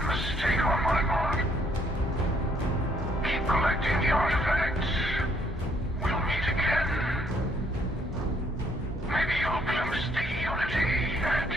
Mistake on my part. Keep collecting the artifacts. We'll meet again. Maybe you'll glimpse the unity yet.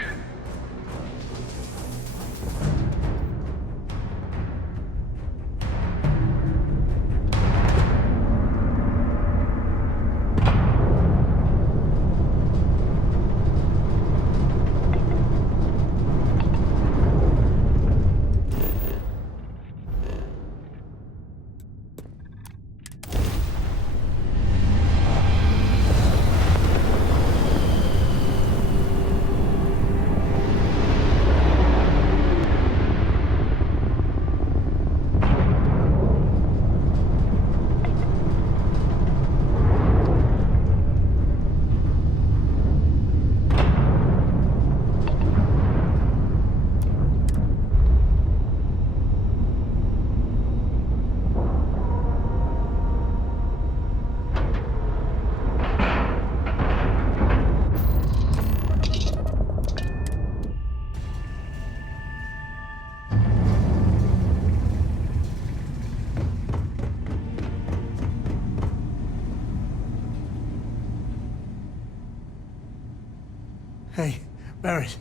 Hey, Barrett.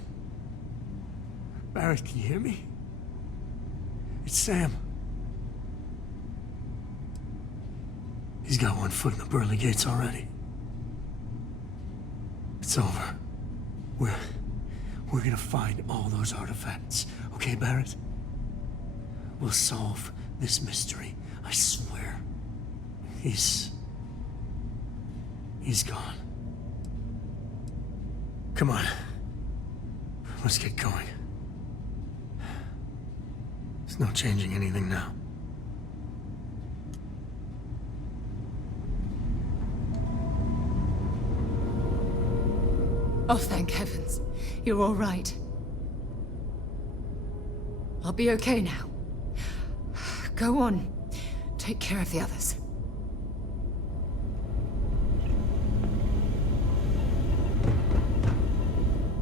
Barrett, can you hear me? It's Sam. He's got one foot in the pearly gates already. It's over. We're gonna find all those artifacts. Okay, Barrett? We'll solve this mystery. I swear. He's gone. Come on. Let's get going. There's no changing anything now. Oh, thank heavens. You're all right. I'll be okay now. Go on. Take care of the others.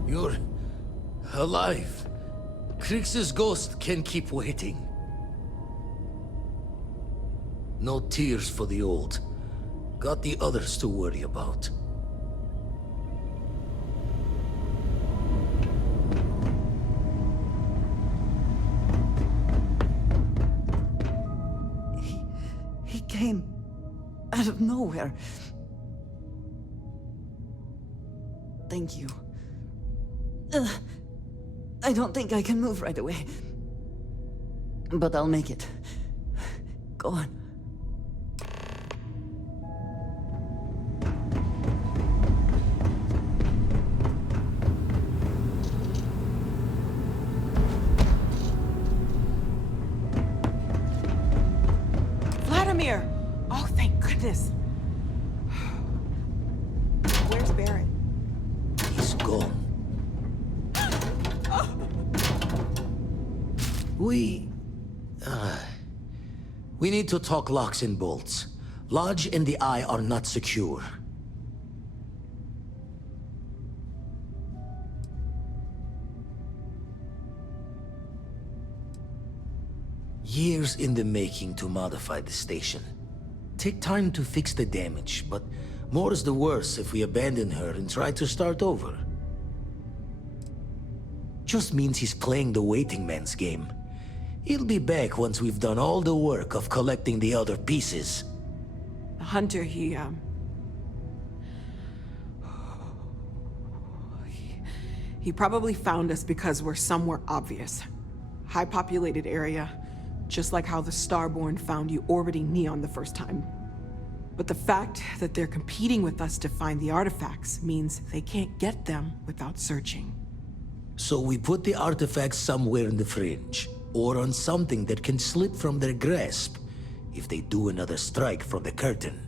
You're alive. Krix's ghost can keep waiting. No tears for the old. Got the others to worry about. He came out of nowhere. Thank you. I don't think I can move right away. But I'll make it. Go on. Vladimir! Oh, thank goodness. Where's Barrett? He's gone. We need to talk locks and bolts. Lodge and the Eye are not secure. Years in the making to modify the station. Take time to fix the damage, but more is the worse if we abandon her and try to start over. Just means he's playing the waiting man's game. He'll be back once we've done all the work of collecting the other pieces. The hunter, he probably found us because we're somewhere obvious. High-populated area, just like how the Starborn found you orbiting Neon the first time. But the fact that they're competing with us to find the artifacts means they can't get them without searching. So we put the artifacts somewhere in the fringe, or on something that can slip from their grasp if they do another strike from the curtain.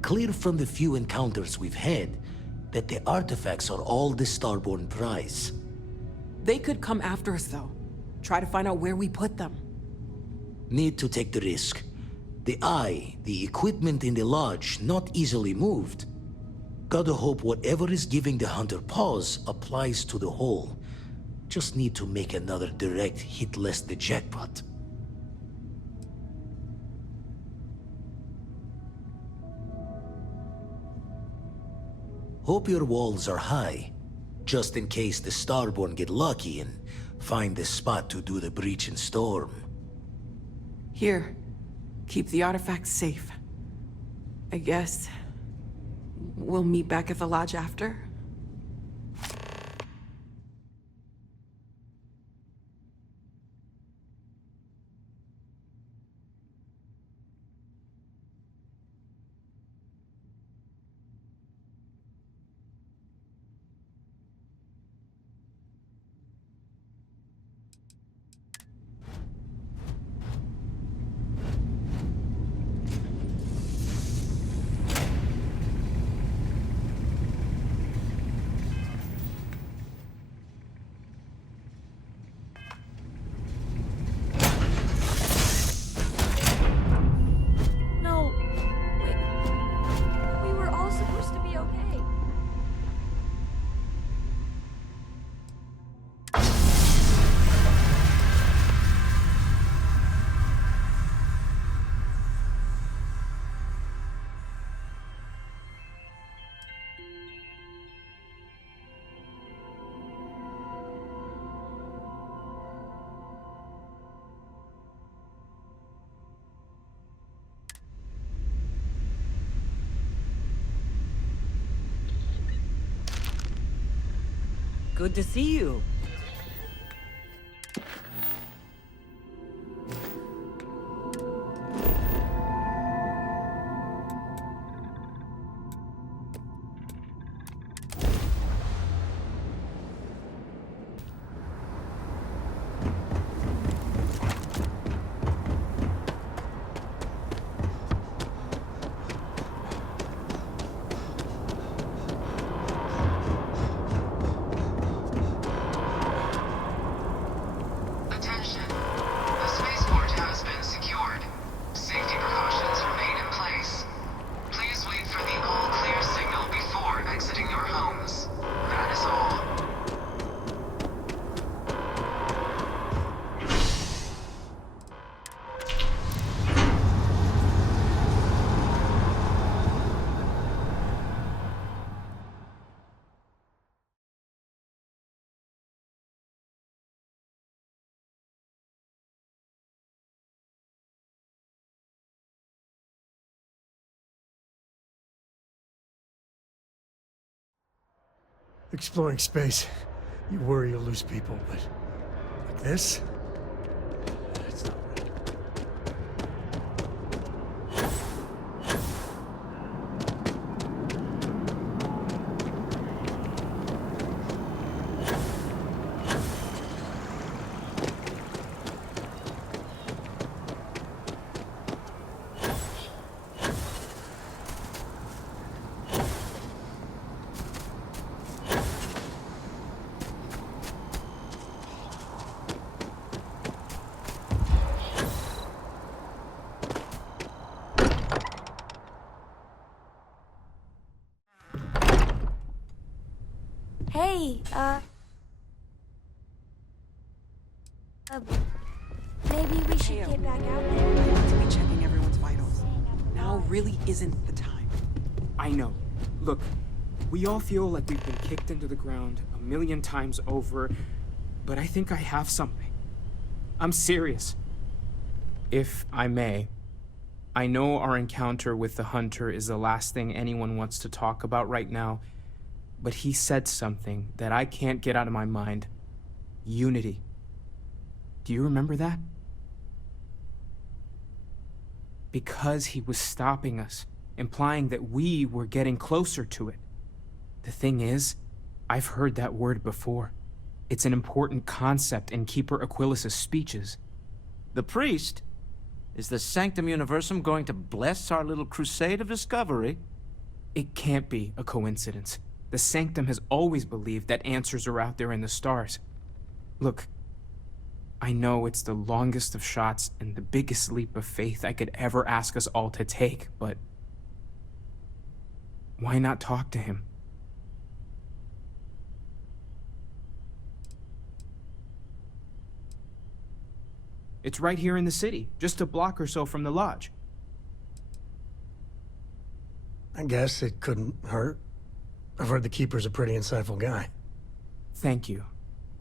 Clear from the few encounters we've had that the artifacts are all the Starborn prize. They could come after us, though. Try to find out where we put them. Need to take the risk. The eye, the equipment in the lodge, not easily moved. Gotta hope whatever is giving the hunter pause applies to the whole. Just need to make another direct hit less the jackpot. Hope your walls are high, just in case the Starborn get lucky and find the spot to do the breach and storm. Here, keep the artifacts safe. I guess we'll meet back at the lodge after. No. We were all supposed to be okay. Good to see you. Exploring space, you worry you'll lose people, but like this? That's not right. Hey, maybe we should get back out there. I need to be checking everyone's vitals. Now really isn't the time. I know. Look, we all feel like we've been kicked into the ground a million times over, but I think I have something. I'm serious. If I may, I know our encounter with the Hunter is the last thing anyone wants to talk about right now, but he said something that I can't get out of my mind. Unity. Do you remember that? Because he was stopping us, implying that we were getting closer to it. The thing is, I've heard that word before. It's an important concept in Keeper Aquilas's speeches. The priest? Is the Sanctum Universum going to bless our little crusade of discovery? It can't be a coincidence. The Sanctum has always believed that answers are out there in the stars. Look, I know it's the longest of shots and the biggest leap of faith I could ever ask us all to take, but why not talk to him? It's right here in the city, just a block or so from the lodge. I guess it couldn't hurt. I've heard the Keeper's a pretty insightful guy. Thank you.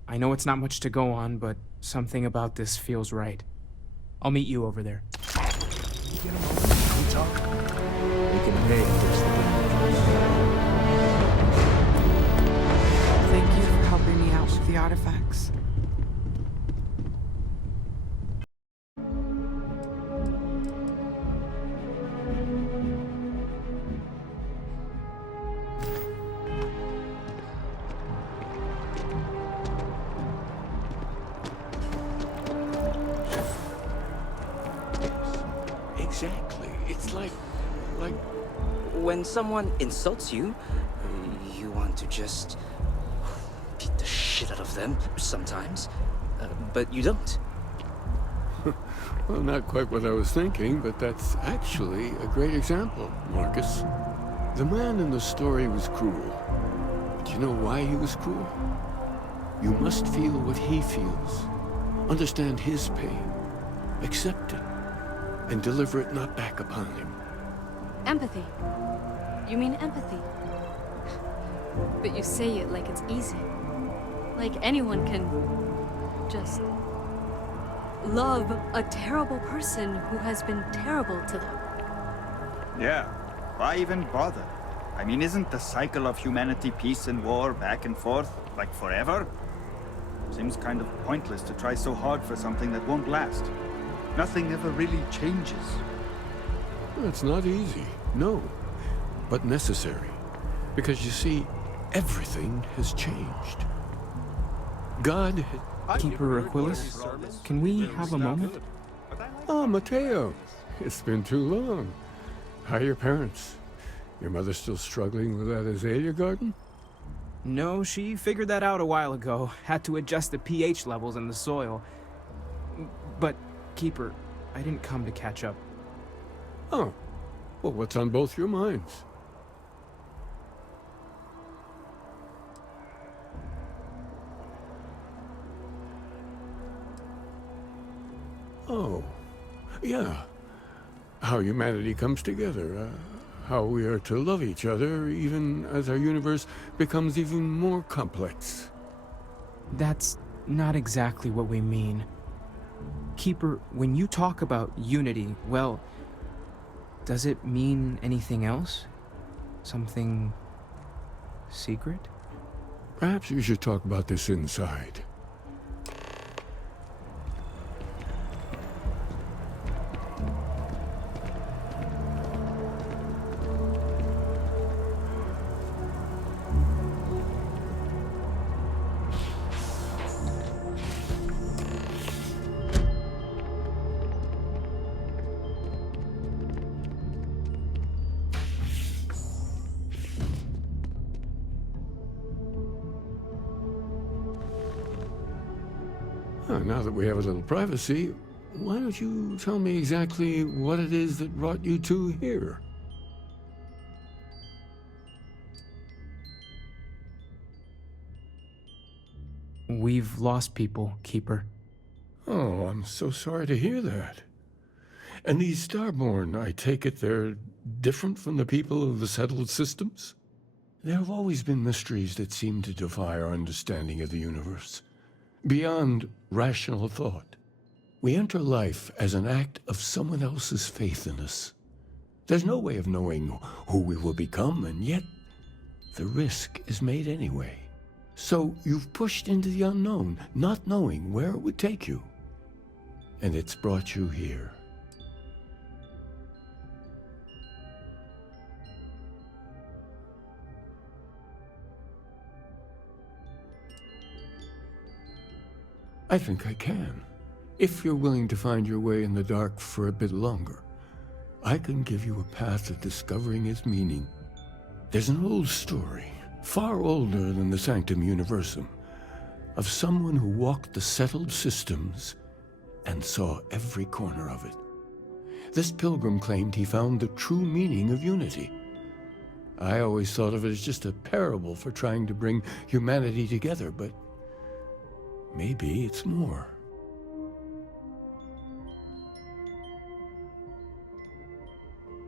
I know it's not much to go on, but something about this feels right. I'll meet you over there. You get a moment? Can we talk? We can pay to fix the damage. Thank you for helping me out with the artifacts. Exactly. It's like... When someone insults you, you want to just beat the shit out of them sometimes, but you don't. Well, not quite what I was thinking, but that's actually a great example, Marcus. The man in the story was cruel. But you know why he was cruel? You must feel what he feels. Understand his pain. Accept it. And deliver it not back upon him. Empathy. You mean empathy? But you say it like it's easy. Like anyone can just love a terrible person who has been terrible to them. Yeah, why even bother? I mean, isn't the cycle of humanity peace and war back and forth, like forever? Seems kind of pointless to try so hard for something that won't last. Nothing ever really changes. It's not easy, no, but necessary. Because you see, everything has changed. God had... Keeper Aquilus, can we have a moment? Oh, Mateo. It's been too long. How are your parents? Your mother still struggling with that azalea garden? No, she figured that out a while ago. Had to adjust the pH levels in the soil. But, Keeper, I didn't come to catch up. Oh. Well, what's on both your minds? Oh. Yeah. How humanity comes together. How we are to love each other, even as our universe becomes even more complex. That's not exactly what we mean. Keeper, when you talk about unity, well, does it mean anything else? Something secret? Perhaps we should talk about this inside. Now that we have a little privacy, why don't you tell me exactly what it is that brought you two here? We've lost people, Keeper. Oh, I'm so sorry to hear that. And these Starborn, I take it they're different from the people of the settled systems? There have always been mysteries that seem to defy our understanding of the universe. Beyond rational thought. We enter life as an act of someone else's faith in us. There's no way of knowing who we will become, and yet the risk is made anyway. So you've pushed into the unknown, not knowing where it would take you. And it's brought you here. I think I can. If you're willing to find your way in the dark for a bit longer, I can give you a path to discovering its meaning. There's an old story, far older than the Sanctum Universum, of someone who walked the settled systems and saw every corner of it. This pilgrim claimed he found the true meaning of unity. I always thought of it as just a parable for trying to bring humanity together, but maybe it's more.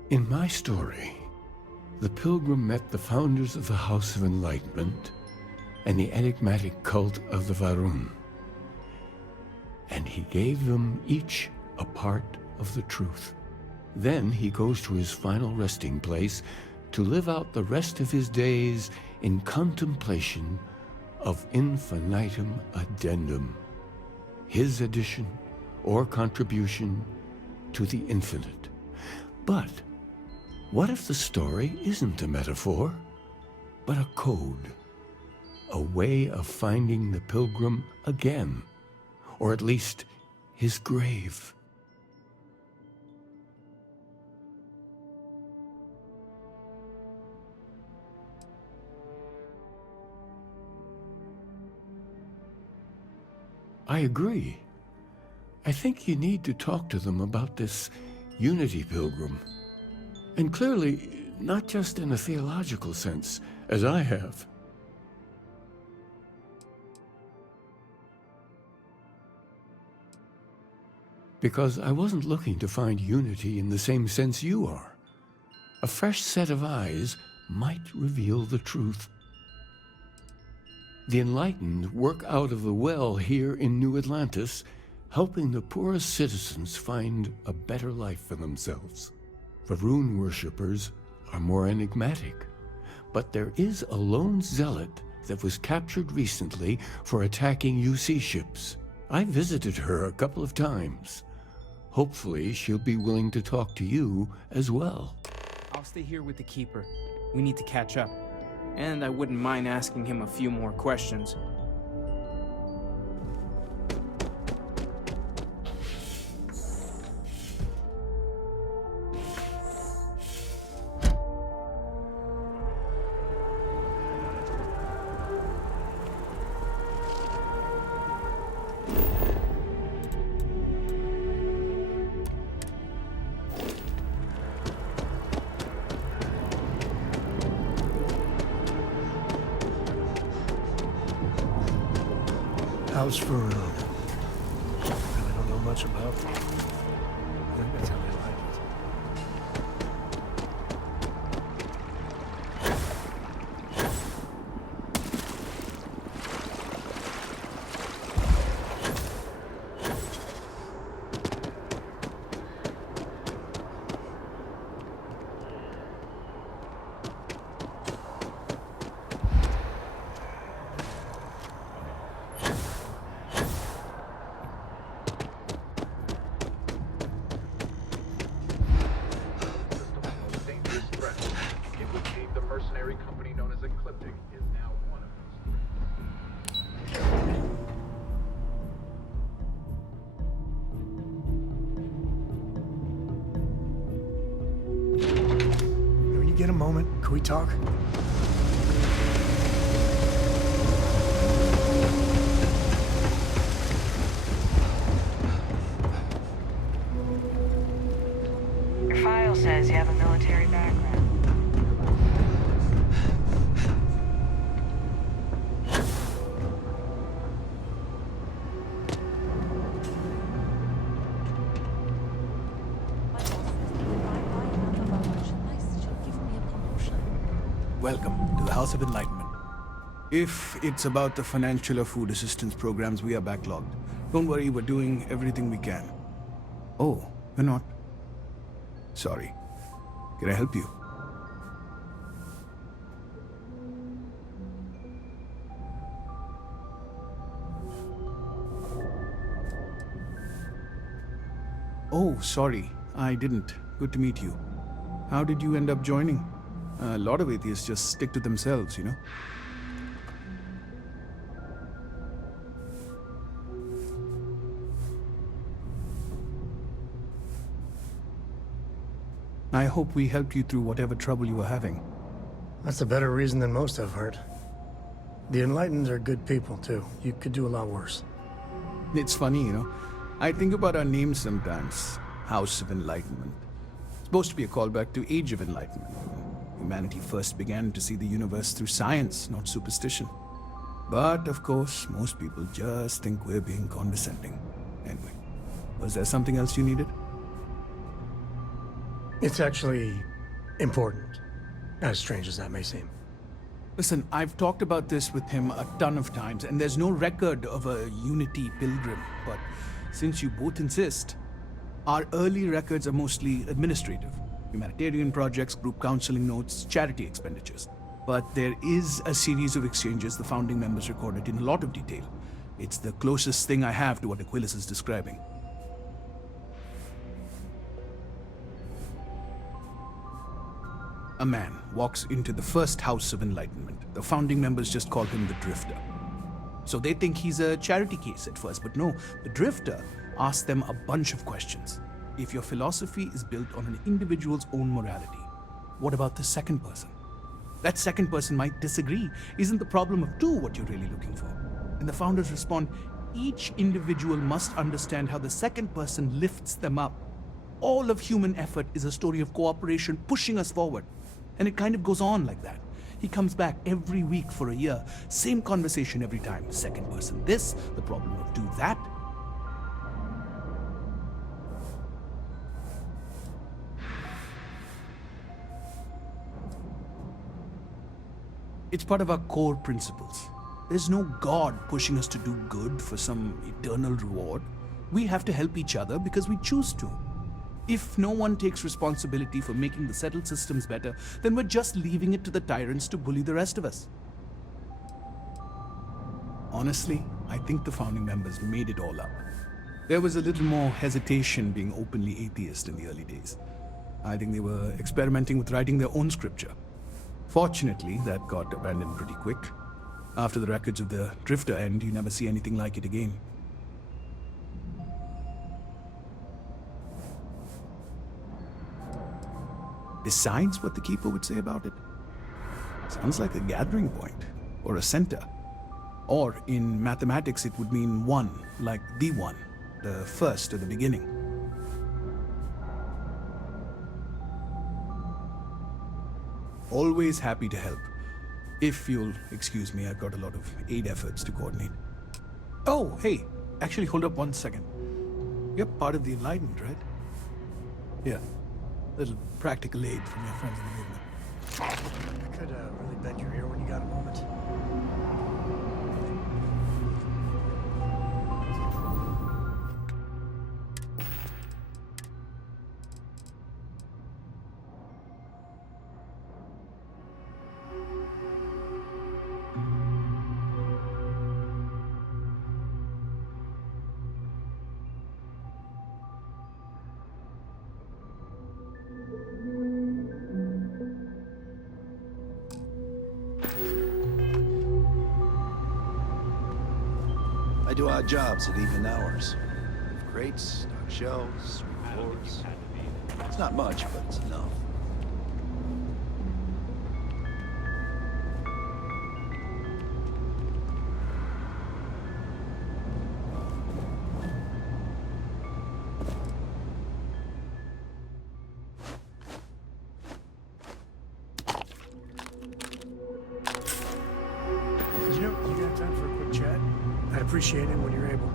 In my story, the pilgrim met the founders of the House of Enlightenment and the enigmatic cult of the Varun, and he gave them each a part of the truth. Then he goes to his final resting place to live out the rest of his days in contemplation of infinitum addendum, his addition or contribution to the infinite. But what if the story isn't a metaphor, but a code? A way of finding the pilgrim again, or at least his grave. I agree. I think you need to talk to them about this unity pilgrim. And clearly, not just in a theological sense, as I have. Because I wasn't looking to find unity in the same sense you are. A fresh set of eyes might reveal the truth. The enlightened work out of the well here in New Atlantis, helping the poorest citizens find a better life for themselves. Varun worshippers are more enigmatic, but there is a lone zealot that was captured recently for attacking UC ships. I visited her a couple of times. Hopefully, she'll be willing to talk to you as well. I'll stay here with the Keeper. We need to catch up. And I wouldn't mind asking him a few more questions. How's Faroon? Really don't know much about them. I think that's how they like it. Get a moment? Can we talk? Your file says you have a military background. Welcome to the House of Enlightenment. If it's about the financial or food assistance programs, we are backlogged. Don't worry, we're doing everything we can. Oh, you're not? Sorry. Can I help you? Oh, sorry. I didn't. Good to meet you. How did you end up joining? A lot of atheists just stick to themselves, you know? I hope we helped you through whatever trouble you were having. That's a better reason than most I've heard. The Enlightened are good people, too. You could do a lot worse. It's funny, you know. I think about our name sometimes. House of Enlightenment. It's supposed to be a callback to Age of Enlightenment. Humanity first began to see the universe through science, not superstition. But, of course, most people just think we're being condescending. Anyway, was there something else you needed? It's actually important, as strange as that may seem. Listen, I've talked about this with him a ton of times, and there's no record of a Unity pilgrim. But since you both insist, our early records are mostly administrative. Humanitarian projects, group counseling notes, charity expenditures. But there is a series of exchanges the founding members recorded in a lot of detail. It's the closest thing I have to what Aquilas is describing. A man walks into the first House of Enlightenment. The founding members just call him the Drifter. So they think he's a charity case at first, but no, the Drifter asks them a bunch of questions. If your philosophy is built on an individual's own morality, what about the second person? That second person might disagree. Isn't the problem of two what you're really looking for? And the founders respond, each individual must understand how the second person lifts them up. All of human effort is a story of cooperation pushing us forward. And it kind of goes on like that. He comes back every week for a year. Same conversation every time. Second person this, the problem of two that. It's part of our core principles. There's no God pushing us to do good for some eternal reward. We have to help each other because we choose to. If no one takes responsibility for making the settled systems better, then we're just leaving it to the tyrants to bully the rest of us. Honestly, I think the founding members made it all up. There was a little more hesitation being openly atheist in the early days. I think they were experimenting with writing their own scripture. Fortunately, that got abandoned pretty quick. After the records of the Drifter end, you never see anything like it again. Besides what the Keeper would say about it, sounds like a gathering point, or a center. Or in mathematics it would mean one, like the one, the first or the beginning. Always happy to help. If you'll excuse me, I've got a lot of aid efforts to coordinate. Oh, hey, actually hold up 1 second. You're part of the Enlightened, right? Yeah. Little practical aid from your friends in the movement. I could really bend your ear when you got a moment. I do odd jobs at even hours. Move crates, stock shelves, sweep floors. It's not much, but it's enough. You got time for a quick chat? I'd appreciate it when you're able.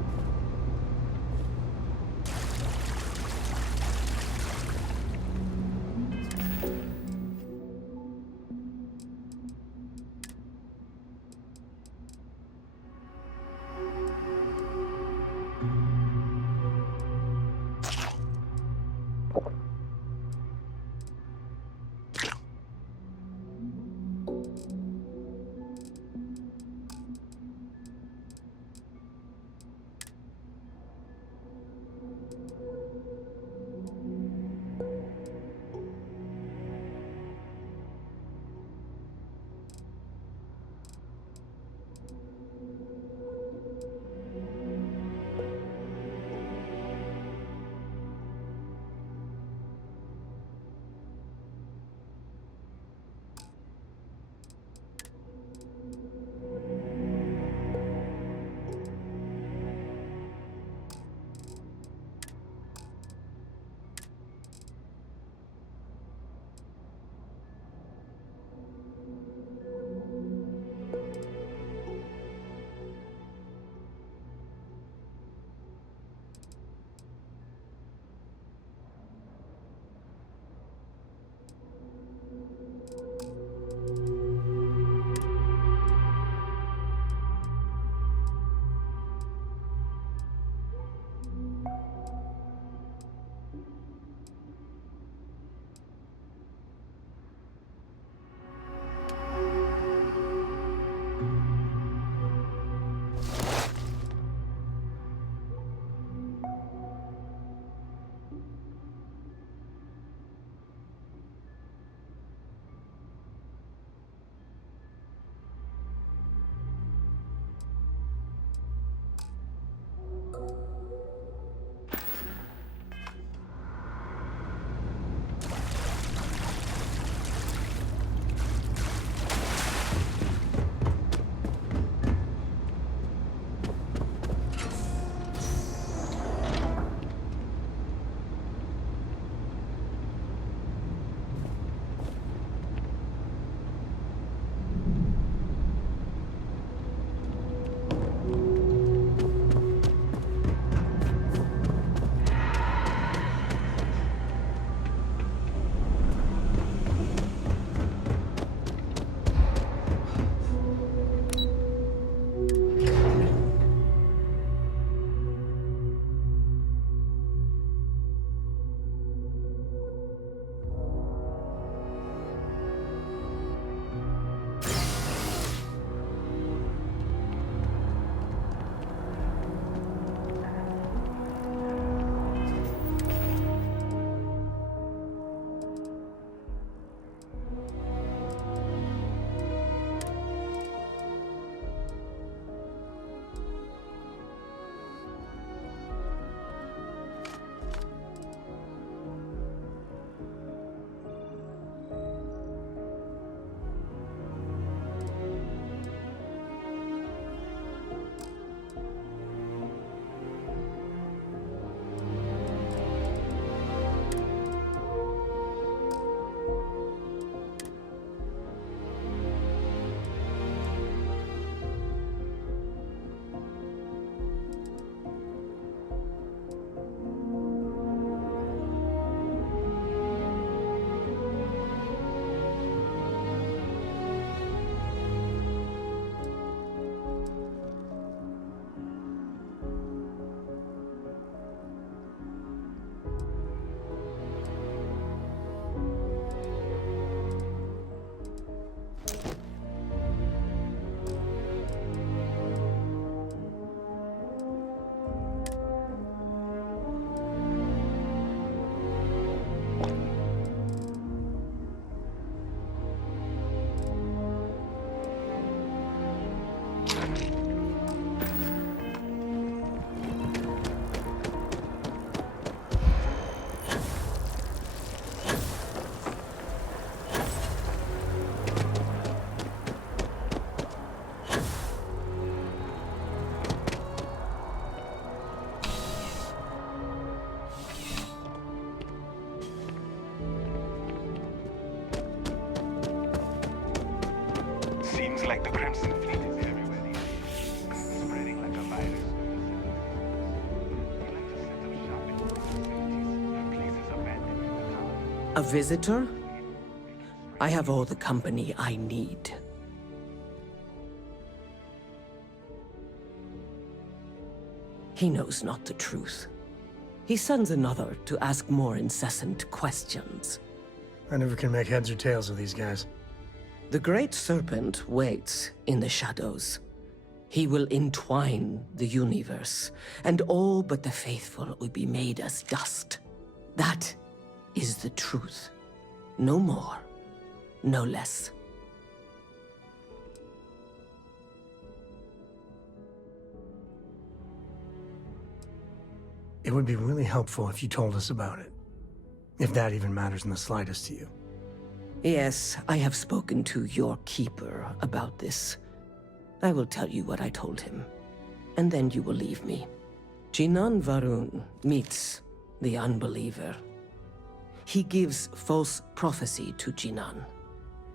The Crimson Fleet is everywhere, spreading like a virus. They like to set up shop in facilities and places abandoned in the town. A visitor? I have all the company I need. He knows not the truth. He sends another to ask more incessant questions. I never can make heads or tails of these guys. The Great Serpent waits in the shadows. He will entwine the universe, and all but the faithful will be made as dust. That is the truth. No more, no less. It would be really helpful if you told us about it. If that even matters in the slightest to you. Yes, I have spoken to your keeper about this. I will tell you what I told him, and then you will leave me. Jinan Varun meets the unbeliever. He gives false prophecy to Jinan.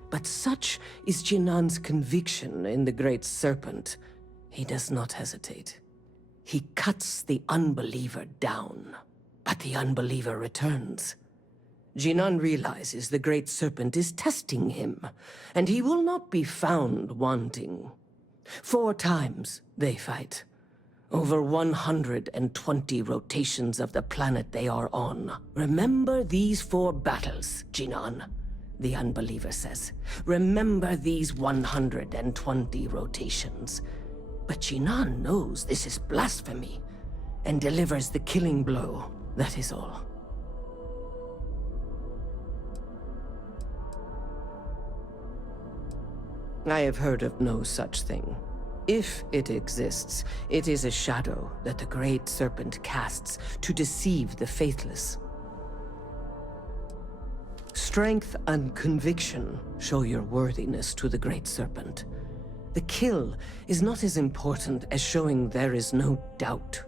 But such is Jinan's conviction in the Great Serpent, he does not hesitate. He cuts the unbeliever down, but the unbeliever returns. Jinan realizes the Great Serpent is testing him, and he will not be found wanting. 4 times they fight. Over 120 rotations of the planet they are on. Remember these 4 battles, Jinan, the unbeliever says. Remember these 120 rotations. But Jinan knows this is blasphemy, and delivers the killing blow, that is all. I have heard of no such thing. If it exists, it is a shadow that the Great Serpent casts to deceive the faithless. Strength and conviction show your worthiness to the Great Serpent. The kill is not as important as showing there is no doubt.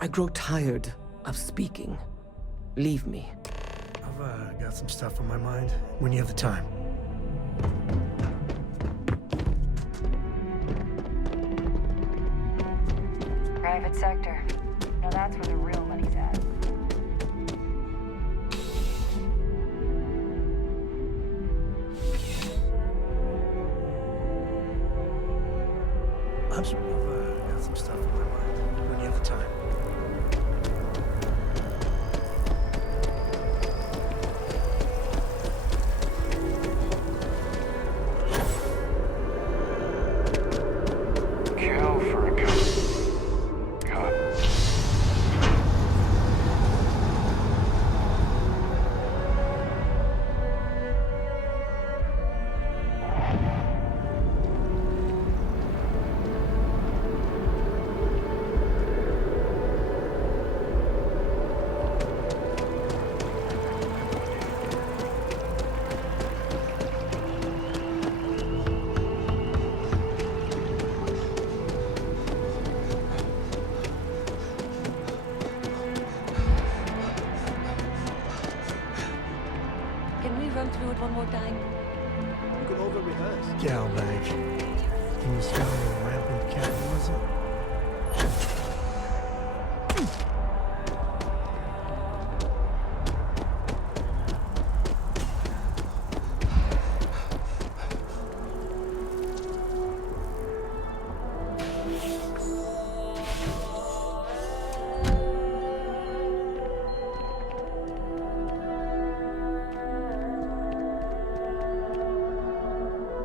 I grow tired of speaking. Leave me. I've got some stuff on my mind when you have the time. Private sector. Now that's where the real money's at. I've got some stuff on my mind when you have the time. Kill for a cut. Can we run through it one more time? You can over-rehearse. Galbag. Can you spell the rampant capitalism?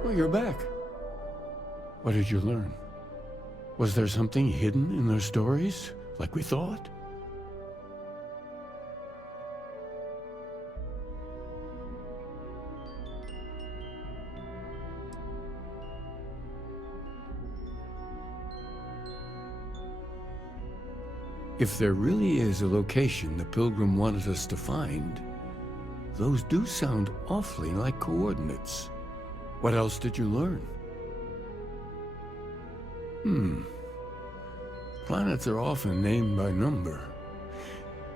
Well, you're back. What did you learn? Was there something hidden in their stories, like we thought? If there really is a location the Pilgrim wanted us to find, those do sound awfully like coordinates. What else did you learn? Planets are often named by number.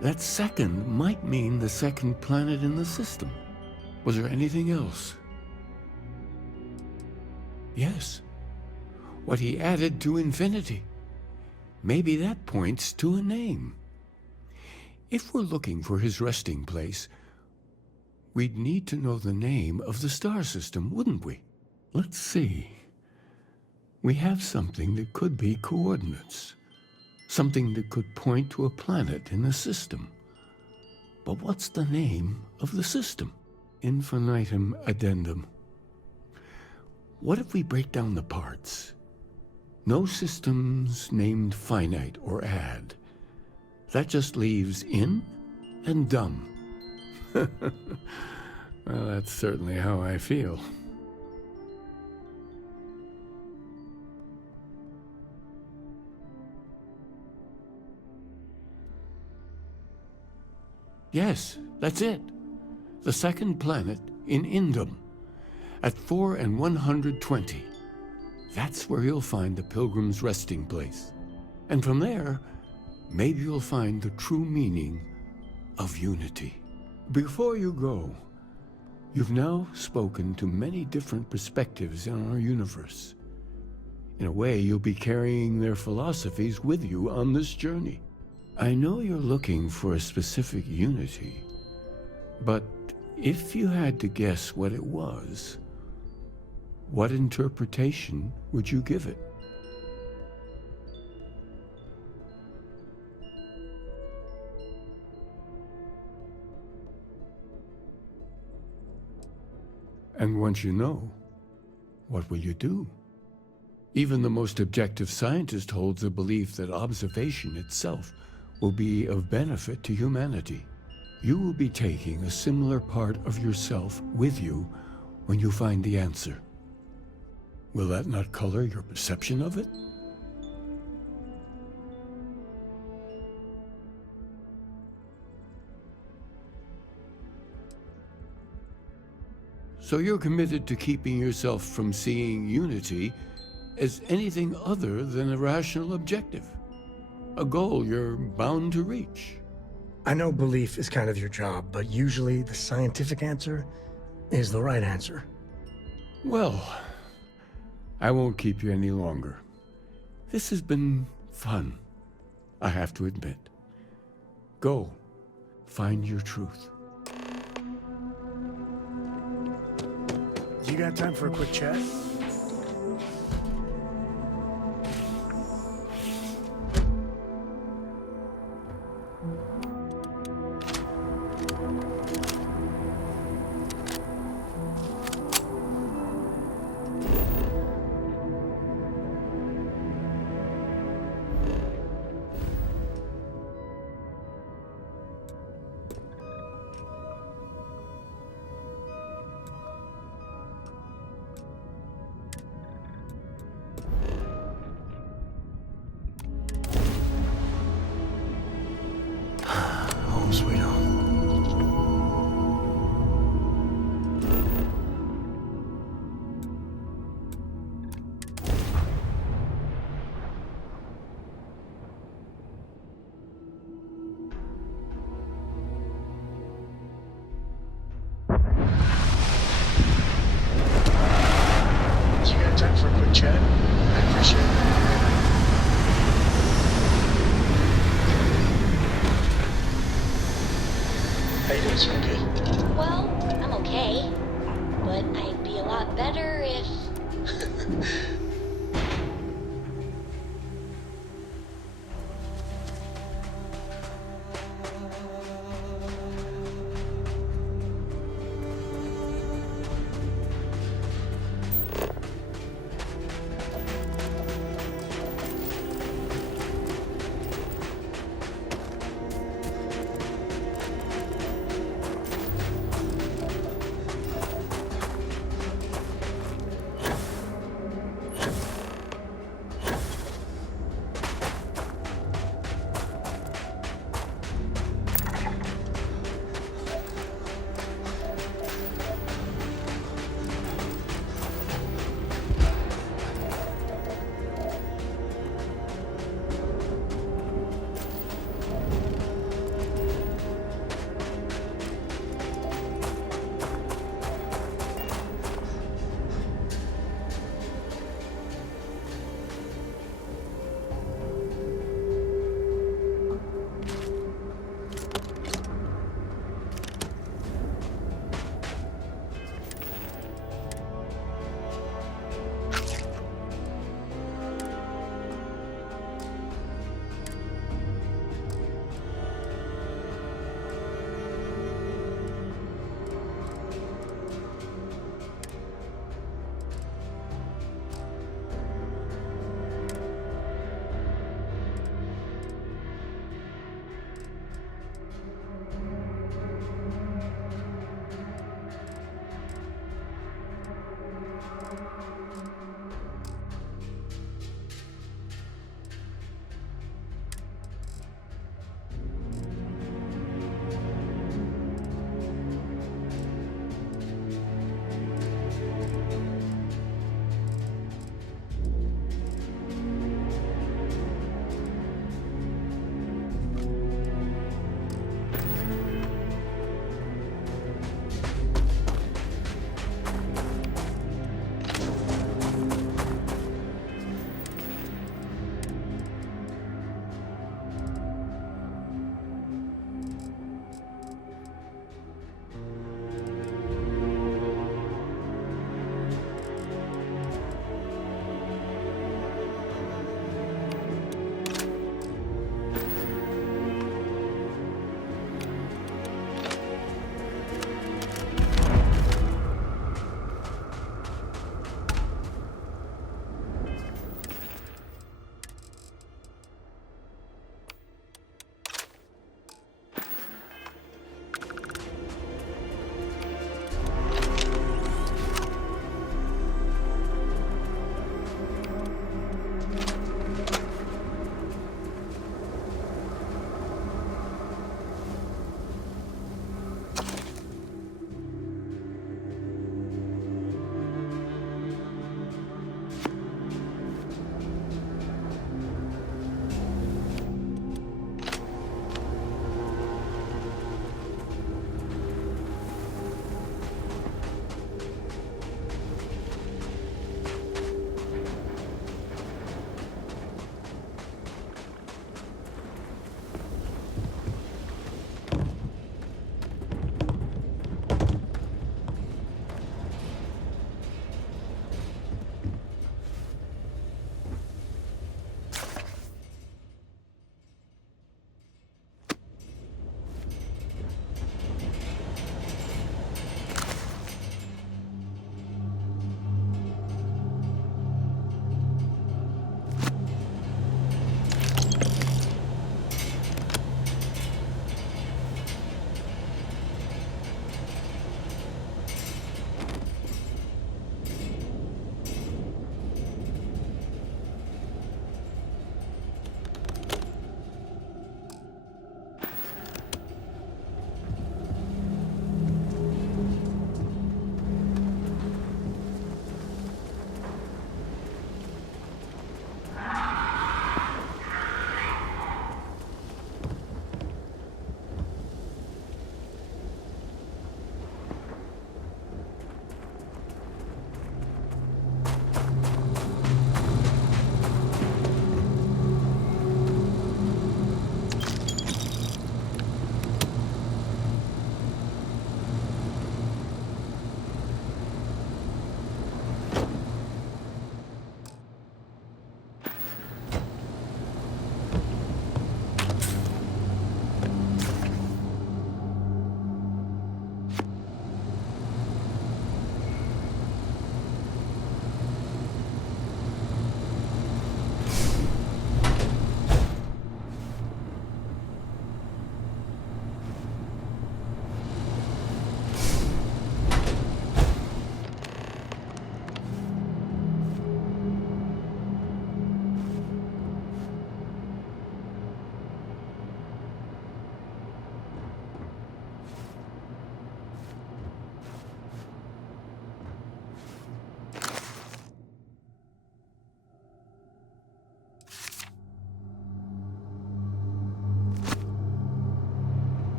That second might mean the second planet in the system. Was there anything else? Yes. What he added to infinity. Maybe that points to a name. If we're looking for his resting place, we'd need to know the name of the star system, wouldn't we? Let's see. We have something that could be coordinates. Something that could point to a planet in the system. But what's the name of the system? Infinitum addendum. What if we break down the parts? No systems named finite or add. That just leaves in and dumb. Well, that's certainly how I feel. Yes, that's it. The second planet in Indum, at 4 and 120. That's where you'll find the Pilgrim's resting place. And from there, maybe you'll find the true meaning of unity. Before you go, you've now spoken to many different perspectives in our universe. In a way, you'll be carrying their philosophies with you on this journey. I know you're looking for a specific unity, but if you had to guess what it was, what interpretation would you give it? And once you know, what will you do? Even the most objective scientist holds the belief that observation itself will be of benefit to humanity. You will be taking a similar part of yourself with you when you find the answer. Will that not color your perception of it? So you're committed to keeping yourself from seeing unity as anything other than a rational objective, a goal you're bound to reach. I know belief is kind of your job, but usually the scientific answer is the right answer. Well, I won't keep you any longer. This has been fun, I have to admit. Go, find your truth. You got time for a quick chat?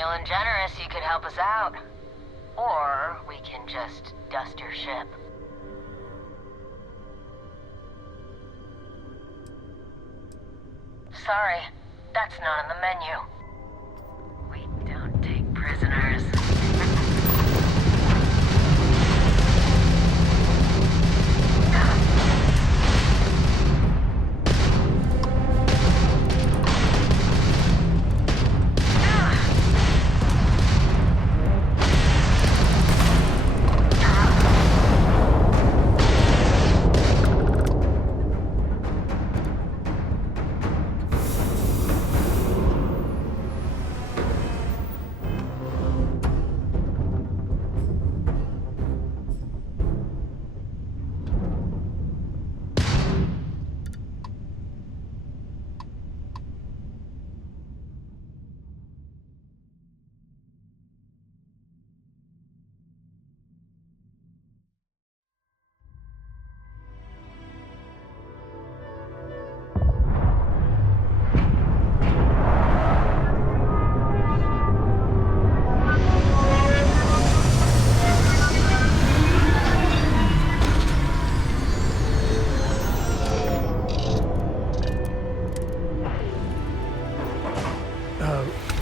feeling generous, you could help us out. Or we can just dust your ship. Sorry, that's not on the menu. We don't take prisoners.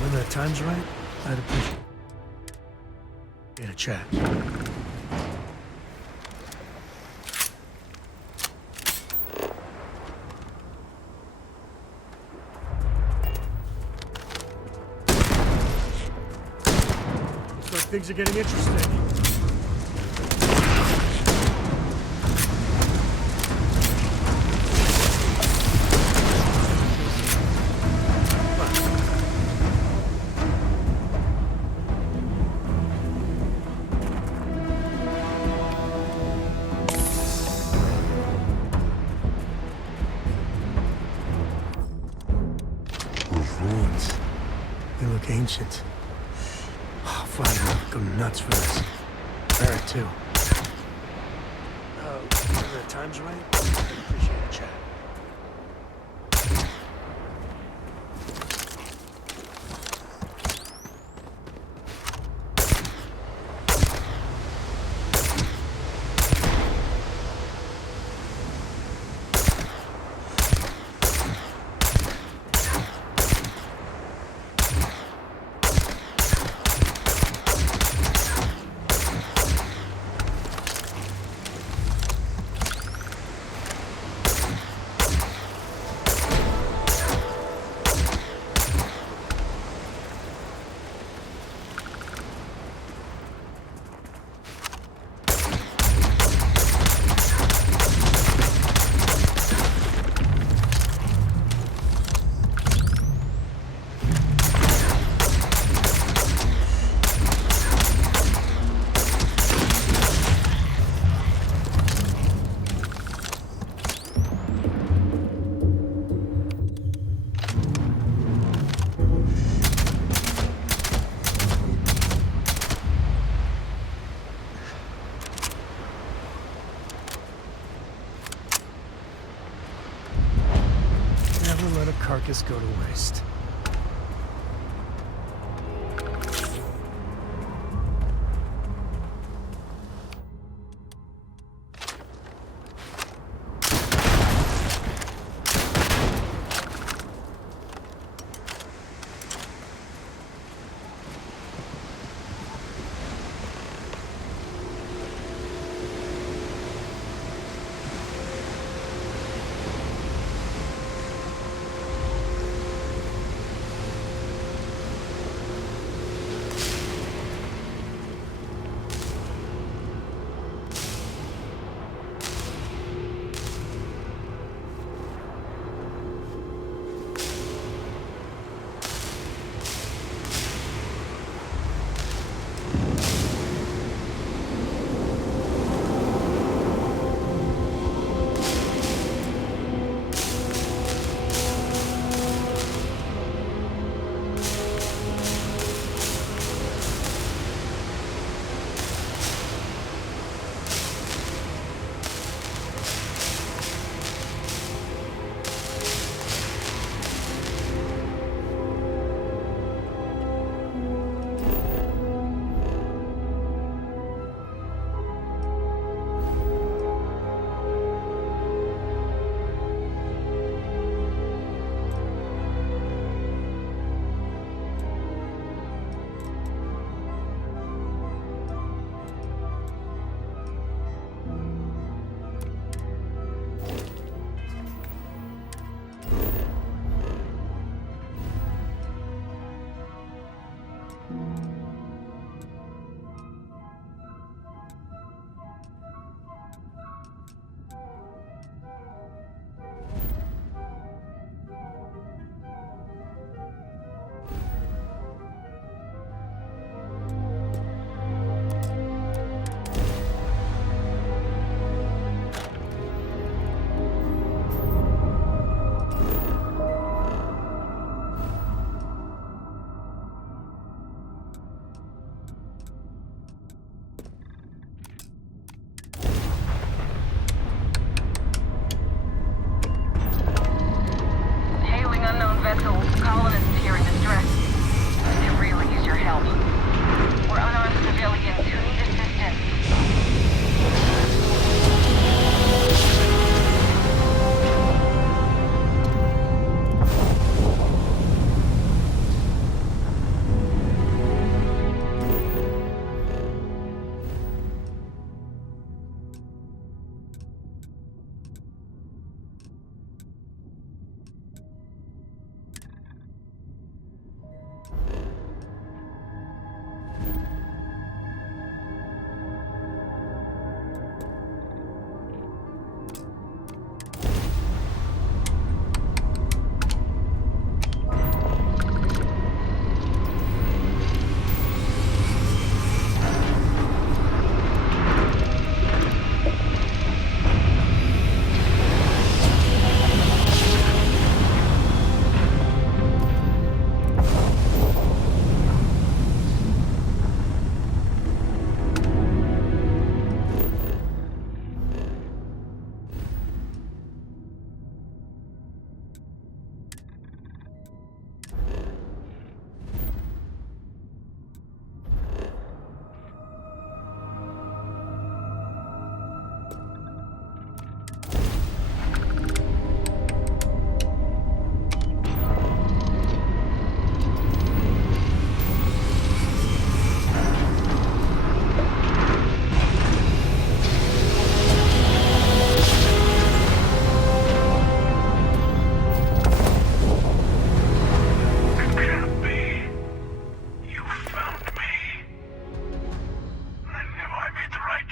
When the time's right, I'd appreciate it. A chat. Looks like things are getting interesting. Ruins. They look ancient. Oh, fine, I'll go nuts for this. Barrett, too. When the time's right, I'd appreciate a chat. Never let a carcass go to waste.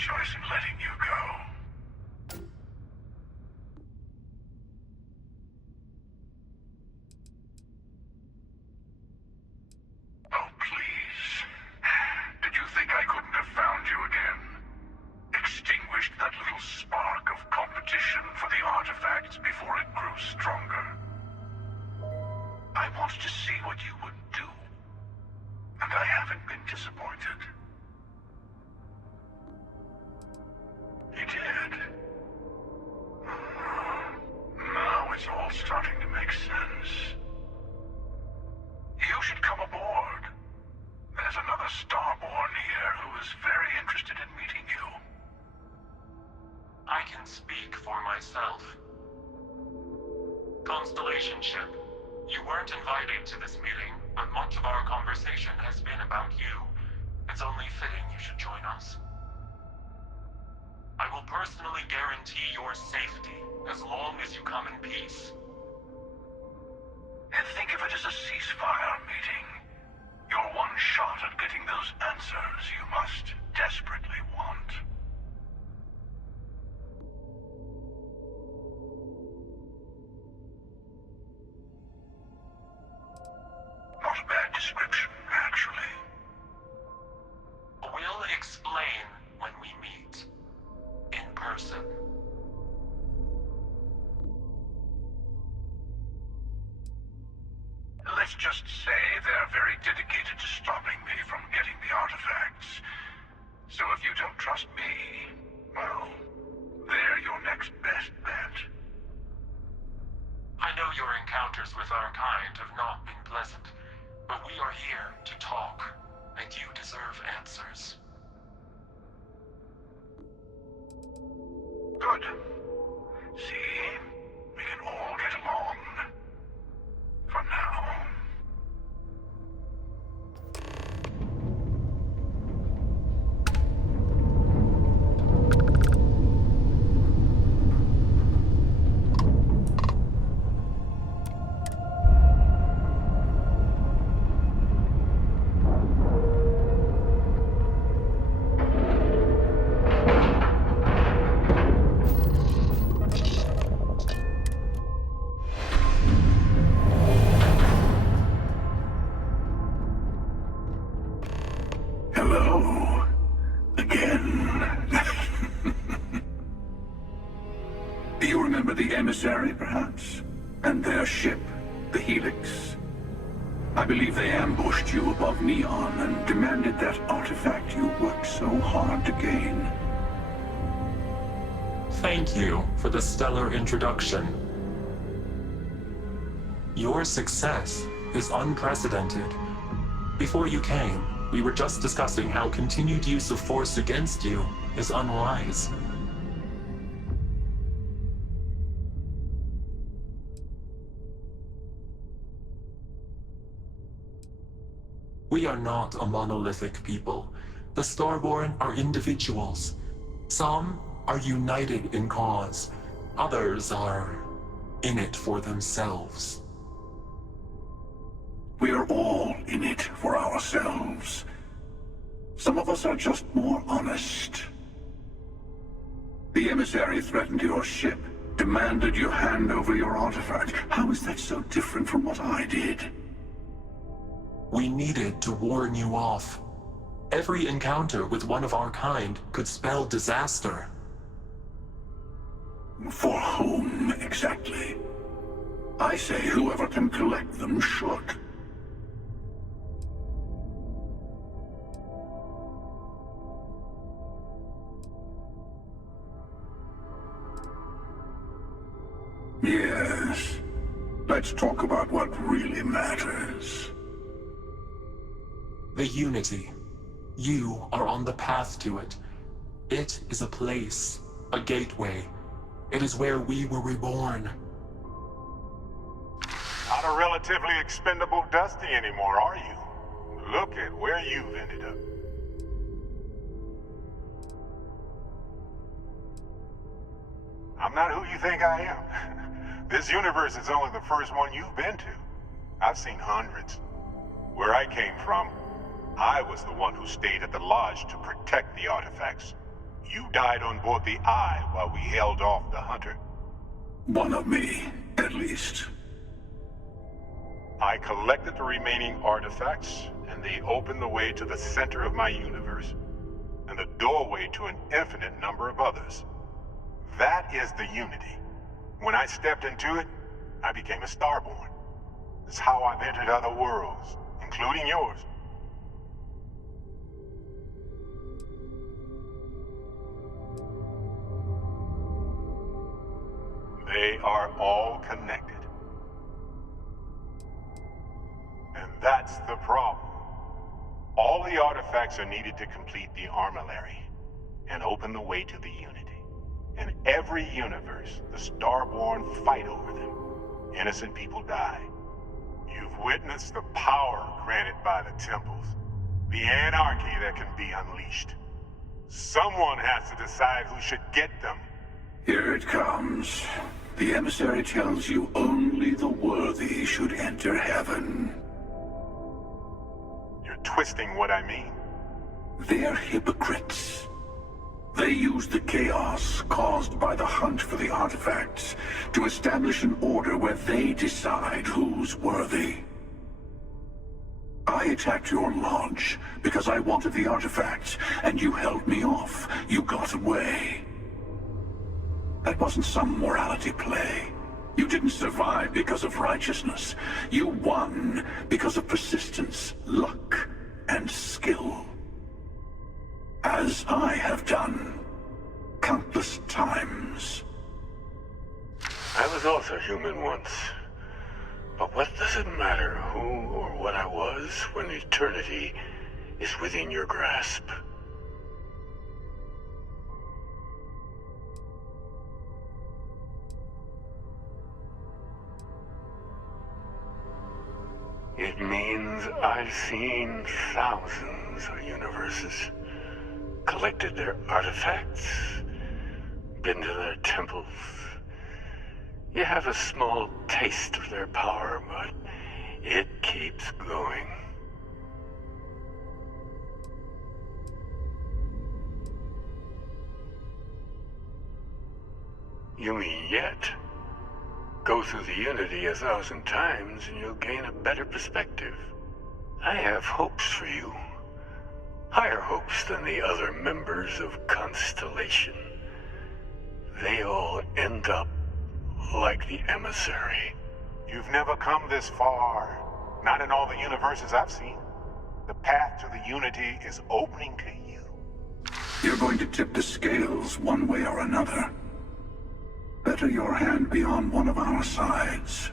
choice in letting you go. Oh, please. Did you think I couldn't have found you again? Extinguished that little spark of competition for the artifacts before it grew stronger. I wanted to see what you would do, and I haven't been disappointed. You did. Now it's all starting to make sense. You should come aboard. There's another Starborn here who is very interested in meeting you. I can speak for myself. Constellation ship, you weren't invited to this meeting, but much of our conversation has been about you. It's only fitting you should join us. I will personally guarantee your safety as long as you come in peace. And think of it as a ceasefire meeting. Your one shot at getting those answers you must desperately want. Not a bad description, actually. We'll explain when we meet. In person. Let's just say they're very dedicated to stopping me from getting the artifacts. So if you don't trust me, well, they're your next best bet. I know your encounters with our kind have not been pleasant, but we are here to talk, and you deserve answers. Good. See? We can all get along. For now. Hello. Again. Do you remember the emissary, perhaps? And their ship, the Helix? I believe they ambushed you above Neon and demanded that artifact you worked so hard to gain. Thank you for the stellar introduction. Your success is unprecedented. Before you came, we were just discussing how continued use of force against you is unwise. We are not a monolithic people. The Starborn are individuals. Some are united in cause. Others are in it for themselves. We are all in it for ourselves. Some of us are just more honest. The emissary threatened your ship, demanded you hand over your artifact. How is that so different from what I did? We needed to warn you off. Every encounter with one of our kind could spell disaster. For whom, exactly? I say whoever can collect them should. Yes. Let's talk about what really matters. The Unity. You are on the path to it. It is a place, a gateway. It is where we were reborn. Not a relatively expendable Dusty anymore, are you? Look at where you've ended up. I'm not who you think I am. This universe is only the first one you've been to. I've seen hundreds. Where I came from, I was the one who stayed at the lodge to protect the artifacts. You died on board the Eye while we held off the Hunter. One of me, at least. I collected the remaining artifacts, and they opened the way to the center of my universe, and the doorway to an infinite number of others. That is the Unity. When I stepped into it, I became a Starborn. It's how I've entered other worlds, including yours. They are all connected. And that's the problem. All the artifacts are needed to complete the armillary and open the way to the Unity. In every universe, the Starborn fight over them. Innocent people die. You've witnessed the power granted by the temples, the anarchy that can be unleashed. Someone has to decide who should get them. Here it comes. The emissary tells you only the worthy should enter heaven. You're twisting what I mean. They're hypocrites. They use the chaos caused by the hunt for the artifacts to establish an order where they decide who's worthy. I attacked your launch because I wanted the artifacts, and you held me off. You got away. That wasn't some morality play. You didn't survive because of righteousness. You won because of persistence, luck, and skill. As I have done, countless times. I was also human once. But what does it matter who or what I was when eternity is within your grasp? It means I've seen thousands of universes, collected their artifacts, been to their temples. You have a small taste of their power, but it keeps going. You mean yet? Go through the Unity 1,000 times and you'll gain a better perspective. I have hopes for you. Higher hopes than the other members of Constellation. They all end up like the emissary. You've never come this far. Not in all the universes I've seen. The path to the Unity is opening to you. You're going to tip the scales one way or another. Better your hand be on one of our sides.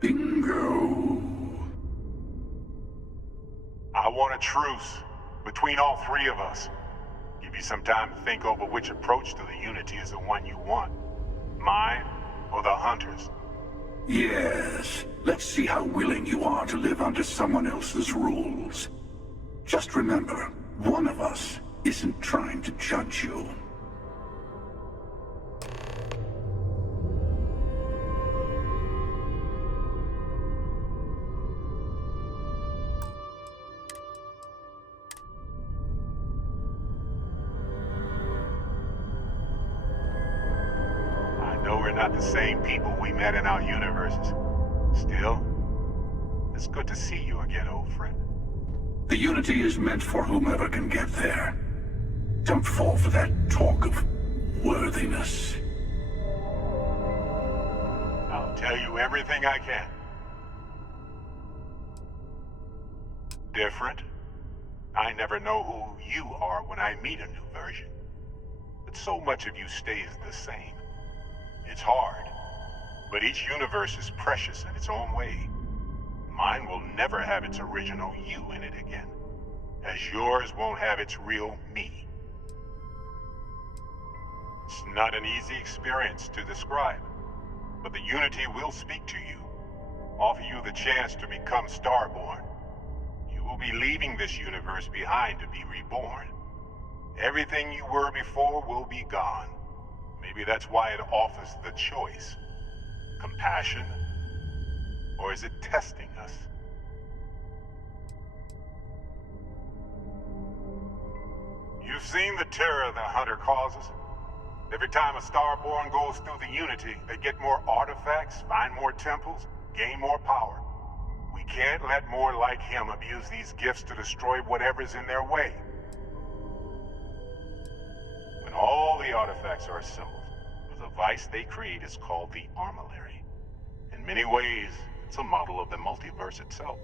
Bingo. I want a truce between all three of us. Give you some time to think over which approach to the Unity is the one you want. Mine or the Hunters? Yes. Let's see how willing you are to live under someone else's rules. Just remember, one of us isn't trying to judge you. Not the same people we met in our universes. Still, it's good to see you again, old friend. The Unity is meant for whomever can get there. Don't fall for that talk of worthiness. I'll tell you everything I can. Different? I never know who you are when I meet a new version. But so much of you stays the same. It's hard, but each universe is precious in its own way. Mine will never have its original you in it again, as yours won't have its real me. It's not an easy experience to describe, but the Unity will speak to you, offer you the chance to become Starborn. You will be leaving this universe behind to be reborn. Everything you were before will be gone. Maybe that's why it offers the choice. Compassion? Or is it testing us? You've seen the terror the Hunter causes. Every time a Starborn goes through the Unity, they get more artifacts, find more temples, gain more power. We can't let more like him abuse these gifts to destroy whatever's in their way. When all the artifacts are assembled, the device they create is called the Armillary. In many ways, it's a model of the multiverse itself.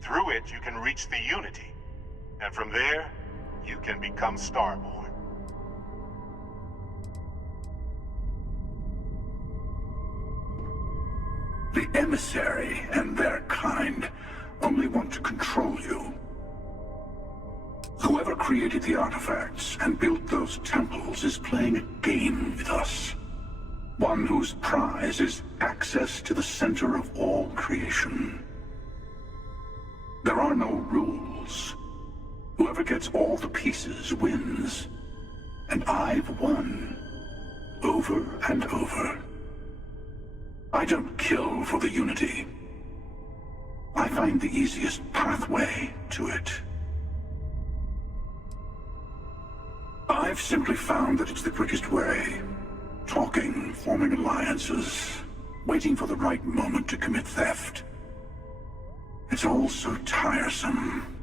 Through it, you can reach the Unity, and from there, you can become Starborn. The emissary and their kind only want to control you. Whoever created the artifacts and built those temples is playing a game with us. One whose prize is access to the center of all creation. There are no rules. Whoever gets all the pieces wins. And I've won. Over and over. I don't kill for the Unity. I find the easiest pathway to it. I've simply found that it's the quickest way. Talking, forming alliances, waiting for the right moment to commit theft. It's all so tiresome.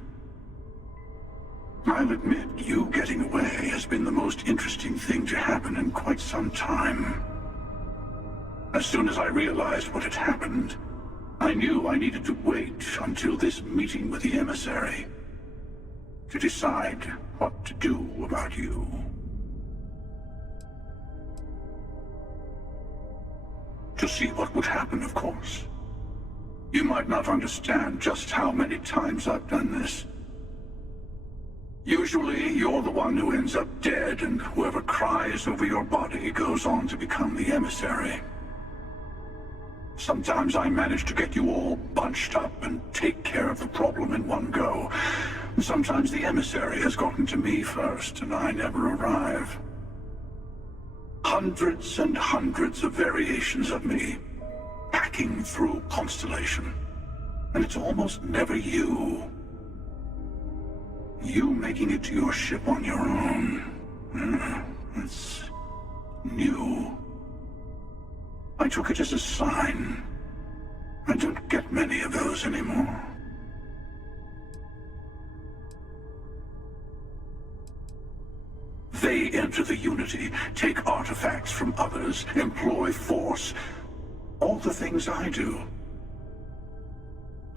I'll admit, you getting away has been the most interesting thing to happen in quite some time. As soon as I realized what had happened, I knew I needed to wait until this meeting with the emissary to decide what to do about you. To see what would happen, of course. You might not understand just how many times I've done this. Usually, you're the one who ends up dead, and whoever cries over your body goes on to become the emissary. Sometimes I manage to get you all bunched up and take care of the problem in one go. Sometimes the emissary has gotten to me first, and I never arrive. Hundreds and hundreds of variations of me, hacking through Constellation. And it's almost never you. You making it to your ship on your own. It's new. I took it as a sign. I don't get many of those anymore. They enter the Unity, take artifacts from others, employ force. All the things I do.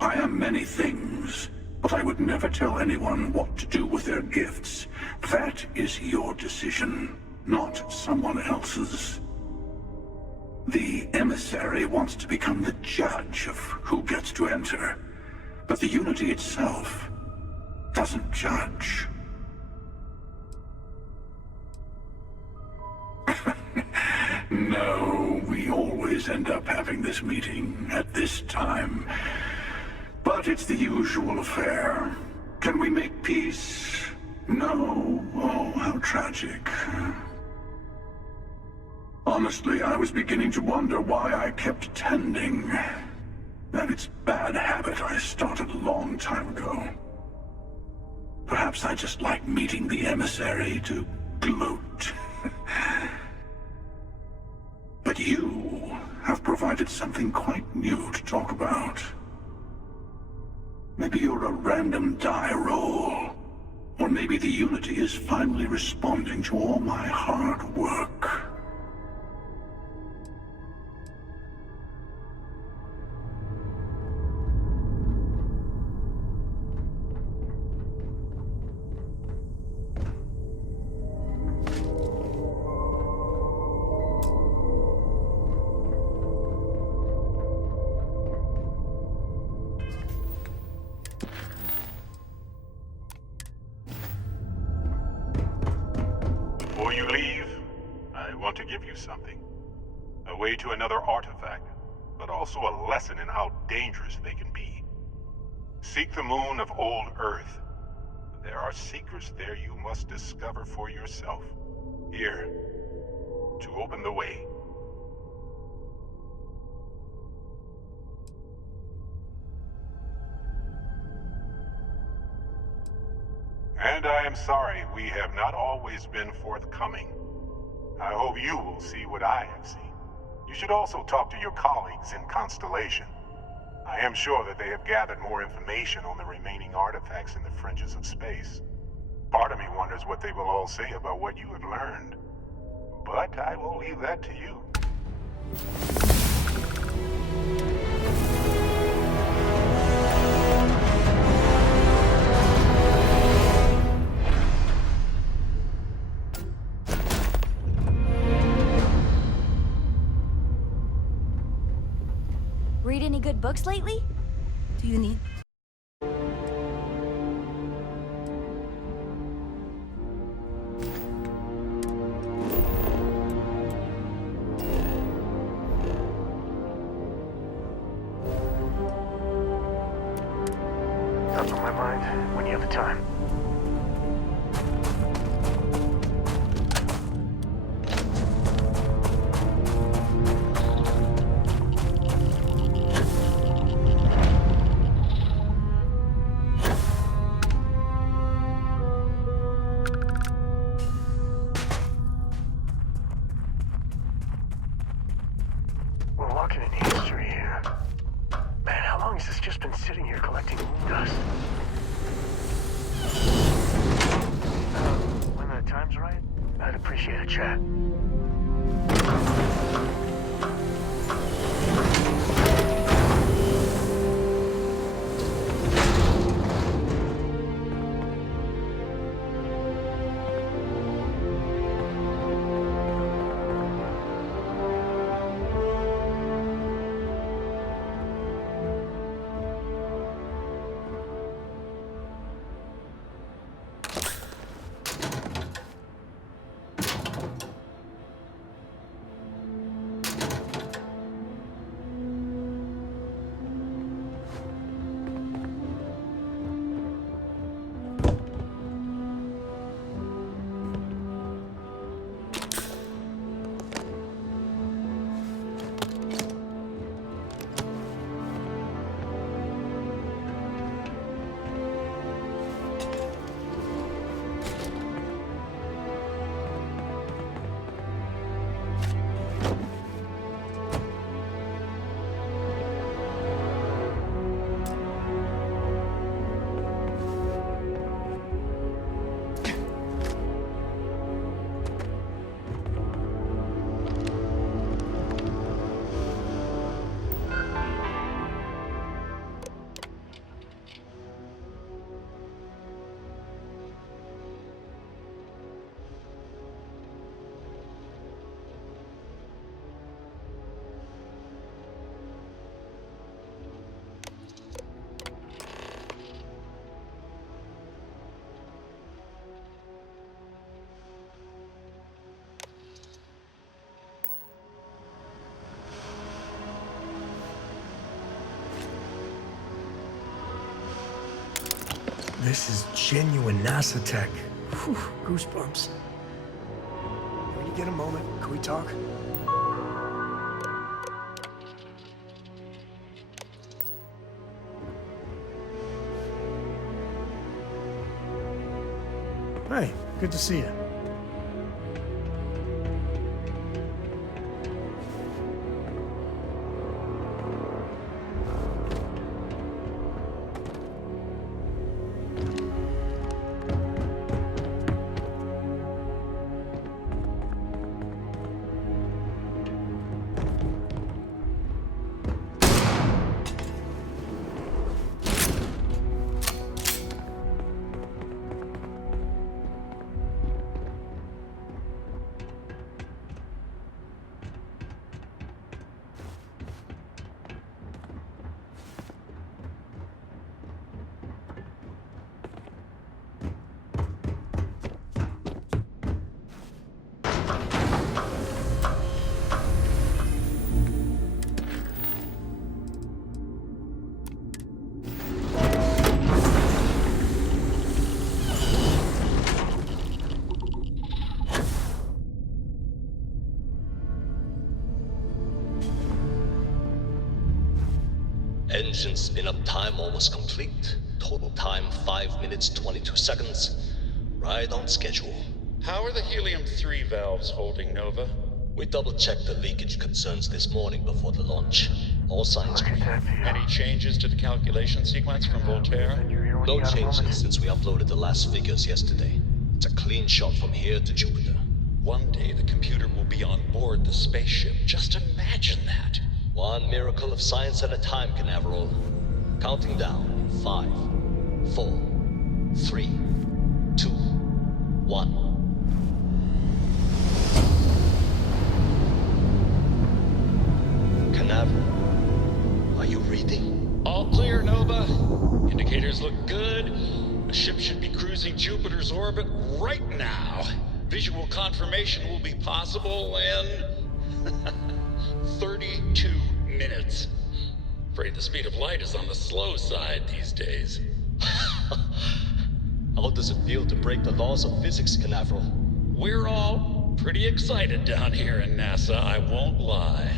I am many things, but I would never tell anyone what to do with their gifts. That is your decision, not someone else's. The emissary wants to become the judge of who gets to enter, but the Unity itself doesn't judge. No, we always end up having this meeting at this time. But it's the usual affair. Can we make peace? No. Oh, how tragic. Honestly, I was beginning to wonder why I kept attending. That it's bad habit I started a long time ago. Perhaps I just like meeting the emissary to gloat. But you have provided something quite new to talk about. Maybe you're a random die roll. Or maybe the Unity is finally responding to all my hard work. Before you leave, I want to give you something. A way to another artifact, but also a lesson in how dangerous they can be. Seek the moon of old Earth. There are secrets there you must discover for yourself. Here, to open the way. And I am sorry we have not always been forthcoming. I hope you will see what I have seen. You should also talk to your colleagues in Constellation. I am sure that they have gathered more information on the remaining artifacts in the fringes of space. Part of me wonders what they will all say about what you have learned. But I will leave that to you. Read any good books lately? Do you need... That's on my mind when you have the time. We're walking in history here. Man, how long has this just been sitting here collecting moon dust? When the time's right, I'd appreciate a chat. This is genuine NASA tech. Whew, goosebumps. When you get a moment, can we talk? Hey, good to see you. Engine spin-up time almost complete. Total time 5 minutes 22 seconds. Right on schedule. How are the helium-3 valves holding, Nova? We double-checked the leakage concerns this morning before the launch. All signs green. Any changes to the calculation sequence from Voltaire? No changes since we uploaded the last figures yesterday. It's a clean shot from here to Jupiter. One day the computer will be on board the spaceship. Just imagine that. One miracle of science at a time, Canaveral. Counting down in 5, 4, 3, 2, 1. Canaveral, are you reading? All clear, Nova. Indicators look good. The ship should be cruising Jupiter's orbit right now. Visual confirmation will be possible in 32 minutes. Afraid the speed of light is on the slow side these days. How does it feel to break the laws of physics, Canaveral? We're all pretty excited down here in NASA, I won't lie.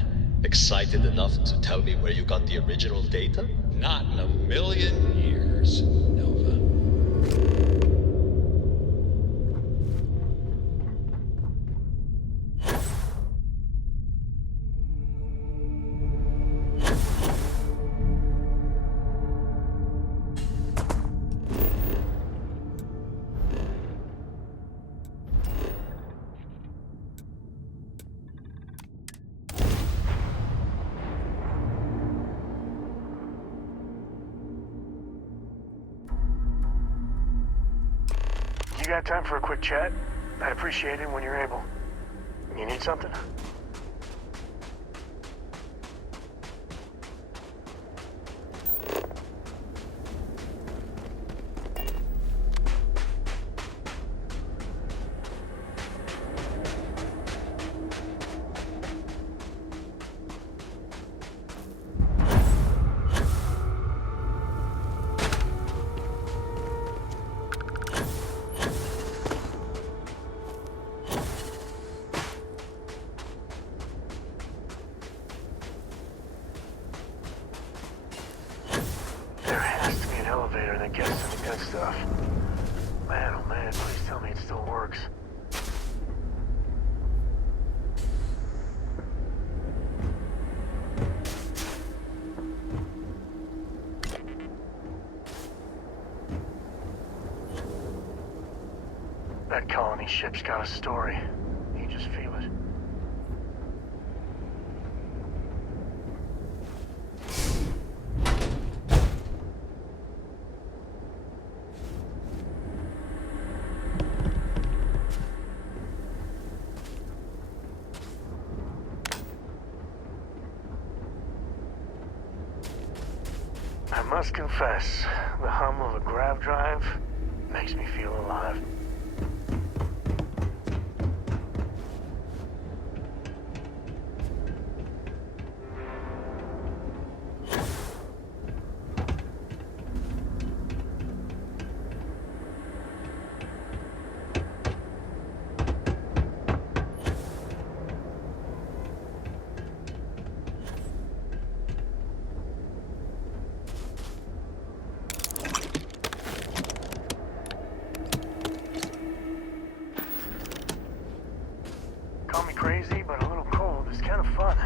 Excited enough to tell me where you got the original data? Not in a million years, Nova. You got time for a quick chat? I'd appreciate it when you're able. You need something? Elevator that gets to the good stuff. Man, oh man, please tell me it still works. That colony ship's got a story. You just feel it. I must confess, the hum of a grav drive makes me feel alive. Call me crazy, but a little cold is kind of fun.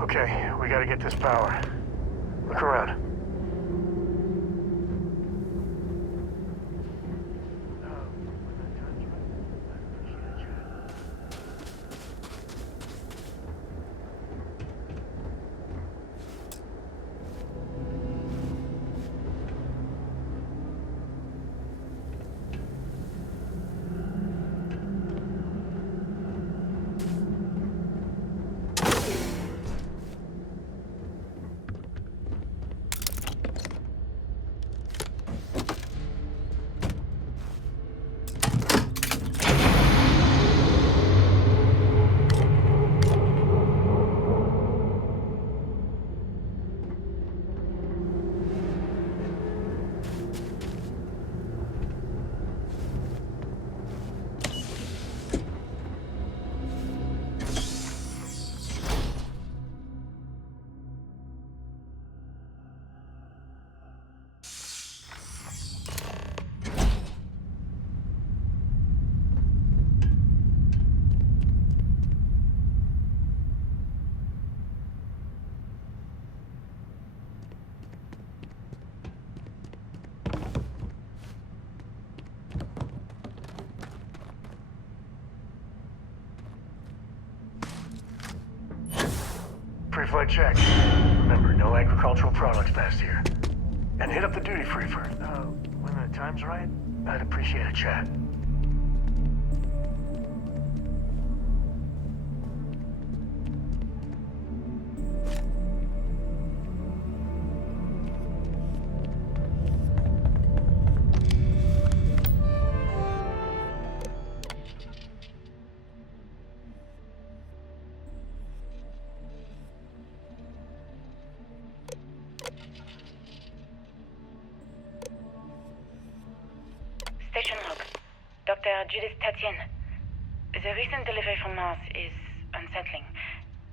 Okay, we gotta get this power. Look around. Pre-flight check. Remember, no agricultural products past here. And hit up the duty-free first. When the time's right, I'd appreciate a chat. Station log. Dr. Judith Tatian. The recent delivery from Mars is unsettling.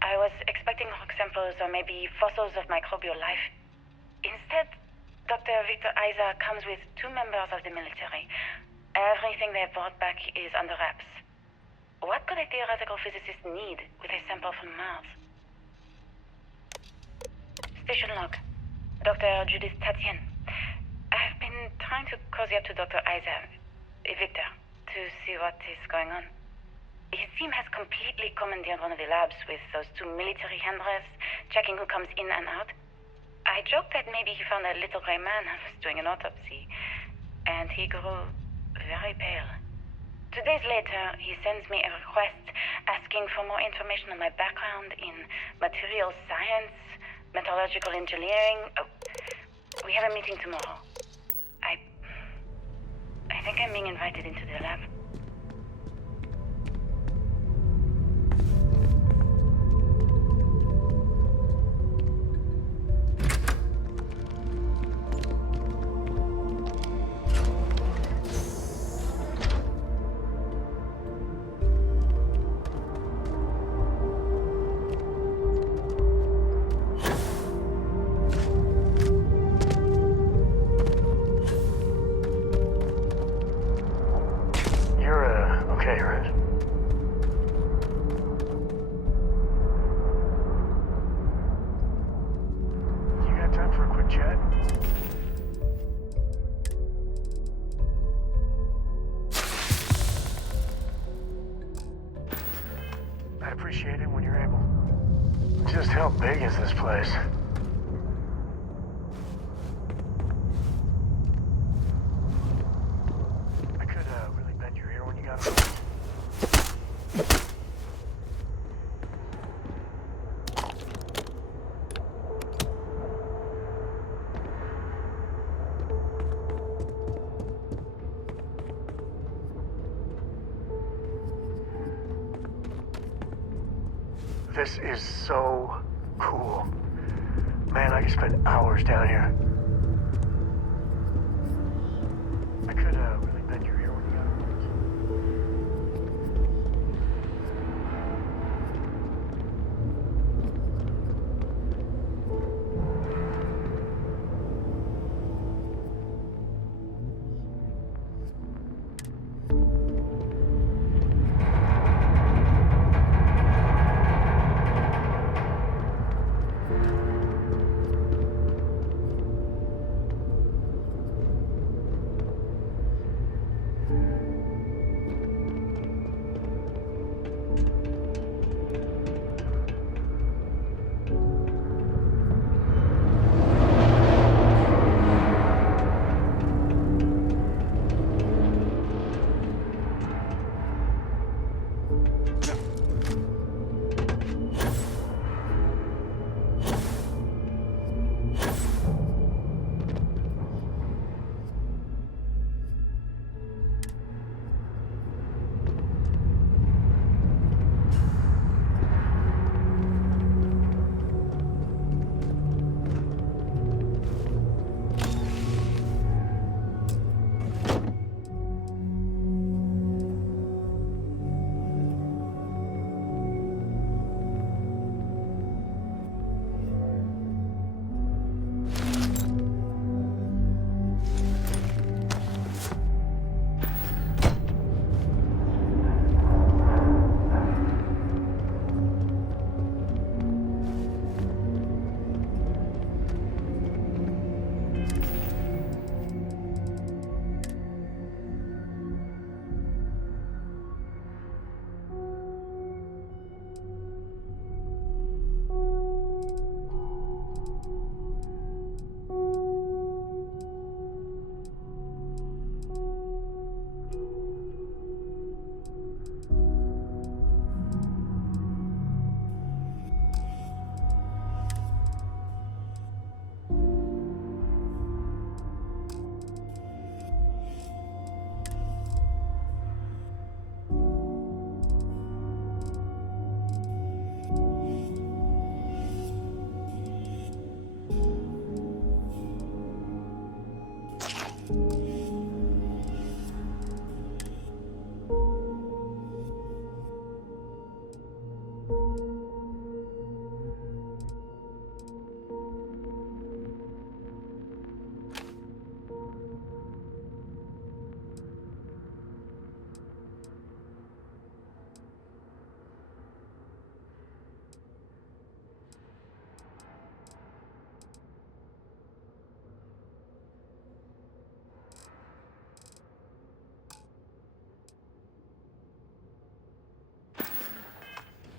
I was expecting rock samples or maybe fossils of microbial life. Instead, Dr. Victor Isa comes with 2 members of the military. Everything they brought back is under wraps. What could a theoretical physicist need with a sample from Mars? Station log. Dr. Judith Tatian. I've been trying to cozy up to Dr. Isa, Victor, to see what is going on. His team has completely commandeered one of the labs with those 2 military handlers, checking who comes in and out. I joked that maybe he found a little gray man and was doing an autopsy, and he grew very pale. 2 days later, he sends me a request asking for more information on my background in material science, metallurgical engineering. Oh, we have a meeting tomorrow. I think I'm being invited into the lab. Okay, right? You got time for a quick chat? I'd appreciate it when you're able. Just how big is this place? This is so cool. Man, I could spend hours down here. I could really bend your ear when you got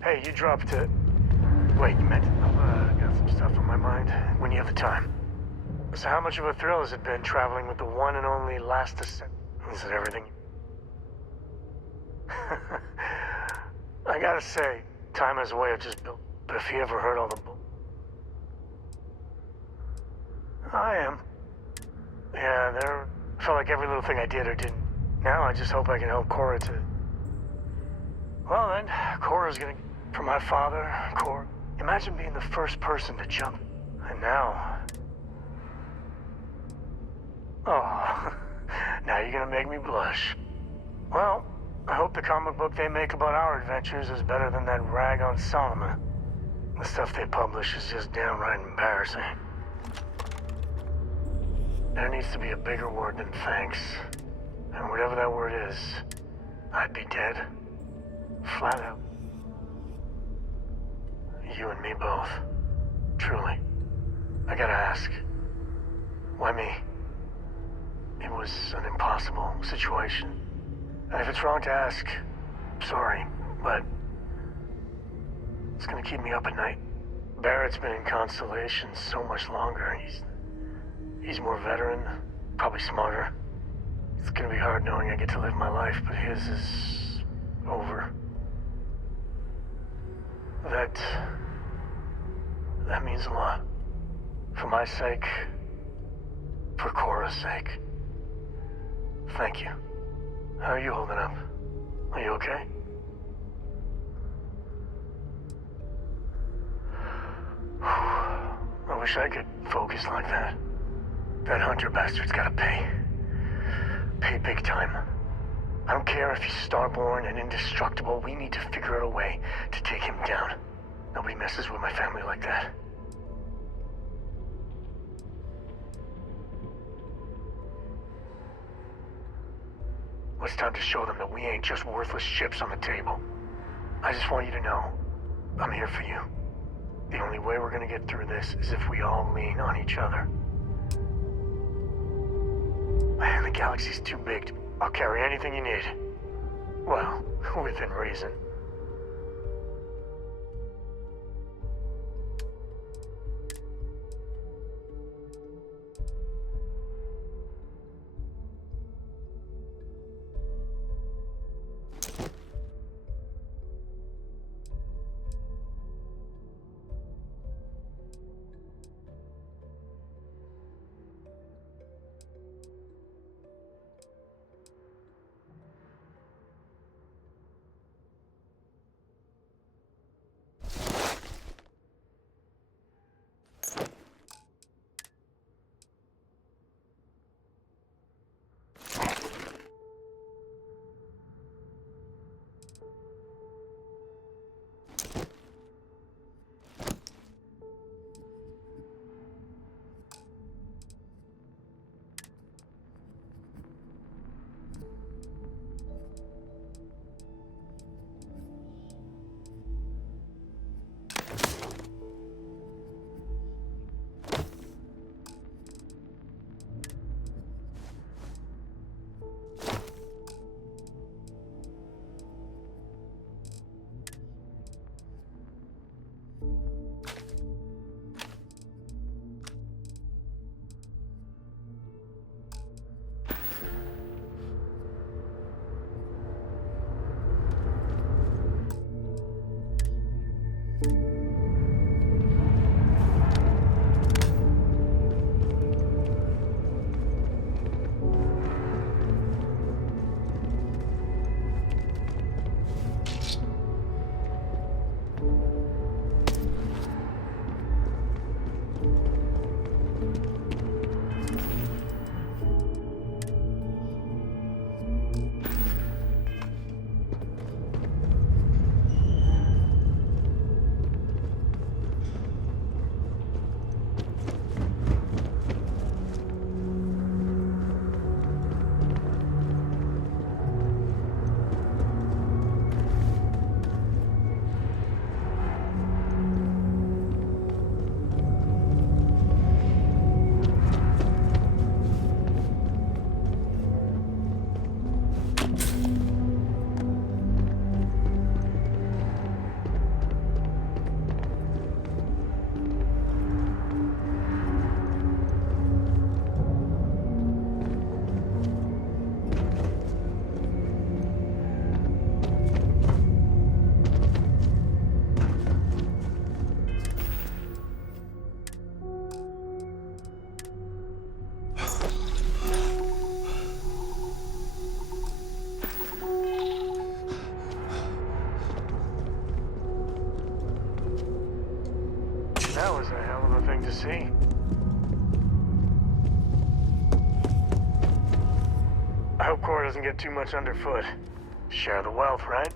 Hey, you dropped it. Wait, you meant it? I've got some stuff on my mind. When you have the time. So how much of a thrill has it been traveling with the one and only last ascent? Is it everything? I gotta say, time has a way of just built. But if he ever heard all the bull... I am. Yeah, there felt like every little thing I did or didn't. Now I just hope I can help Cora to... Well then, Cora's gonna... For my father, Cora. Imagine being the first person to jump. And now... Oh, now you're gonna make me blush. Well, I hope the comic book they make about our adventures is better than that rag on Solomon. The stuff they publish is just downright embarrassing. There needs to be a bigger word than thanks. And whatever that word is, I'd be dead. Flat out. You and me both. Truly. I gotta ask. Why me? It was an impossible situation. And if it's wrong to ask, sorry, but it's gonna keep me up at night. Barrett's been in Constellation so much longer. He's more veteran, probably smarter. It's gonna be hard knowing I get to live my life, but his is over. That means a lot. For my sake, for Cora's sake. Thank you. How are you holding up? Are you okay? I wish I could focus like that. That Hunter bastard's gotta pay. Pay big time. I don't care if he's starborn and indestructible. We need to figure out a way to take him down. Nobody messes with my family like that. Well, it's time to show them that we ain't just worthless chips on the table. I just want you to know, I'm here for you. The only way we're gonna get through this is if we all lean on each other. Man, the galaxy's too big. I'll carry anything you need. Well, within reason. That was a hell of a thing to see. I hope Cora doesn't get too much underfoot. Share the wealth, right?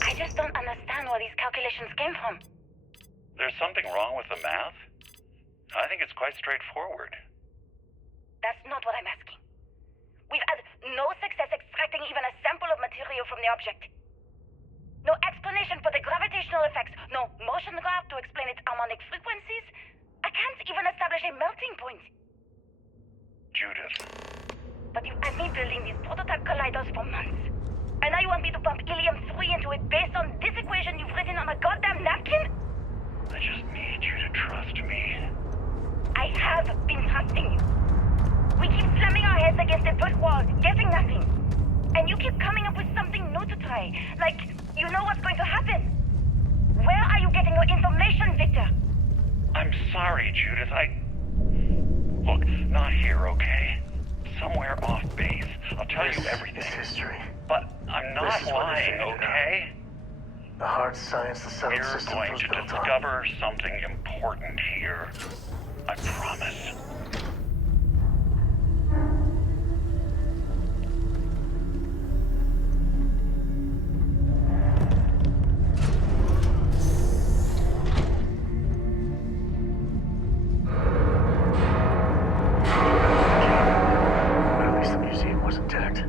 I just don't understand where these calculations came from. There's something wrong with the math? I think it's quite straightforward. That's not what I'm asking. We've had no success extracting even a sample of material from the object. No explanation for the gravitational effects, no motion graph to explain its harmonic frequencies. I can't even establish a melting point. Judith. But you've had me building these prototype colliders for months. And now you want me to pump helium-3 into it based on this equation you've written on a goddamn napkin? I just need you to trust me. I have been trusting you. We keep slamming our heads against a brick wall, getting nothing. And you keep coming up with something new to try. Like, you know what's going to happen. Where are you getting your information, Victor? I'm sorry, Judith. Look, not here, okay? Somewhere off base. I'll tell you everything. It's history. But I'm not lying, okay? The hard science the settled We're system going was to built on. discover something important here. I promise. At least the museum was intact.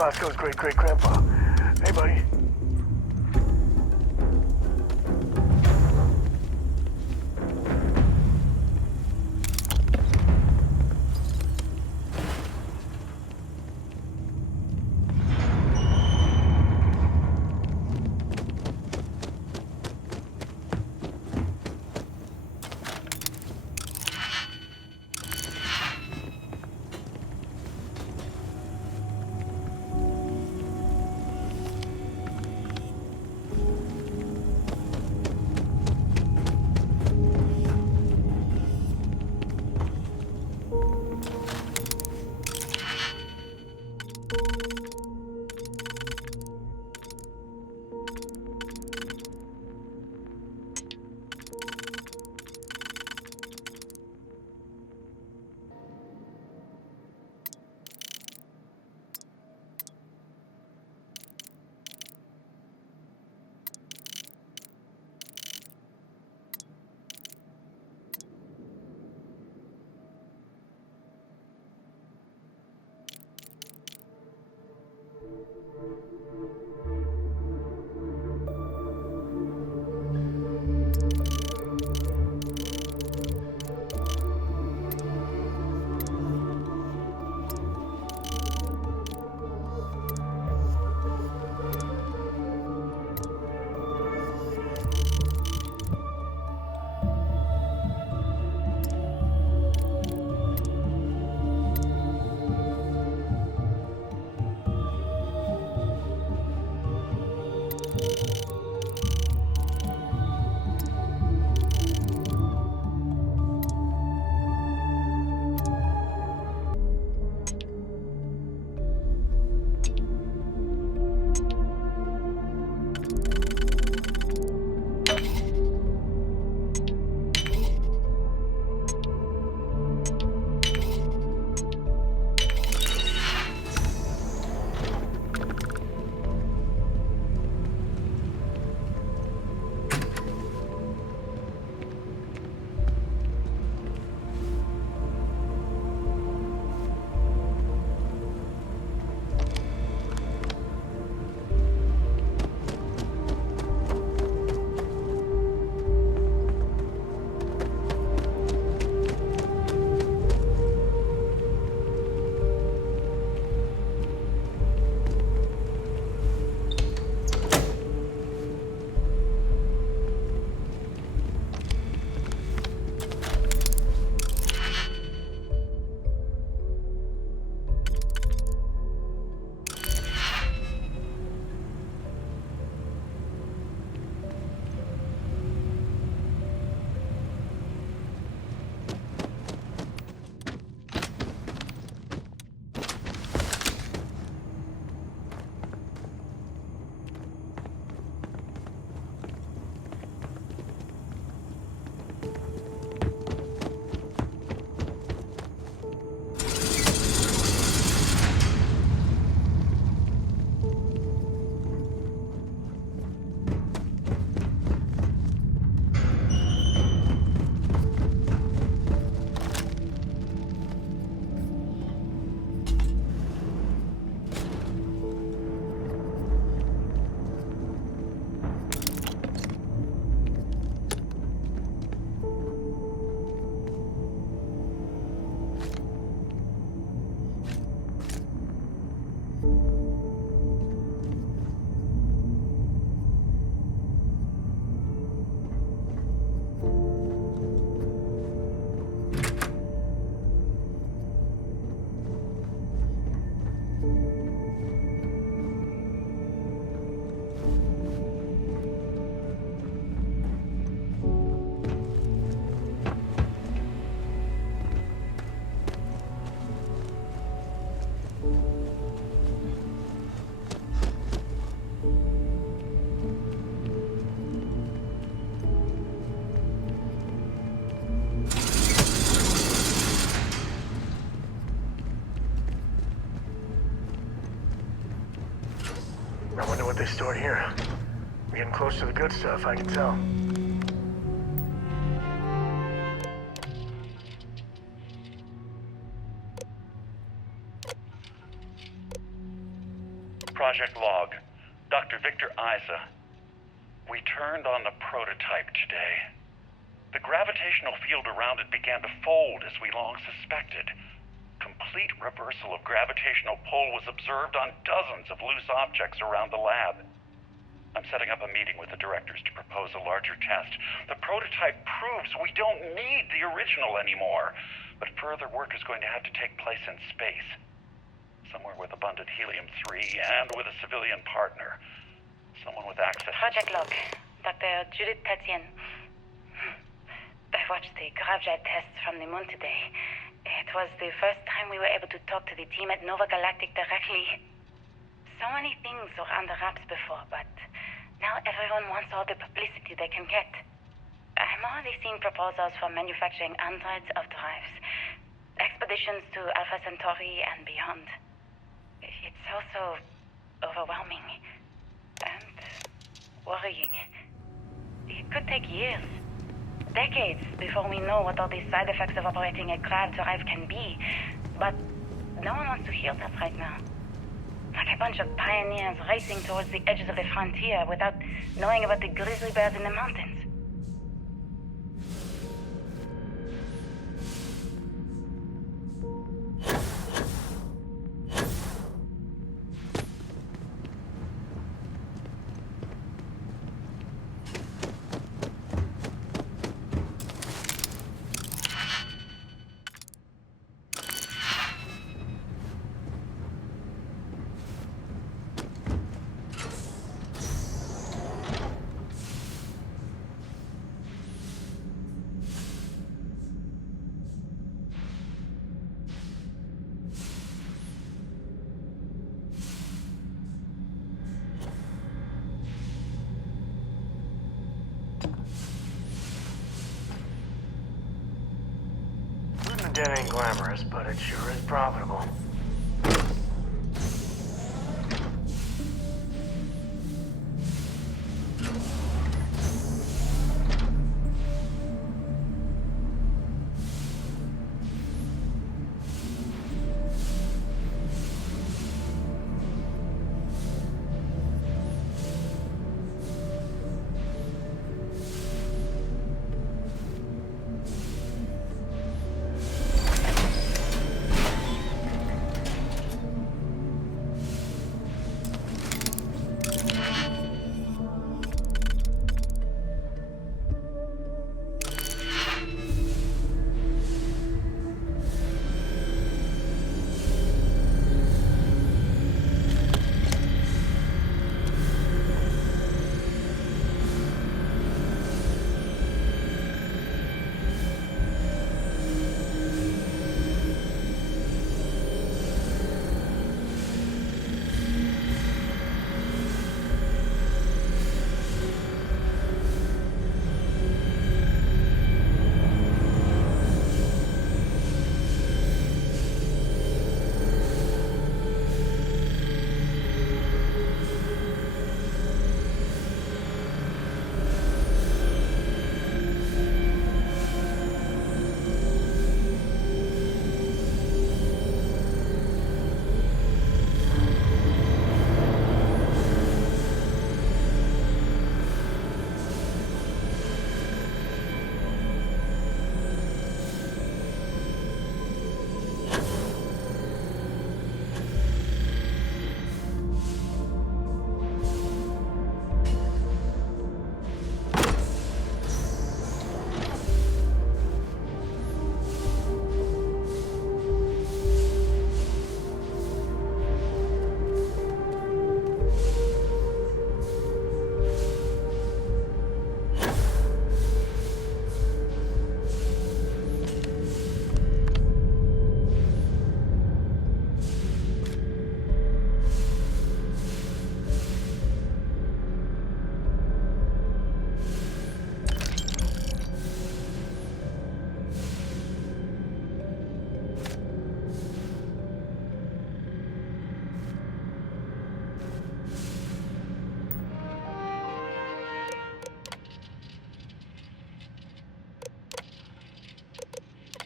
Fosco's great-great-grandpa. Hey, buddy. I wonder what they stored here. We're getting close to the good stuff, I can tell. Project log. Dr. Victor Isa. We turned on the prototype today. The gravitational field around it began to fold as we long suspected. Complete reversal of gravitational pull was observed on dozens of loose objects around the lab. I'm setting up a meeting with the directors to propose a larger test. The prototype proves we don't need the original anymore, but further work is going to have to take place in space. Somewhere with abundant helium-3 and with a civilian partner. Someone with access... Project log. Dr. Judith Tatian. I watched the gravjet tests from the moon today. It was the first time we were able to talk to the team at Nova Galactic directly. So many things were under wraps before, but now everyone wants all the publicity they can get. I'm already seeing proposals for manufacturing hundreds of drives. Expeditions to Alpha Centauri and beyond. It's also overwhelming and worrying. It could take years, decades, before we know what all the side effects of operating a grav drive can be. But no one wants to hear that right now. Like a bunch of pioneers racing towards the edges of the frontier without knowing about the grizzly bears in the mountains. Dead ain't glamorous, but it sure is profitable.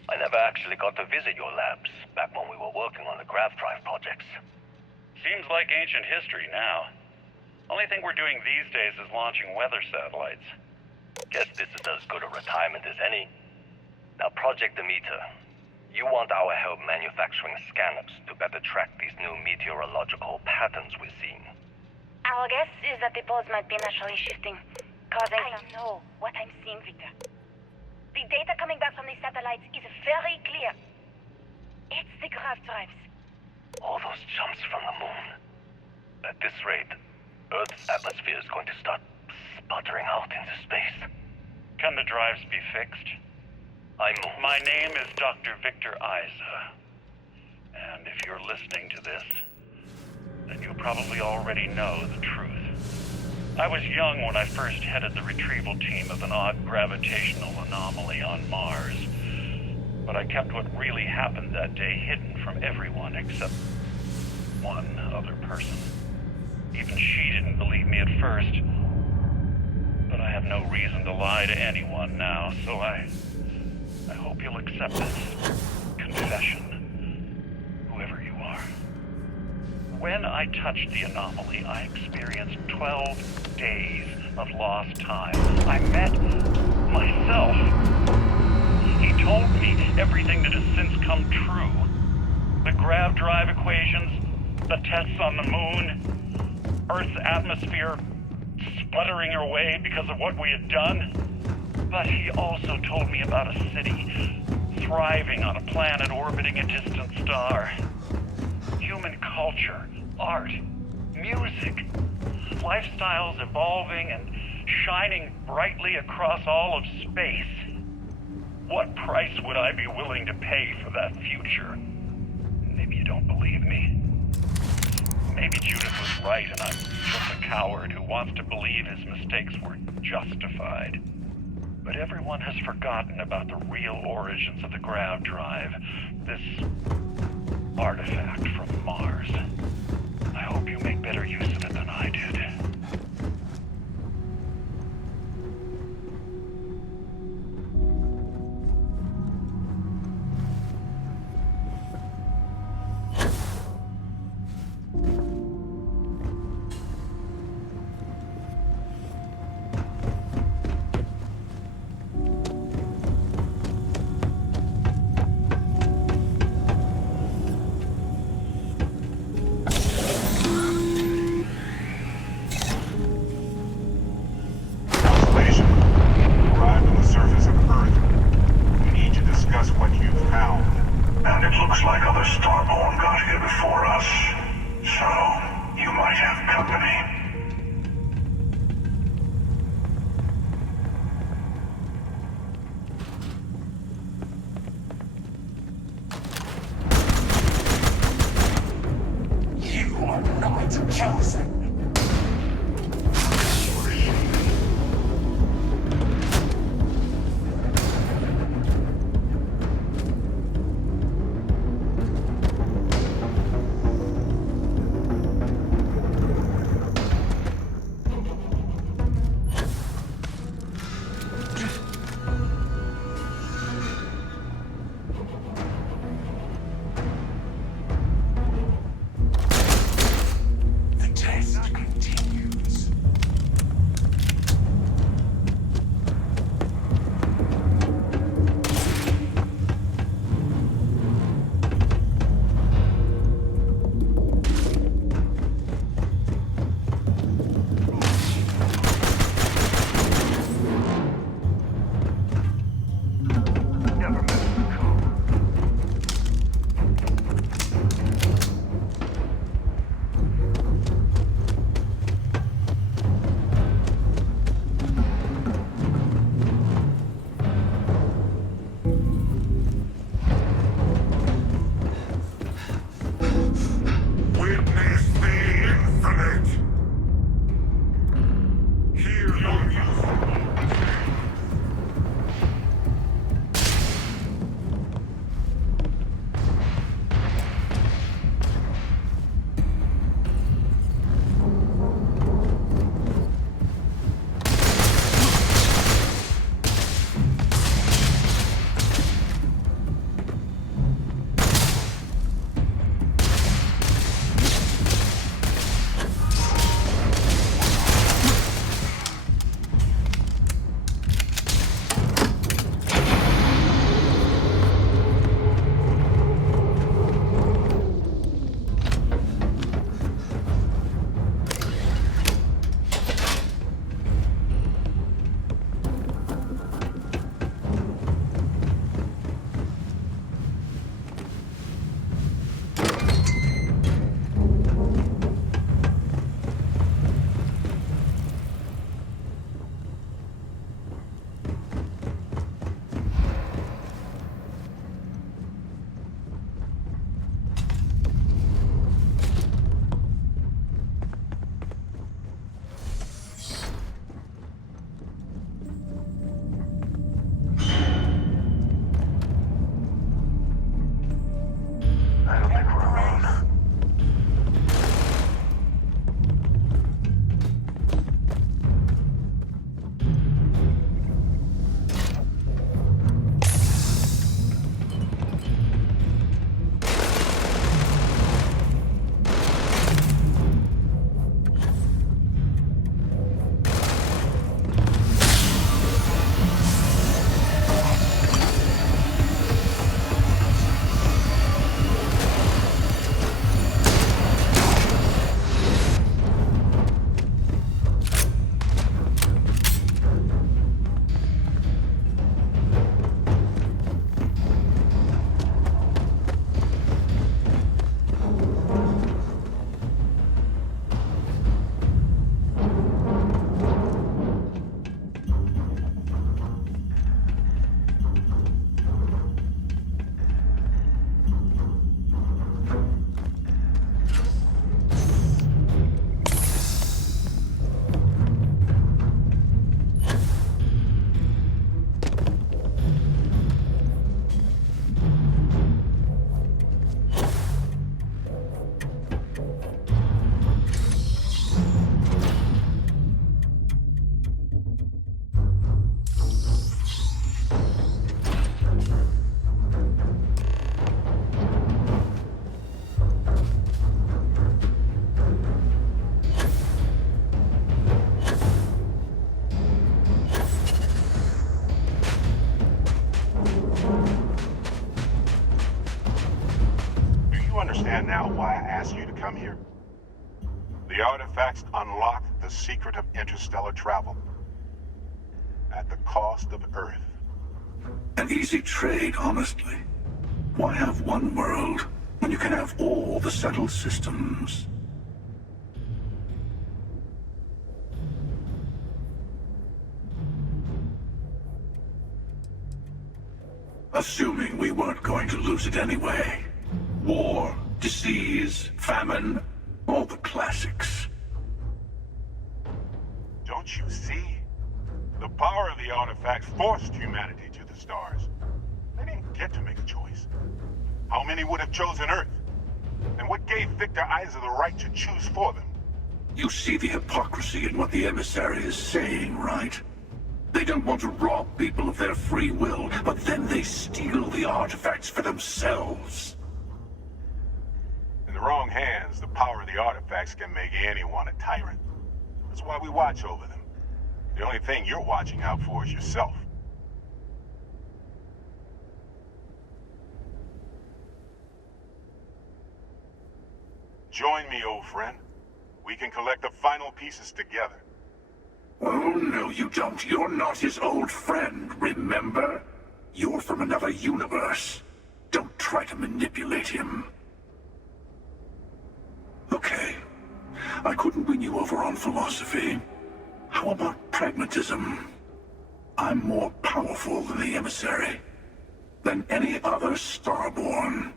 I never actually got to visit your labs back when we were working on the grav drive projects. Seems like ancient history now. Only thing we're doing these days is launching weather satellites. Guess this is as good a retirement as any. Now, Project Demeter. You want our help manufacturing scanners to better track these new meteorological patterns we're seeing. Our guess is that the poles might be naturally shifting, causing... I know what I'm seeing, Victor. The data coming back from the satellites is very clear. It's the grav drives. All those jumps from the moon. At this rate, Earth's atmosphere is going to start sputtering out into space. Can the drives be fixed? My name is Dr. Victor Isa. And if you're listening to this, then you probably already know the truth. I was young when I first headed the retrieval team of an odd gravitational anomaly on Mars. But I kept what really happened that day hidden from everyone except one other person. Even she didn't believe me at first. But I have no reason to lie to anyone now, so I hope you'll accept this confession, whoever you are. When I touched the anomaly, I experienced 12 days of lost time. I met myself. He told me everything that has since come true. The grav drive equations, the tests on the moon, Earth's atmosphere sputtering away because of what we had done. But he also told me about a city thriving on a planet orbiting a distant star. Human culture, art, music, lifestyles evolving and shining brightly across all of space. What price would I be willing to pay for that future? Maybe you don't believe me. Maybe Judith was right and I'm just a coward who wants to believe his mistakes were justified. But everyone has forgotten about the real origins of the grav drive, this artifact from Mars. I hope you make better use of it than I did. The test you to come here? The artifacts unlock the secret of interstellar travel. At the cost of Earth. An easy trade, honestly. Why have one world when you can have all the settled systems? Assuming we weren't going to lose it anyway. War, disease, famine, all the classics. Don't you see? The power of the artifacts forced humanity to the stars. They didn't get to make a choice. How many would have chosen Earth? And what gave Victor Isa the right to choose for them? You see the hypocrisy in what the emissary is saying, right? They don't want to rob people of their free will, but then they steal the artifacts for themselves. In the wrong hands, the power of the artifacts can make anyone a tyrant. That's why we watch over them. The only thing you're watching out for is yourself. Join me, old friend. We can collect the final pieces together. Oh, no, you don't. You're not his old friend, remember? You're from another universe. Don't try to manipulate him. Okay. I couldn't win you over on philosophy. How about pragmatism? I'm more powerful than the emissary. Than any other Starborn.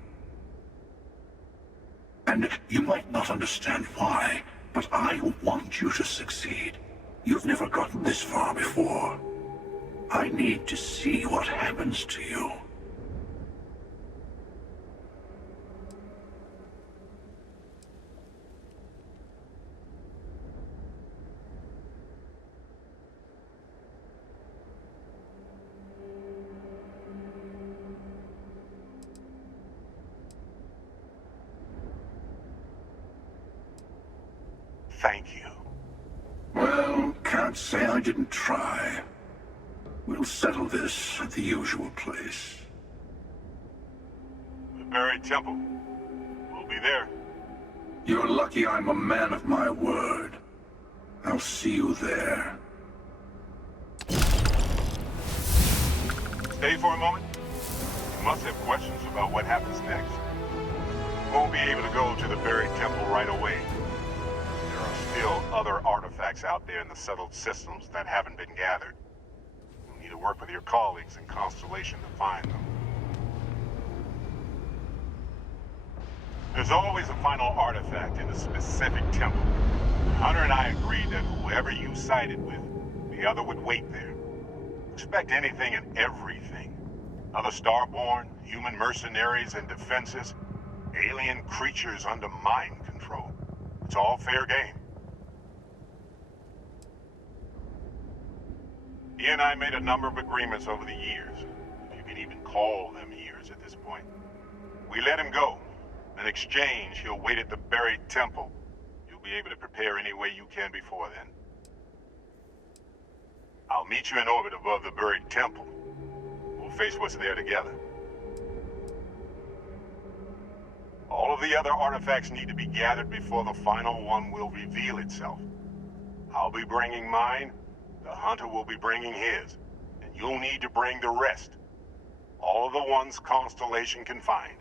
And you might not understand why, but I want you to succeed. You've never gotten this far before. I need to see what happens to you. Thank you. Well, can't say I didn't try. We'll settle this at the usual place. The buried temple. We'll be there. You're lucky I'm a man of my word. I'll see you there. Stay for a moment. You must have questions about what happens next. You won't be able to go to the buried temple right away. There are still other artifacts out there in the settled systems that haven't been gathered. You'll need to work with your colleagues in Constellation to find them. There's always a final artifact in a specific temple. Hunter and I agreed that whoever you sided with, the other would wait there. Expect anything and everything. Other Starborn, human mercenaries and defenses, alien creatures under mind control. It's all fair game. He and I made a number of agreements over the years, if you can even call them years at this point. We let him go. In exchange, he'll wait at the buried temple. You'll be able to prepare any way you can before then. I'll meet you in orbit above the buried temple. We'll face what's there together. All of the other artifacts need to be gathered before the final one will reveal itself. I'll be bringing mine, the Hunter will be bringing his, and you'll need to bring the rest. All of the ones Constellation can find.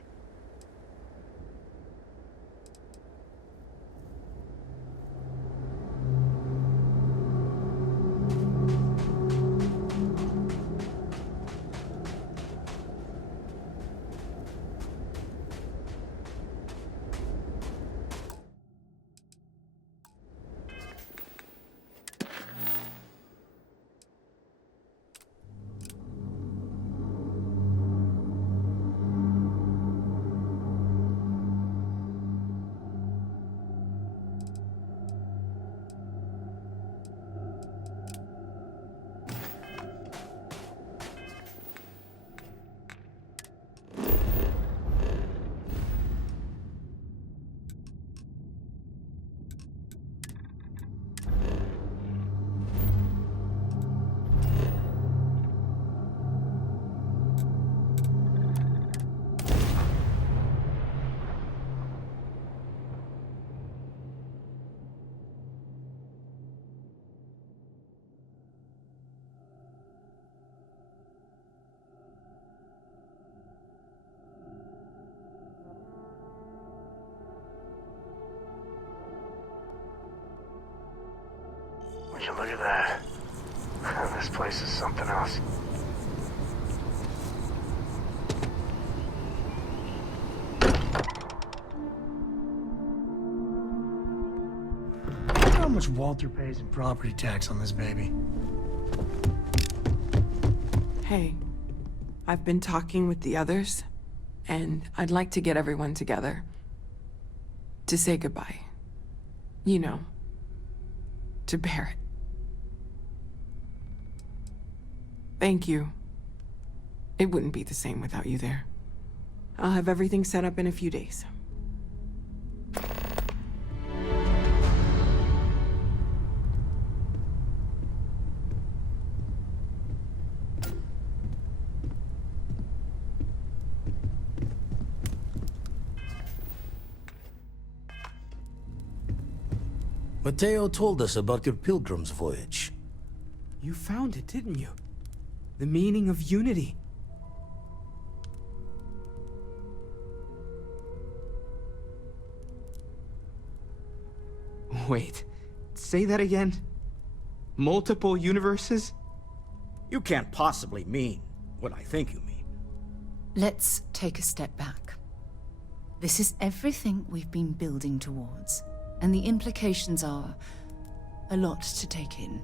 you look at that. This place is something else. Look how much Walter pays in property tax on this baby. Hey, I've been talking with the others, and I'd like to get everyone together. To say goodbye. You know, to Barrett. Thank you. It wouldn't be the same without you there. I'll have everything set up in a few days. Mateo told us about your pilgrim's voyage. You found it, didn't you? The meaning of unity. Wait, say that again? Multiple universes? You can't possibly mean what I think you mean. Let's take a step back. This is everything we've been building towards, and the implications are a lot to take in.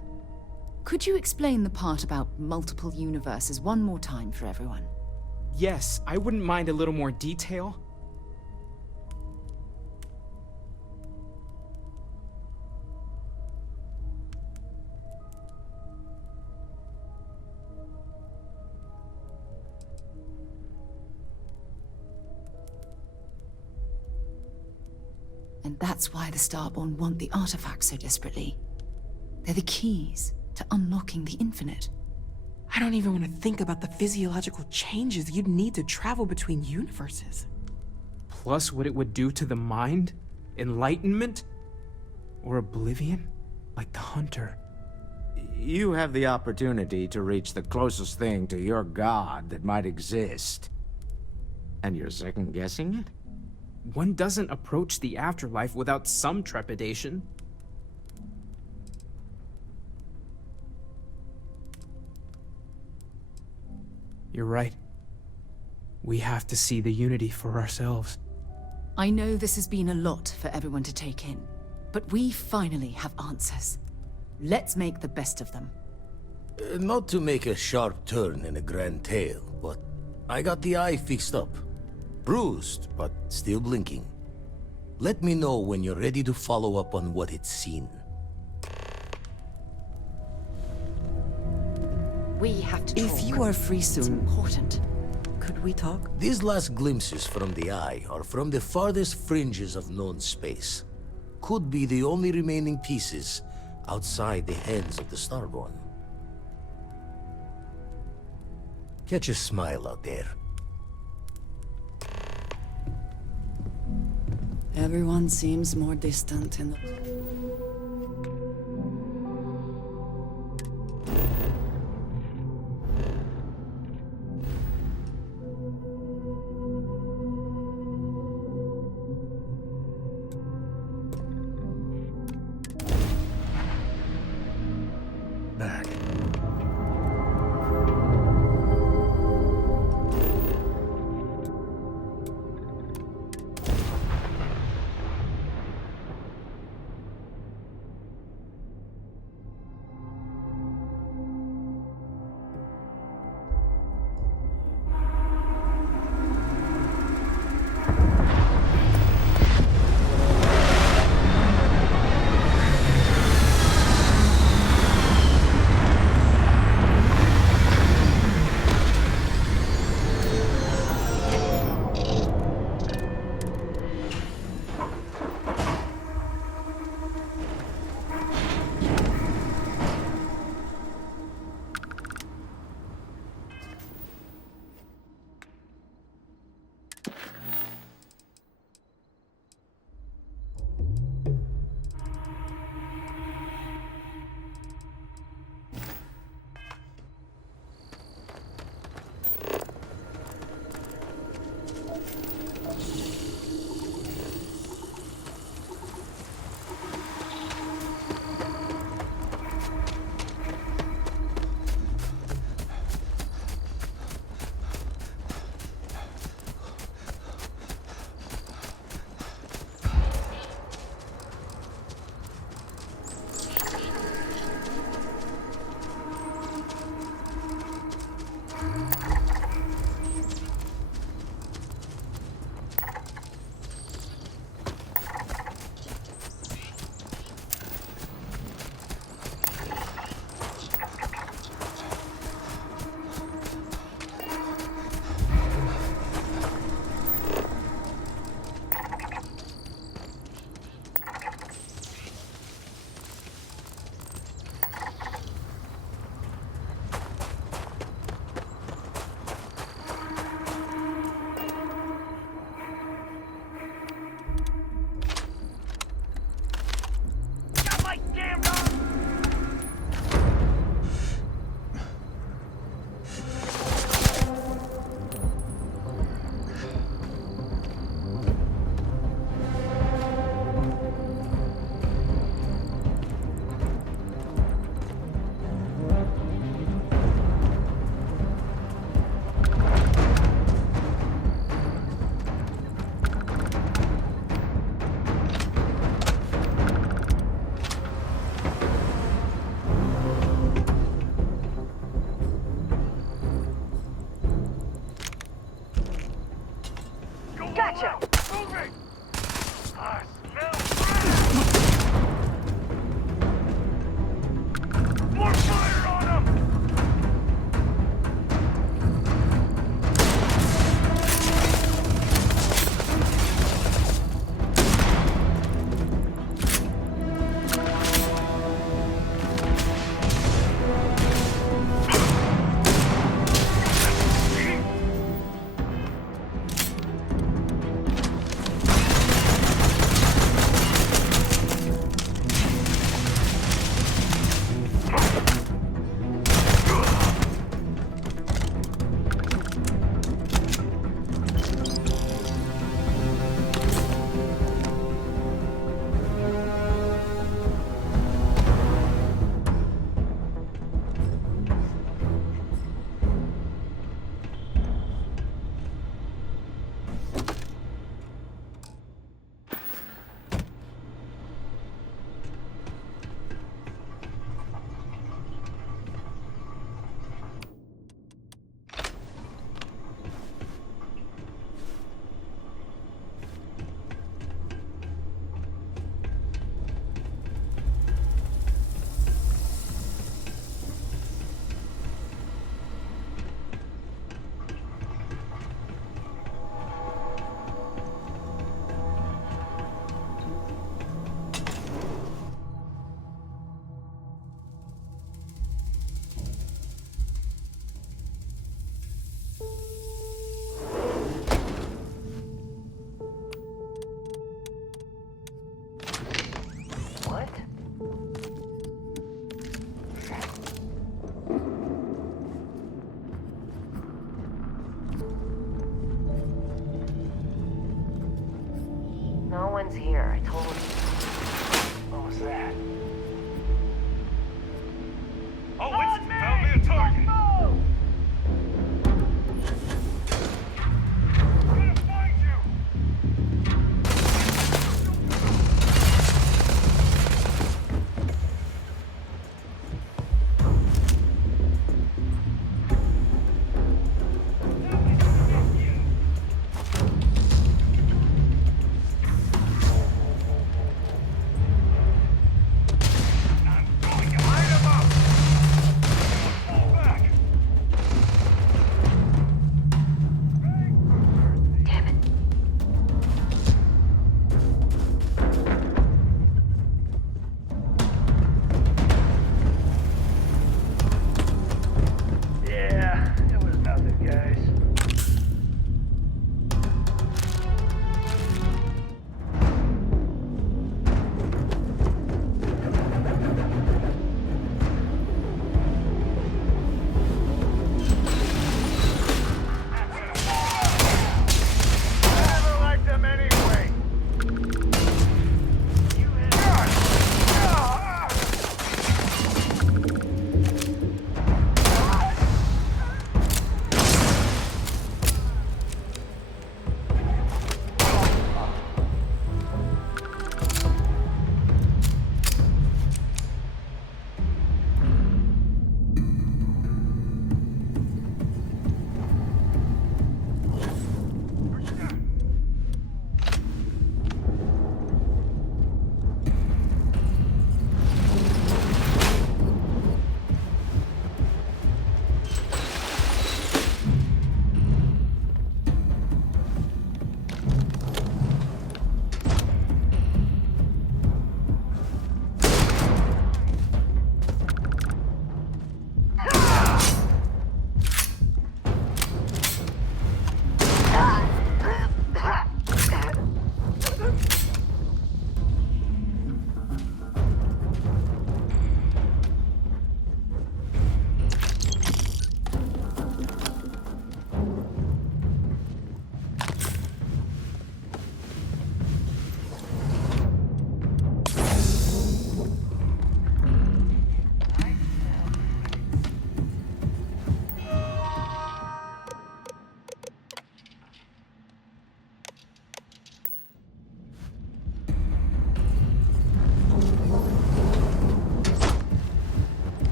Could you explain the part about multiple universes one more time for everyone? Yes, I wouldn't mind a little more detail. And that's why the Starborn want the artifacts so desperately. They're the keys to unlocking the infinite. I don't even want to think about the physiological changes you'd need to travel between universes. Plus what it would do to the mind? Enlightenment? Or oblivion? Like the Hunter. You have the opportunity to reach the closest thing to your god that might exist. And you're second-guessing it? One doesn't approach the afterlife without some trepidation. You're right. We have to see the unity for ourselves. I know this has been a lot for everyone to take in, but we finally have answers. Let's make the best of them. Not to make a sharp turn in a grand tale, but I got the eye fixed up. Bruised, but still blinking. Let me know when you're ready to follow up on what it's seen. We have to talk. If you are free It's soon, important. could we talk? These last glimpses from the eye are from the farthest fringes of known space. Could be the only remaining pieces outside the hands of the Starborn. Catch a smile out there. Everyone seems more distant in the... Back.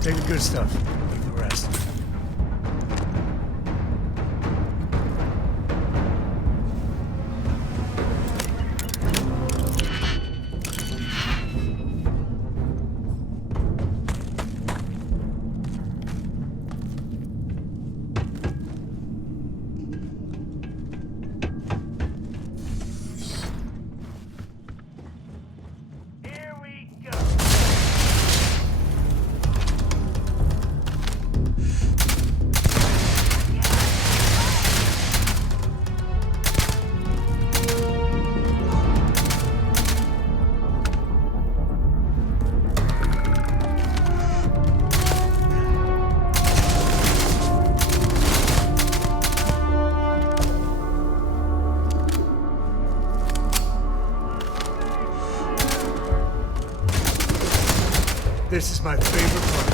Take the good stuff. Leave the rest. This is my favorite part.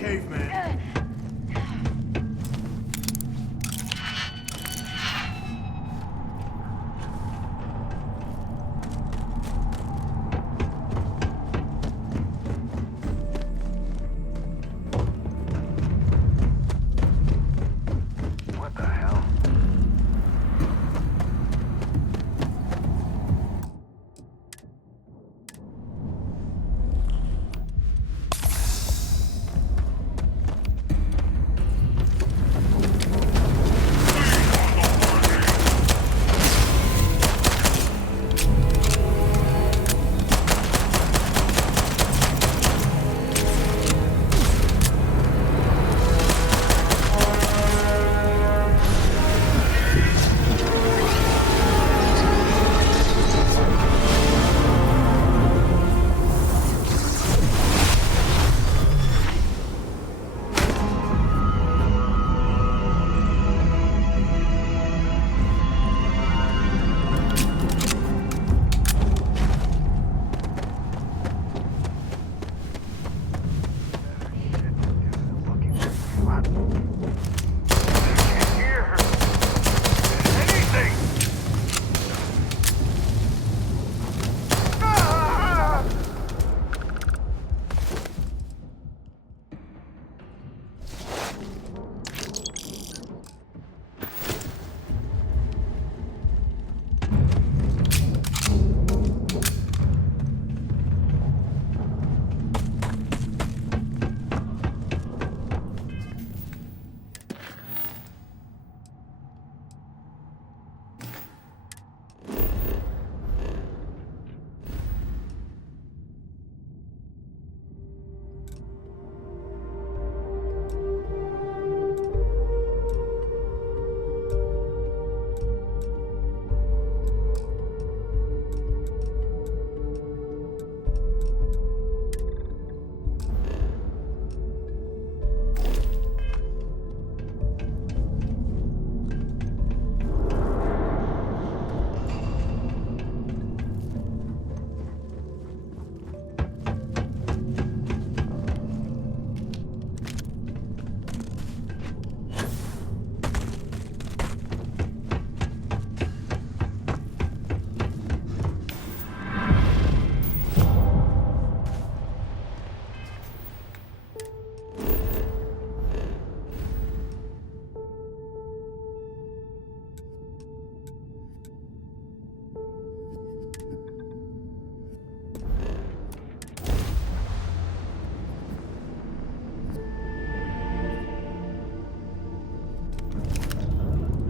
caveman. What the hell?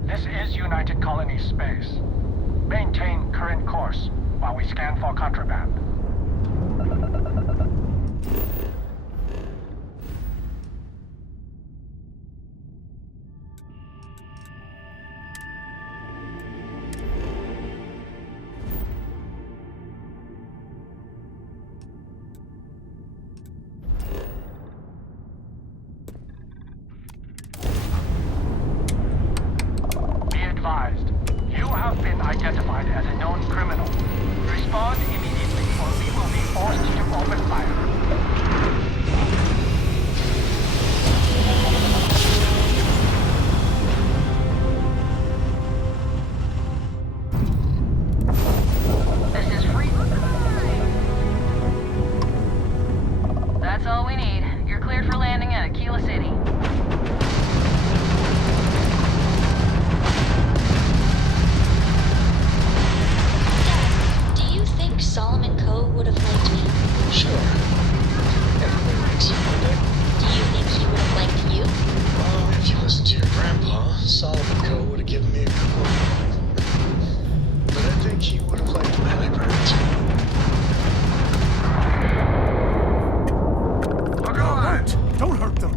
This is United Colony Space. Maintain current course while we scan for contraband. You have been identified as a known criminal. Respond immediately or we will be forced to open fire. This is free. That's all we need. You're cleared for landing at Aquila City. Solomon Coe would have liked me. Sure. Everybody likes you, one day. Do you think he would have liked you? Well, if you listen to your grandpa, Solomon Coe would have given me a good one. But I think he would have liked my library too. Don't hurt them!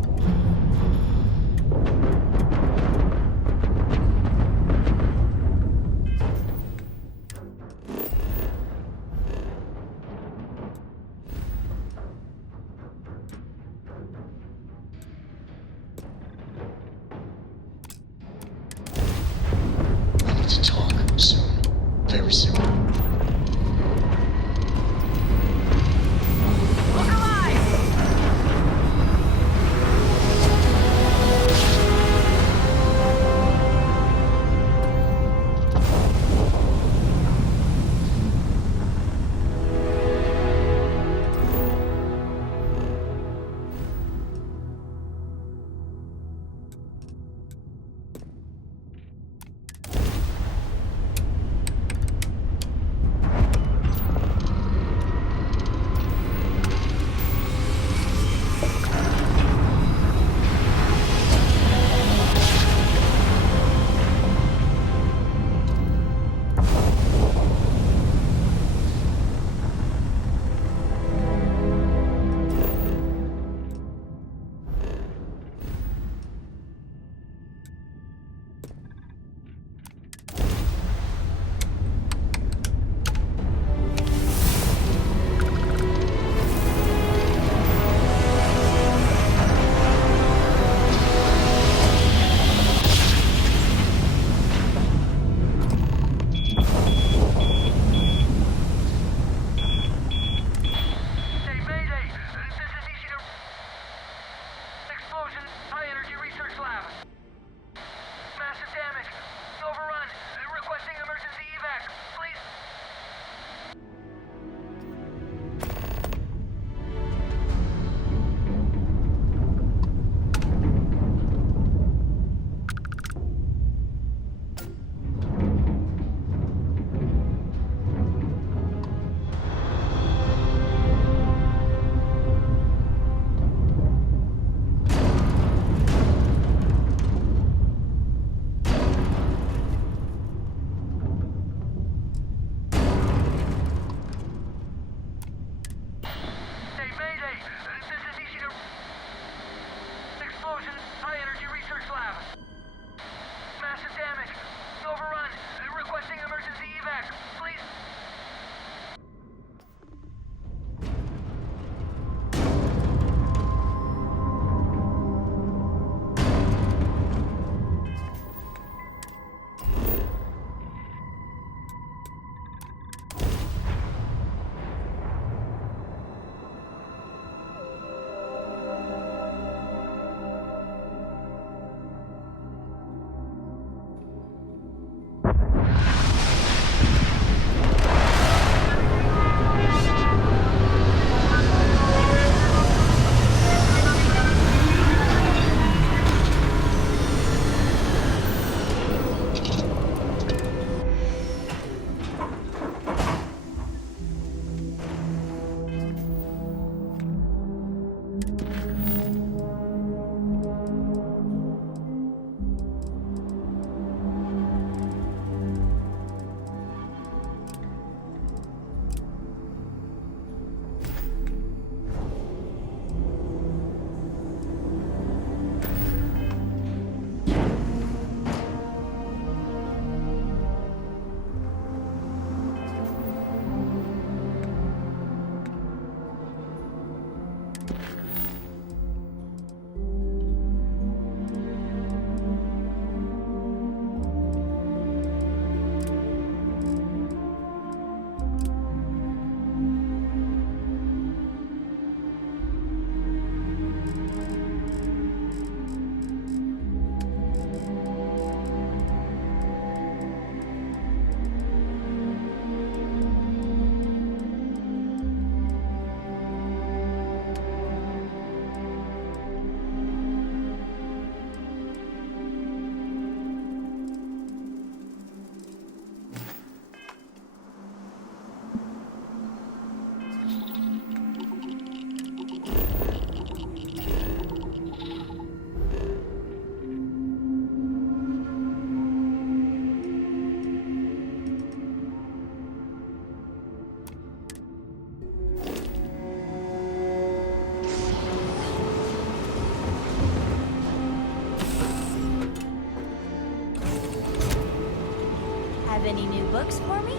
Have any new books for me?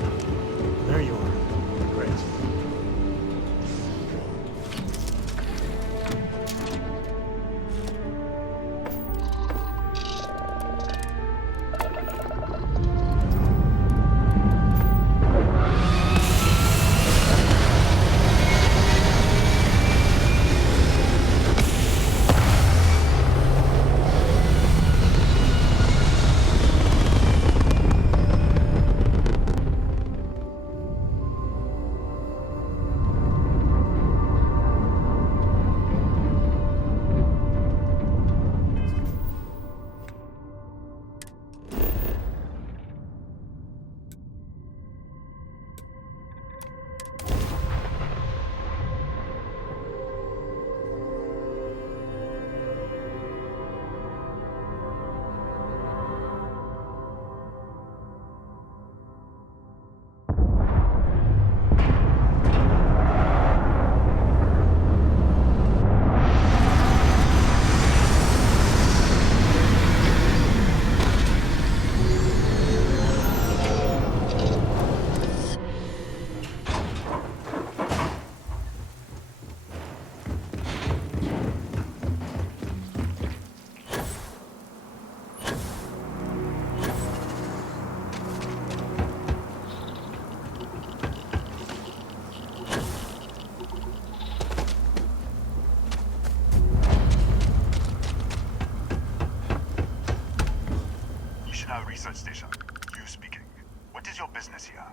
There you are. Great. Research station. You speaking. What is your business here?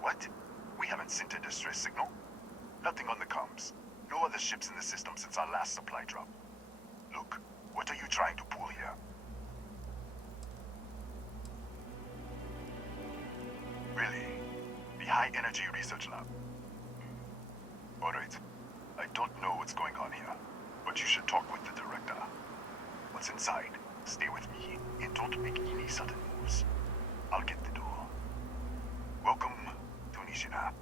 What? We haven't sent a distress signal? Nothing on the comms. No other ships in the system since our last supply drop. Look, what are you trying to pull here? Really? The High Energy Research Lab? Alright. I don't know what's going on here, but you should talk with the director. What's inside? Stay with me, and don't make any sudden moves. I'll get the door. Welcome to Nishina.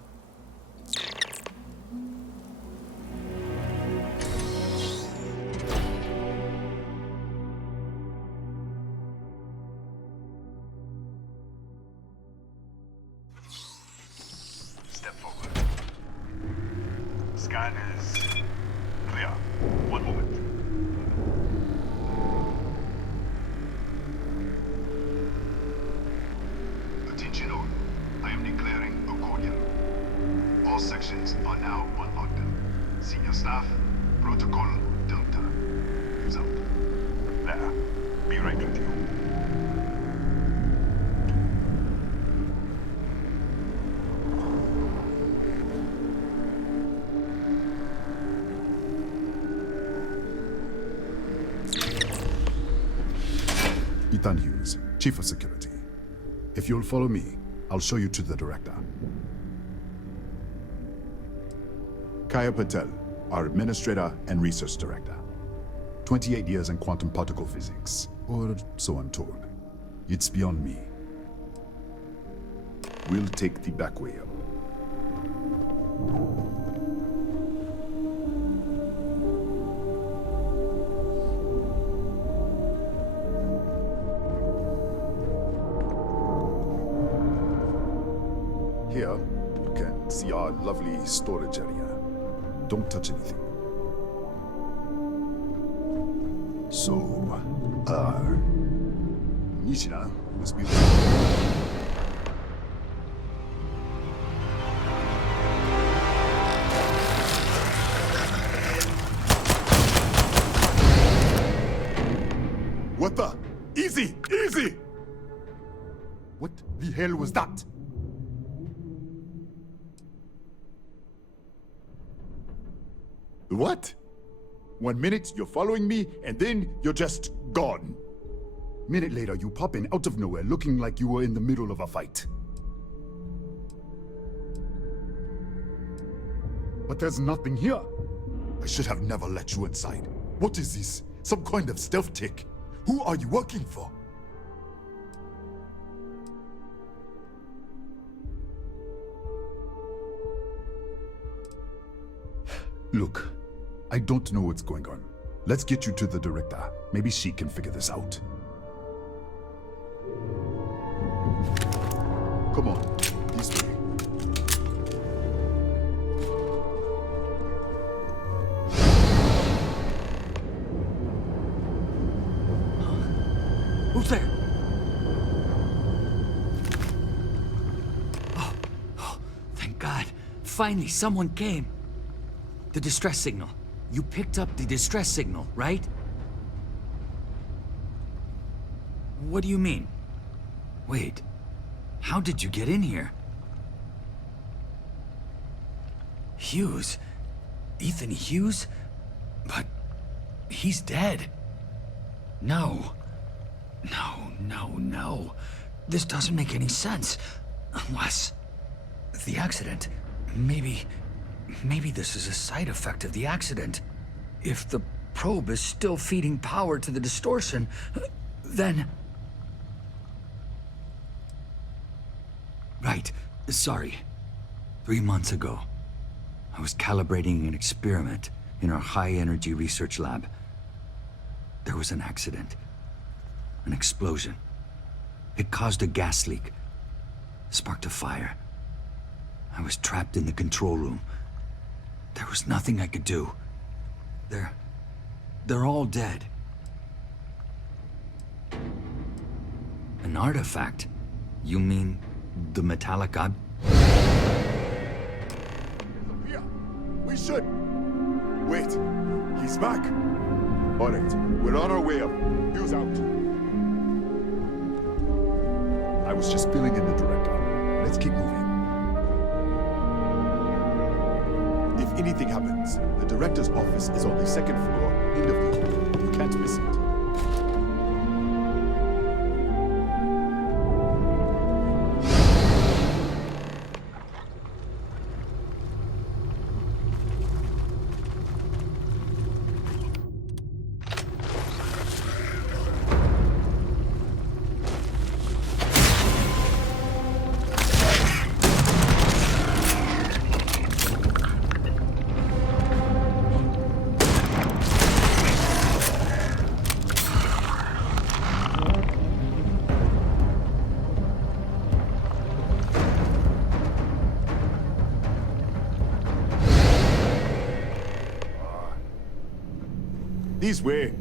Step forward. Scan is clear. One moment. Attention all. I am declaring a cordial. All sections are now on lockdown. Senior staff, protocol Delta. Who's out? There. Be right with you. Ethan Hughes, Chief of Security. If you'll follow me, I'll show you to the director. Kaya Patel, our Administrator and Research Director. 28 years in quantum particle physics, or so I'm told. It's beyond me. We'll take the back way up. Here, you can see our lovely storage area. Don't touch anything. So, Nishina must be... What the? Easy! Easy! What the hell was that? What? 1 minute, you're following me, and then you're just gone. Minute later, you pop in out of nowhere looking like you were in the middle of a fight. But there's nothing here. I should have never let you inside. What is this? Some kind of stealth tick? Who are you working for? Look, I don't know what's going on. Let's get you to the director. Maybe she can figure this out. Come on, this way. Who's there? Thank God. Finally, someone came. The distress signal. You picked up the distress signal, right? What do you mean? Wait. How did you get in here? Hughes? Ethan Hughes? But he's dead. No. No. This doesn't make any sense. Unless... the accident. Maybe this is a side effect of the accident. If the probe is still feeding power to the distortion, then... Right. Sorry. 3 months ago, I was calibrating an experiment in our high-energy research lab. There was an accident. An explosion. It caused a gas leak. Sparked a fire. I was trapped in the control room. There was nothing I could do. They're all dead. An artifact? You mean the metallic ob... We should. Wait, he's back. All right, we're on our way up. Hughes out. I was just filling in the director. Let's keep moving. If anything happens, the director's office is on the second floor, end of the hall. You can't miss it. This way.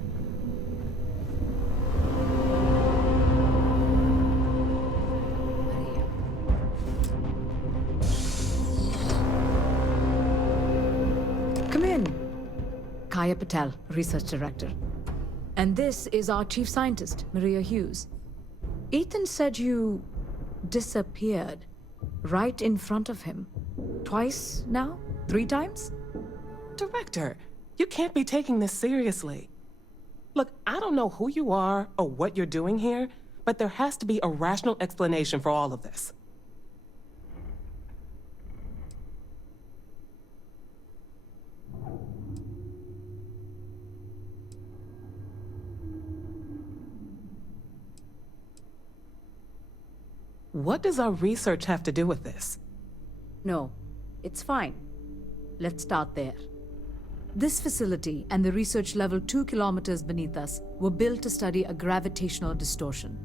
Come in. Kaya Patel, Research Director. And this is our Chief Scientist, Maria Hughes. Ethan said you disappeared right in front of him. Twice now? 3 times? Director, you can't be taking this seriously. Look, I don't know who you are or what you're doing here, but there has to be a rational explanation for all of this. What does our research have to do with this? No, it's fine. Let's start there. This facility and the research level 2 kilometers beneath us were built to study a gravitational distortion.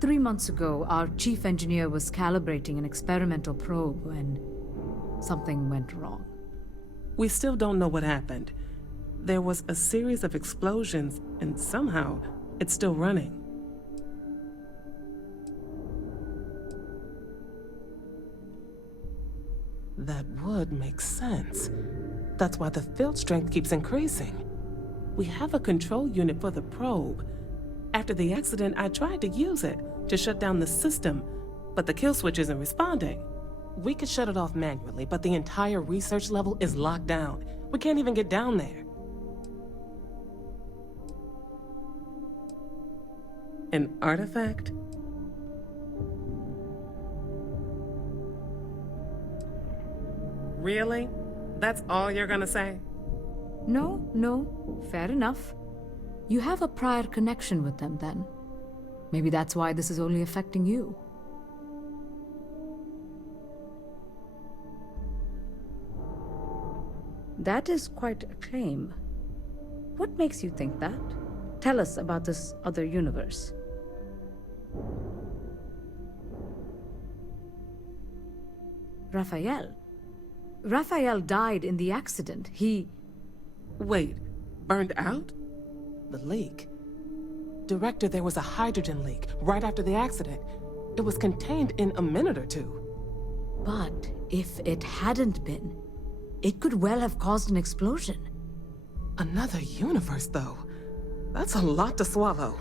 3 months ago, our chief engineer was calibrating an experimental probe when something went wrong. We still don't know what happened. There was a series of explosions, and somehow it's still running. That would make sense. That's why the field strength keeps increasing. We have a control unit for the probe. After the accident, I tried to use it to shut down the system, but the kill switch isn't responding. We could shut it off manually, but the entire research level is locked down. We can't even get down there. An artifact? Really? That's all you're gonna say? No, fair enough. You have a prior connection with them then. Maybe that's why this is only affecting you. That is quite a claim. What makes you think that? Tell us about this other universe. Raphael. Raphael died in the accident. He... Wait, burned out? The leak. Director, there was a hydrogen leak right after the accident. It was contained in a minute or two. But if it hadn't been, it could well have caused an explosion. Another universe, though. That's a lot to swallow.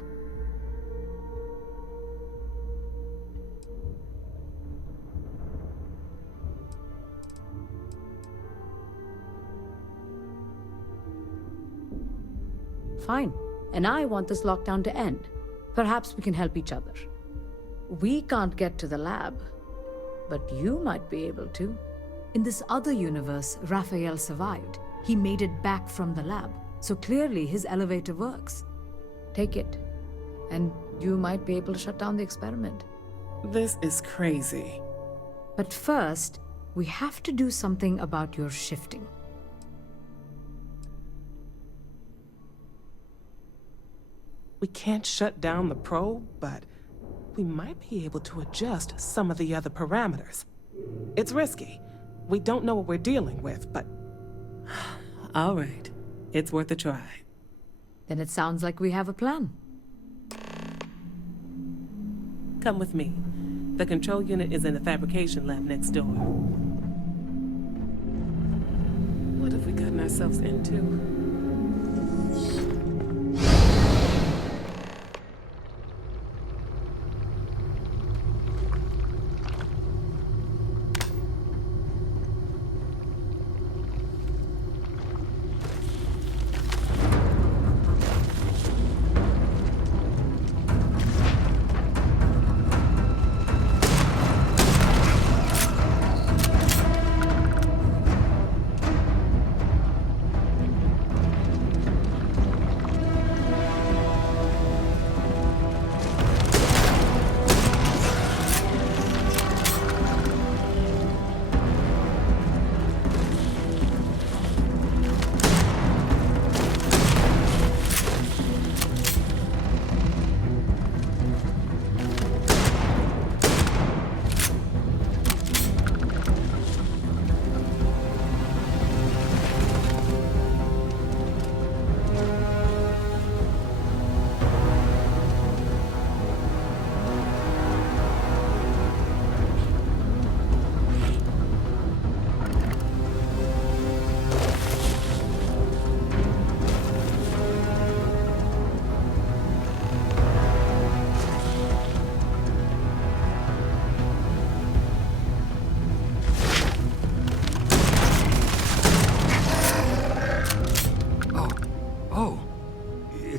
Fine. And I want this lockdown to end. Perhaps we can help each other. We can't get to the lab, but you might be able to. In this other universe, Raphael survived. He made it back from the lab, so clearly his elevator works. Take it, and you might be able to shut down the experiment. This is crazy. But first, we have to do something about your shifting. We can't shut down the probe, but we might be able to adjust some of the other parameters. It's risky. We don't know what we're dealing with, but... All right. It's worth a try. Then it sounds like we have a plan. Come with me. The control unit is in the fabrication lab next door. What have we gotten ourselves into?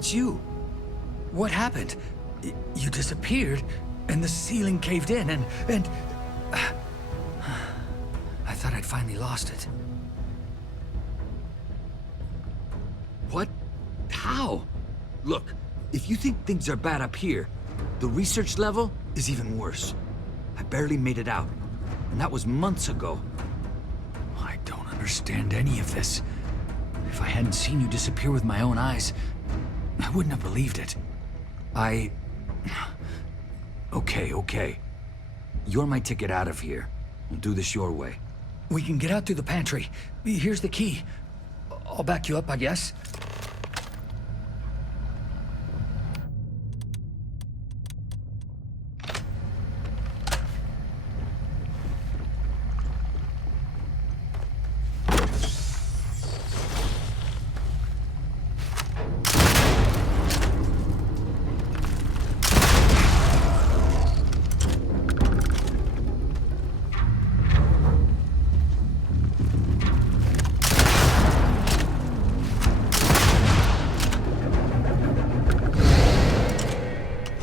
You. What happened? You disappeared, and the ceiling caved in, and... I thought I'd finally lost it. What? How? Look, if you think things are bad up here, the research level is even worse. I barely made it out, and that was months ago. I don't understand any of this. If I hadn't seen you disappear with my own eyes, I wouldn't have believed it. Okay. You're my ticket out of here. We'll do this your way. We can get out through the pantry. Here's the key. I'll back you up, I guess.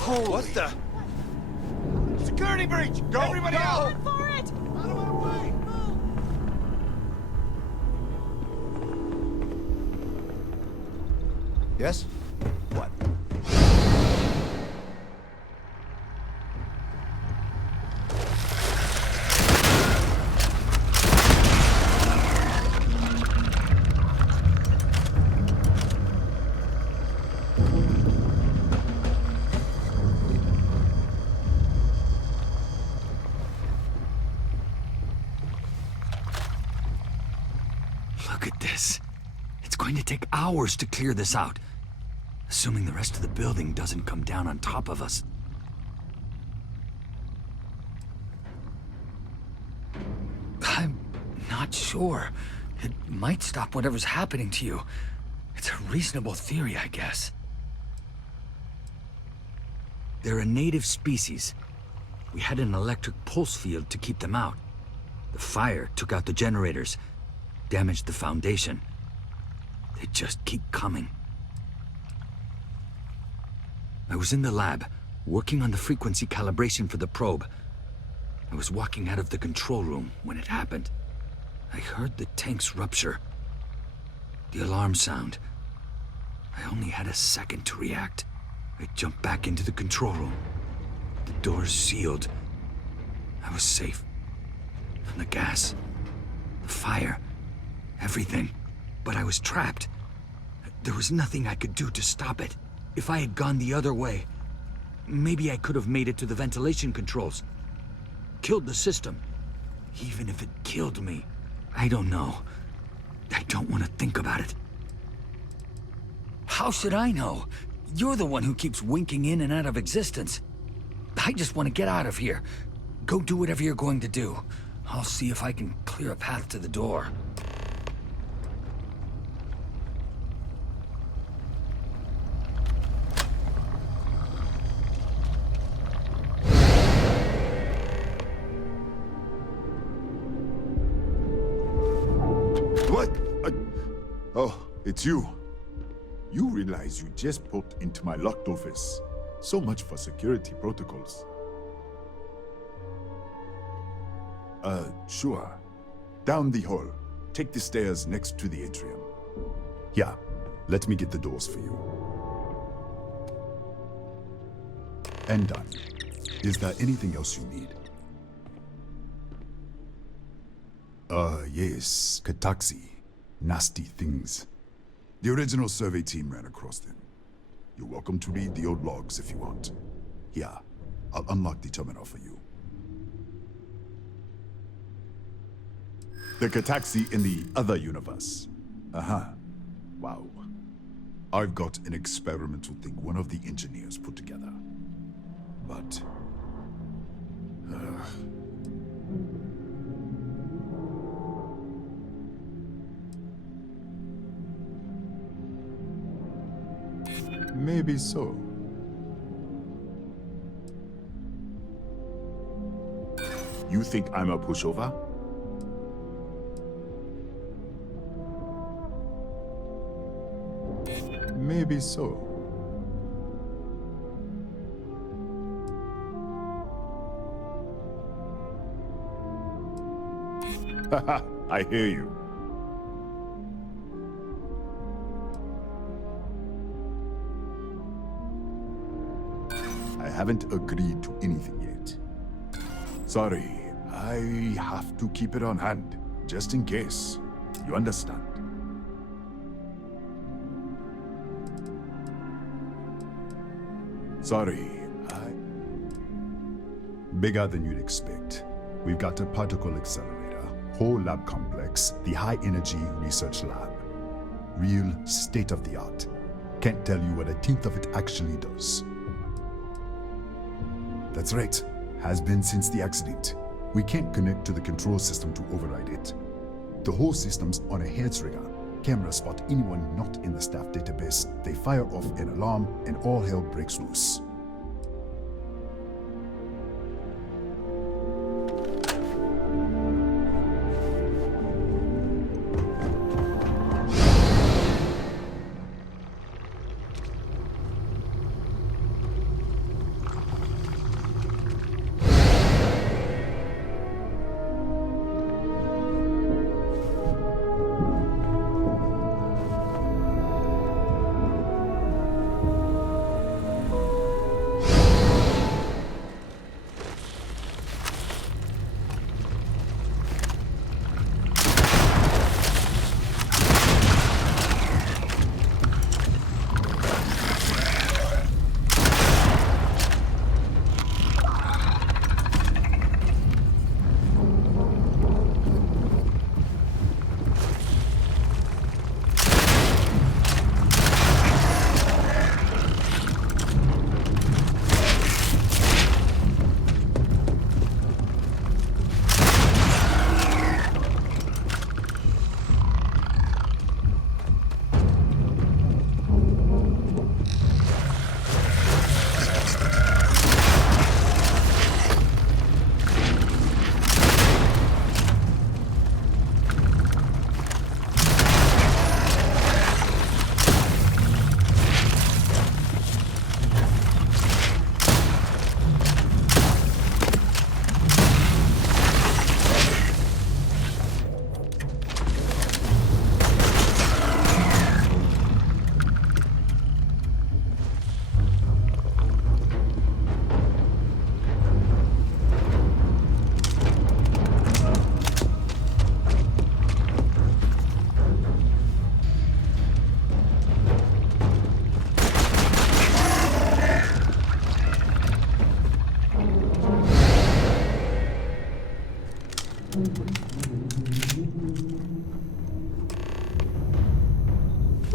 What the? Security breach! Go! Everybody out! Run for it! Out of my way! Yes? What? Look at this. It's going to take hours to clear this out. Assuming the rest of the building doesn't come down on top of us. I'm not sure. It might stop whatever's happening to you. It's a reasonable theory, I guess. They're a native species. We had an electric pulse field to keep them out. The fire took out the generators, damaged the foundation. They just keep coming. I was in the lab, working on the frequency calibration for the probe. I was walking out of the control room when it happened. I heard the tanks rupture. The alarm sound. I only had a second to react. I jumped back into the control room. The doors sealed. I was safe. From the gas, the fire, everything. But I was trapped. There was nothing I could do to stop it. If I had gone the other way, maybe I could have made it to the ventilation controls. Killed the system. Even if it killed me, I don't know. I don't want to think about it. How should I know? You're the one who keeps winking in and out of existence. I just want to get out of here. Go do whatever you're going to do. I'll see if I can clear a path to the door. What? Oh, it's you. You realize you just popped into my locked office. So much for security protocols. Sure. Down the hall. Take the stairs next to the atrium. Yeah, let me get the doors for you. And done. Is there anything else you need? Yes, Kataxi. Nasty things. The original survey team ran across them. You're welcome to read the old logs if you want. Here, I'll unlock the terminal for you. The Kataxi in the other universe. Wow. I've got an experimental thing one of the engineers put together. But... maybe so. You think I'm a pushover? Maybe so. Haha, I hear you. I haven't agreed to anything yet. Sorry, I have to keep it on hand, just in case. You understand? Sorry, bigger than you'd expect. We've got a particle accelerator, whole lab complex, the high-energy research lab. Real state-of-the-art. Can't tell you what a tenth of it actually does. That's right. Has been since the accident. We can't connect to the control system to override it. The whole system's on a hair trigger. Cameras spot anyone not in the staff database. They fire off an alarm and all hell breaks loose.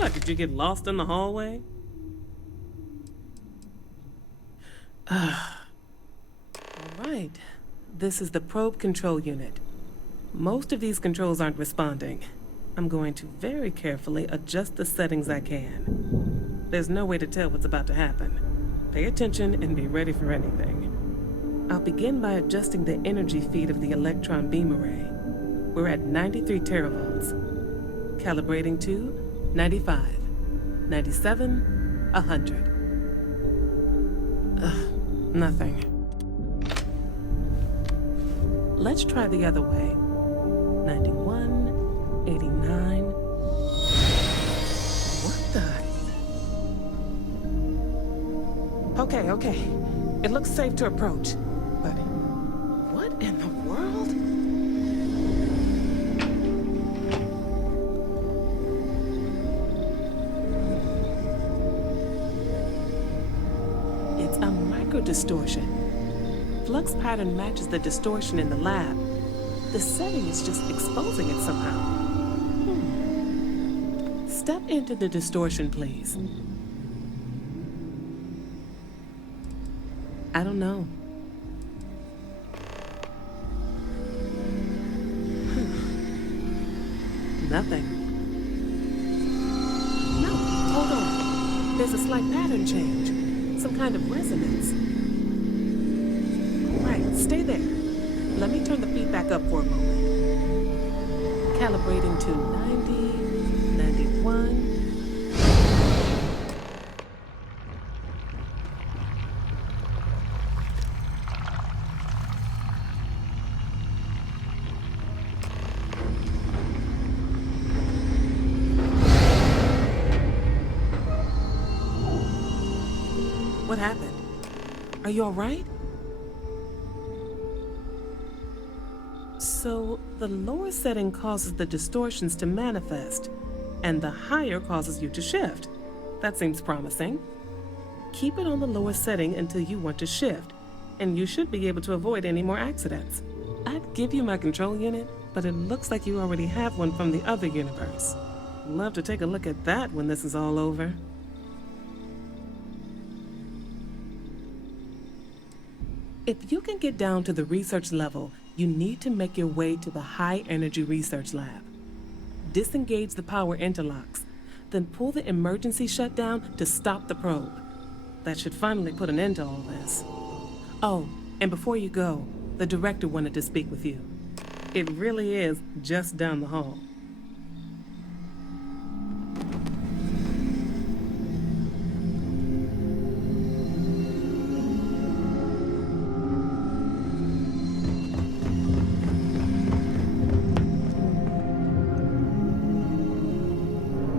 What, did you get lost in the hallway? Alright, this is the probe control unit. Most of these controls aren't responding. I'm going to very carefully adjust the settings I can. There's no way to tell what's about to happen. Pay attention and be ready for anything. I'll begin by adjusting the energy feed of the electron beam array. We're at 93 teravolts. Calibrating to 95, 97, 100. Nothing. Let's try the other way. 91, 89. What the? Okay. It looks safe to approach. But what in the world? It's a microdistortion. Flux pattern matches the distortion in the lab. The setting is just exposing it somehow. Step into the distortion, please. I don't know. Nothing. No, hold on. There's a slight pattern change. Some kind of resonance. Right, stay there. Let me turn the feedback up for a moment. Calibrating to 90, 91. What happened? Are you all right? So, the lower setting causes the distortions to manifest, and the higher causes you to shift. That seems promising. Keep it on the lower setting until you want to shift, and you should be able to avoid any more accidents. I'd give you my control unit, but it looks like you already have one from the other universe. Love to take a look at that when this is all over. If you can get down to the research level, you need to make your way to the high-energy research lab. Disengage the power interlocks, then pull the emergency shutdown to stop the probe. That should finally put an end to all this. Oh, and before you go, the director wanted to speak with you. It really is just down the hall.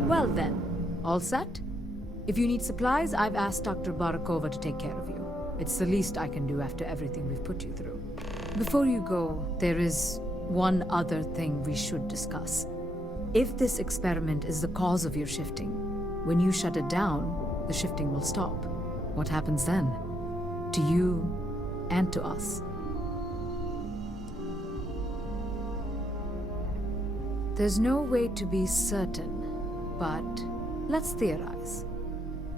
Well then, all set? If you need supplies, I've asked Dr. Barakova to take care of you. It's the least I can do after everything we've put you through. Before you go, there is one other thing we should discuss. If this experiment is the cause of your shifting, when you shut it down, the shifting will stop. What happens then? To you and to us. There's no way to be certain, but let's theorize.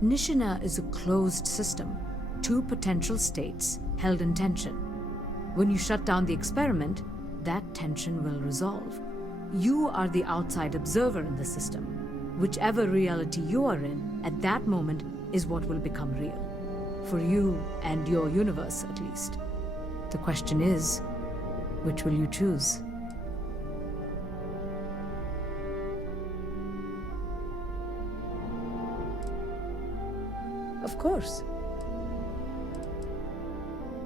Nishina is a closed system, two potential states held in tension. When you shut down the experiment, that tension will resolve. You are the outside observer in the system. Whichever reality you are in, at that moment, is what will become real. For you and your universe, at least. The question is, which will you choose? Of course.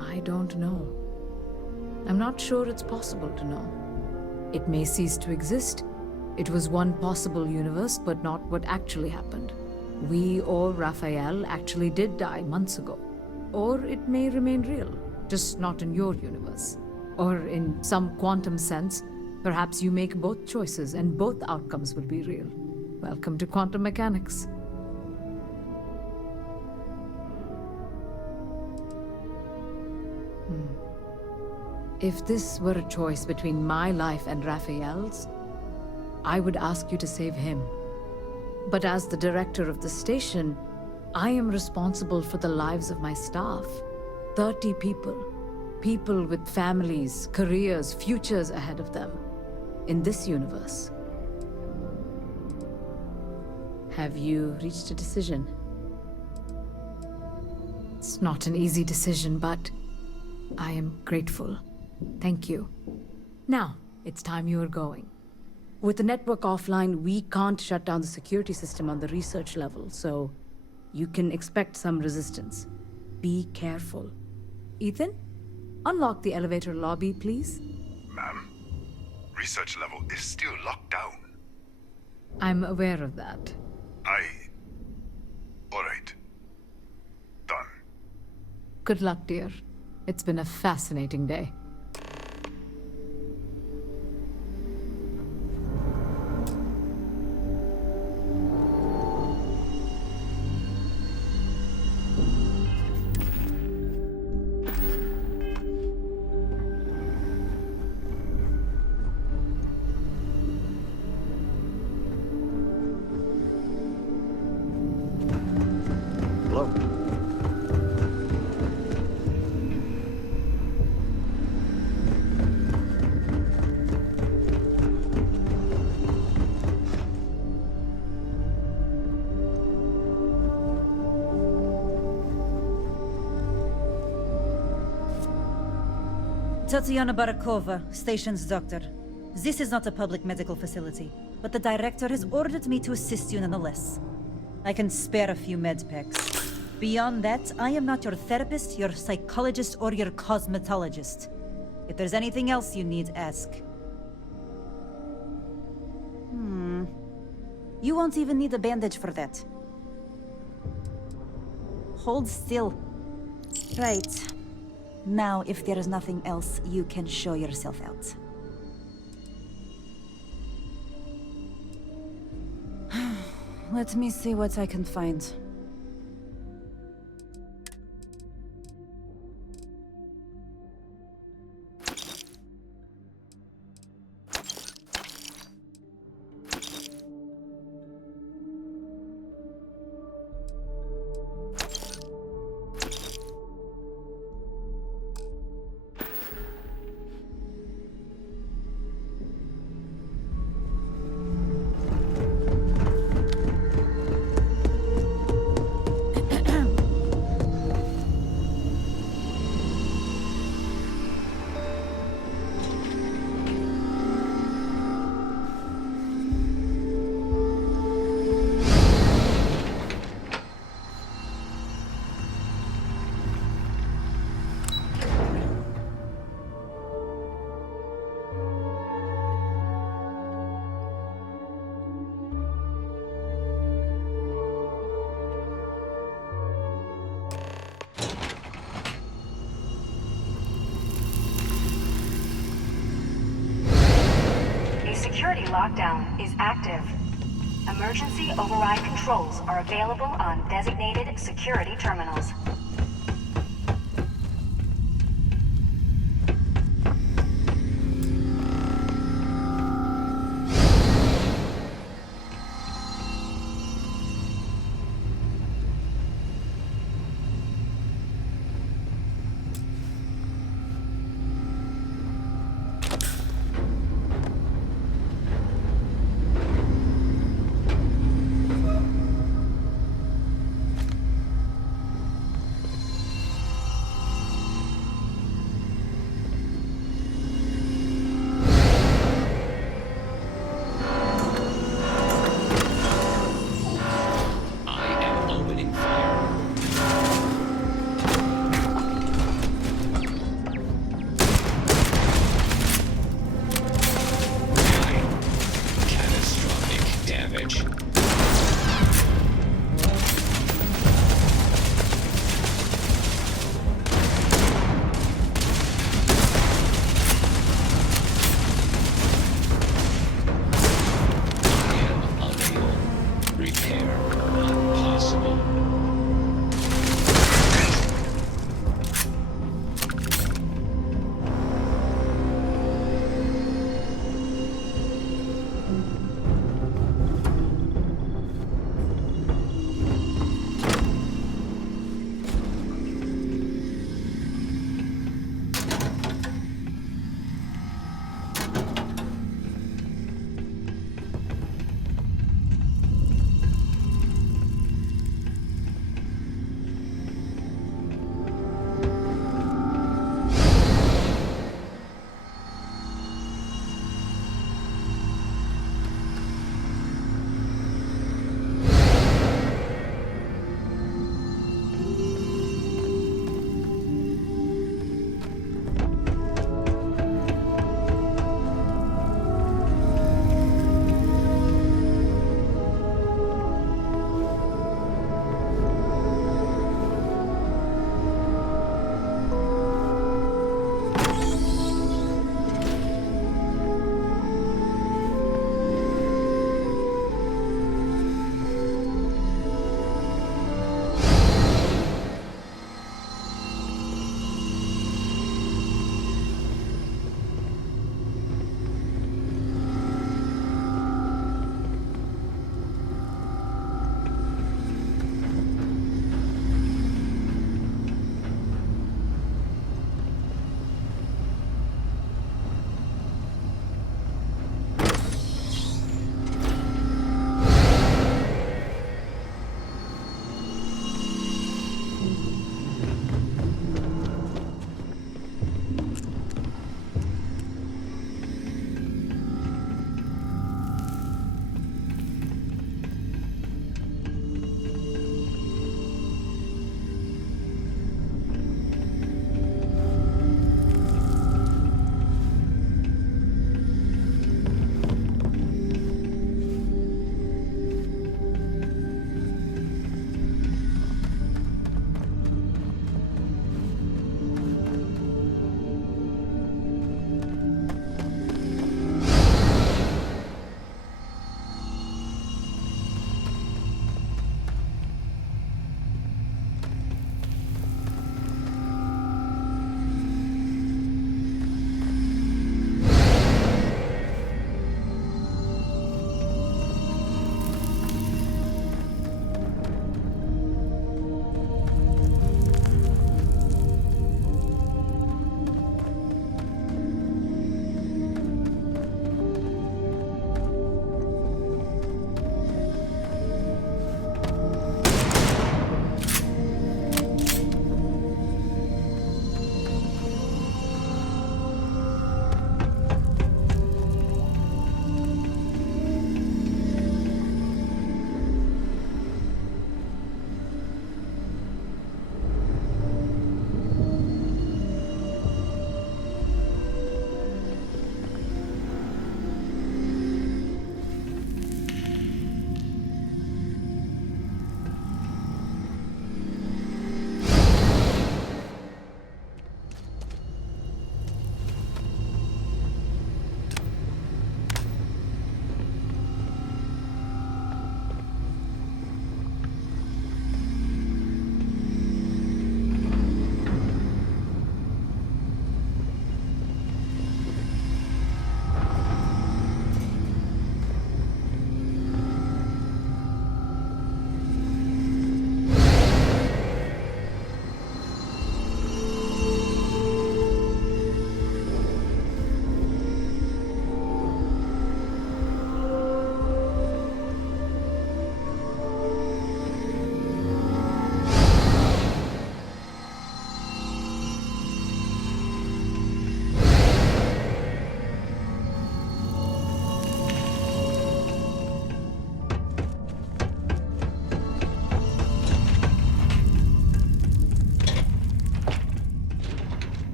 I don't know. I'm not sure it's possible to know. It may cease to exist. It was one possible universe, but not what actually happened. We or Raphael actually did die months ago. Or it may remain real, just not in your universe. Or in some quantum sense, perhaps you make both choices and both outcomes will be real. Welcome to quantum mechanics. If this were a choice between my life and Raphael's, I would ask you to save him. But as the director of the station, I am responsible for the lives of my staff. 30 people. People with families, careers, futures ahead of them. In this universe. Have you reached a decision? It's not an easy decision, but I am grateful. Thank you. Now, it's time you are going. With the network offline, we can't shut down the security system on the research level, so you can expect some resistance. Be careful. Ethan, unlock the elevator lobby, please. Ma'am, research level is still locked down. I'm aware of that. All right. Done. Good luck, dear. It's been a fascinating day. Tatiana Barakova, station's doctor. This is not a public medical facility, but the director has ordered me to assist you nonetheless. I can spare a few med packs. Beyond that, I am not your therapist, your psychologist, or your cosmetologist. If there's anything else you need, ask. You won't even need a bandage for that. Hold still. Right. Now, if there is nothing else, you can show yourself out. Let me see what I can find. Security lockdown is active. Emergency override controls are available on designated security terminals.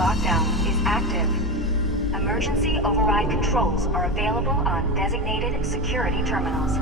lockdown is active. Emergency override controls are available on designated security terminals.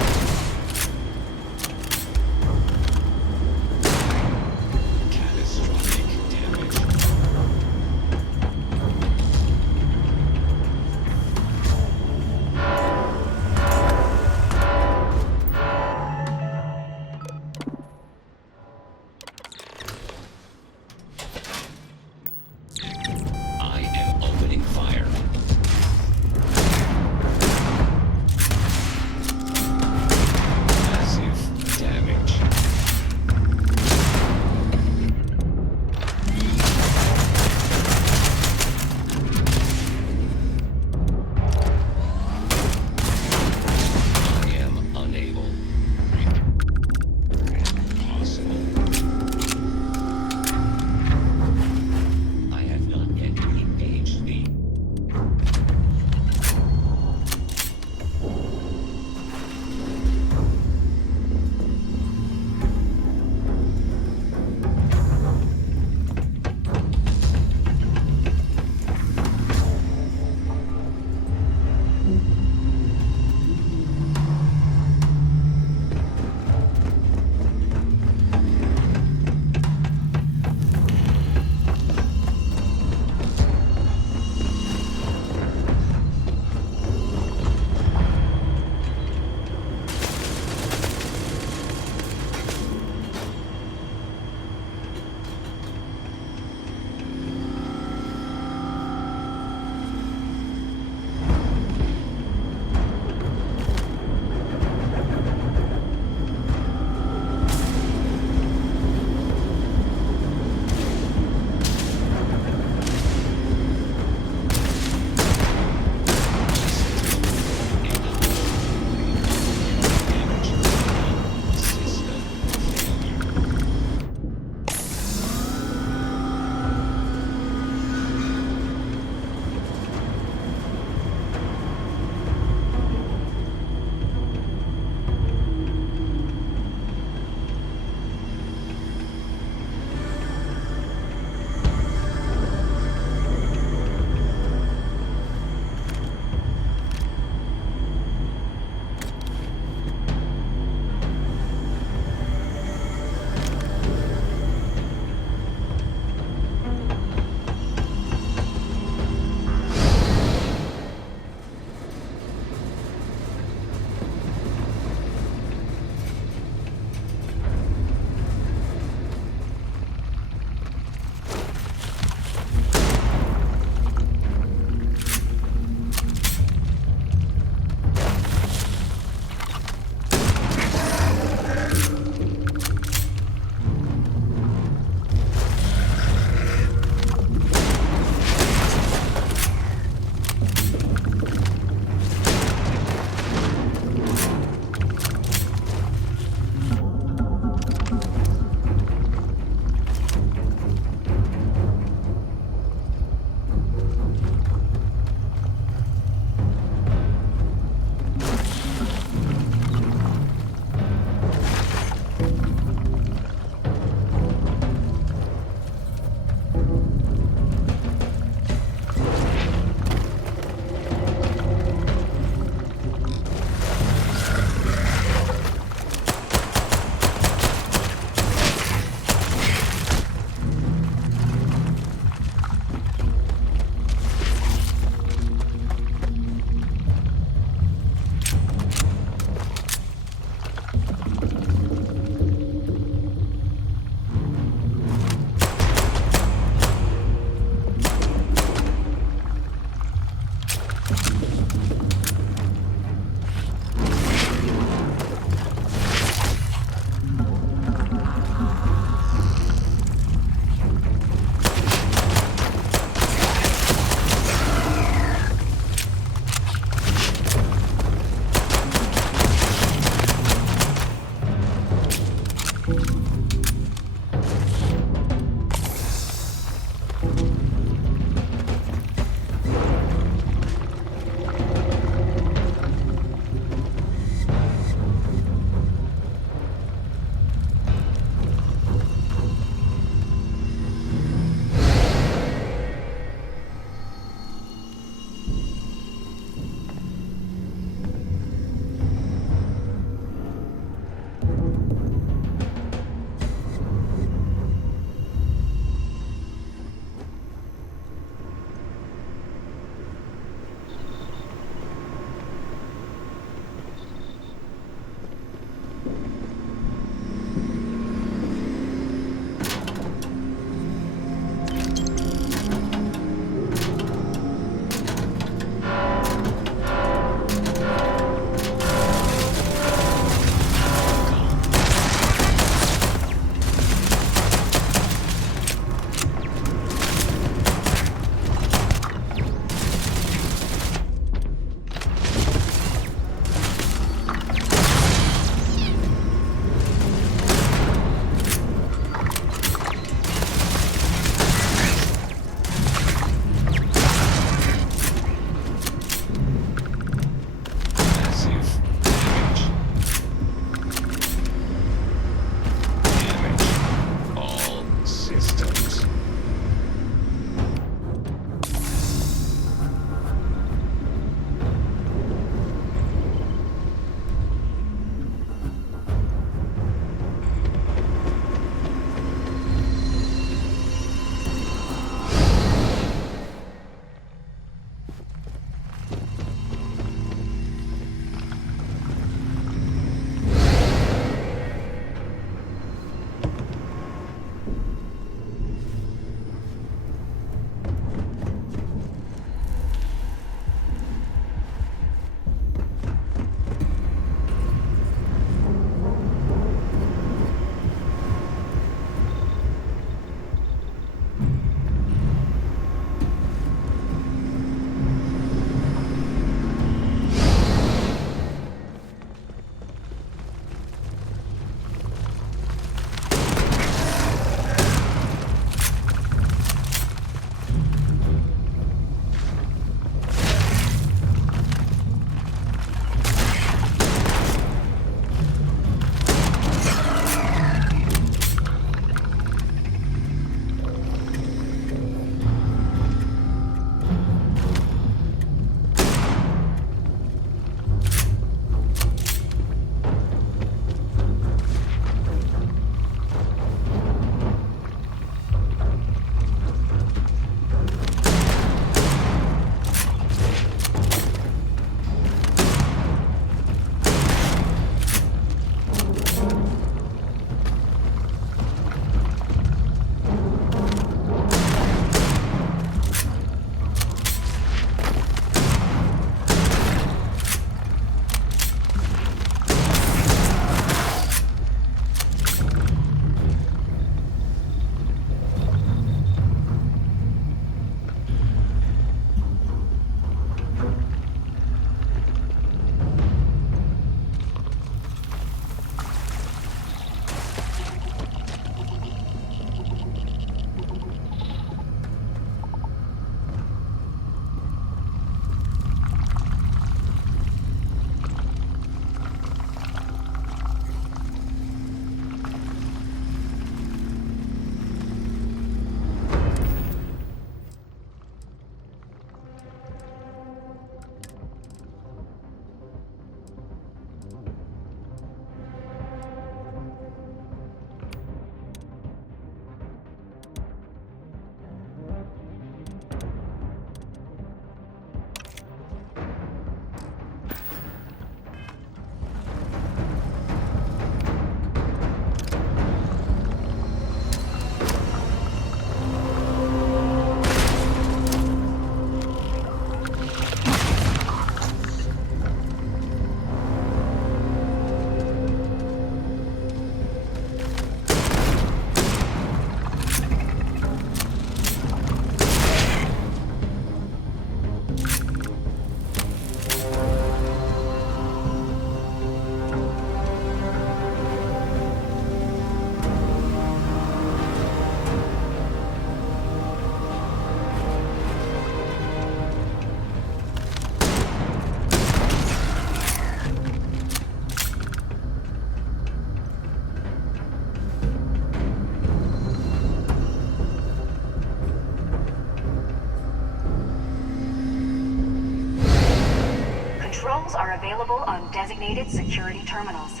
controls are available on designated security terminals.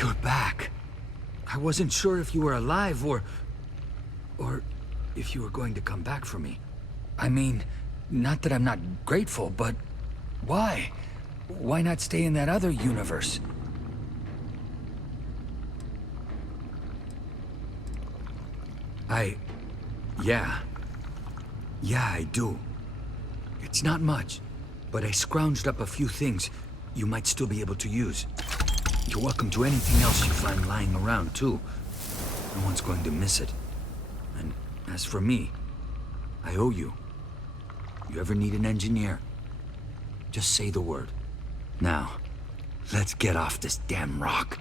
You're back. I wasn't sure if you were alive or if you were going to come back for me. I mean, not that I'm not grateful, but why? Why not stay in that other universe? Yeah, I do. It's not much, but I scrounged up a few things you might still be able to use. You're welcome to anything else you find lying around, too. No one's going to miss it. And as for me, I owe you. You ever need an engineer, just say the word. Now, let's get off this damn rock.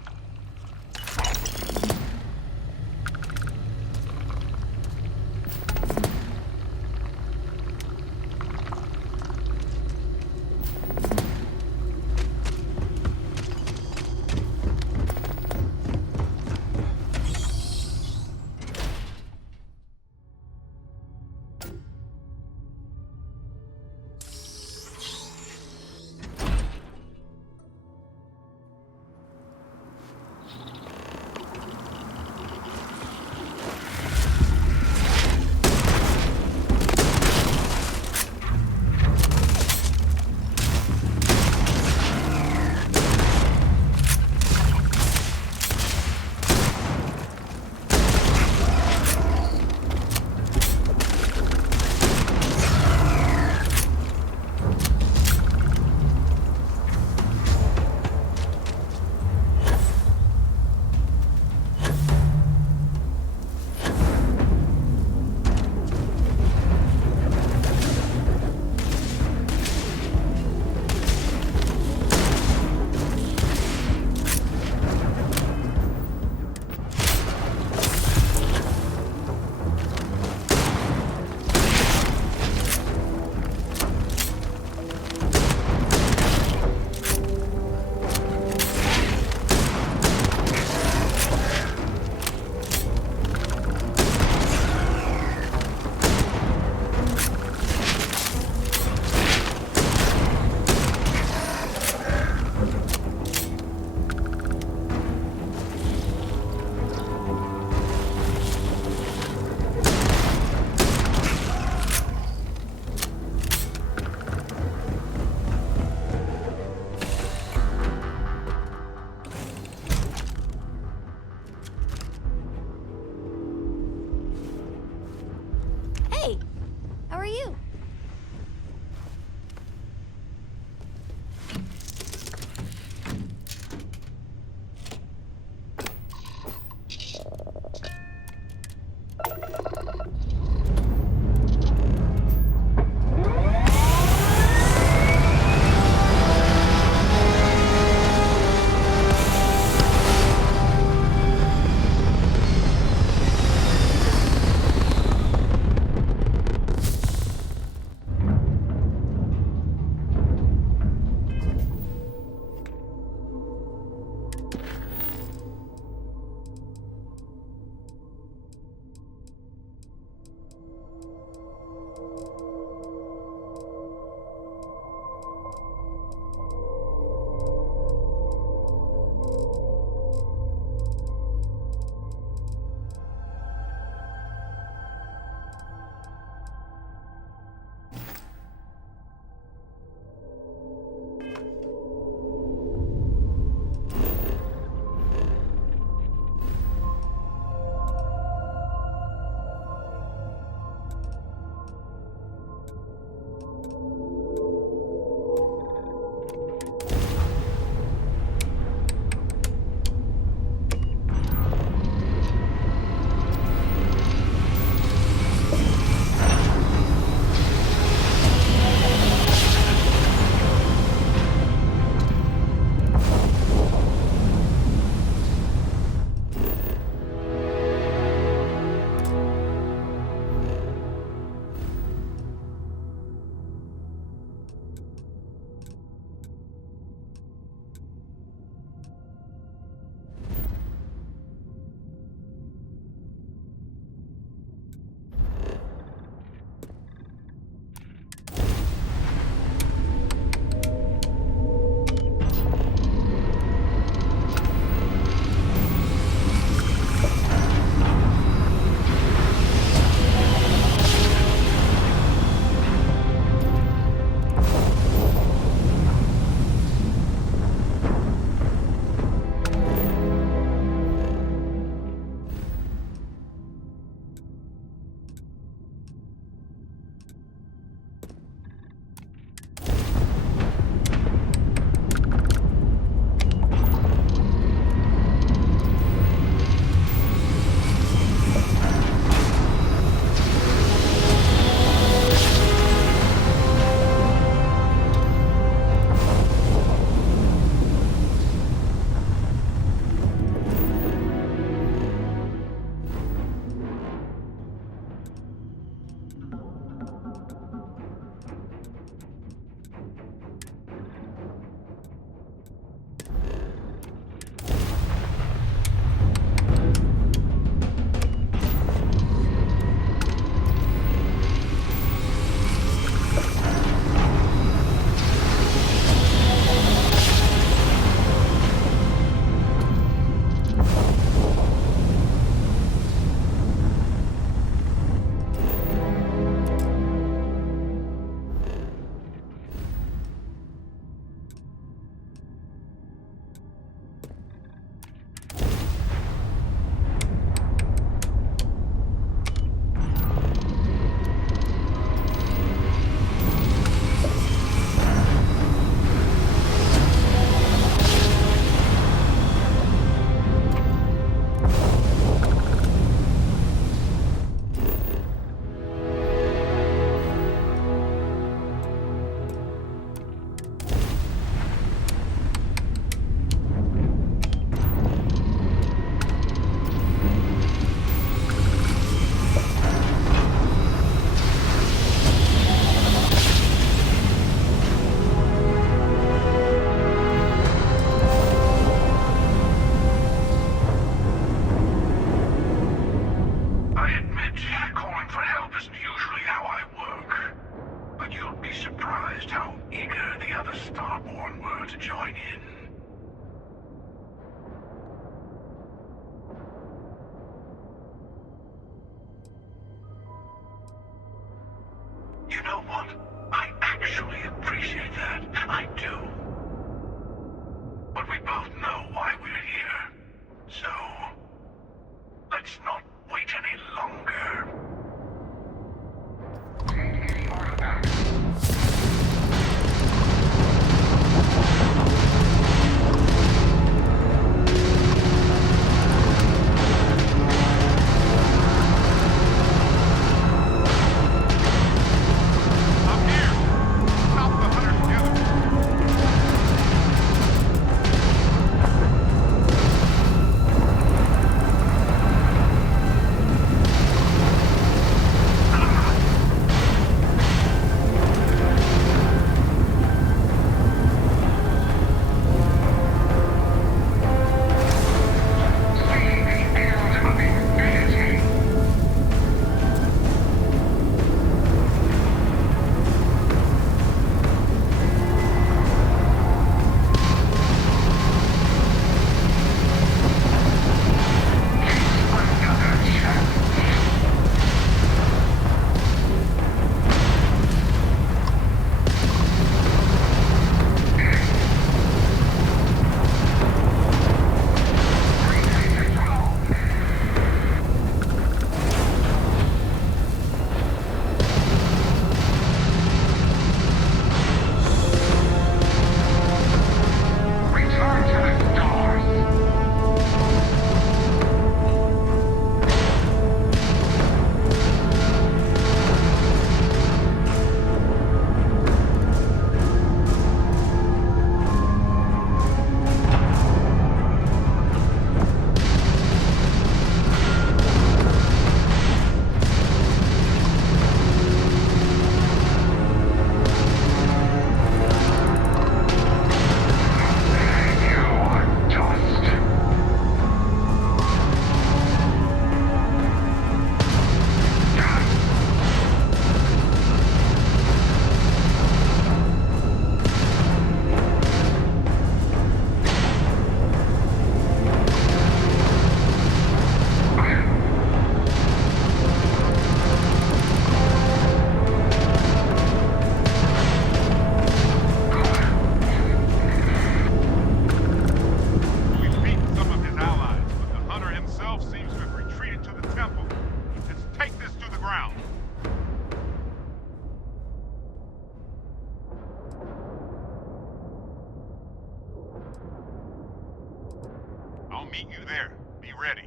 I'll meet you there. Be ready.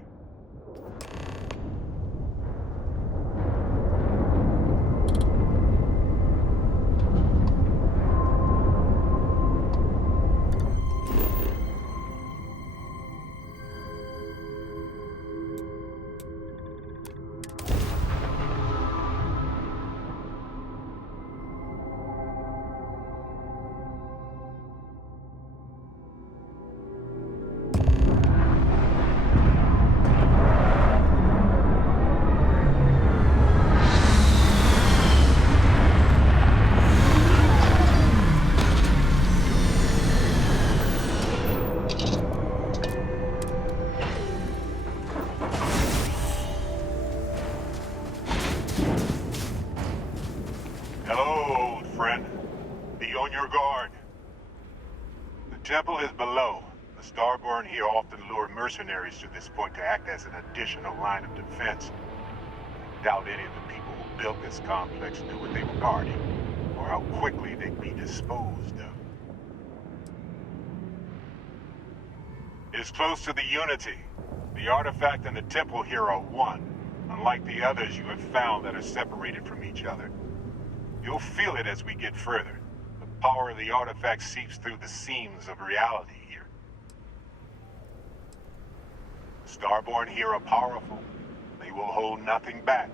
Hello, old friend. Be on your guard. The temple is below. The Starborn here often lure mercenaries to this point to act as an additional line of defense. I doubt any of the people who built this complex knew what they were guarding, or how quickly they'd be disposed of. It's close to the Unity. The artifact and the temple here are one, unlike the others you have found that are separated from each other. You'll feel it as we get further. The power of the artifact seeps through the seams of reality here. The Starborn here are powerful. They will hold nothing back.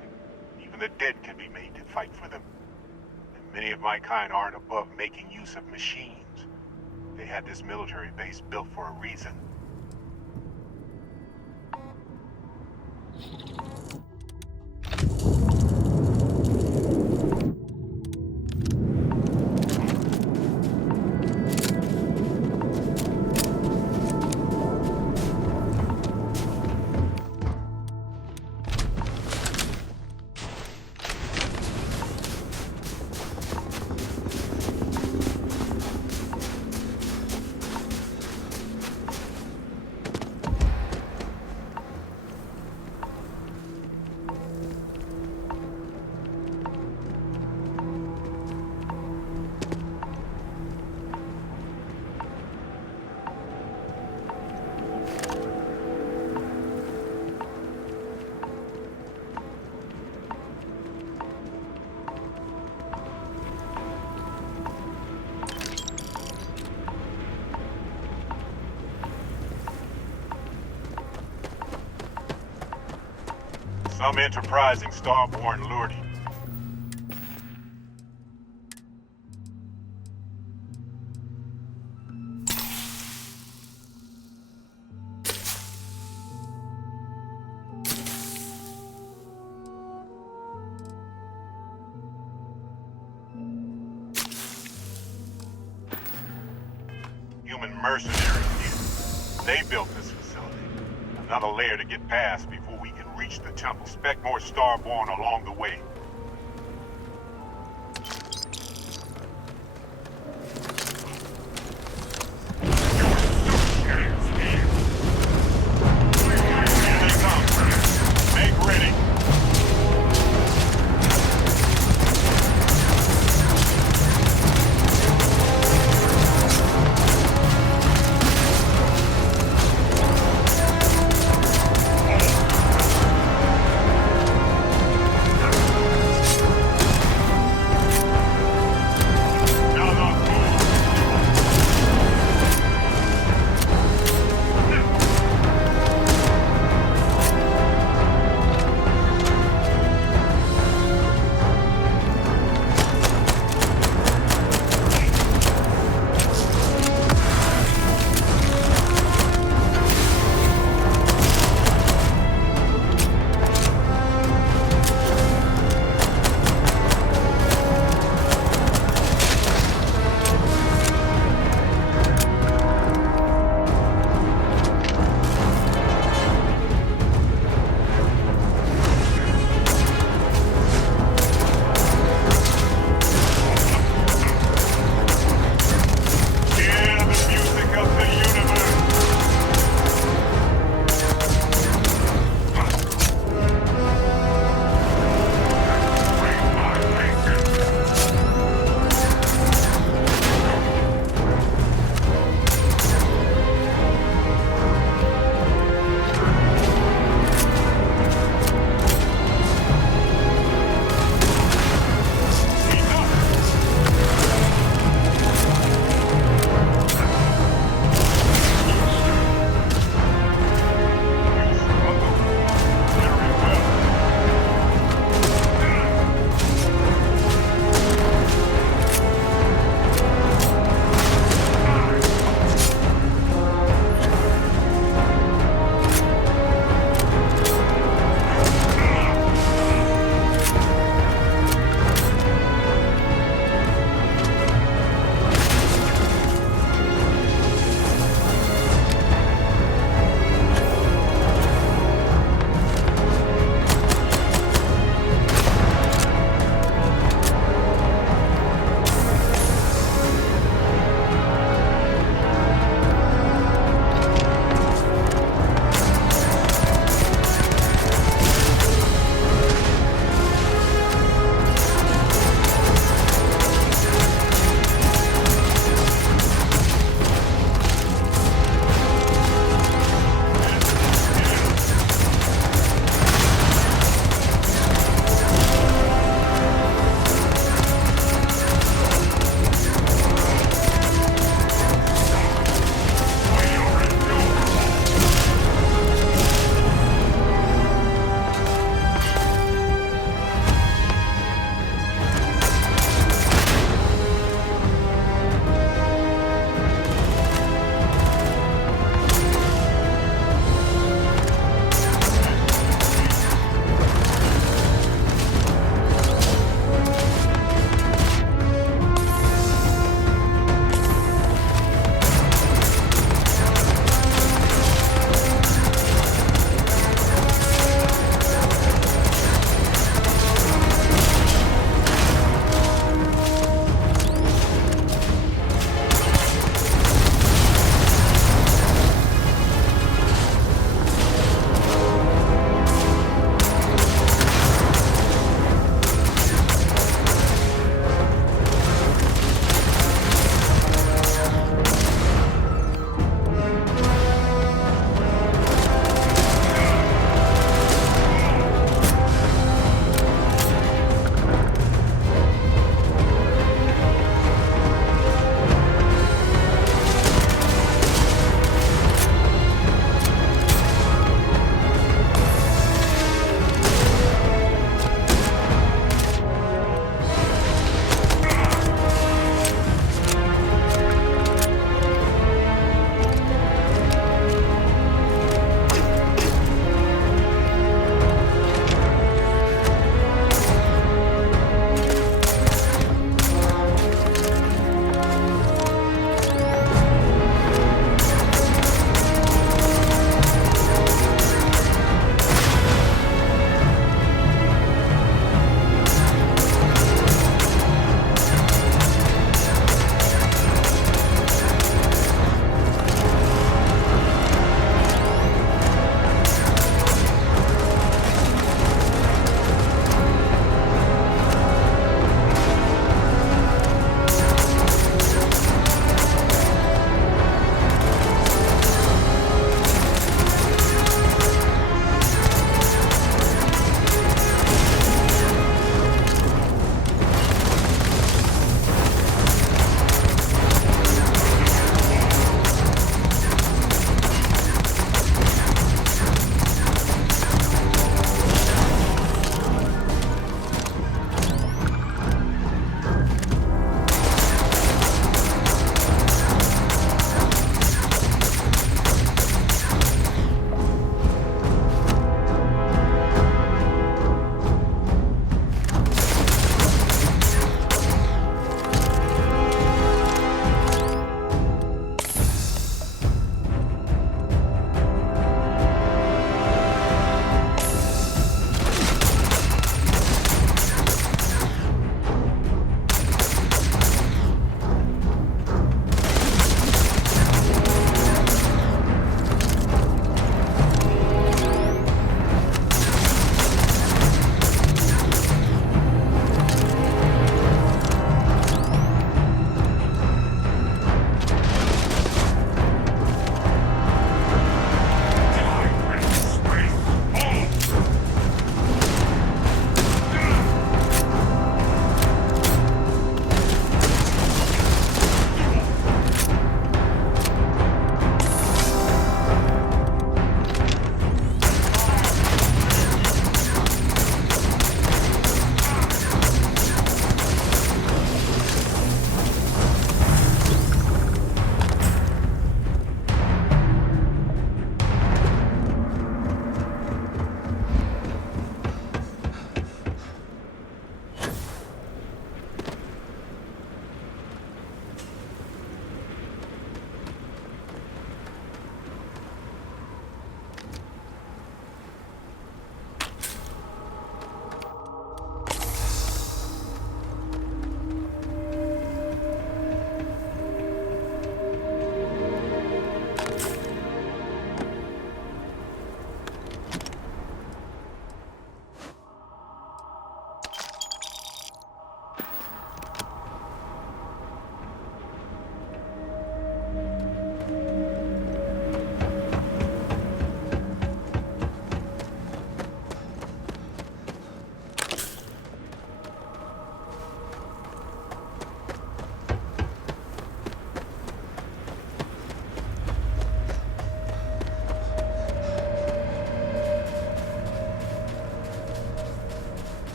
Even the dead can be made to fight for them. And many of my kind aren't above making use of machines. They had this military base built for a reason. Some enterprising Starborn lured you. Human mercenaries here. They built this facility. Another layer to get past before we can reach the temple. Expect more Starborn along the way. Here they come. Make ready.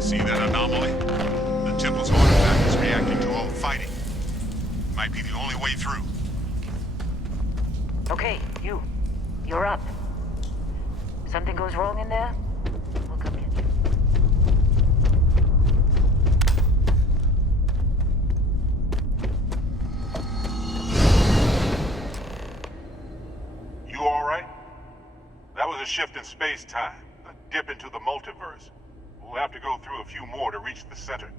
See that anomaly? The temple's artifact is reacting to all the fighting. Might be the only way through. Okay, you're up. Something goes wrong in there, we'll come get you. You alright? That was a shift in space-time, a dip into the multiverse. We'll have to go through a few more to reach the center.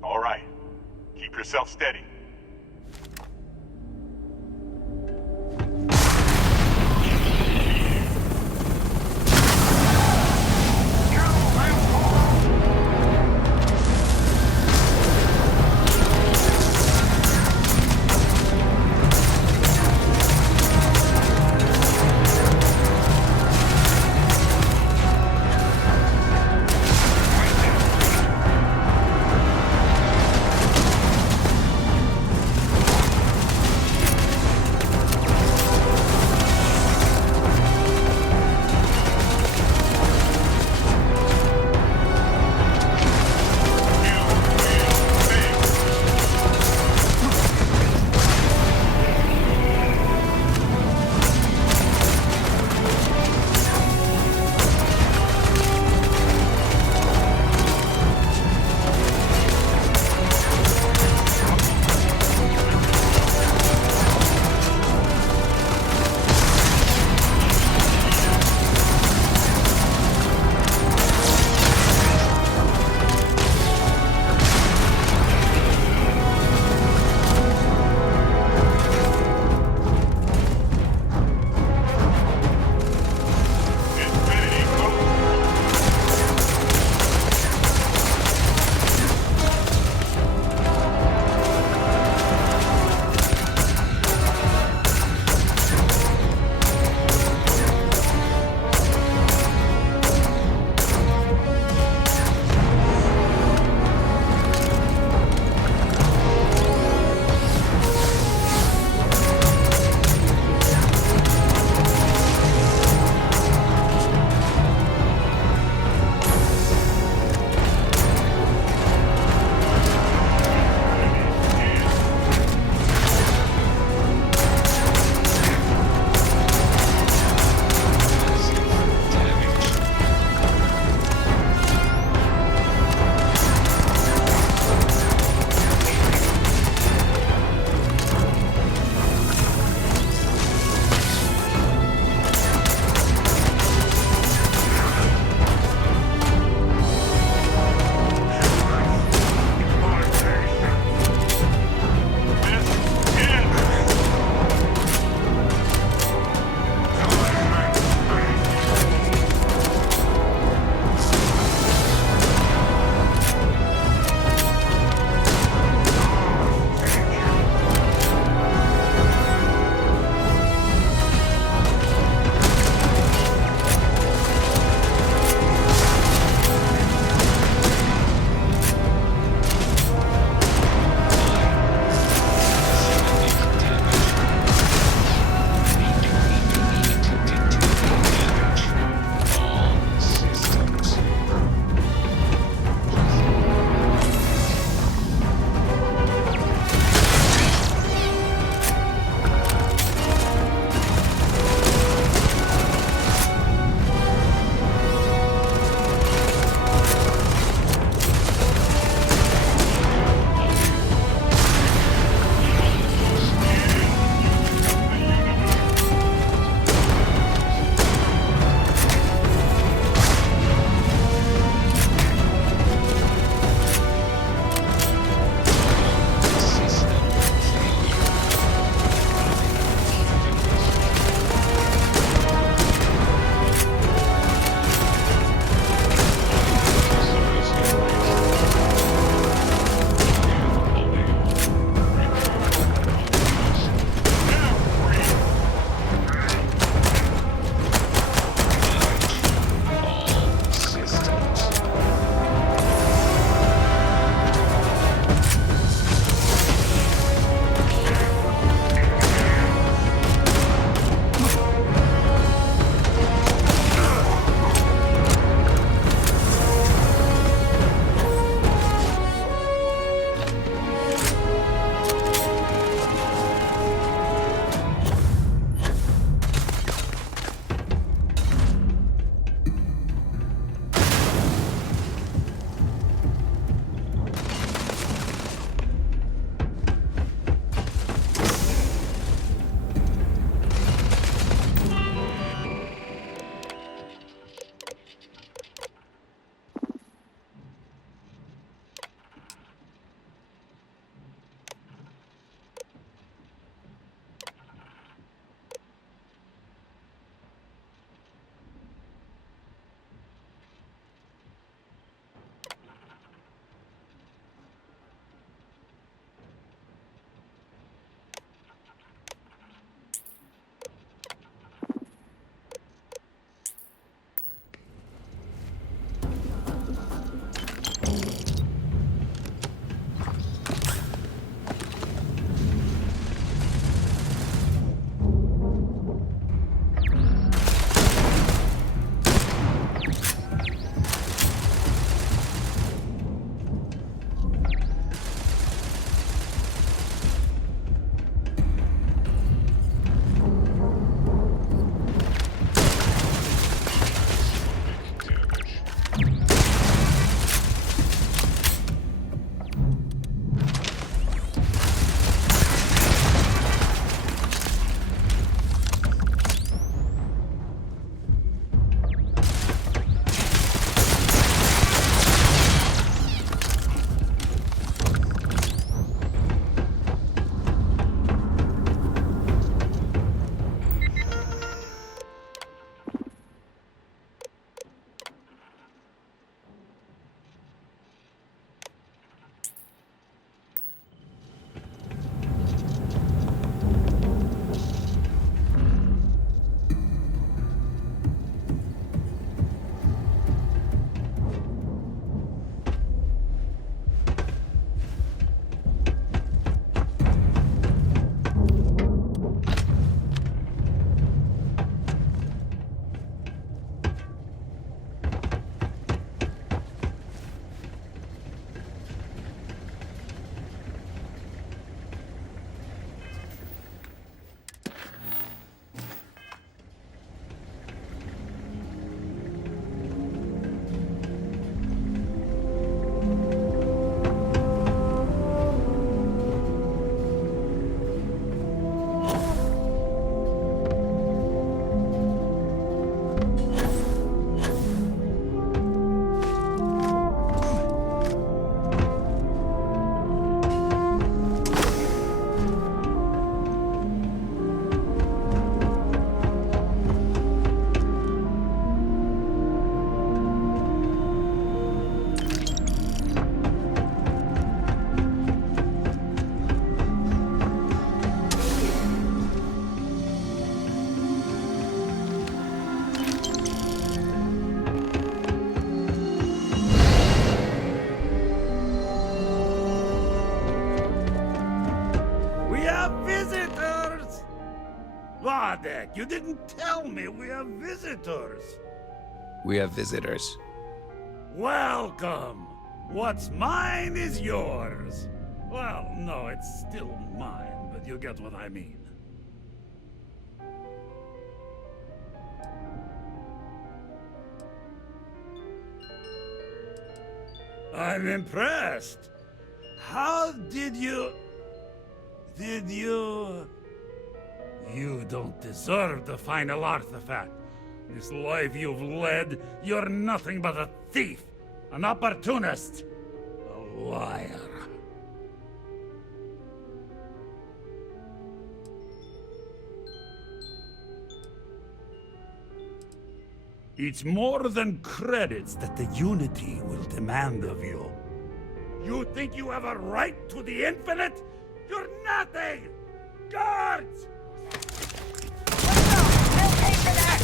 Alright. Keep yourself steady. Radek, you didn't tell me we have visitors. We have visitors. Welcome. What's mine is yours. Well, no, it's still mine, but you get what I mean. I'm impressed. How did you... You don't deserve the final artifact. This life you've led, you're nothing but a thief, an opportunist, a liar. It's more than credits that the Unity will demand of you. You think you have a right to the infinite? You're nothing! Guards! They'll pay for that!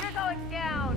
You're going down!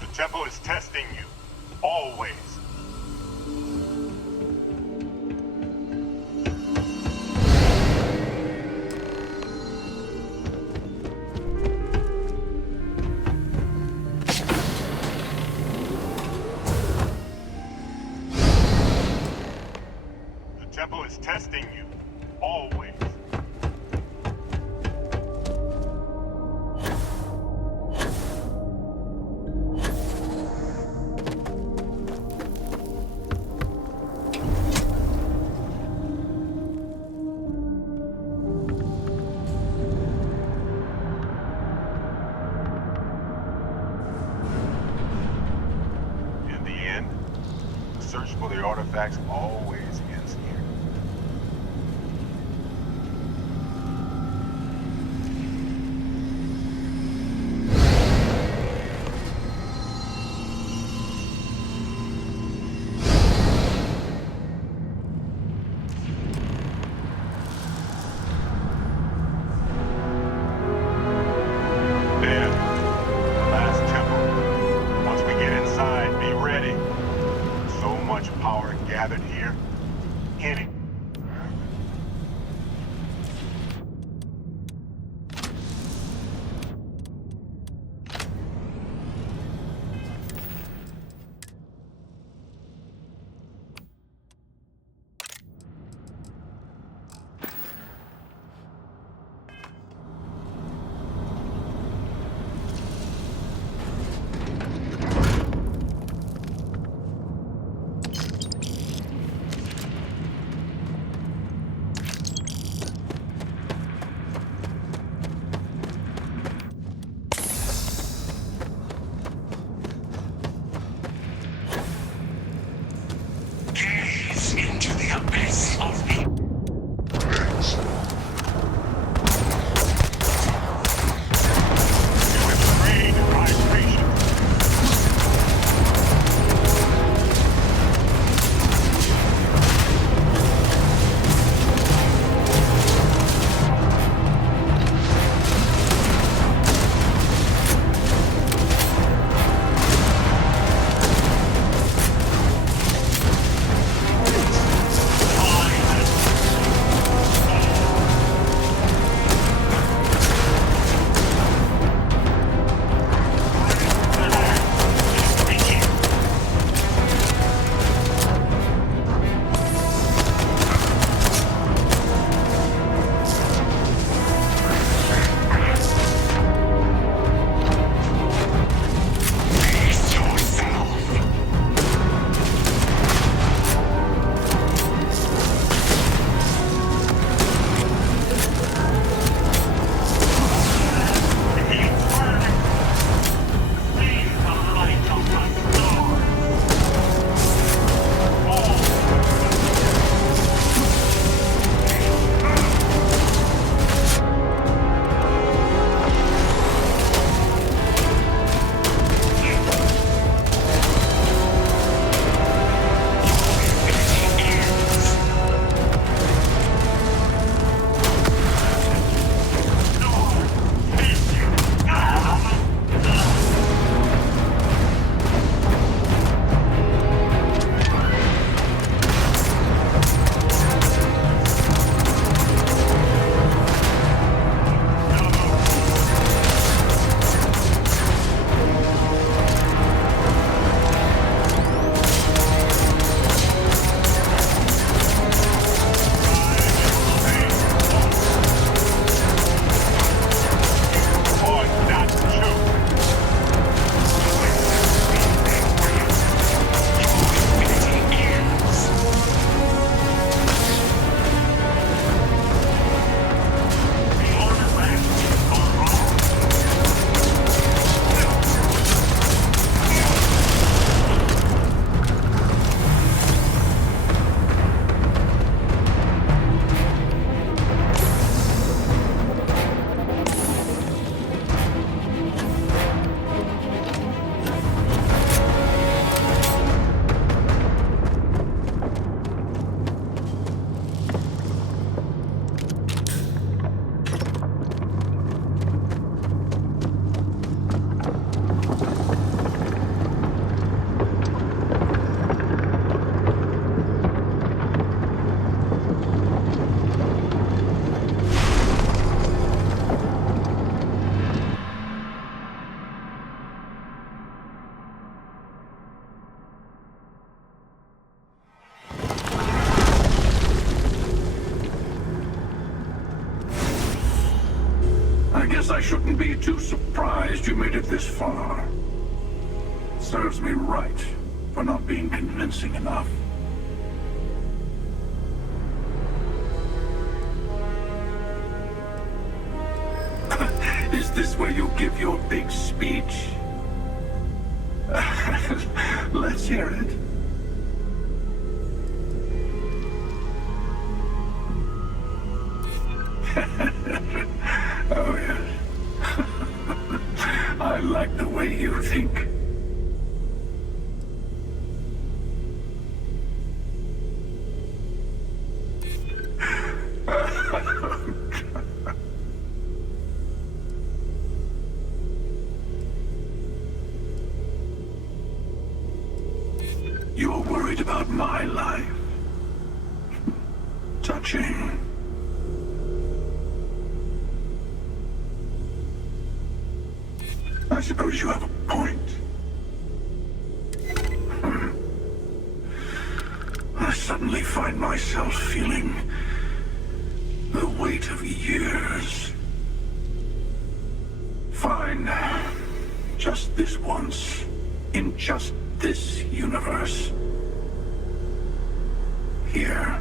The temple is testing you. Always. The temple is testing you. Always. In the end, the search for the artifacts always ends here. There, the last temple. Once we get inside, be ready. So much power gathered here. Any. Gaze into the abyss of the... You have trained my patience. Time has suppose I shouldn't be too surprised you made it this far. Serves me right for not being convincing enough. Is this where you give your big speech? Let's hear it. Oh, yes. I like the way you think. You're worried about my life. Touching. I suppose you have a point. I suddenly find myself feeling the weight of years. Fine. Just this once. In just this universe. Here.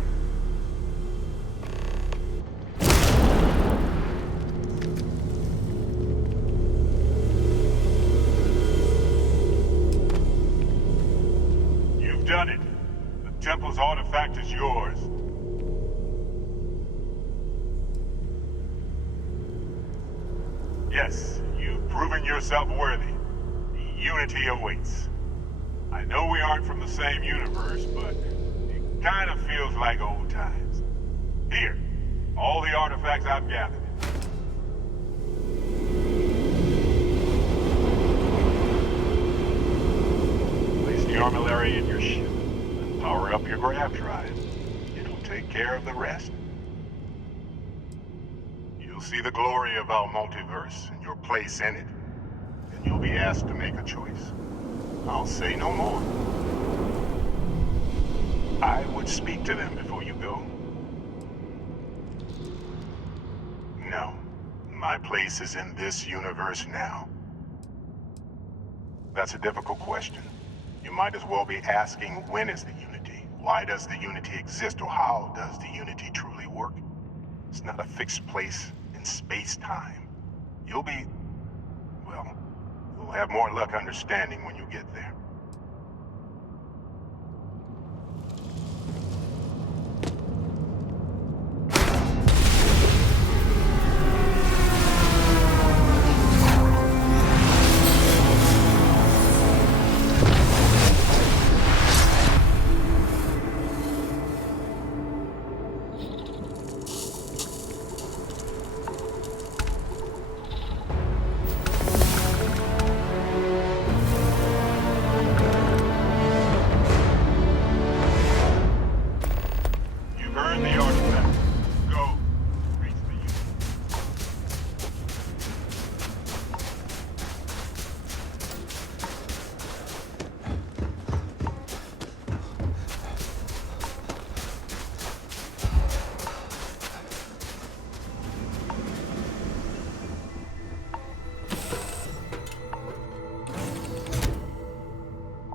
You've done it. The Temple's artifact is yours. Yes, you've proven yourself worthy. The Unity awaits. I know we aren't from the same universe, but it kind of feels like old times. Here, all the artifacts I've gathered. Place the armillary in your ship, and power up your grav drive. It'll take care of the rest. You'll see the glory of our multiverse and your place in it. And you'll be asked to make a choice. I'll say no more. I would speak to them before you go. No. My place is in this universe now. That's a difficult question. You might as well be asking, when is the Unity? Why does the Unity exist, or how does the Unity truly work? It's not a fixed place in space-time. You'll be... well, you'll have more luck understanding when you get there.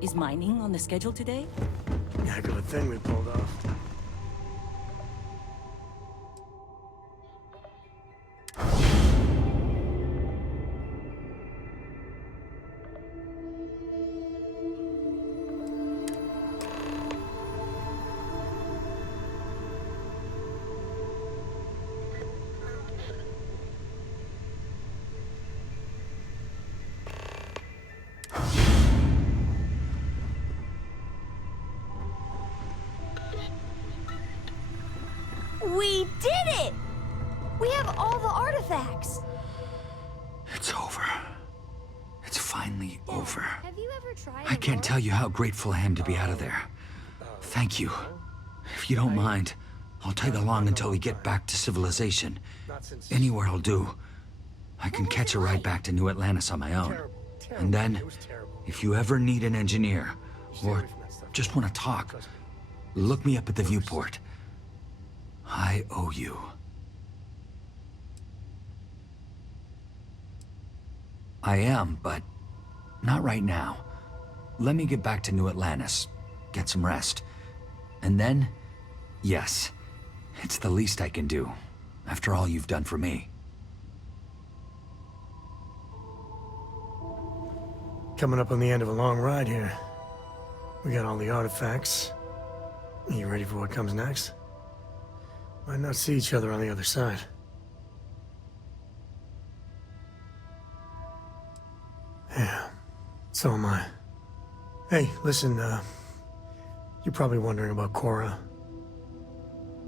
Is mining on the schedule today? Heck of a thing we pulled off. We did it! We have all the artifacts. It's over. It's finally over. Have you ever tried? I can't tell you how grateful I am to be out of there. Thank you. If you don't mind, I'll tag along until we get back to civilization. Anywhere will do. I can catch a ride back to New Atlantis on my own. And then, if you ever need an engineer, or just want to talk, look me up at the viewport. I owe you. I am, but not right now. Let me get back to New Atlantis, get some rest. And then, yes, it's the least I can do, after all you've done for me. Coming up on the end of a long ride here. We got all the artifacts. You ready for what comes next? Might not see each other on the other side. Yeah, so am I. Hey, listen, you're probably wondering about Cora.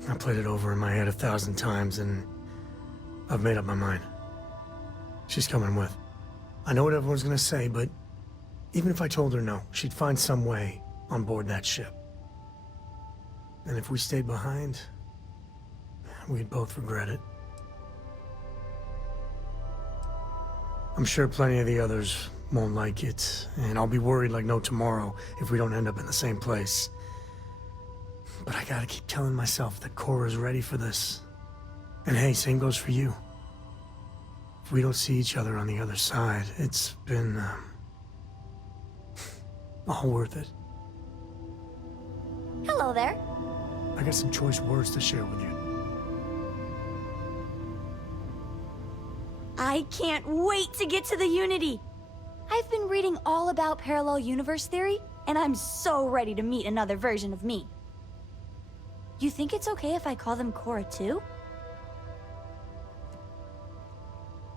I played it over in my head 1,000 times, and I've made up my mind. She's coming with. I know what everyone's gonna say, but even if I told her no, she'd find some way on board that ship. And if we stayed behind, we'd both regret it. I'm sure plenty of the others won't like it, and I'll be worried like no tomorrow if we don't end up in the same place. But I gotta keep telling myself that Cora's ready for this. And hey, same goes for you. If we don't see each other on the other side, it's been, all worth it. Hello there. I got some choice words to share with you. I can't wait to get to the Unity. I've been reading all about parallel universe theory, and I'm so ready to meet another version of me. You think it's okay if I call them Cora too?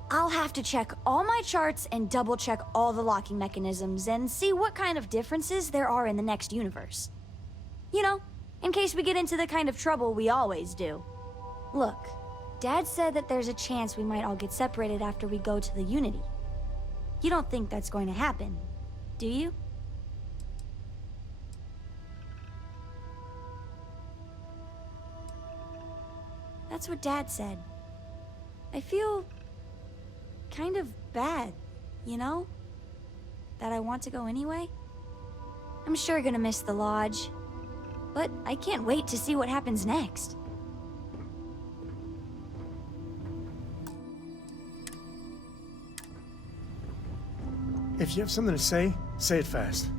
I'll have to check all my charts and double-check all the locking mechanisms and see what kind of differences there are in the next universe. You know, in case we get into the kind of trouble we always do. Look, Dad said that there's a chance we might all get separated after we go to the Unity. You don't think that's going to happen, do you? That's what Dad said. I feel kind of bad, you know? That I want to go anyway. I'm sure gonna miss the lodge, but I can't wait to see what happens next. If you have something to say it fast.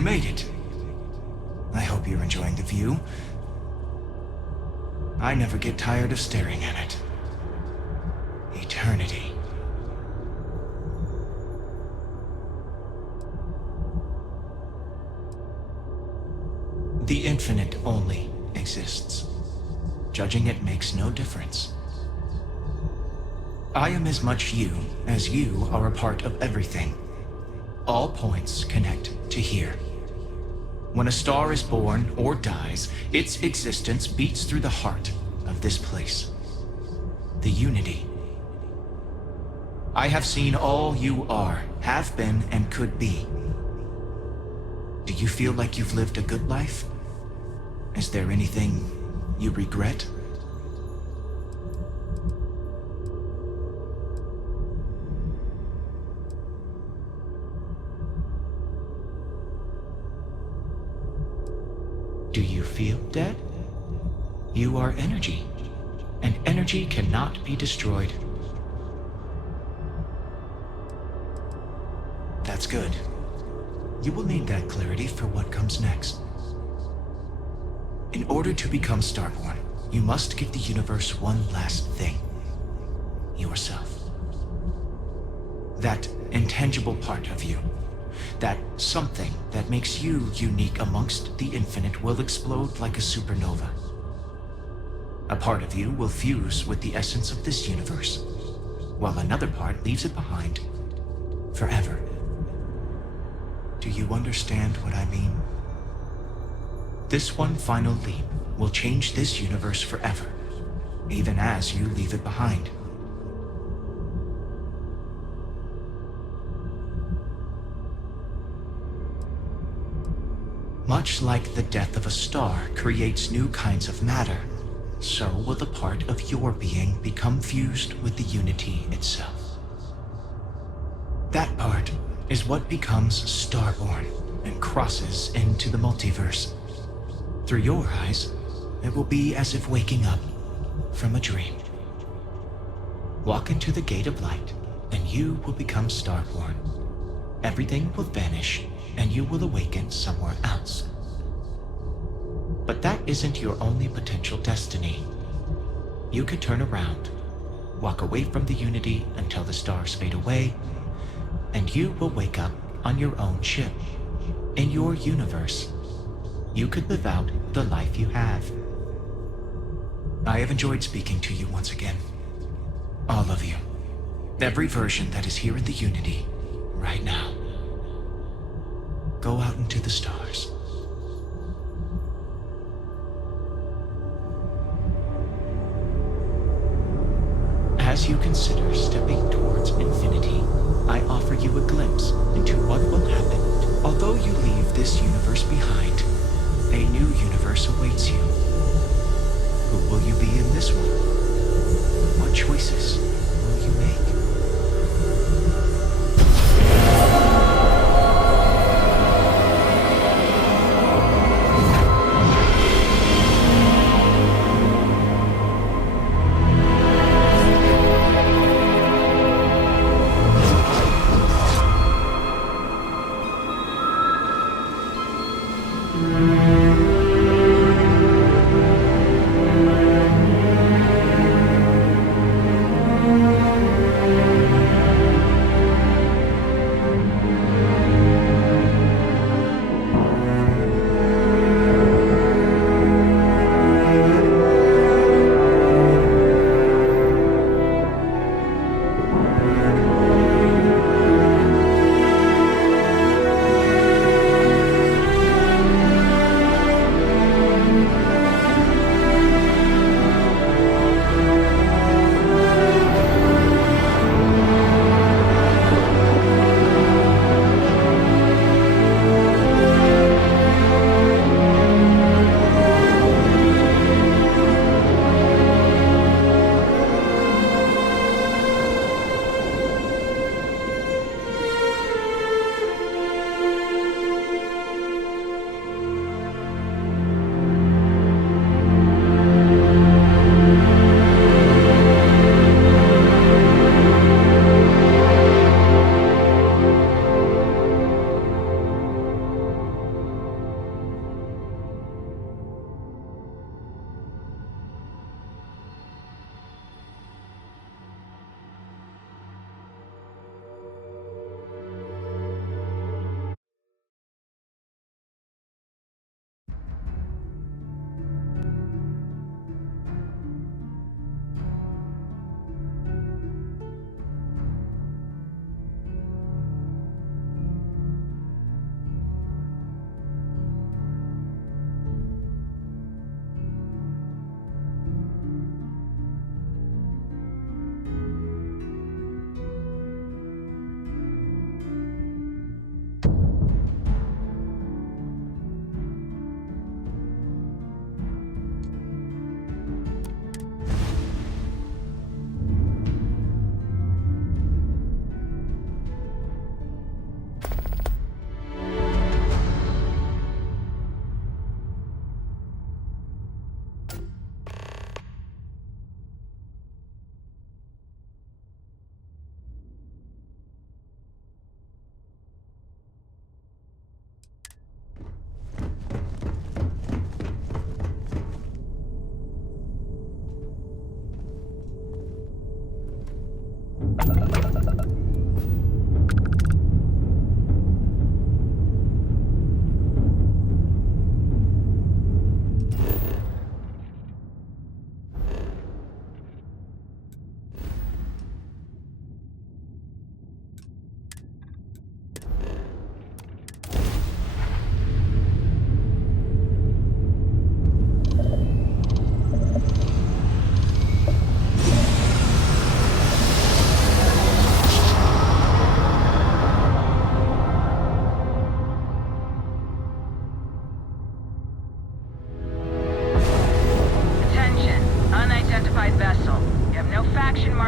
You made it. I hope you're enjoying the view. I never get tired of staring at it. Eternity. The infinite only exists. Judging it makes no difference. I am as much you as you are a part of everything. All points connect to here. When a star is born or dies, its existence beats through the heart of this place. The unity. I have seen all you are, have been, and could be. Do you feel like you've lived a good life? Is there anything you regret? Do you feel dead? You are energy, and energy cannot be destroyed. That's good. You will need that clarity for what comes next. In order to become Starborn, you must give the universe one last thing. Yourself. That intangible part of you. That something that makes you unique amongst the infinite will explode like a supernova. A part of you will fuse with the essence of this universe, while another part leaves it behind forever. Do you understand what I mean? This one final leap will change this universe forever, even as you leave it behind. Much like the death of a star creates new kinds of matter, so will the part of your being become fused with the unity itself. That part is what becomes Starborn and crosses into the multiverse. Through your eyes, it will be as if waking up from a dream. Walk into the gate of light, and you will become Starborn. Everything will vanish, and you will awaken somewhere else. But that isn't your only potential destiny. You could turn around, walk away from the unity until the stars fade away, and you will wake up on your own ship, in your universe. You could live out the life you have. I have enjoyed speaking to you once again. All of you. Every version that is here in the Unity, right now. Go out into the stars. As you consider stepping towards infinity, I offer you a glimpse into what will happen. Although you leave this universe behind, a new universe awaits you. Who will you be in this one? What choices will you make?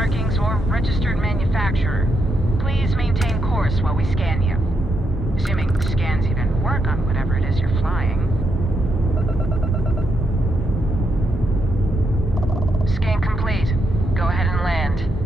markings or registered manufacturer. Please maintain course while we scan you. Assuming scans even work on whatever it is you're flying. Scan complete. Go ahead and land.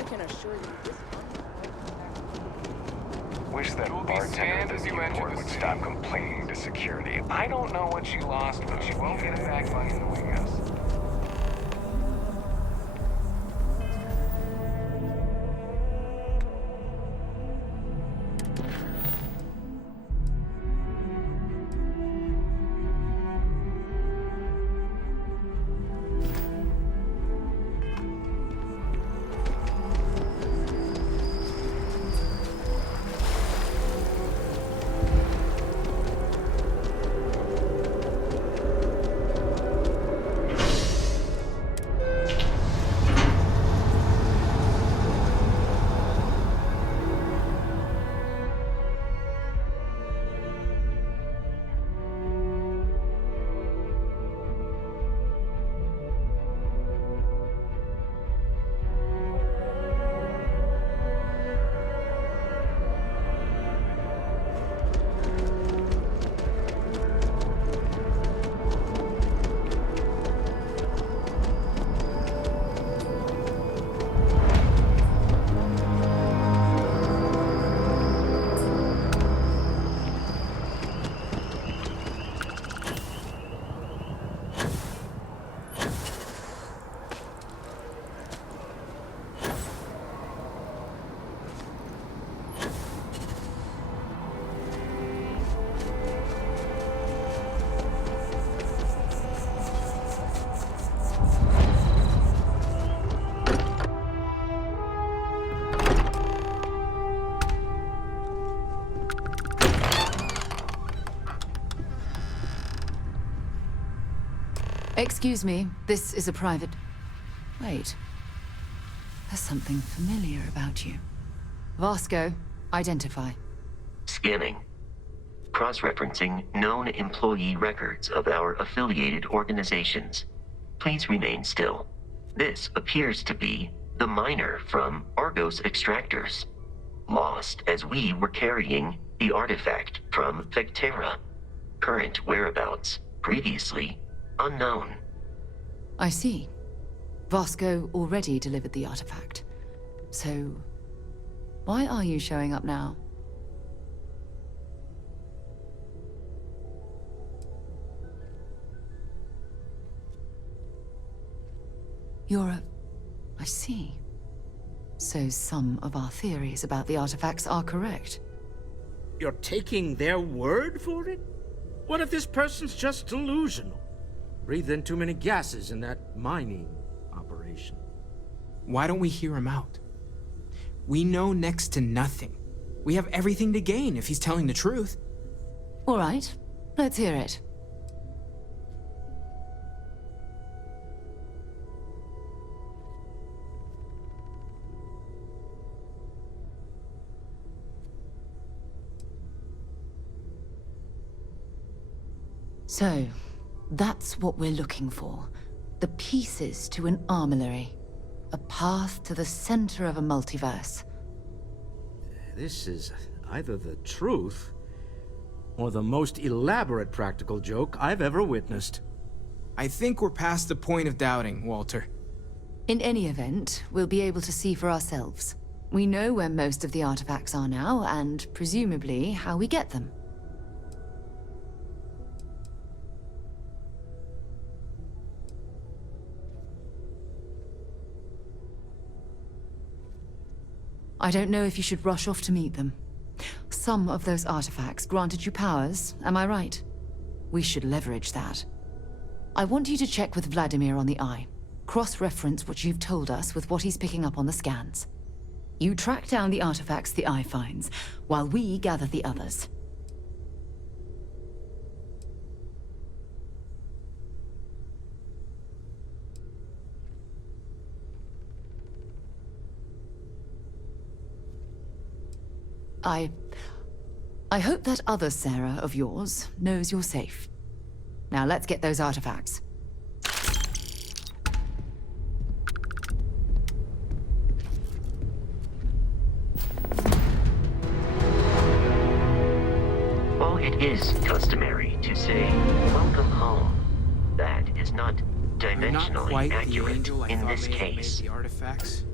I can assure you this Wish that bartender at this airport would stop complaining to security. I don't know what she lost, but she won't get it back by annoying us. Excuse me, this is a private... Wait. There's something familiar about you. Vasco, identify. Scanning. Cross-referencing known employee records of our affiliated organizations. Please remain still. This appears to be the miner from Argos Extractors. Lost as we were carrying the artifact from Vectera. Current whereabouts, previously unknown. I see. Vasco already delivered the artifact. So, why are you showing up now? I see. So some of our theories about the artifacts are correct. You're taking their word for it? What if this person's just delusional? Breathed in too many gases in that mining operation. Why don't we hear him out? We know next to nothing. We have everything to gain if he's telling the truth. All right, let's hear it. So, that's what we're looking for. The pieces to an armillary. A path to the center of a multiverse. This is either the truth, or the most elaborate practical joke I've ever witnessed. I think we're past the point of doubting, Walter. In any event, we'll be able to see for ourselves. We know where most of the artifacts are now, and presumably how we get them. I don't know if you should rush off to meet them. Some of those artifacts granted you powers, am I right? We should leverage that. I want you to check with Vladimir on the Eye. Cross-reference what you've told us with what he's picking up on the scans. You track down the artifacts the Eye finds, while we gather the others. I hope that other Sarah of yours knows you're safe. Now let's get those artifacts. While it is customary to say, "Welcome home," that is not You're not dimensionally quite the accurate angel I in thought this may have made case. the artifacts.